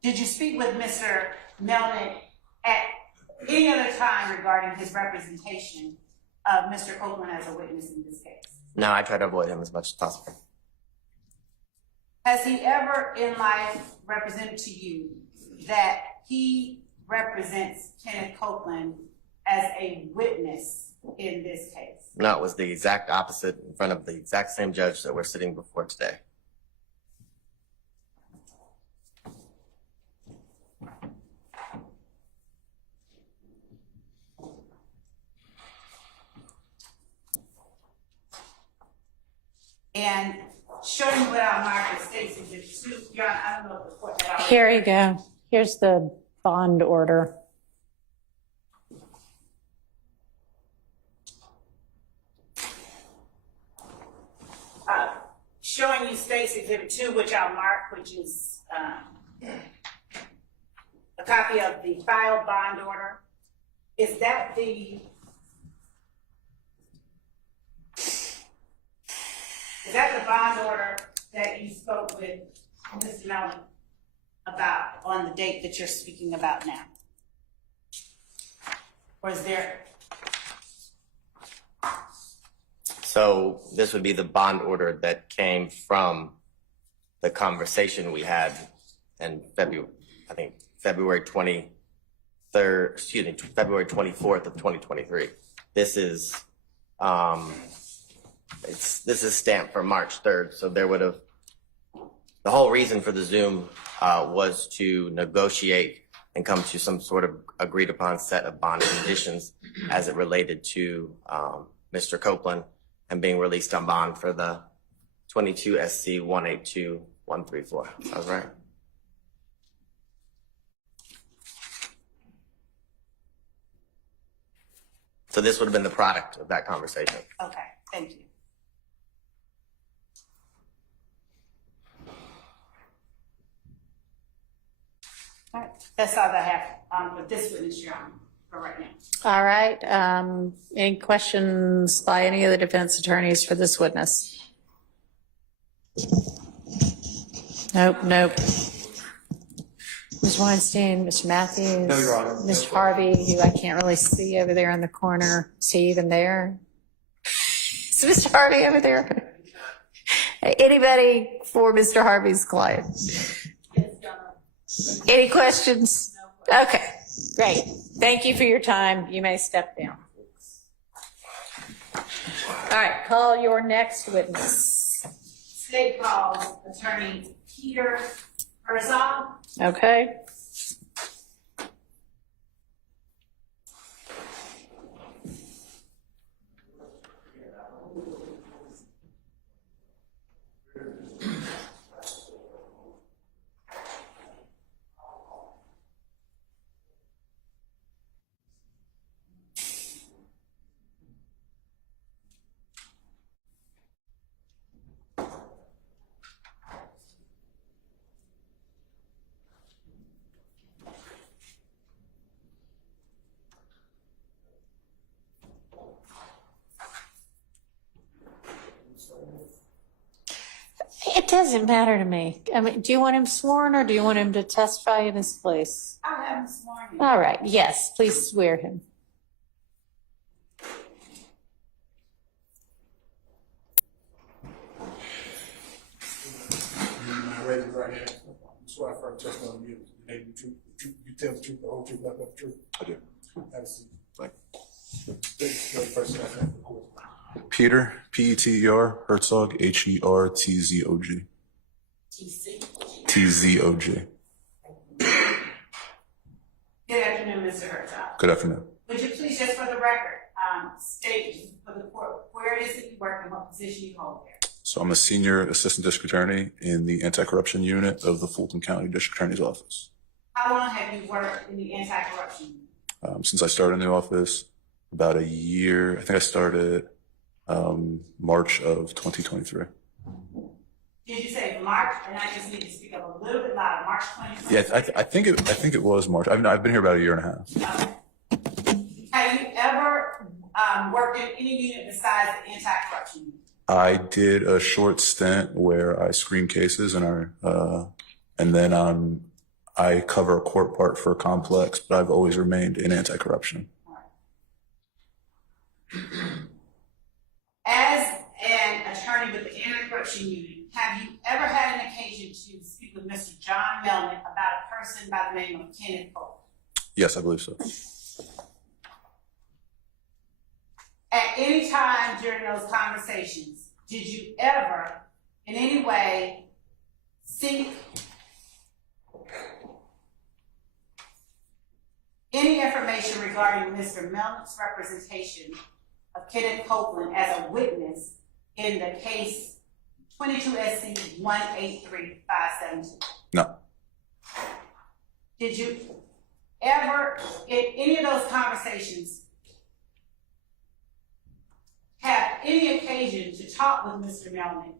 Did you speak with Mr. Melnick at any other time regarding his representation of Mr. Copeland as a witness in this case? No, I try to avoid him as much as possible. Has he ever in life represented to you that he represents Kenneth Copeland as a witness in this case? No, it was the exact opposite in front of the exact same judge that we're sitting before today. And showing what our market states is it too, John, I don't know if the court had already. Here you go. Here's the bond order. Showing you States Exhibit 2, which I'll mark, which is a copy of the filed bond order. Is that the bond order that you spoke with Mr. Melnick about on the date that you're speaking about now? Or is there? So this would be the bond order that came from the conversation we had in February 24th of 2023. This is This is stamped for March 3rd, so there would have, the whole reason for the Zoom was to negotiate and come to some sort of agreed upon set of bond conditions as it related to Mr. Copeland and being released on bond for the 22 SC 182134. Sounds right? So this would have been the product of that conversation. Okay, thank you. All right, that's all that I have with this witness, Your Honor, for right now. All right. Any questions by any of the defense attorneys for this witness? Nope. Ms. Weinstein, Mr. Matthews? No, Your Honor. Mr. Harvey, who I can't really see over there in the corner. Is he even there? Is Mr. Harvey over there? Anybody for Mr. Harvey's client? Any questions? Okay, great. Thank you for your time. You may step down. All right, call your next witness. State calls Attorney Peter Herzog. Okay. It doesn't matter to me. I mean, do you want him sworn or do you want him to testify in his place? I'll have him sworn in. All right, yes, please swear him. Raise your right hand. Swear firm testimony you name the truth. You tell the truth, the whole truth, nothing but the truth. I do. Have a seat. First last name, of course. Peter, P-E-T-E-R, Herzog, H-E-R-T-Z-O-G. T-Z-O-G. Good afternoon, Mr. Herzog. Good afternoon. Would you please, just for the record, state for the court where it is that you work and what position you hold there? So I'm a senior assistant district attorney in the anti-corruption unit of the Fulton County District Attorney's Office. How long have you worked in the anti-corruption unit? Since I started in the office, about a year. I think I started March of 2023. Did you say March? And I just need to speak up a little bit louder. March 2023? Yeah, I think it was March. I've been here about a year and a half. Okay. Have you ever worked in any unit besides the anti-corruption unit? I did a short stint where I screened cases and then I cover a court part for a complex, but I've always remained in anti-corruption. As an attorney with the anti-corruption unit, have you ever had an occasion to speak with Mr. John Melnick about a person by the name of Kenneth Pope? Yes, I believe so. At any time during those conversations, did you ever, in any way, seek any information regarding Mr. Melnick's representation of Kenneth Copeland as a witness in the case 22 SC 183572? No. Did you ever, in any of those conversations, have any occasion to talk with Mr. Melnick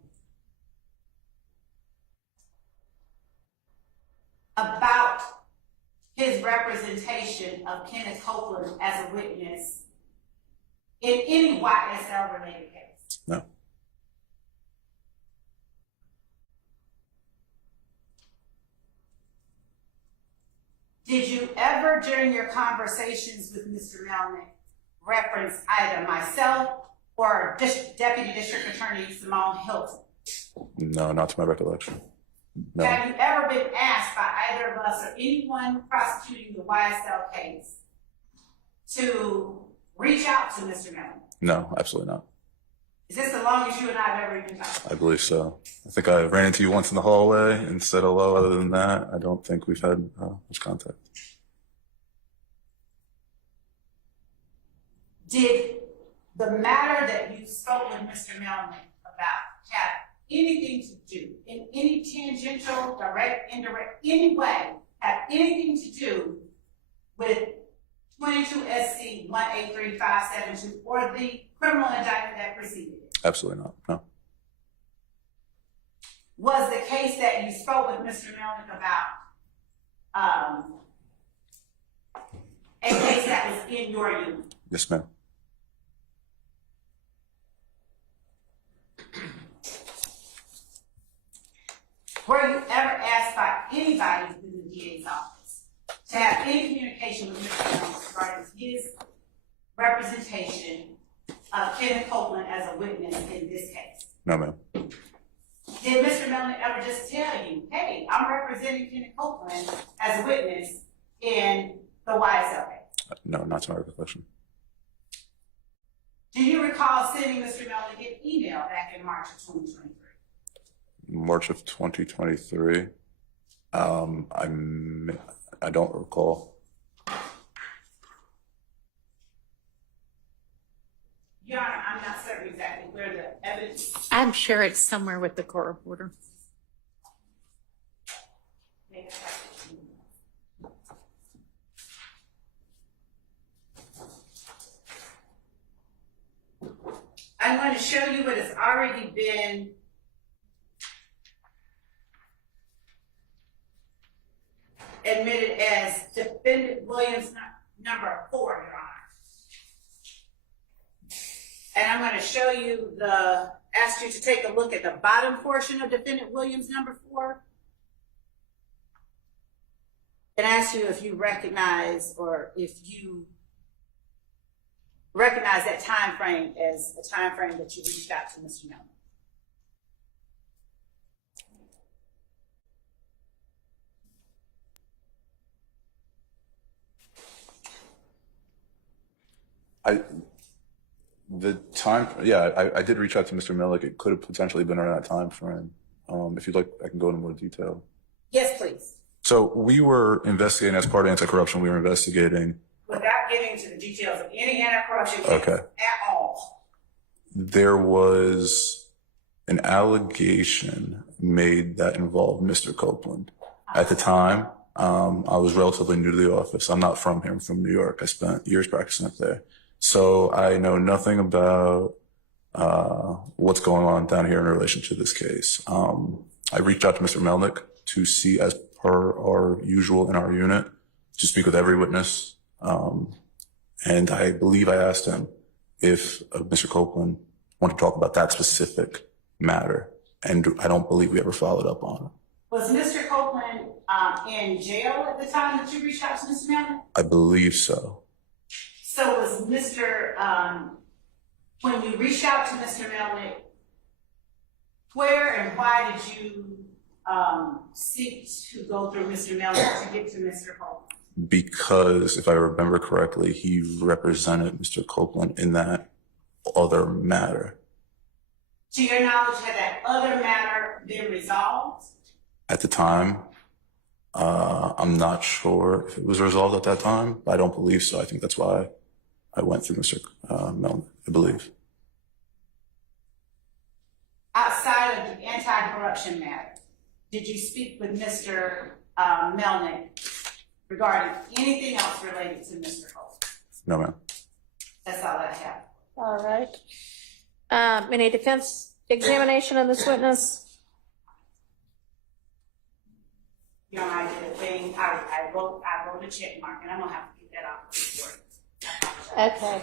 about his representation of Kenneth Copeland as a witness in any YSL related case? No. Did you ever, during your conversations with Mr. Melnick, reference either myself or Deputy District Attorney Simone Hilton? No, not to my recollection. No. Have you ever been asked by either of us or anyone prosecuting the YSL case to reach out to Mr. Melnick? No, absolutely not. Is this the longest you and I have ever even talked? I believe so. I think I ran into you once in the hallway and said hello. Other than that, I don't think we've had much contact. Did the matter that you spoke with Mr. Melnick about have anything to do, in any tangential, direct, indirect, any way, have anything to do with 22 SC 183572 or the criminal indictment that preceded it? Absolutely not. No. Was the case that you spoke with Mr. Melnick about a case that was in your unit? Yes, ma'am. Were you ever asked by anybody within the DA's office to have any communication with Mr. Melnick regarding his representation of Kenneth Copeland as a witness in this case? No, ma'am. Did Mr. Melnick ever just tell you, hey, I'm representing Kenneth Copeland as a witness in the YSL case? No, not to my recollection. Do you recall sending Mr. Melnick an email back in March of 2023? March of 2023. I don't recall. Your Honor, I'm not certain exactly where the evidence. I'm sure it's somewhere with the court reporter. I'm going to show you what has already been admitted as defendant Williams number 4, Your Honor. And I'm going to show you ask you to take a look at the bottom portion of defendant Williams number 4 and ask you if you recognize or if you recognize that time frame as a time frame that you reached out to Mr. Melnick. I did reach out to Mr. Melnick. It could have potentially been around that time frame. If you'd like, I can go into more detail. Yes, please. So we were investigating, as part of anti-corruption, we were investigating. Without getting into the details of any anti-corruption case at all. There was an allegation made that involved Mr. Copeland. At the time, I was relatively new to the office. I'm not from here. I'm from New York. I spent years practicing up there. So I know nothing about what's going on down here in relation to this case. I reached out to Mr. Melnick to see, as per our usual in our unit, to speak with every witness. And I believe I asked him if Mr. Copeland wanted to talk about that specific matter. And I don't believe we ever followed up on it. Was Mr. Copeland in jail at the time that you reached out to Mr. Melnick? I believe so. So was Mr. When you reached out to Mr. Melnick, where and why did you seek to go through Mr. Melnick to get to Mr. Copeland? Because, if I remember correctly, he represented Mr. Copeland in that other matter. To your knowledge, had that other matter been resolved? At the time, I'm not sure if it was resolved at that time. I don't believe so. I think that's why I went through Mr. Melnick, I believe. Outside of the anti-corruption matter, did you speak with Mr. Melnick regarding anything else related to Mr. Copeland? No, ma'am. That's all I have. All right. Any defense examination of this witness? You know, I did a thing, I wrote a check mark, and I'm gonna have to get that off the report. Okay,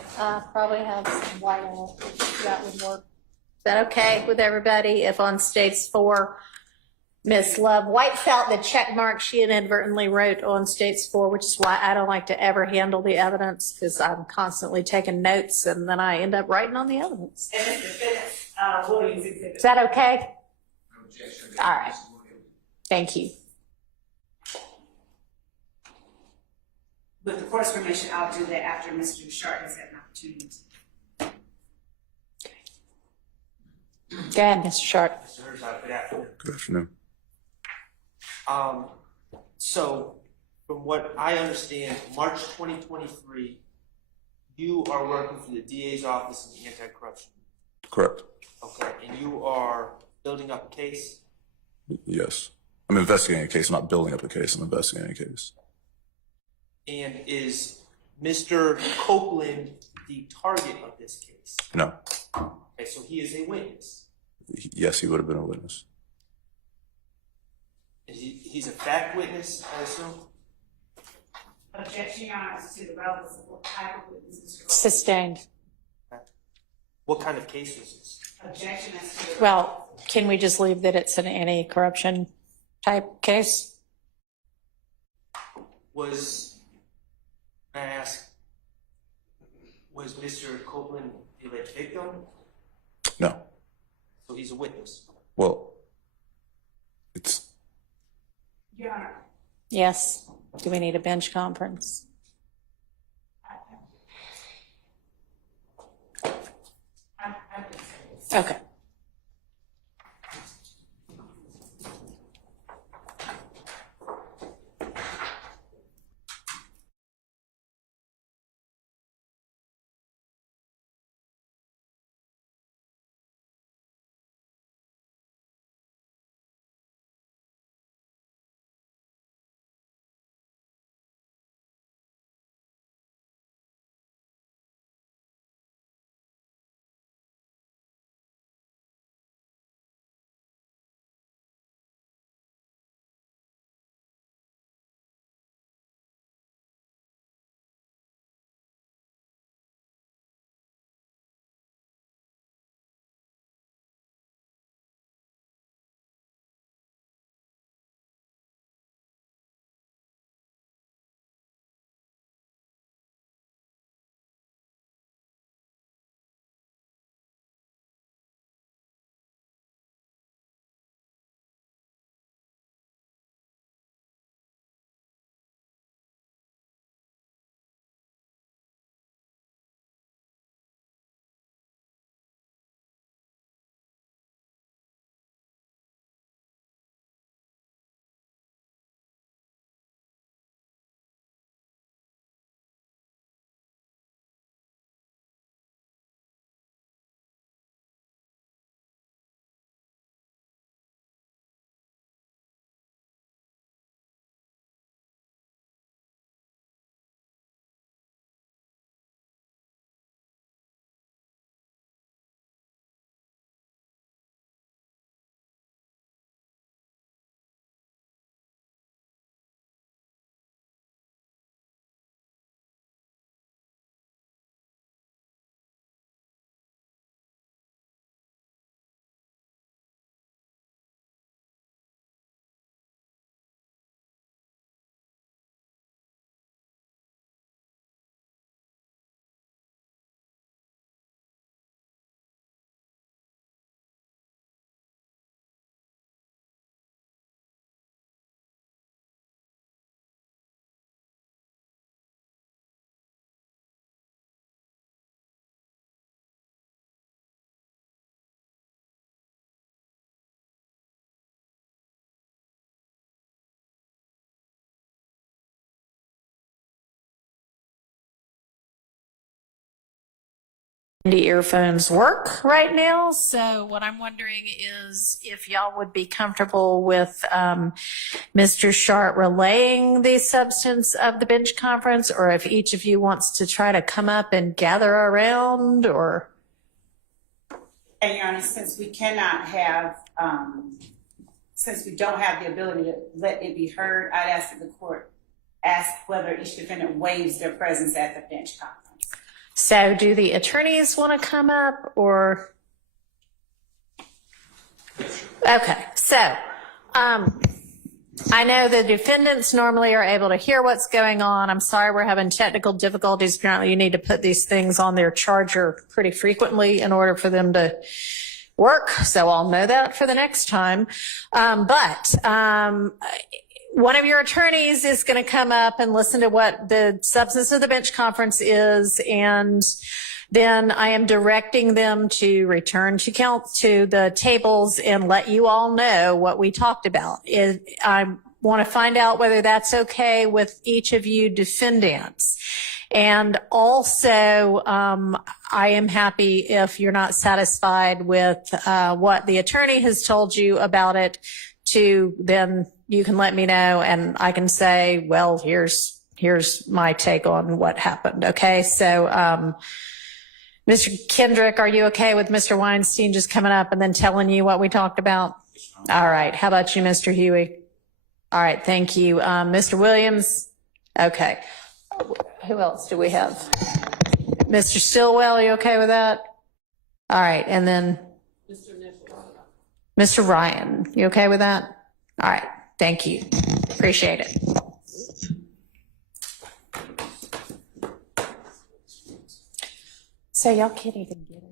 probably have some white on it. That would work. Is that okay with everybody if on states 4, Ms. Love White felt the check mark she inadvertently wrote on states 4, which is why I don't like to ever handle the evidence, because I'm constantly taking notes and then I end up writing on the evidence. And it's defendant Williams exhibit. Is that okay? No objection. All right. Thank you. With the court's permission, I'll do that after Mr. Sharp has had an opportunity. Go ahead, Mr. Sharp. Good afternoon. Good afternoon. So, from what I understand, March 2023, you are working for the DA's office in the anti-corruption. Correct. Okay, and you are building up a case? Yes. I'm investigating a case. I'm not building up a case. I'm investigating a case. And is Mr. Copeland the target of this case? No. Okay, so he is a witness. Yes, he would have been a witness. And he's a fact witness, I assume? Objection, Your Honor, to the relevance of what type of witnesses. Sustained. What kind of case is this? Objection as to the. Well, can we just leave that it's an anti-corruption type case? I ask, was Mr. Copeland the alleged victim? No. So he's a witness. Well, it's. Your Honor. Yes. Do we need a bench conference? Okay. The earphones work right now. So what I'm wondering is if y'all would be comfortable with Mr. Sharp relaying the substance of the bench conference, or if each of you wants to try to come up and gather around, or. And Your Honor, since we cannot have, since we don't have the ability to let it be heard, I'd ask that the court ask whether each defendant waives their presence at the bench conference. So do the attorneys want to come up, or? Okay, so I know the defendants normally are able to hear what's going on. I'm sorry we're having technical difficulties. Apparently you need to put these things on their charger pretty frequently in order for them to work. So I'll know that for the next time. But one of your attorneys is going to come up and listen to what the substance of the bench conference is, and then I am directing them to return to the tables and let you all know what we talked about. I want to find out whether that's okay with each of you defendants. And also, I am happy if you're not satisfied with what the attorney has told you about it, then you can let me know and I can say, well, here's my take on what happened. Okay. So, Mr. Kendrick, are you okay with Mr. Weinstein just coming up and then telling you what we talked about? All right. How about you, Mr. Huey? All right. Thank you. Mr. Williams? Okay. Who else do we have? Mr. Stillwell, are you okay with that? All right. And then Mr. Ryan, you okay with that? All right. Thank you. Appreciate it. So y'all can't even get it.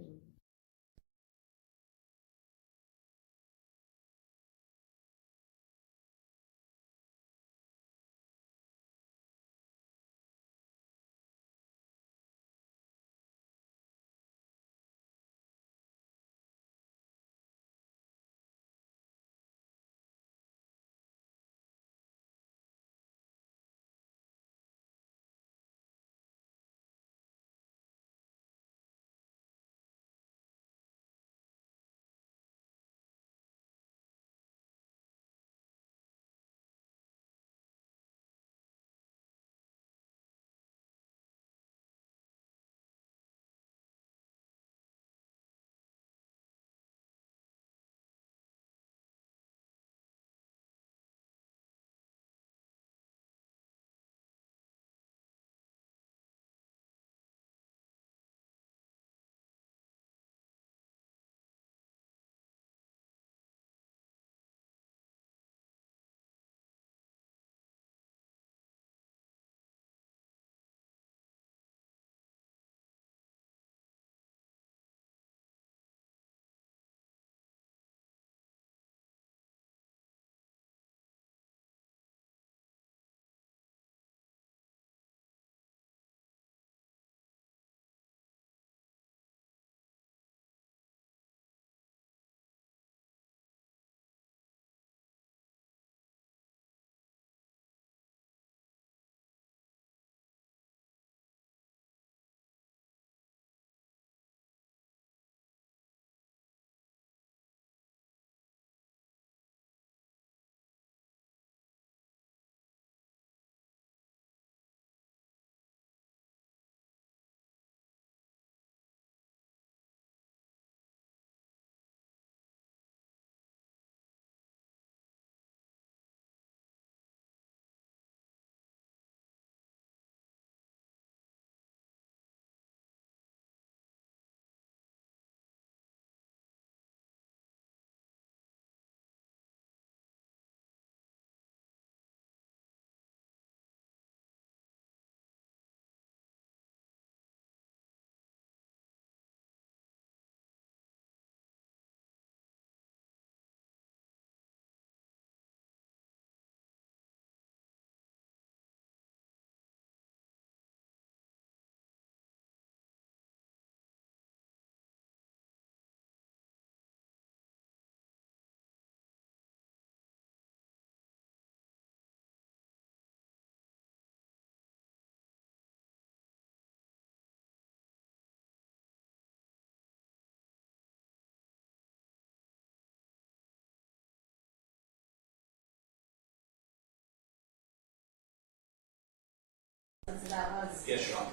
Yes, Your Honor.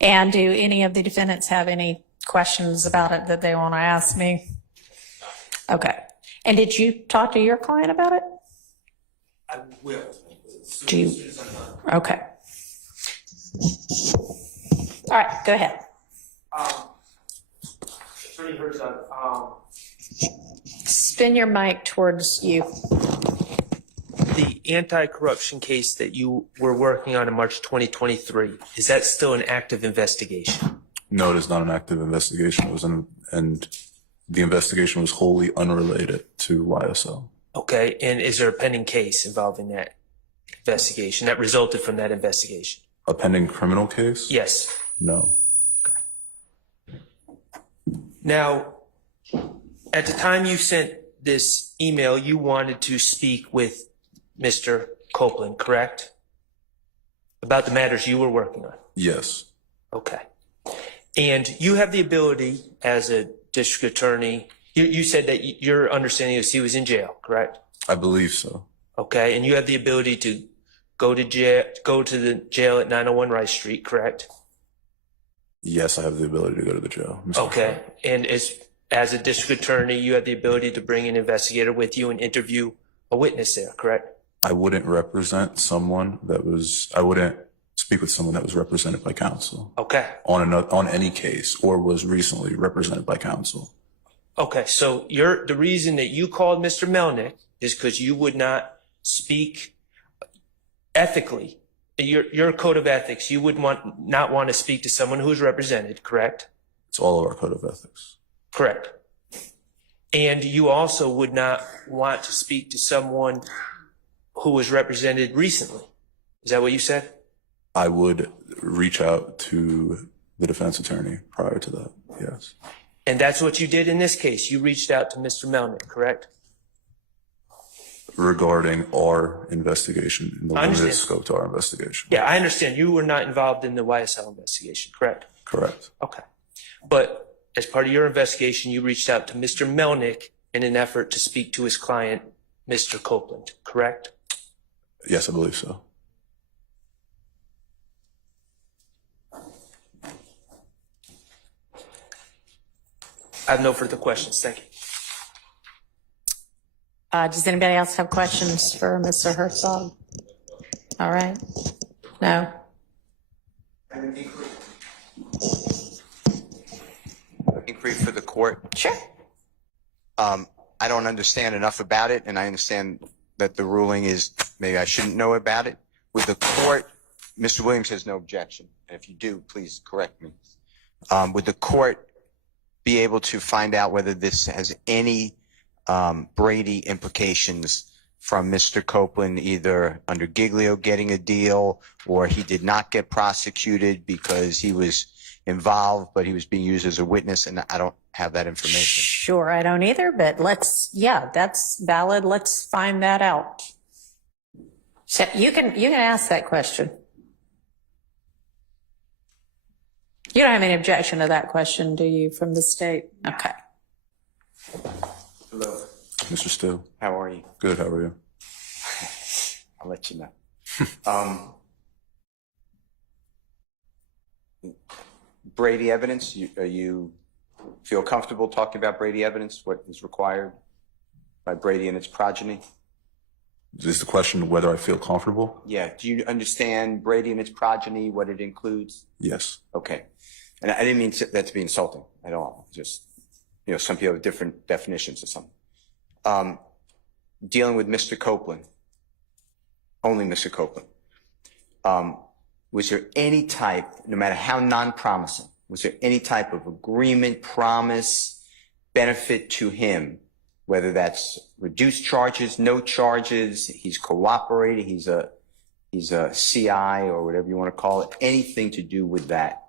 And do any of the defendants have any questions about it that they want to ask me? Okay. And did you talk to your client about it? I will. Do you? Okay. All right, go ahead. Attorney Herzog, Spin your mic towards you. the anti-corruption case that you were working on in March 2023, is that still an active investigation? No, it is not an active investigation. It was and the investigation was wholly unrelated to YSL. Okay, and is there a pending case involving that investigation that resulted from that investigation? A pending criminal case? Yes. No. Now, at the time you sent this email, you wanted to speak with Mr. Copeland, correct? About the matters you were working on. Yes. Okay. And you have the ability as a district attorney, you said that your understanding is he was in jail, correct? I believe so. Okay. And you have the ability to go to the jail at 901 Rice Street, correct? Yes, I have the ability to go to the jail. Okay. And as a district attorney, you have the ability to bring an investigator with you and interview a witness there, correct? I wouldn't represent someone I wouldn't speak with someone that was represented by counsel. Okay. On any case or was recently represented by counsel. Okay. So the reason that you called Mr. Melnick is because you would not speak ethically. Your code of ethics, you would not want to speak to someone who's represented, correct? It's all of our code of ethics. Correct. And you also would not want to speak to someone who was represented recently. Is that what you said? I would reach out to the defense attorney prior to that, yes. And that's what you did in this case. You reached out to Mr. Melnick, correct? Regarding our investigation, in the limited scope to our investigation. Yeah, I understand. You were not involved in the YSL investigation, correct? Correct. Okay. But as part of your investigation, you reached out to Mr. Melnick in an effort to speak to his client, Mr. Copeland, correct? Yes, I believe so. I have no further questions. Thank you. Does anybody else have questions for Mr. Herzog? All right. No? Inquiry for the court. Sure. I don't understand enough about it, and I understand that the ruling is maybe I shouldn't know about it. With the court, Mr. Williams has no objection. And if you do, please correct me. Would the court be able to find out whether this has any Brady implications from Mr. Copeland, either under Giglio getting a deal or he did not get prosecuted because he was involved, but he was being used as a witness, and I don't have that information. Sure, I don't either, but that's valid. Let's find that out. So you can ask that question. You don't have any objection to that question, do you, from the state? Okay. Hello. Mr. Stew. How are you? Good, how are you? I'll let you know. Brady evidence, you feel comfortable talking about Brady evidence, what is required by Brady and its progeny? Is the question whether I feel comfortable? Yeah. Do you understand Brady and its progeny, what it includes? Yes. Okay. And I didn't mean that to be insulting at all. Just, some people have different definitions of something. Dealing with Mr. Copeland, only Mr. Copeland, was there any type, no matter how non-promising, was there any type of agreement, promise, benefit to him, whether that's reduced charges, no charges, he's cooperating, he's a CI or whatever you want to call it, anything to do with that?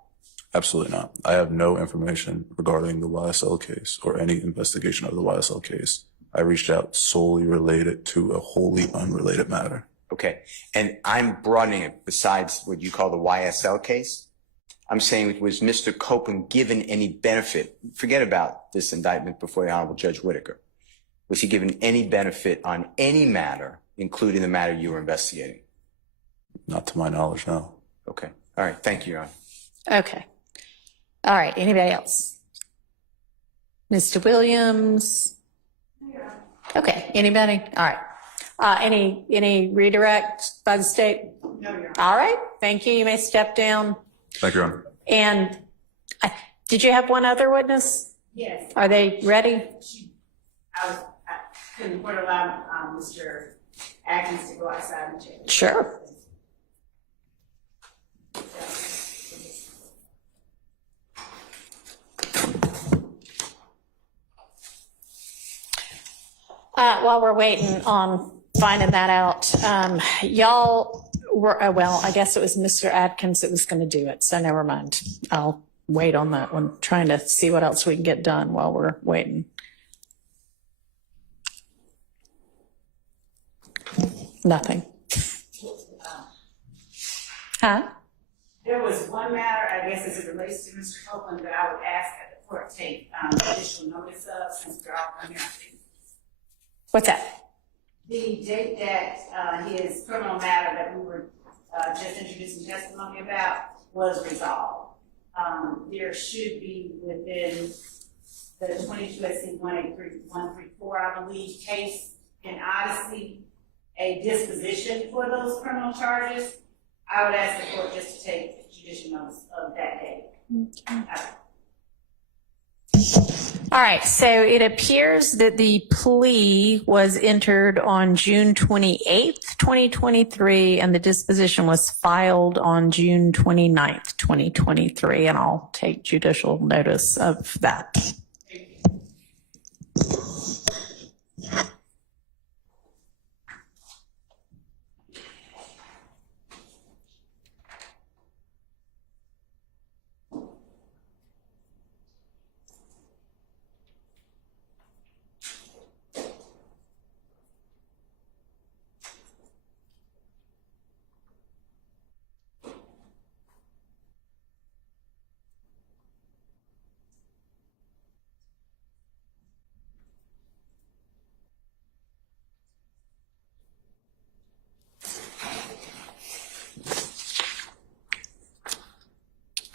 Absolutely not. I have no information regarding the YSL case or any investigation of the YSL case. I reached out solely related to a wholly unrelated matter. Okay. And I'm broadening it besides what you call the YSL case. I'm saying, was Mr. Copeland given any benefit? Forget about this indictment before the Honorable Judge Whitaker. Was he given any benefit on any matter, including the matter you were investigating? Not to my knowledge, no. Okay. All right. Thank you, Your Honor. Okay. All right. Anybody else? Mr. Williams? Okay. Anybody? All right. Any redirect by the state? No, Your Honor. All right. Thank you. You may step down. Thank you, Your Honor. And did you have one other witness? Yes. Are they ready? Can the court allow Mr. Atkins to go outside and check? Sure. While we're waiting on finding that out, y'all were, well, I guess it was Mr. Atkins that was going to do it, so never mind. I'll wait on that one, trying to see what else we can get done while we're waiting. Nothing. Huh? There was one matter, I guess, as it relates to Mr. Copeland, that I would ask that the court take additional notice of, since we're all on here. What's that? The date that his criminal matter that we were just introducing testimony about was resolved. There should be within the 22 SC 134, I believe, case in Odyssey, a disposition for those criminal charges. I would ask the court just to take judicial notice of that date. All right, so it appears that the plea was entered on June 28th, 2023, and the disposition was filed on June 29th, 2023, and I'll take judicial notice of that.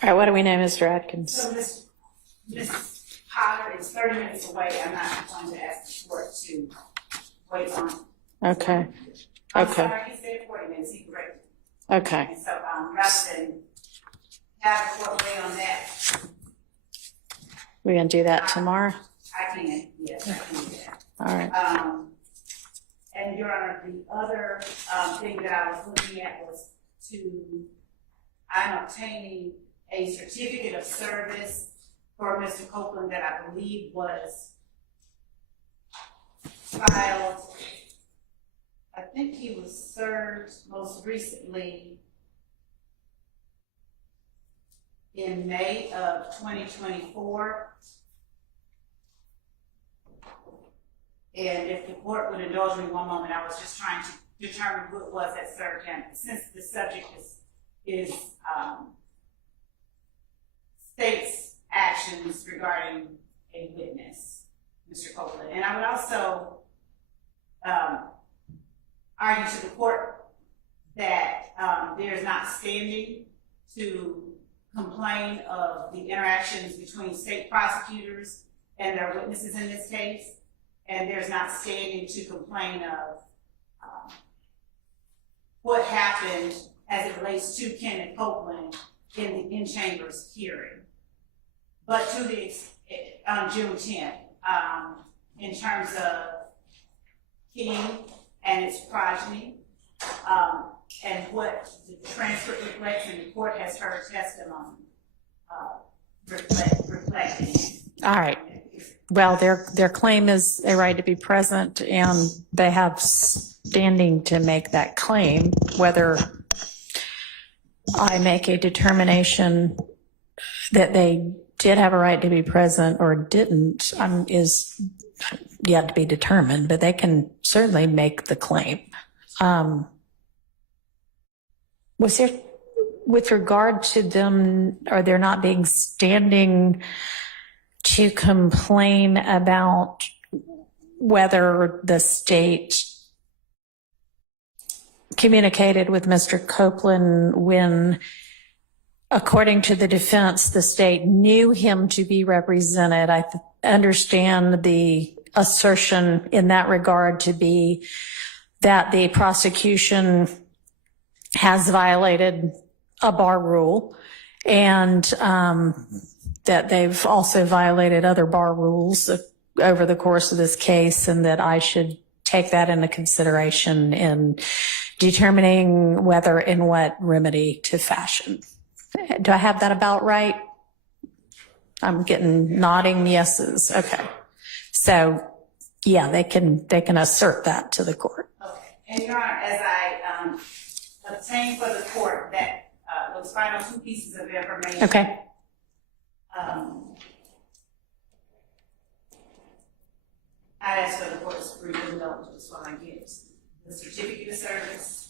All right, what do we know, Mr. Atkins? So Ms. Potter is 30 minutes away. I'm not going to ask the court to wait on. Okay. I'm Okay. sorry, he said 40 minutes, he corrected. Okay. And so rather than have the court wait on that, We're going to do that tomorrow? I can, yes, I can do that. All right. And Your Honor, the other thing that I was looking at was I'm obtaining a certificate of service for Mr. Copeland that I believe was filed. I think he was served most recently in May of 2024. And if the court would indulge me one moment, I was just trying to determine who it was that served him, since the subject is state's actions regarding a witness, Mr. Copeland. And I would also argue to the court that there is not standing to complain of the interactions between state prosecutors and their witnesses in this case, and there's not standing to complain of what happened as it relates to Kenneth Copeland in the in-chambers hearing. But on June 10th, in terms of King and its progeny, and what the transcript reflects, and the court has heard testimony reflecting. All right. Well, their claim is a right to be present, and they have standing to make that claim. Whether I make a determination that they did have a right to be present or didn't is yet to be determined, but they can certainly make the claim. Was there, with regard to them, are there not being standing to complain about whether the state communicated with Mr. Copeland when, according to the defense, the state knew him to be represented? I understand the assertion in that regard to be that the prosecution has violated a bar rule, and that they've also violated other bar rules over the course of this case, and that I should take that into consideration in determining whether and what remedy to fashion. Do I have that about right? I'm getting nodding yeses. Okay. So yeah, they can assert that to the court. Okay. And Your Honor, as I obtained for the court that those final two pieces of information. Okay. I'd ask for the court's brief indulgence while I get the certificate of service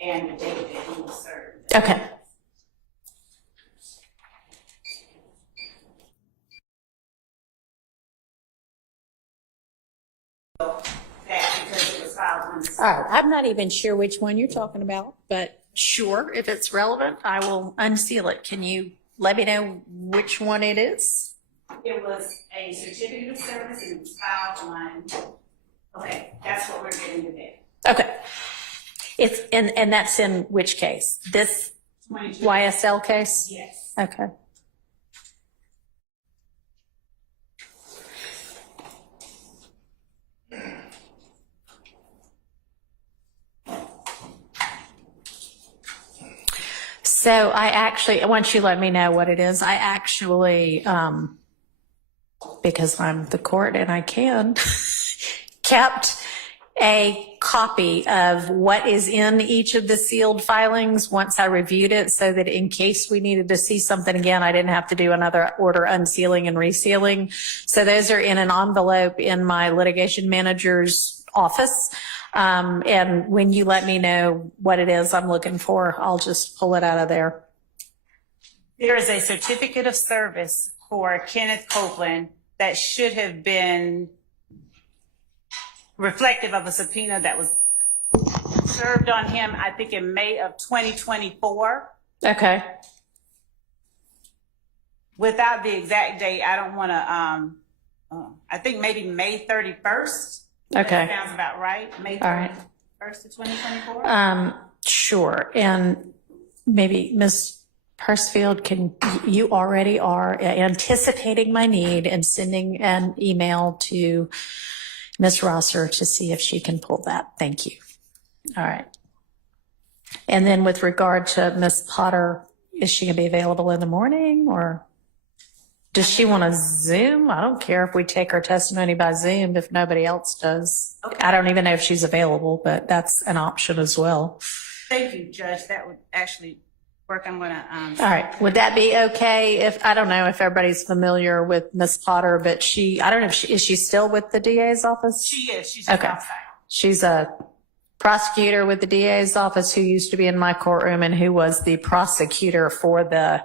and the date that he was served. Okay. That because it was filed on the All right, I'm not even sure which one you're talking about, but sure, if it's relevant, I will unseal it. Can you let me know which one it is? It was a certificate of service and it was filed on, okay, that's what we're getting today. Okay. It's, and that's in which case? This 22. YSL case? Yes. Okay. So I actually, once you let me know what it is, I actually, because I'm the court and I can, kept a copy of what is in each of the sealed filings once I reviewed it, so that in case we needed to see something again, I didn't have to do another order unsealing and resealing. So those are in an envelope in my litigation manager's office. And when you let me know what it is I'm looking for, I'll just pull it out of there. There is a certificate of service for Kenneth Copeland that should have been reflective of a subpoena that was served on him, I think in May of 2024. Okay. Without the exact date, I don't want to, I think maybe May 31st. Okay. That sounds about right. May 31st All right. of 2024. Sure. And maybe Ms. Persfield, you already are anticipating my need and sending an email to Ms. Rosser to see if she can pull that. Thank you. All right. And then with regard to Ms. Potter, is she going to be available in the morning, or does she want to Zoom? I don't care if we take her testimony by Zoom if nobody else does. Okay. I don't even know if she's available, but that's an option as well. Thank you, Judge. That would actually work. I'm going to. All right. Would that be okay if, I don't know if everybody's familiar with Ms. Potter, but I don't know if is she still with the DA's office? She is. She's Okay. outside. She's a prosecutor with the DA's office who used to be in my courtroom and who was the prosecutor for the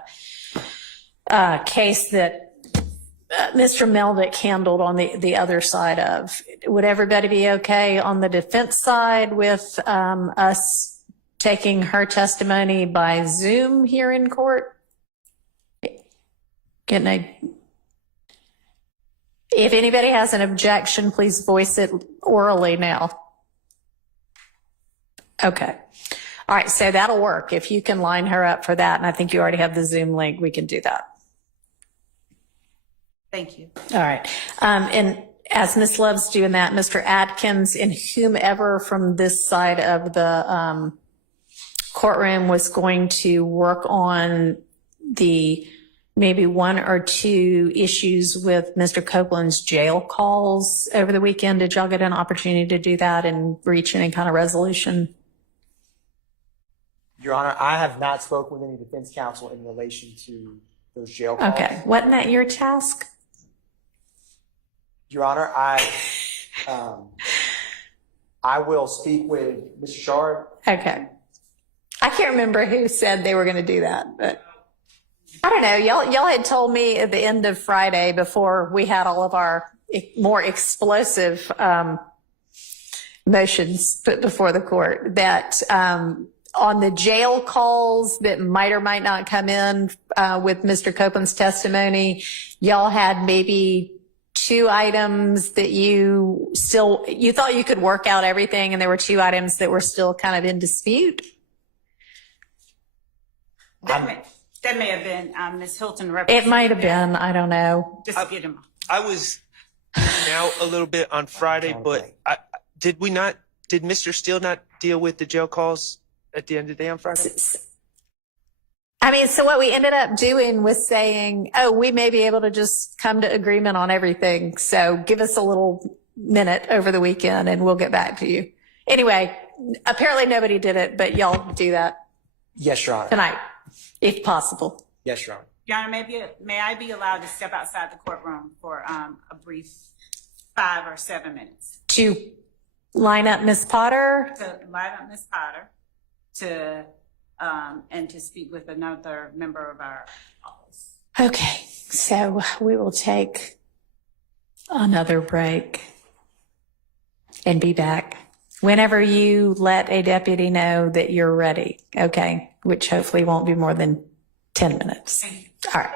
case that Mr. Meldick handled on the other side of. Would everybody be okay on the defense side with us taking her testimony by Zoom here in court? If anybody has an objection, please voice it orally now. Okay. All right, so that'll work. If you can line her up for that, and I think you already have the Zoom link, we can do that. Thank you. All right. And as Ms. Love's doing that, Mr. Adkins and whomever from this side of the courtroom was going to work on the maybe one or two issues with Mr. Copeland's jail calls over the weekend. Did y'all get an opportunity to do that and reach any kind of resolution? Your Honor, I have not spoken with any defense counsel in relation to those jail calls. Okay. Wasn't that your task? Your Honor, I will speak with Mr. Shard. Okay. I can't remember who said they were going to do that, but I don't know. Y'all had told me at the end of Friday, before we had all of our more explosive motions put before the court, that on the jail calls that might or might not come in with Mr. Copeland's testimony, y'all had maybe two items that you thought you could work out everything, and there were two items that were still kind of in dispute. That may have been Ms. Hilton. It might have been. I don't know. Just to get him. I was out a little bit on Friday, but did Mr. Steele not deal with the jail calls at the end of the day on Friday? I mean, so what we ended up doing was saying, oh, we may be able to just come to agreement on everything. So give us a little minute over the weekend and we'll get back to you. Anyway, apparently nobody did it, but y'all do that Yes, Your Honor. tonight, if possible. Yes, Your Honor. Your Honor, may I be allowed to step outside the courtroom for a brief 5 or 7 minutes? To line up Ms. Potter? To line up Ms. Potter and to speak with another member of our office. Okay, so we will take another break and be back whenever you let a deputy know that you're ready, okay? Which hopefully won't be more than 10 minutes. Thank you. All right.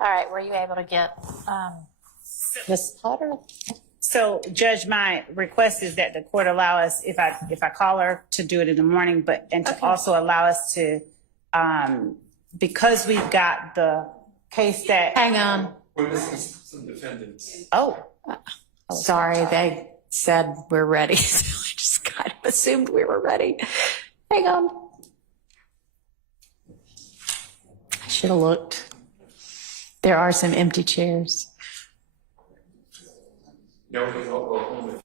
All right, were you able to get Ms. Potter? So, Judge, my request is that the court allow us, if I call her, to do it in the morning, and to also allow us to, because we've got the case that. Hang on. We're missing some defendants. Oh. Sorry, they said we're ready. So I just kind of assumed we were ready. Hang on. I should have looked. There are some empty chairs. No, we don't go home.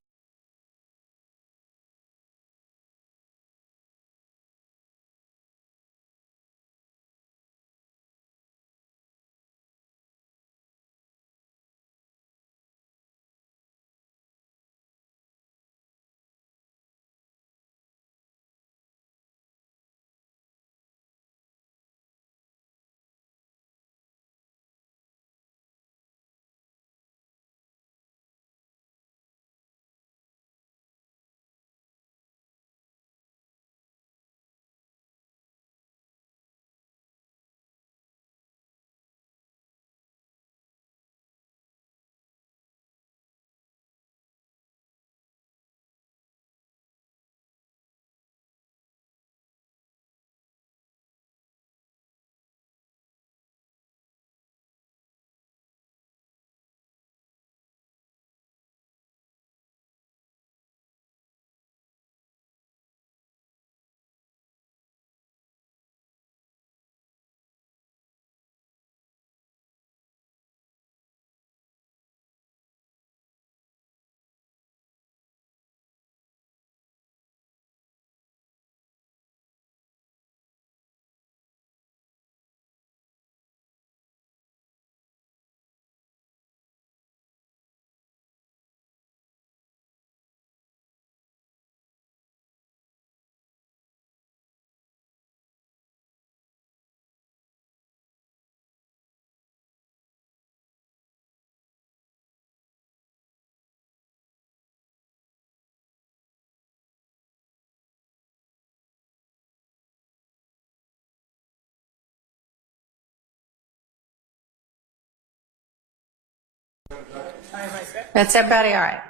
That's everybody all right?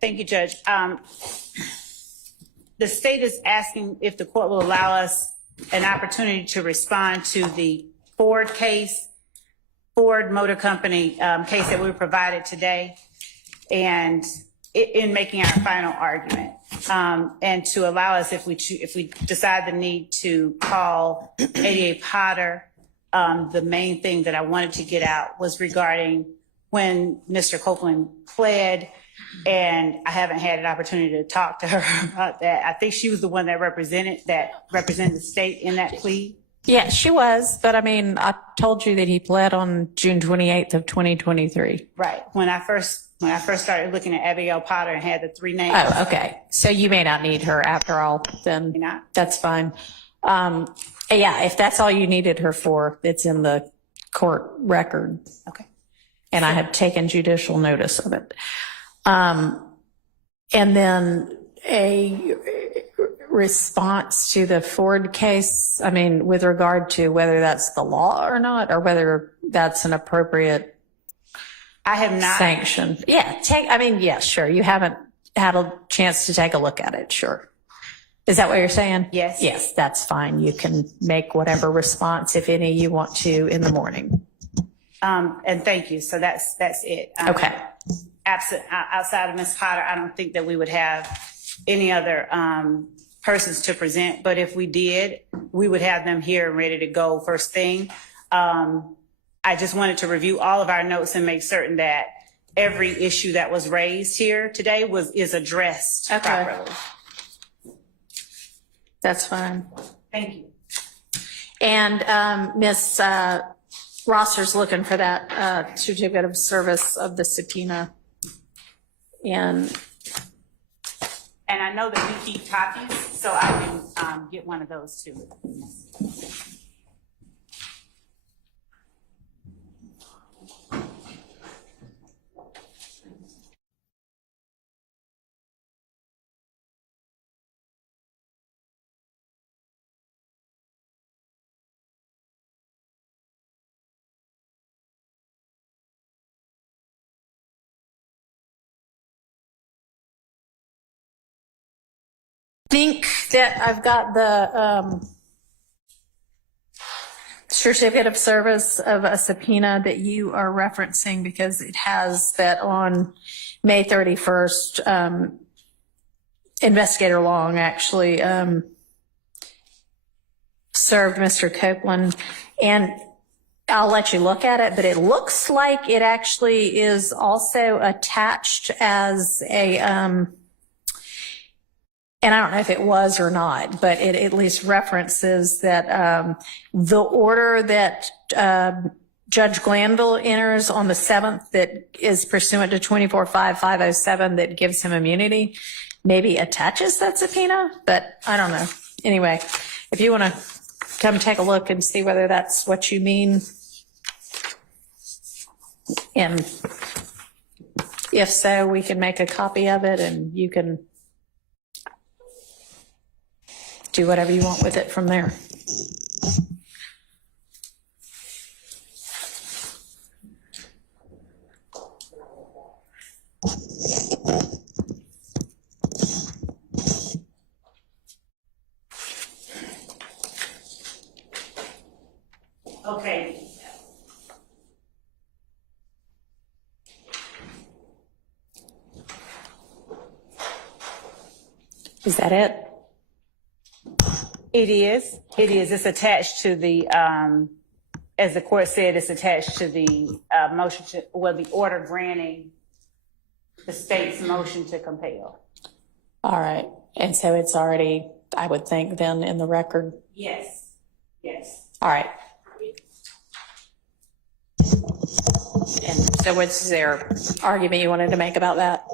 Thank you, Judge. The state is asking if the court will allow us an opportunity to respond to the Ford Motor Company case that we were provided today, and in making our final argument, and to allow us, if we decide the need to call ADA Potter. The main thing that I wanted to get out was regarding when Mr. Copeland pled, and I haven't had an opportunity to talk to her about that. I think she was the one that represented the state in that plea. Yeah, she was, but I mean, I told you that he pled on June 28th of 2023. Right. When I first started looking at Abigail Potter and had the three names. Oh, okay. So you may not need her after all, then that's fine. Yeah, if that's all you needed her for, it's in the court record. Okay. And I have taken judicial notice of it. And then a response to the Ford case, I mean, with regard to whether that's the law or not, or whether that's an appropriate I have not sanction. Yeah, yeah, sure. You haven't had a chance to take a look at it, sure. Is that what you're saying? Yes. Yes, that's fine. You can make whatever response, if any, you want to in the morning. And thank you. So that's it. Okay. Outside of Ms. Potter, I don't think that we would have any other persons to present. But if we did, we would have them here and ready to go first thing. I just wanted to review all of our notes and make certain that every issue that was raised here today is addressed properly. That's fine. Thank you. And Ms. Rosser's looking for that certificate of service of the subpoena. And I know that we keep copies, so I can get one of those too. think that I've got the certificate of service of a subpoena that you are referencing, because it has that on May 31st, Investigator Long actually served Mr. Copeland, and I'll let you look at it, but it looks like it actually is also attached as a, and I don't know if it was or not, but it at least references that the order that Judge Glanville enters on the 7th that is pursuant to 24.5.507 that gives him immunity maybe attaches that subpoena, but I don't know. Anyway, if you want to come take a look and see whether that's what you mean. And if so, we can make a copy of it and you can do whatever you want with it from there. Okay. Is that it? It is. It is. It's attached to the, as the court said, it's attached to the motion to, well, the order granting the state's motion to compel. All right. And so it's already, I would think, then in the record. Yes. Yes. All right. And so what's their argument you wanted to make about that?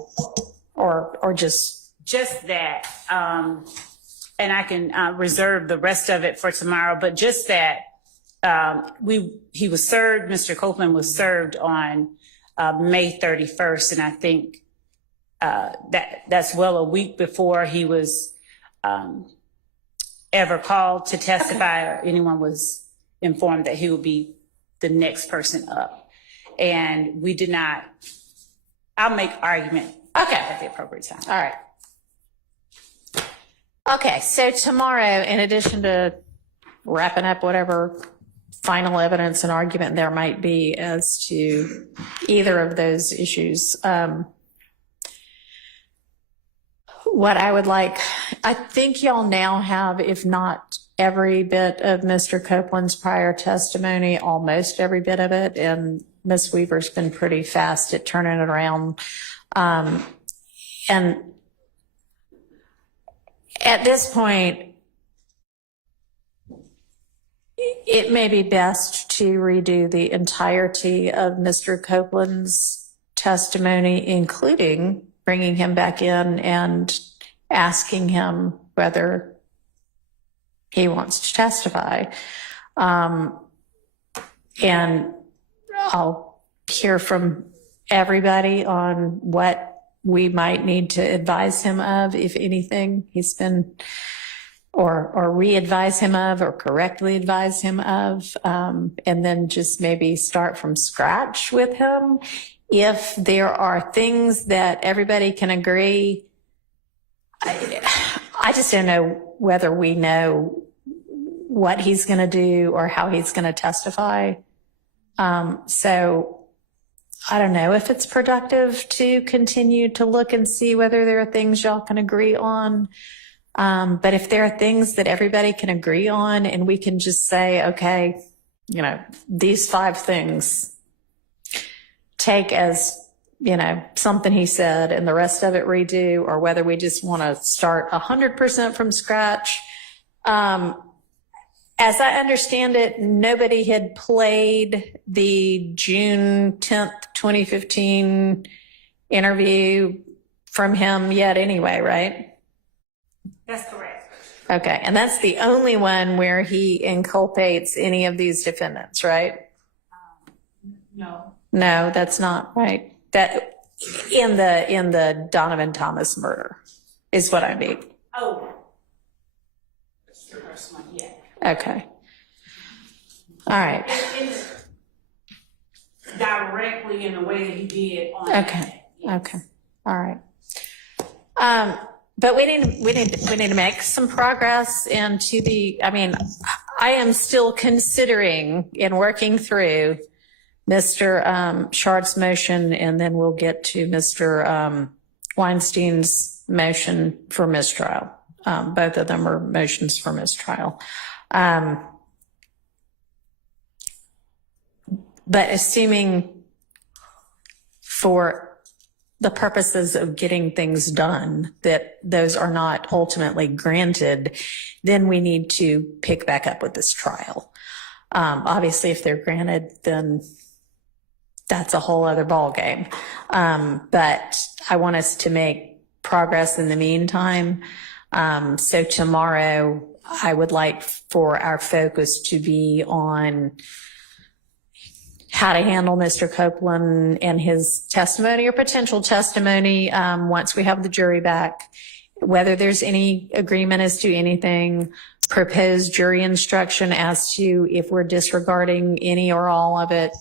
Or just that, and I can reserve the rest of it for tomorrow, but just that he was served, Mr. Copeland was served on May 31st, and I think that's well a week before he was ever called to testify or anyone was informed that he would be the next person up. And we did not, I'll make argument at the appropriate time. all right. Okay, so tomorrow, in addition to wrapping up whatever final evidence and argument there might be as to either of those issues, what I would like, I think y'all now have, if not every bit of Mr. Copeland's prior testimony, almost every bit of it, and Ms. Weaver's been pretty fast at turning it around. And at this point, it may be best to redo the entirety of Mr. Copeland's testimony, including bringing him back in and asking him whether he wants to testify. And I'll hear from everybody on what we might need to advise him of, if anything he's been, or re-advise him of, or correctly advise him of, and then just maybe start from scratch with him. If there are things that everybody can agree, I just don't know whether we know what he's going to do or how he's going to testify. So I don't know if it's productive to continue to look and see whether there are things y'all can agree on. But if there are things that everybody can agree on and we can just say, okay, you know, these 5 things take as, you know, something he said and the rest of it redo, or whether we just want to start 100% from scratch. As I understand it, nobody had played the June 10th, 2015 interview from him yet anyway, right? That's correct. Okay, and that's the only one where he inculpates any of these defendants, right? No. No, that's not right. That in the Donovan Thomas murder is what I mean. Oh. That's the first one, yeah. Okay. All right. Directly in the way that he did on Okay. that. Okay. All right. but we need to make some progress into I am still considering and working through Mr. Shard's motion, and then we'll get to Mr. Weinstein's motion for mistrial. Both of them are motions for mistrial. But assuming for the purposes of getting things done that those are not ultimately granted, then we need to pick back up with this trial. Obviously, if they're granted, then that's a whole other ballgame. But I want us to make progress in the meantime. So tomorrow, I would like for our focus to be on how to handle Mr. Copeland and his testimony or potential testimony once we have the jury back, whether there's any agreement as to anything, proposed jury instruction as to if we're disregarding any or all of it,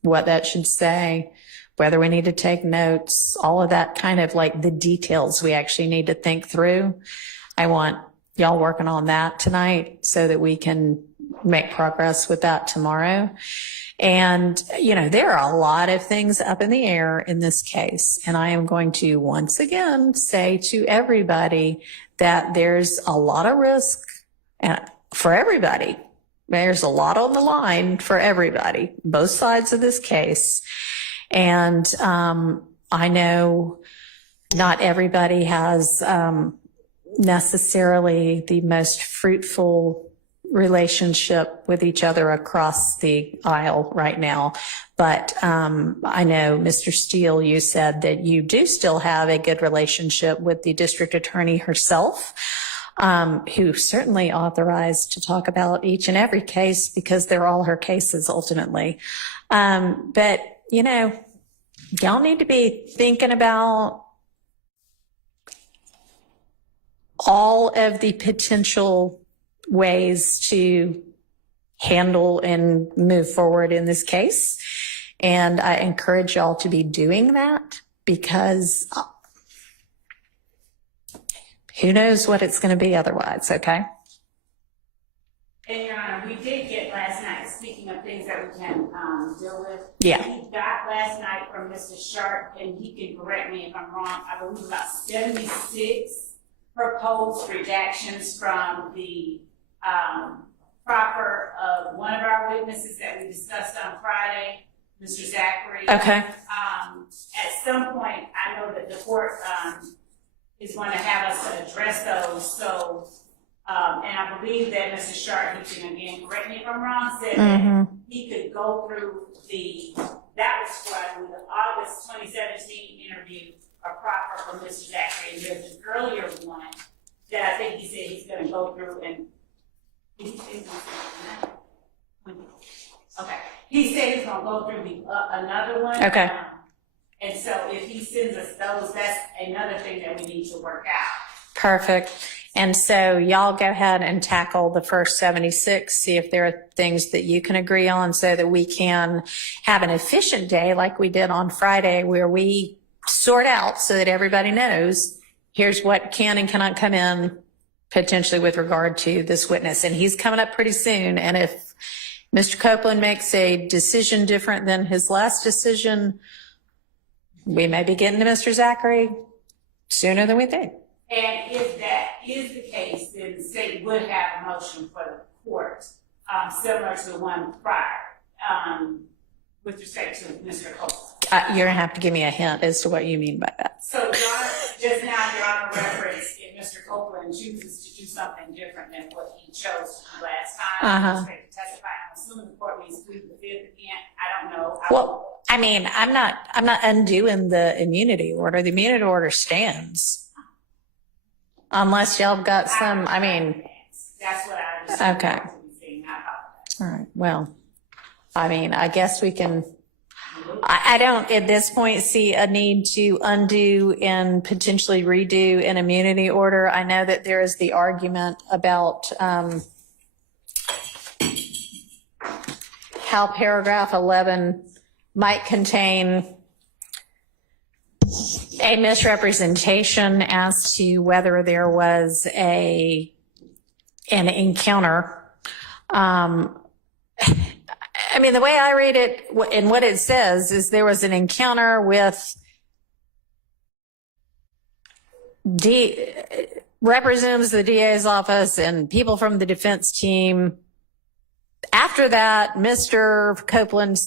what that should say, whether we need to take notes, all of that kind of like the details we actually need to think through. I want y'all working on that tonight so that we can make progress with that tomorrow. And, there are a lot of things up in the air in this case. And I am going to once again say to everybody that there's a lot of risk for everybody. There's a lot on the line for everybody, both sides of this case. And I know not everybody has necessarily the most fruitful relationship with each other across the aisle right now. But I know, Mr. Steele, you said that you do still have a good relationship with the district attorney herself, who certainly authorized to talk about each and every case because they're all her cases ultimately. But, y'all need to be thinking about all of the potential ways to handle and move forward in this case. And I encourage y'all to be doing that because who knows what it's going to be otherwise, okay? And Your Honor, we did get last night, speaking of things that we can deal with. Yeah. We got last night from Mr. Sharp, and he can correct me if I'm wrong, I believe about 76 proposed redactions from the proper of one of our witnesses that we discussed on Friday, Mr. Zachary. Okay. At some point, I know that the court is going to have us address those. So, and I believe that Mr. Sharp, he can again correct me if I'm wrong, said that he could go through that was for I believe the August 2017 interview, a proper from Mr. Zachary. And there's an earlier one that I think he said he's going to go through and okay. He said he's going to go through another one. Okay. And so if he sends us those, that's another thing that we need to work out. Perfect. And so y'all go ahead and tackle the first 76, see if there are things that you can agree on so that we can have an efficient day like we did on Friday where we sort out so that everybody knows here's what can and cannot come in potentially with regard to this witness. And he's coming up pretty soon. And if Mr. Copeland makes a decision different than his last decision, we may be getting to Mr. Zachary sooner than we think. And if that is the case, then the state would have a motion for the court, similar to the one prior, with respect to Mr. Copeland. You're gonna have to give me a hint as to what you mean by that. So, Your Honor, just now, Your Honor referenced if Mr. Copeland chooses to do something different than what he chose to do last time, with respect to testify. I'm assuming the court means plead the fifth again. I don't know. Well, I mean, I'm not undoing the immunity order. The immunity order stands. Unless y'all got some, I mean. That's what I understand. Okay. All right. Well, I mean, I guess we can, I don't at this point see a need to undo and potentially redo an immunity order. I know that there is the argument about how paragraph 11 might contain a misrepresentation as to whether there was an encounter. I mean, the way I read it and what it says is there was an encounter with representatives of the DA's office and people from the defense team. After that, Mr. Copeland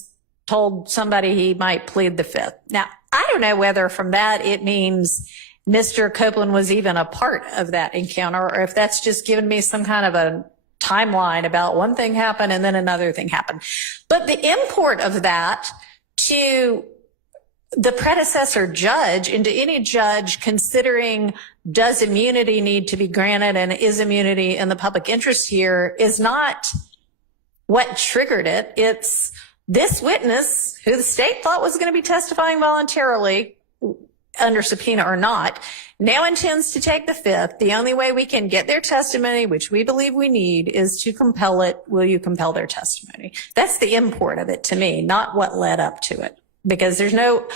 told somebody he might plead the fifth. Now, I don't know whether from that it means Mr. Copeland was even a part of that encounter, or if that's just given me some kind of a timeline about one thing happened and then another thing happened. But the import of that to the predecessor judge and to any judge considering does immunity need to be granted and is immunity in the public interest here is not what triggered it. It's this witness who the state thought was going to be testifying voluntarily under subpoena or not now intends to take the fifth. The only way we can get their testimony, which we believe we need, is to compel it. Will you compel their testimony? That's the import of it to me, not what led up to it, because there's no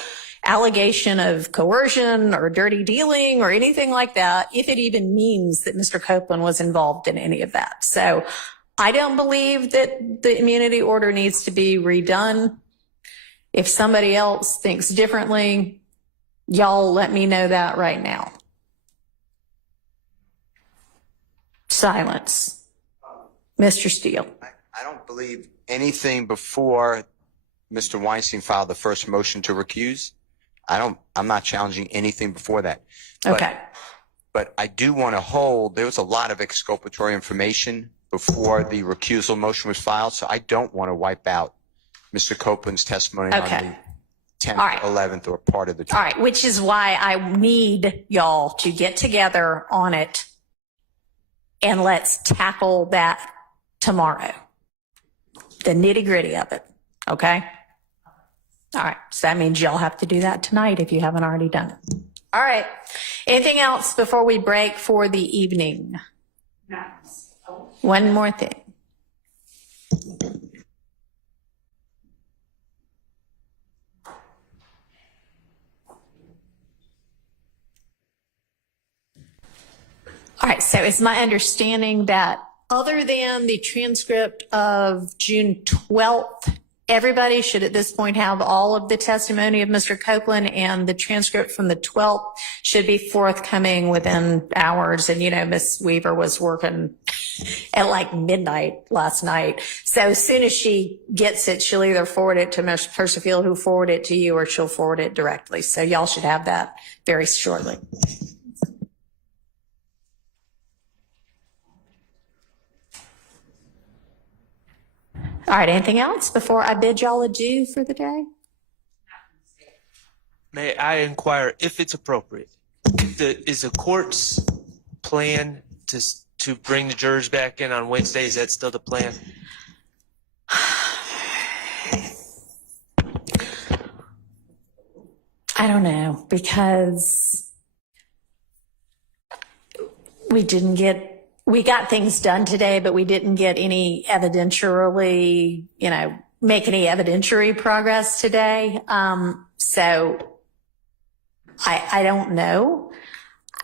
allegation of coercion or dirty dealing or anything like that, if it even means that Mr. Copeland was involved in any of that. So I don't believe that the immunity order needs to be redone. If somebody else thinks differently, y'all let me know that right now. Silence. Mr. Steele. I don't believe anything before Mr. Weinstein filed the first motion to recuse. I'm not challenging anything before that. Okay. But I do want to hold, there was a lot of exculpatory information before the recusal motion was filed, so I don't want to wipe out Mr. Copeland's testimony on the 10th, All right. 11th, or part of the trial. All right, which is why I need y'all to get together on it and let's tackle that tomorrow. The nitty gritty of it, okay? All right, so that means y'all have to do that tonight if you haven't already done it. All right, anything else before we break for the evening? No. One more thing. All right, so it's my understanding that other than the transcript of June 12th, everybody should at this point have all of the testimony of Mr. Copeland, and the transcript from the 12th should be forthcoming within hours. And, you know, Miss Weaver was working at like midnight last night. So as soon as she gets it, she'll either forward it to Ms. Percival, who forwarded it to you, or she'll forward it directly. So y'all should have that very shortly. All right, anything else before I bid y'all adieu for the day? May I inquire if it's appropriate? Is the court's plan to bring the jurors back in on Wednesday? Is that still the plan? I don't know, because we got things done today, but we didn't get any evidentiary, make any evidentiary progress today. So I don't know.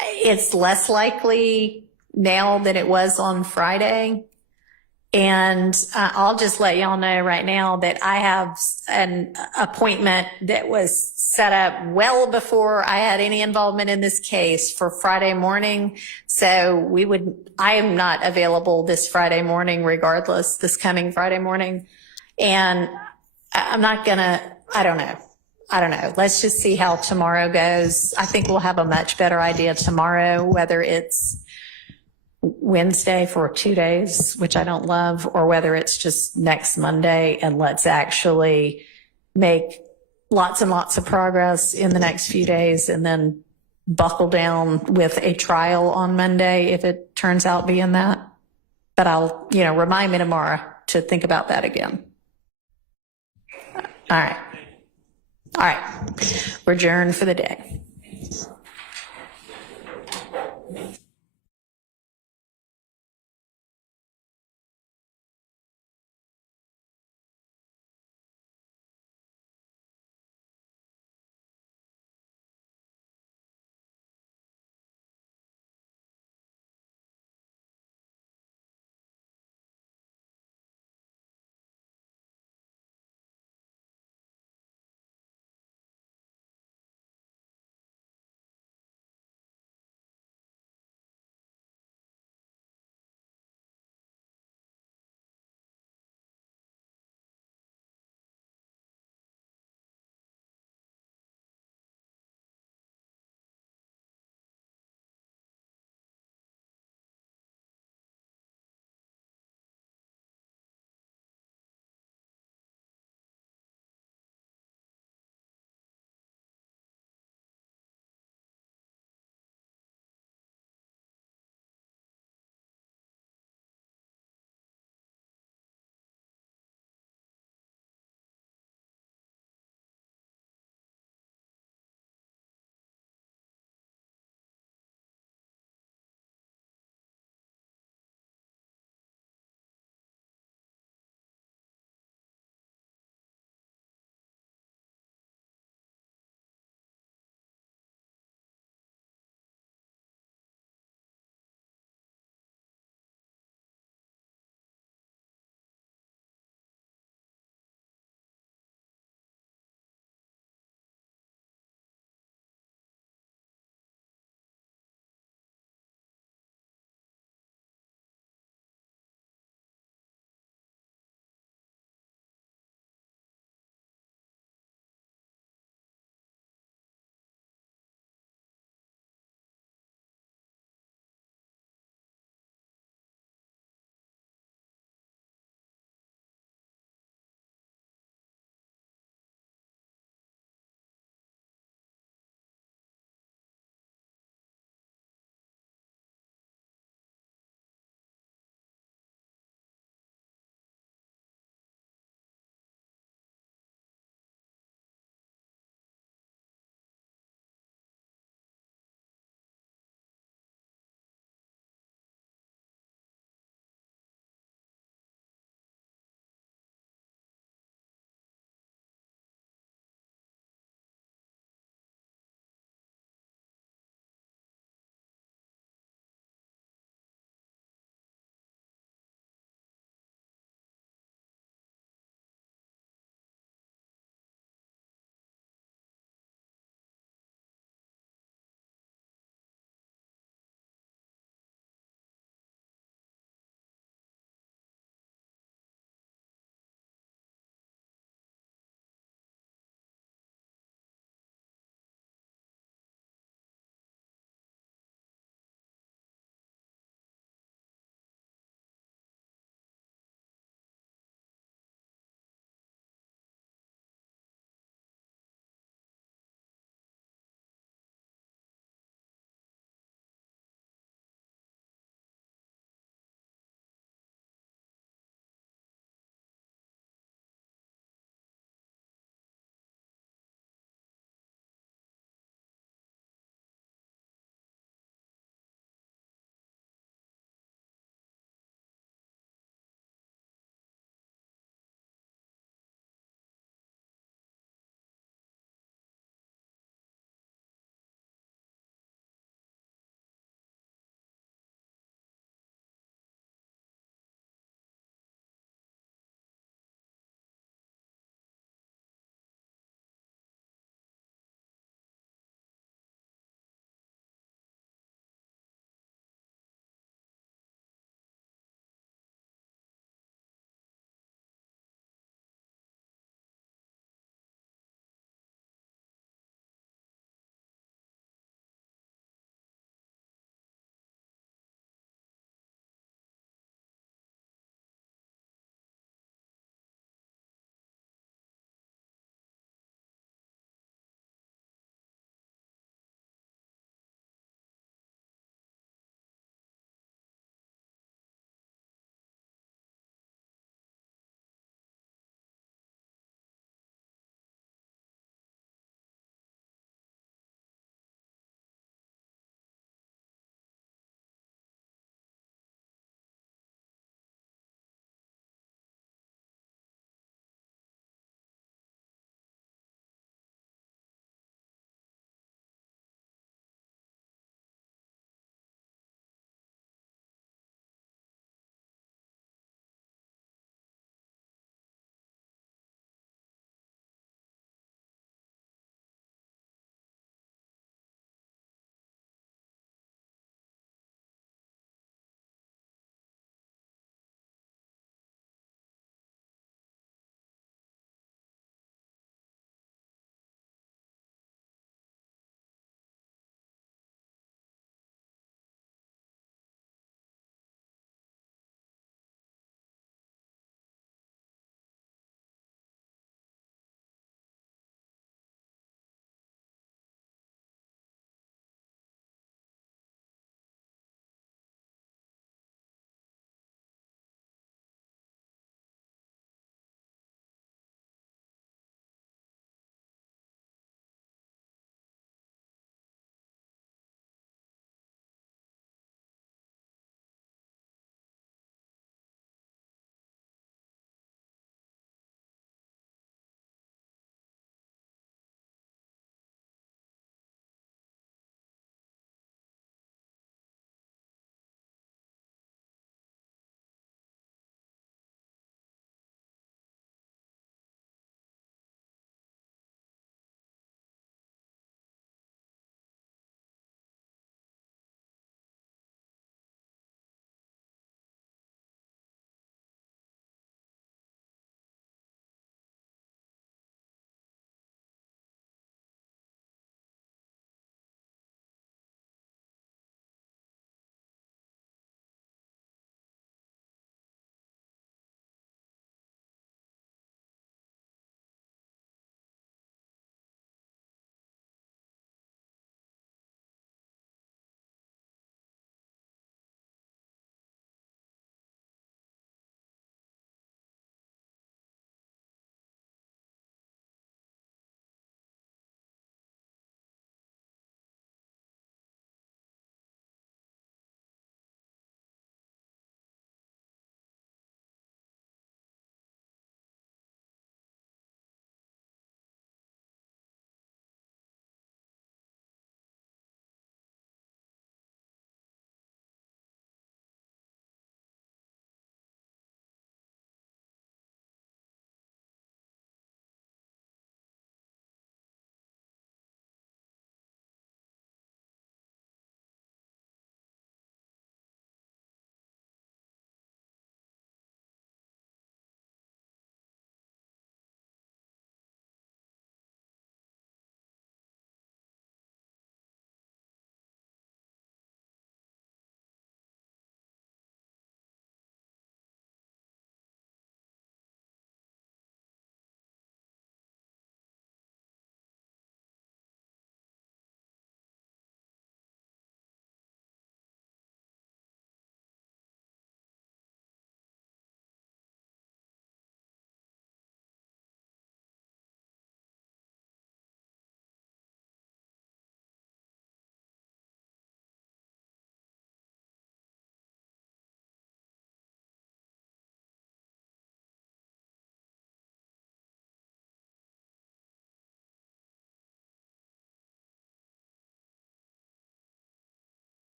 It's less likely now than it was on Friday. And I'll just let y'all know right now that I have an appointment that was set up well before I had any involvement in this case for Friday morning. So I am not available this Friday morning, regardless, this coming Friday morning. And I'm not gonna, I don't know. Let's just see how tomorrow goes. I think we'll have a much better idea tomorrow, whether it's Wednesday for 2 days, which I don't love, or whether it's just next Monday, and let's actually make lots and lots of progress in the next few days and then buckle down with a trial on Monday if it turns out being that. But I'll, remind me tomorrow to think about that again. All right. We're adjourned for the day.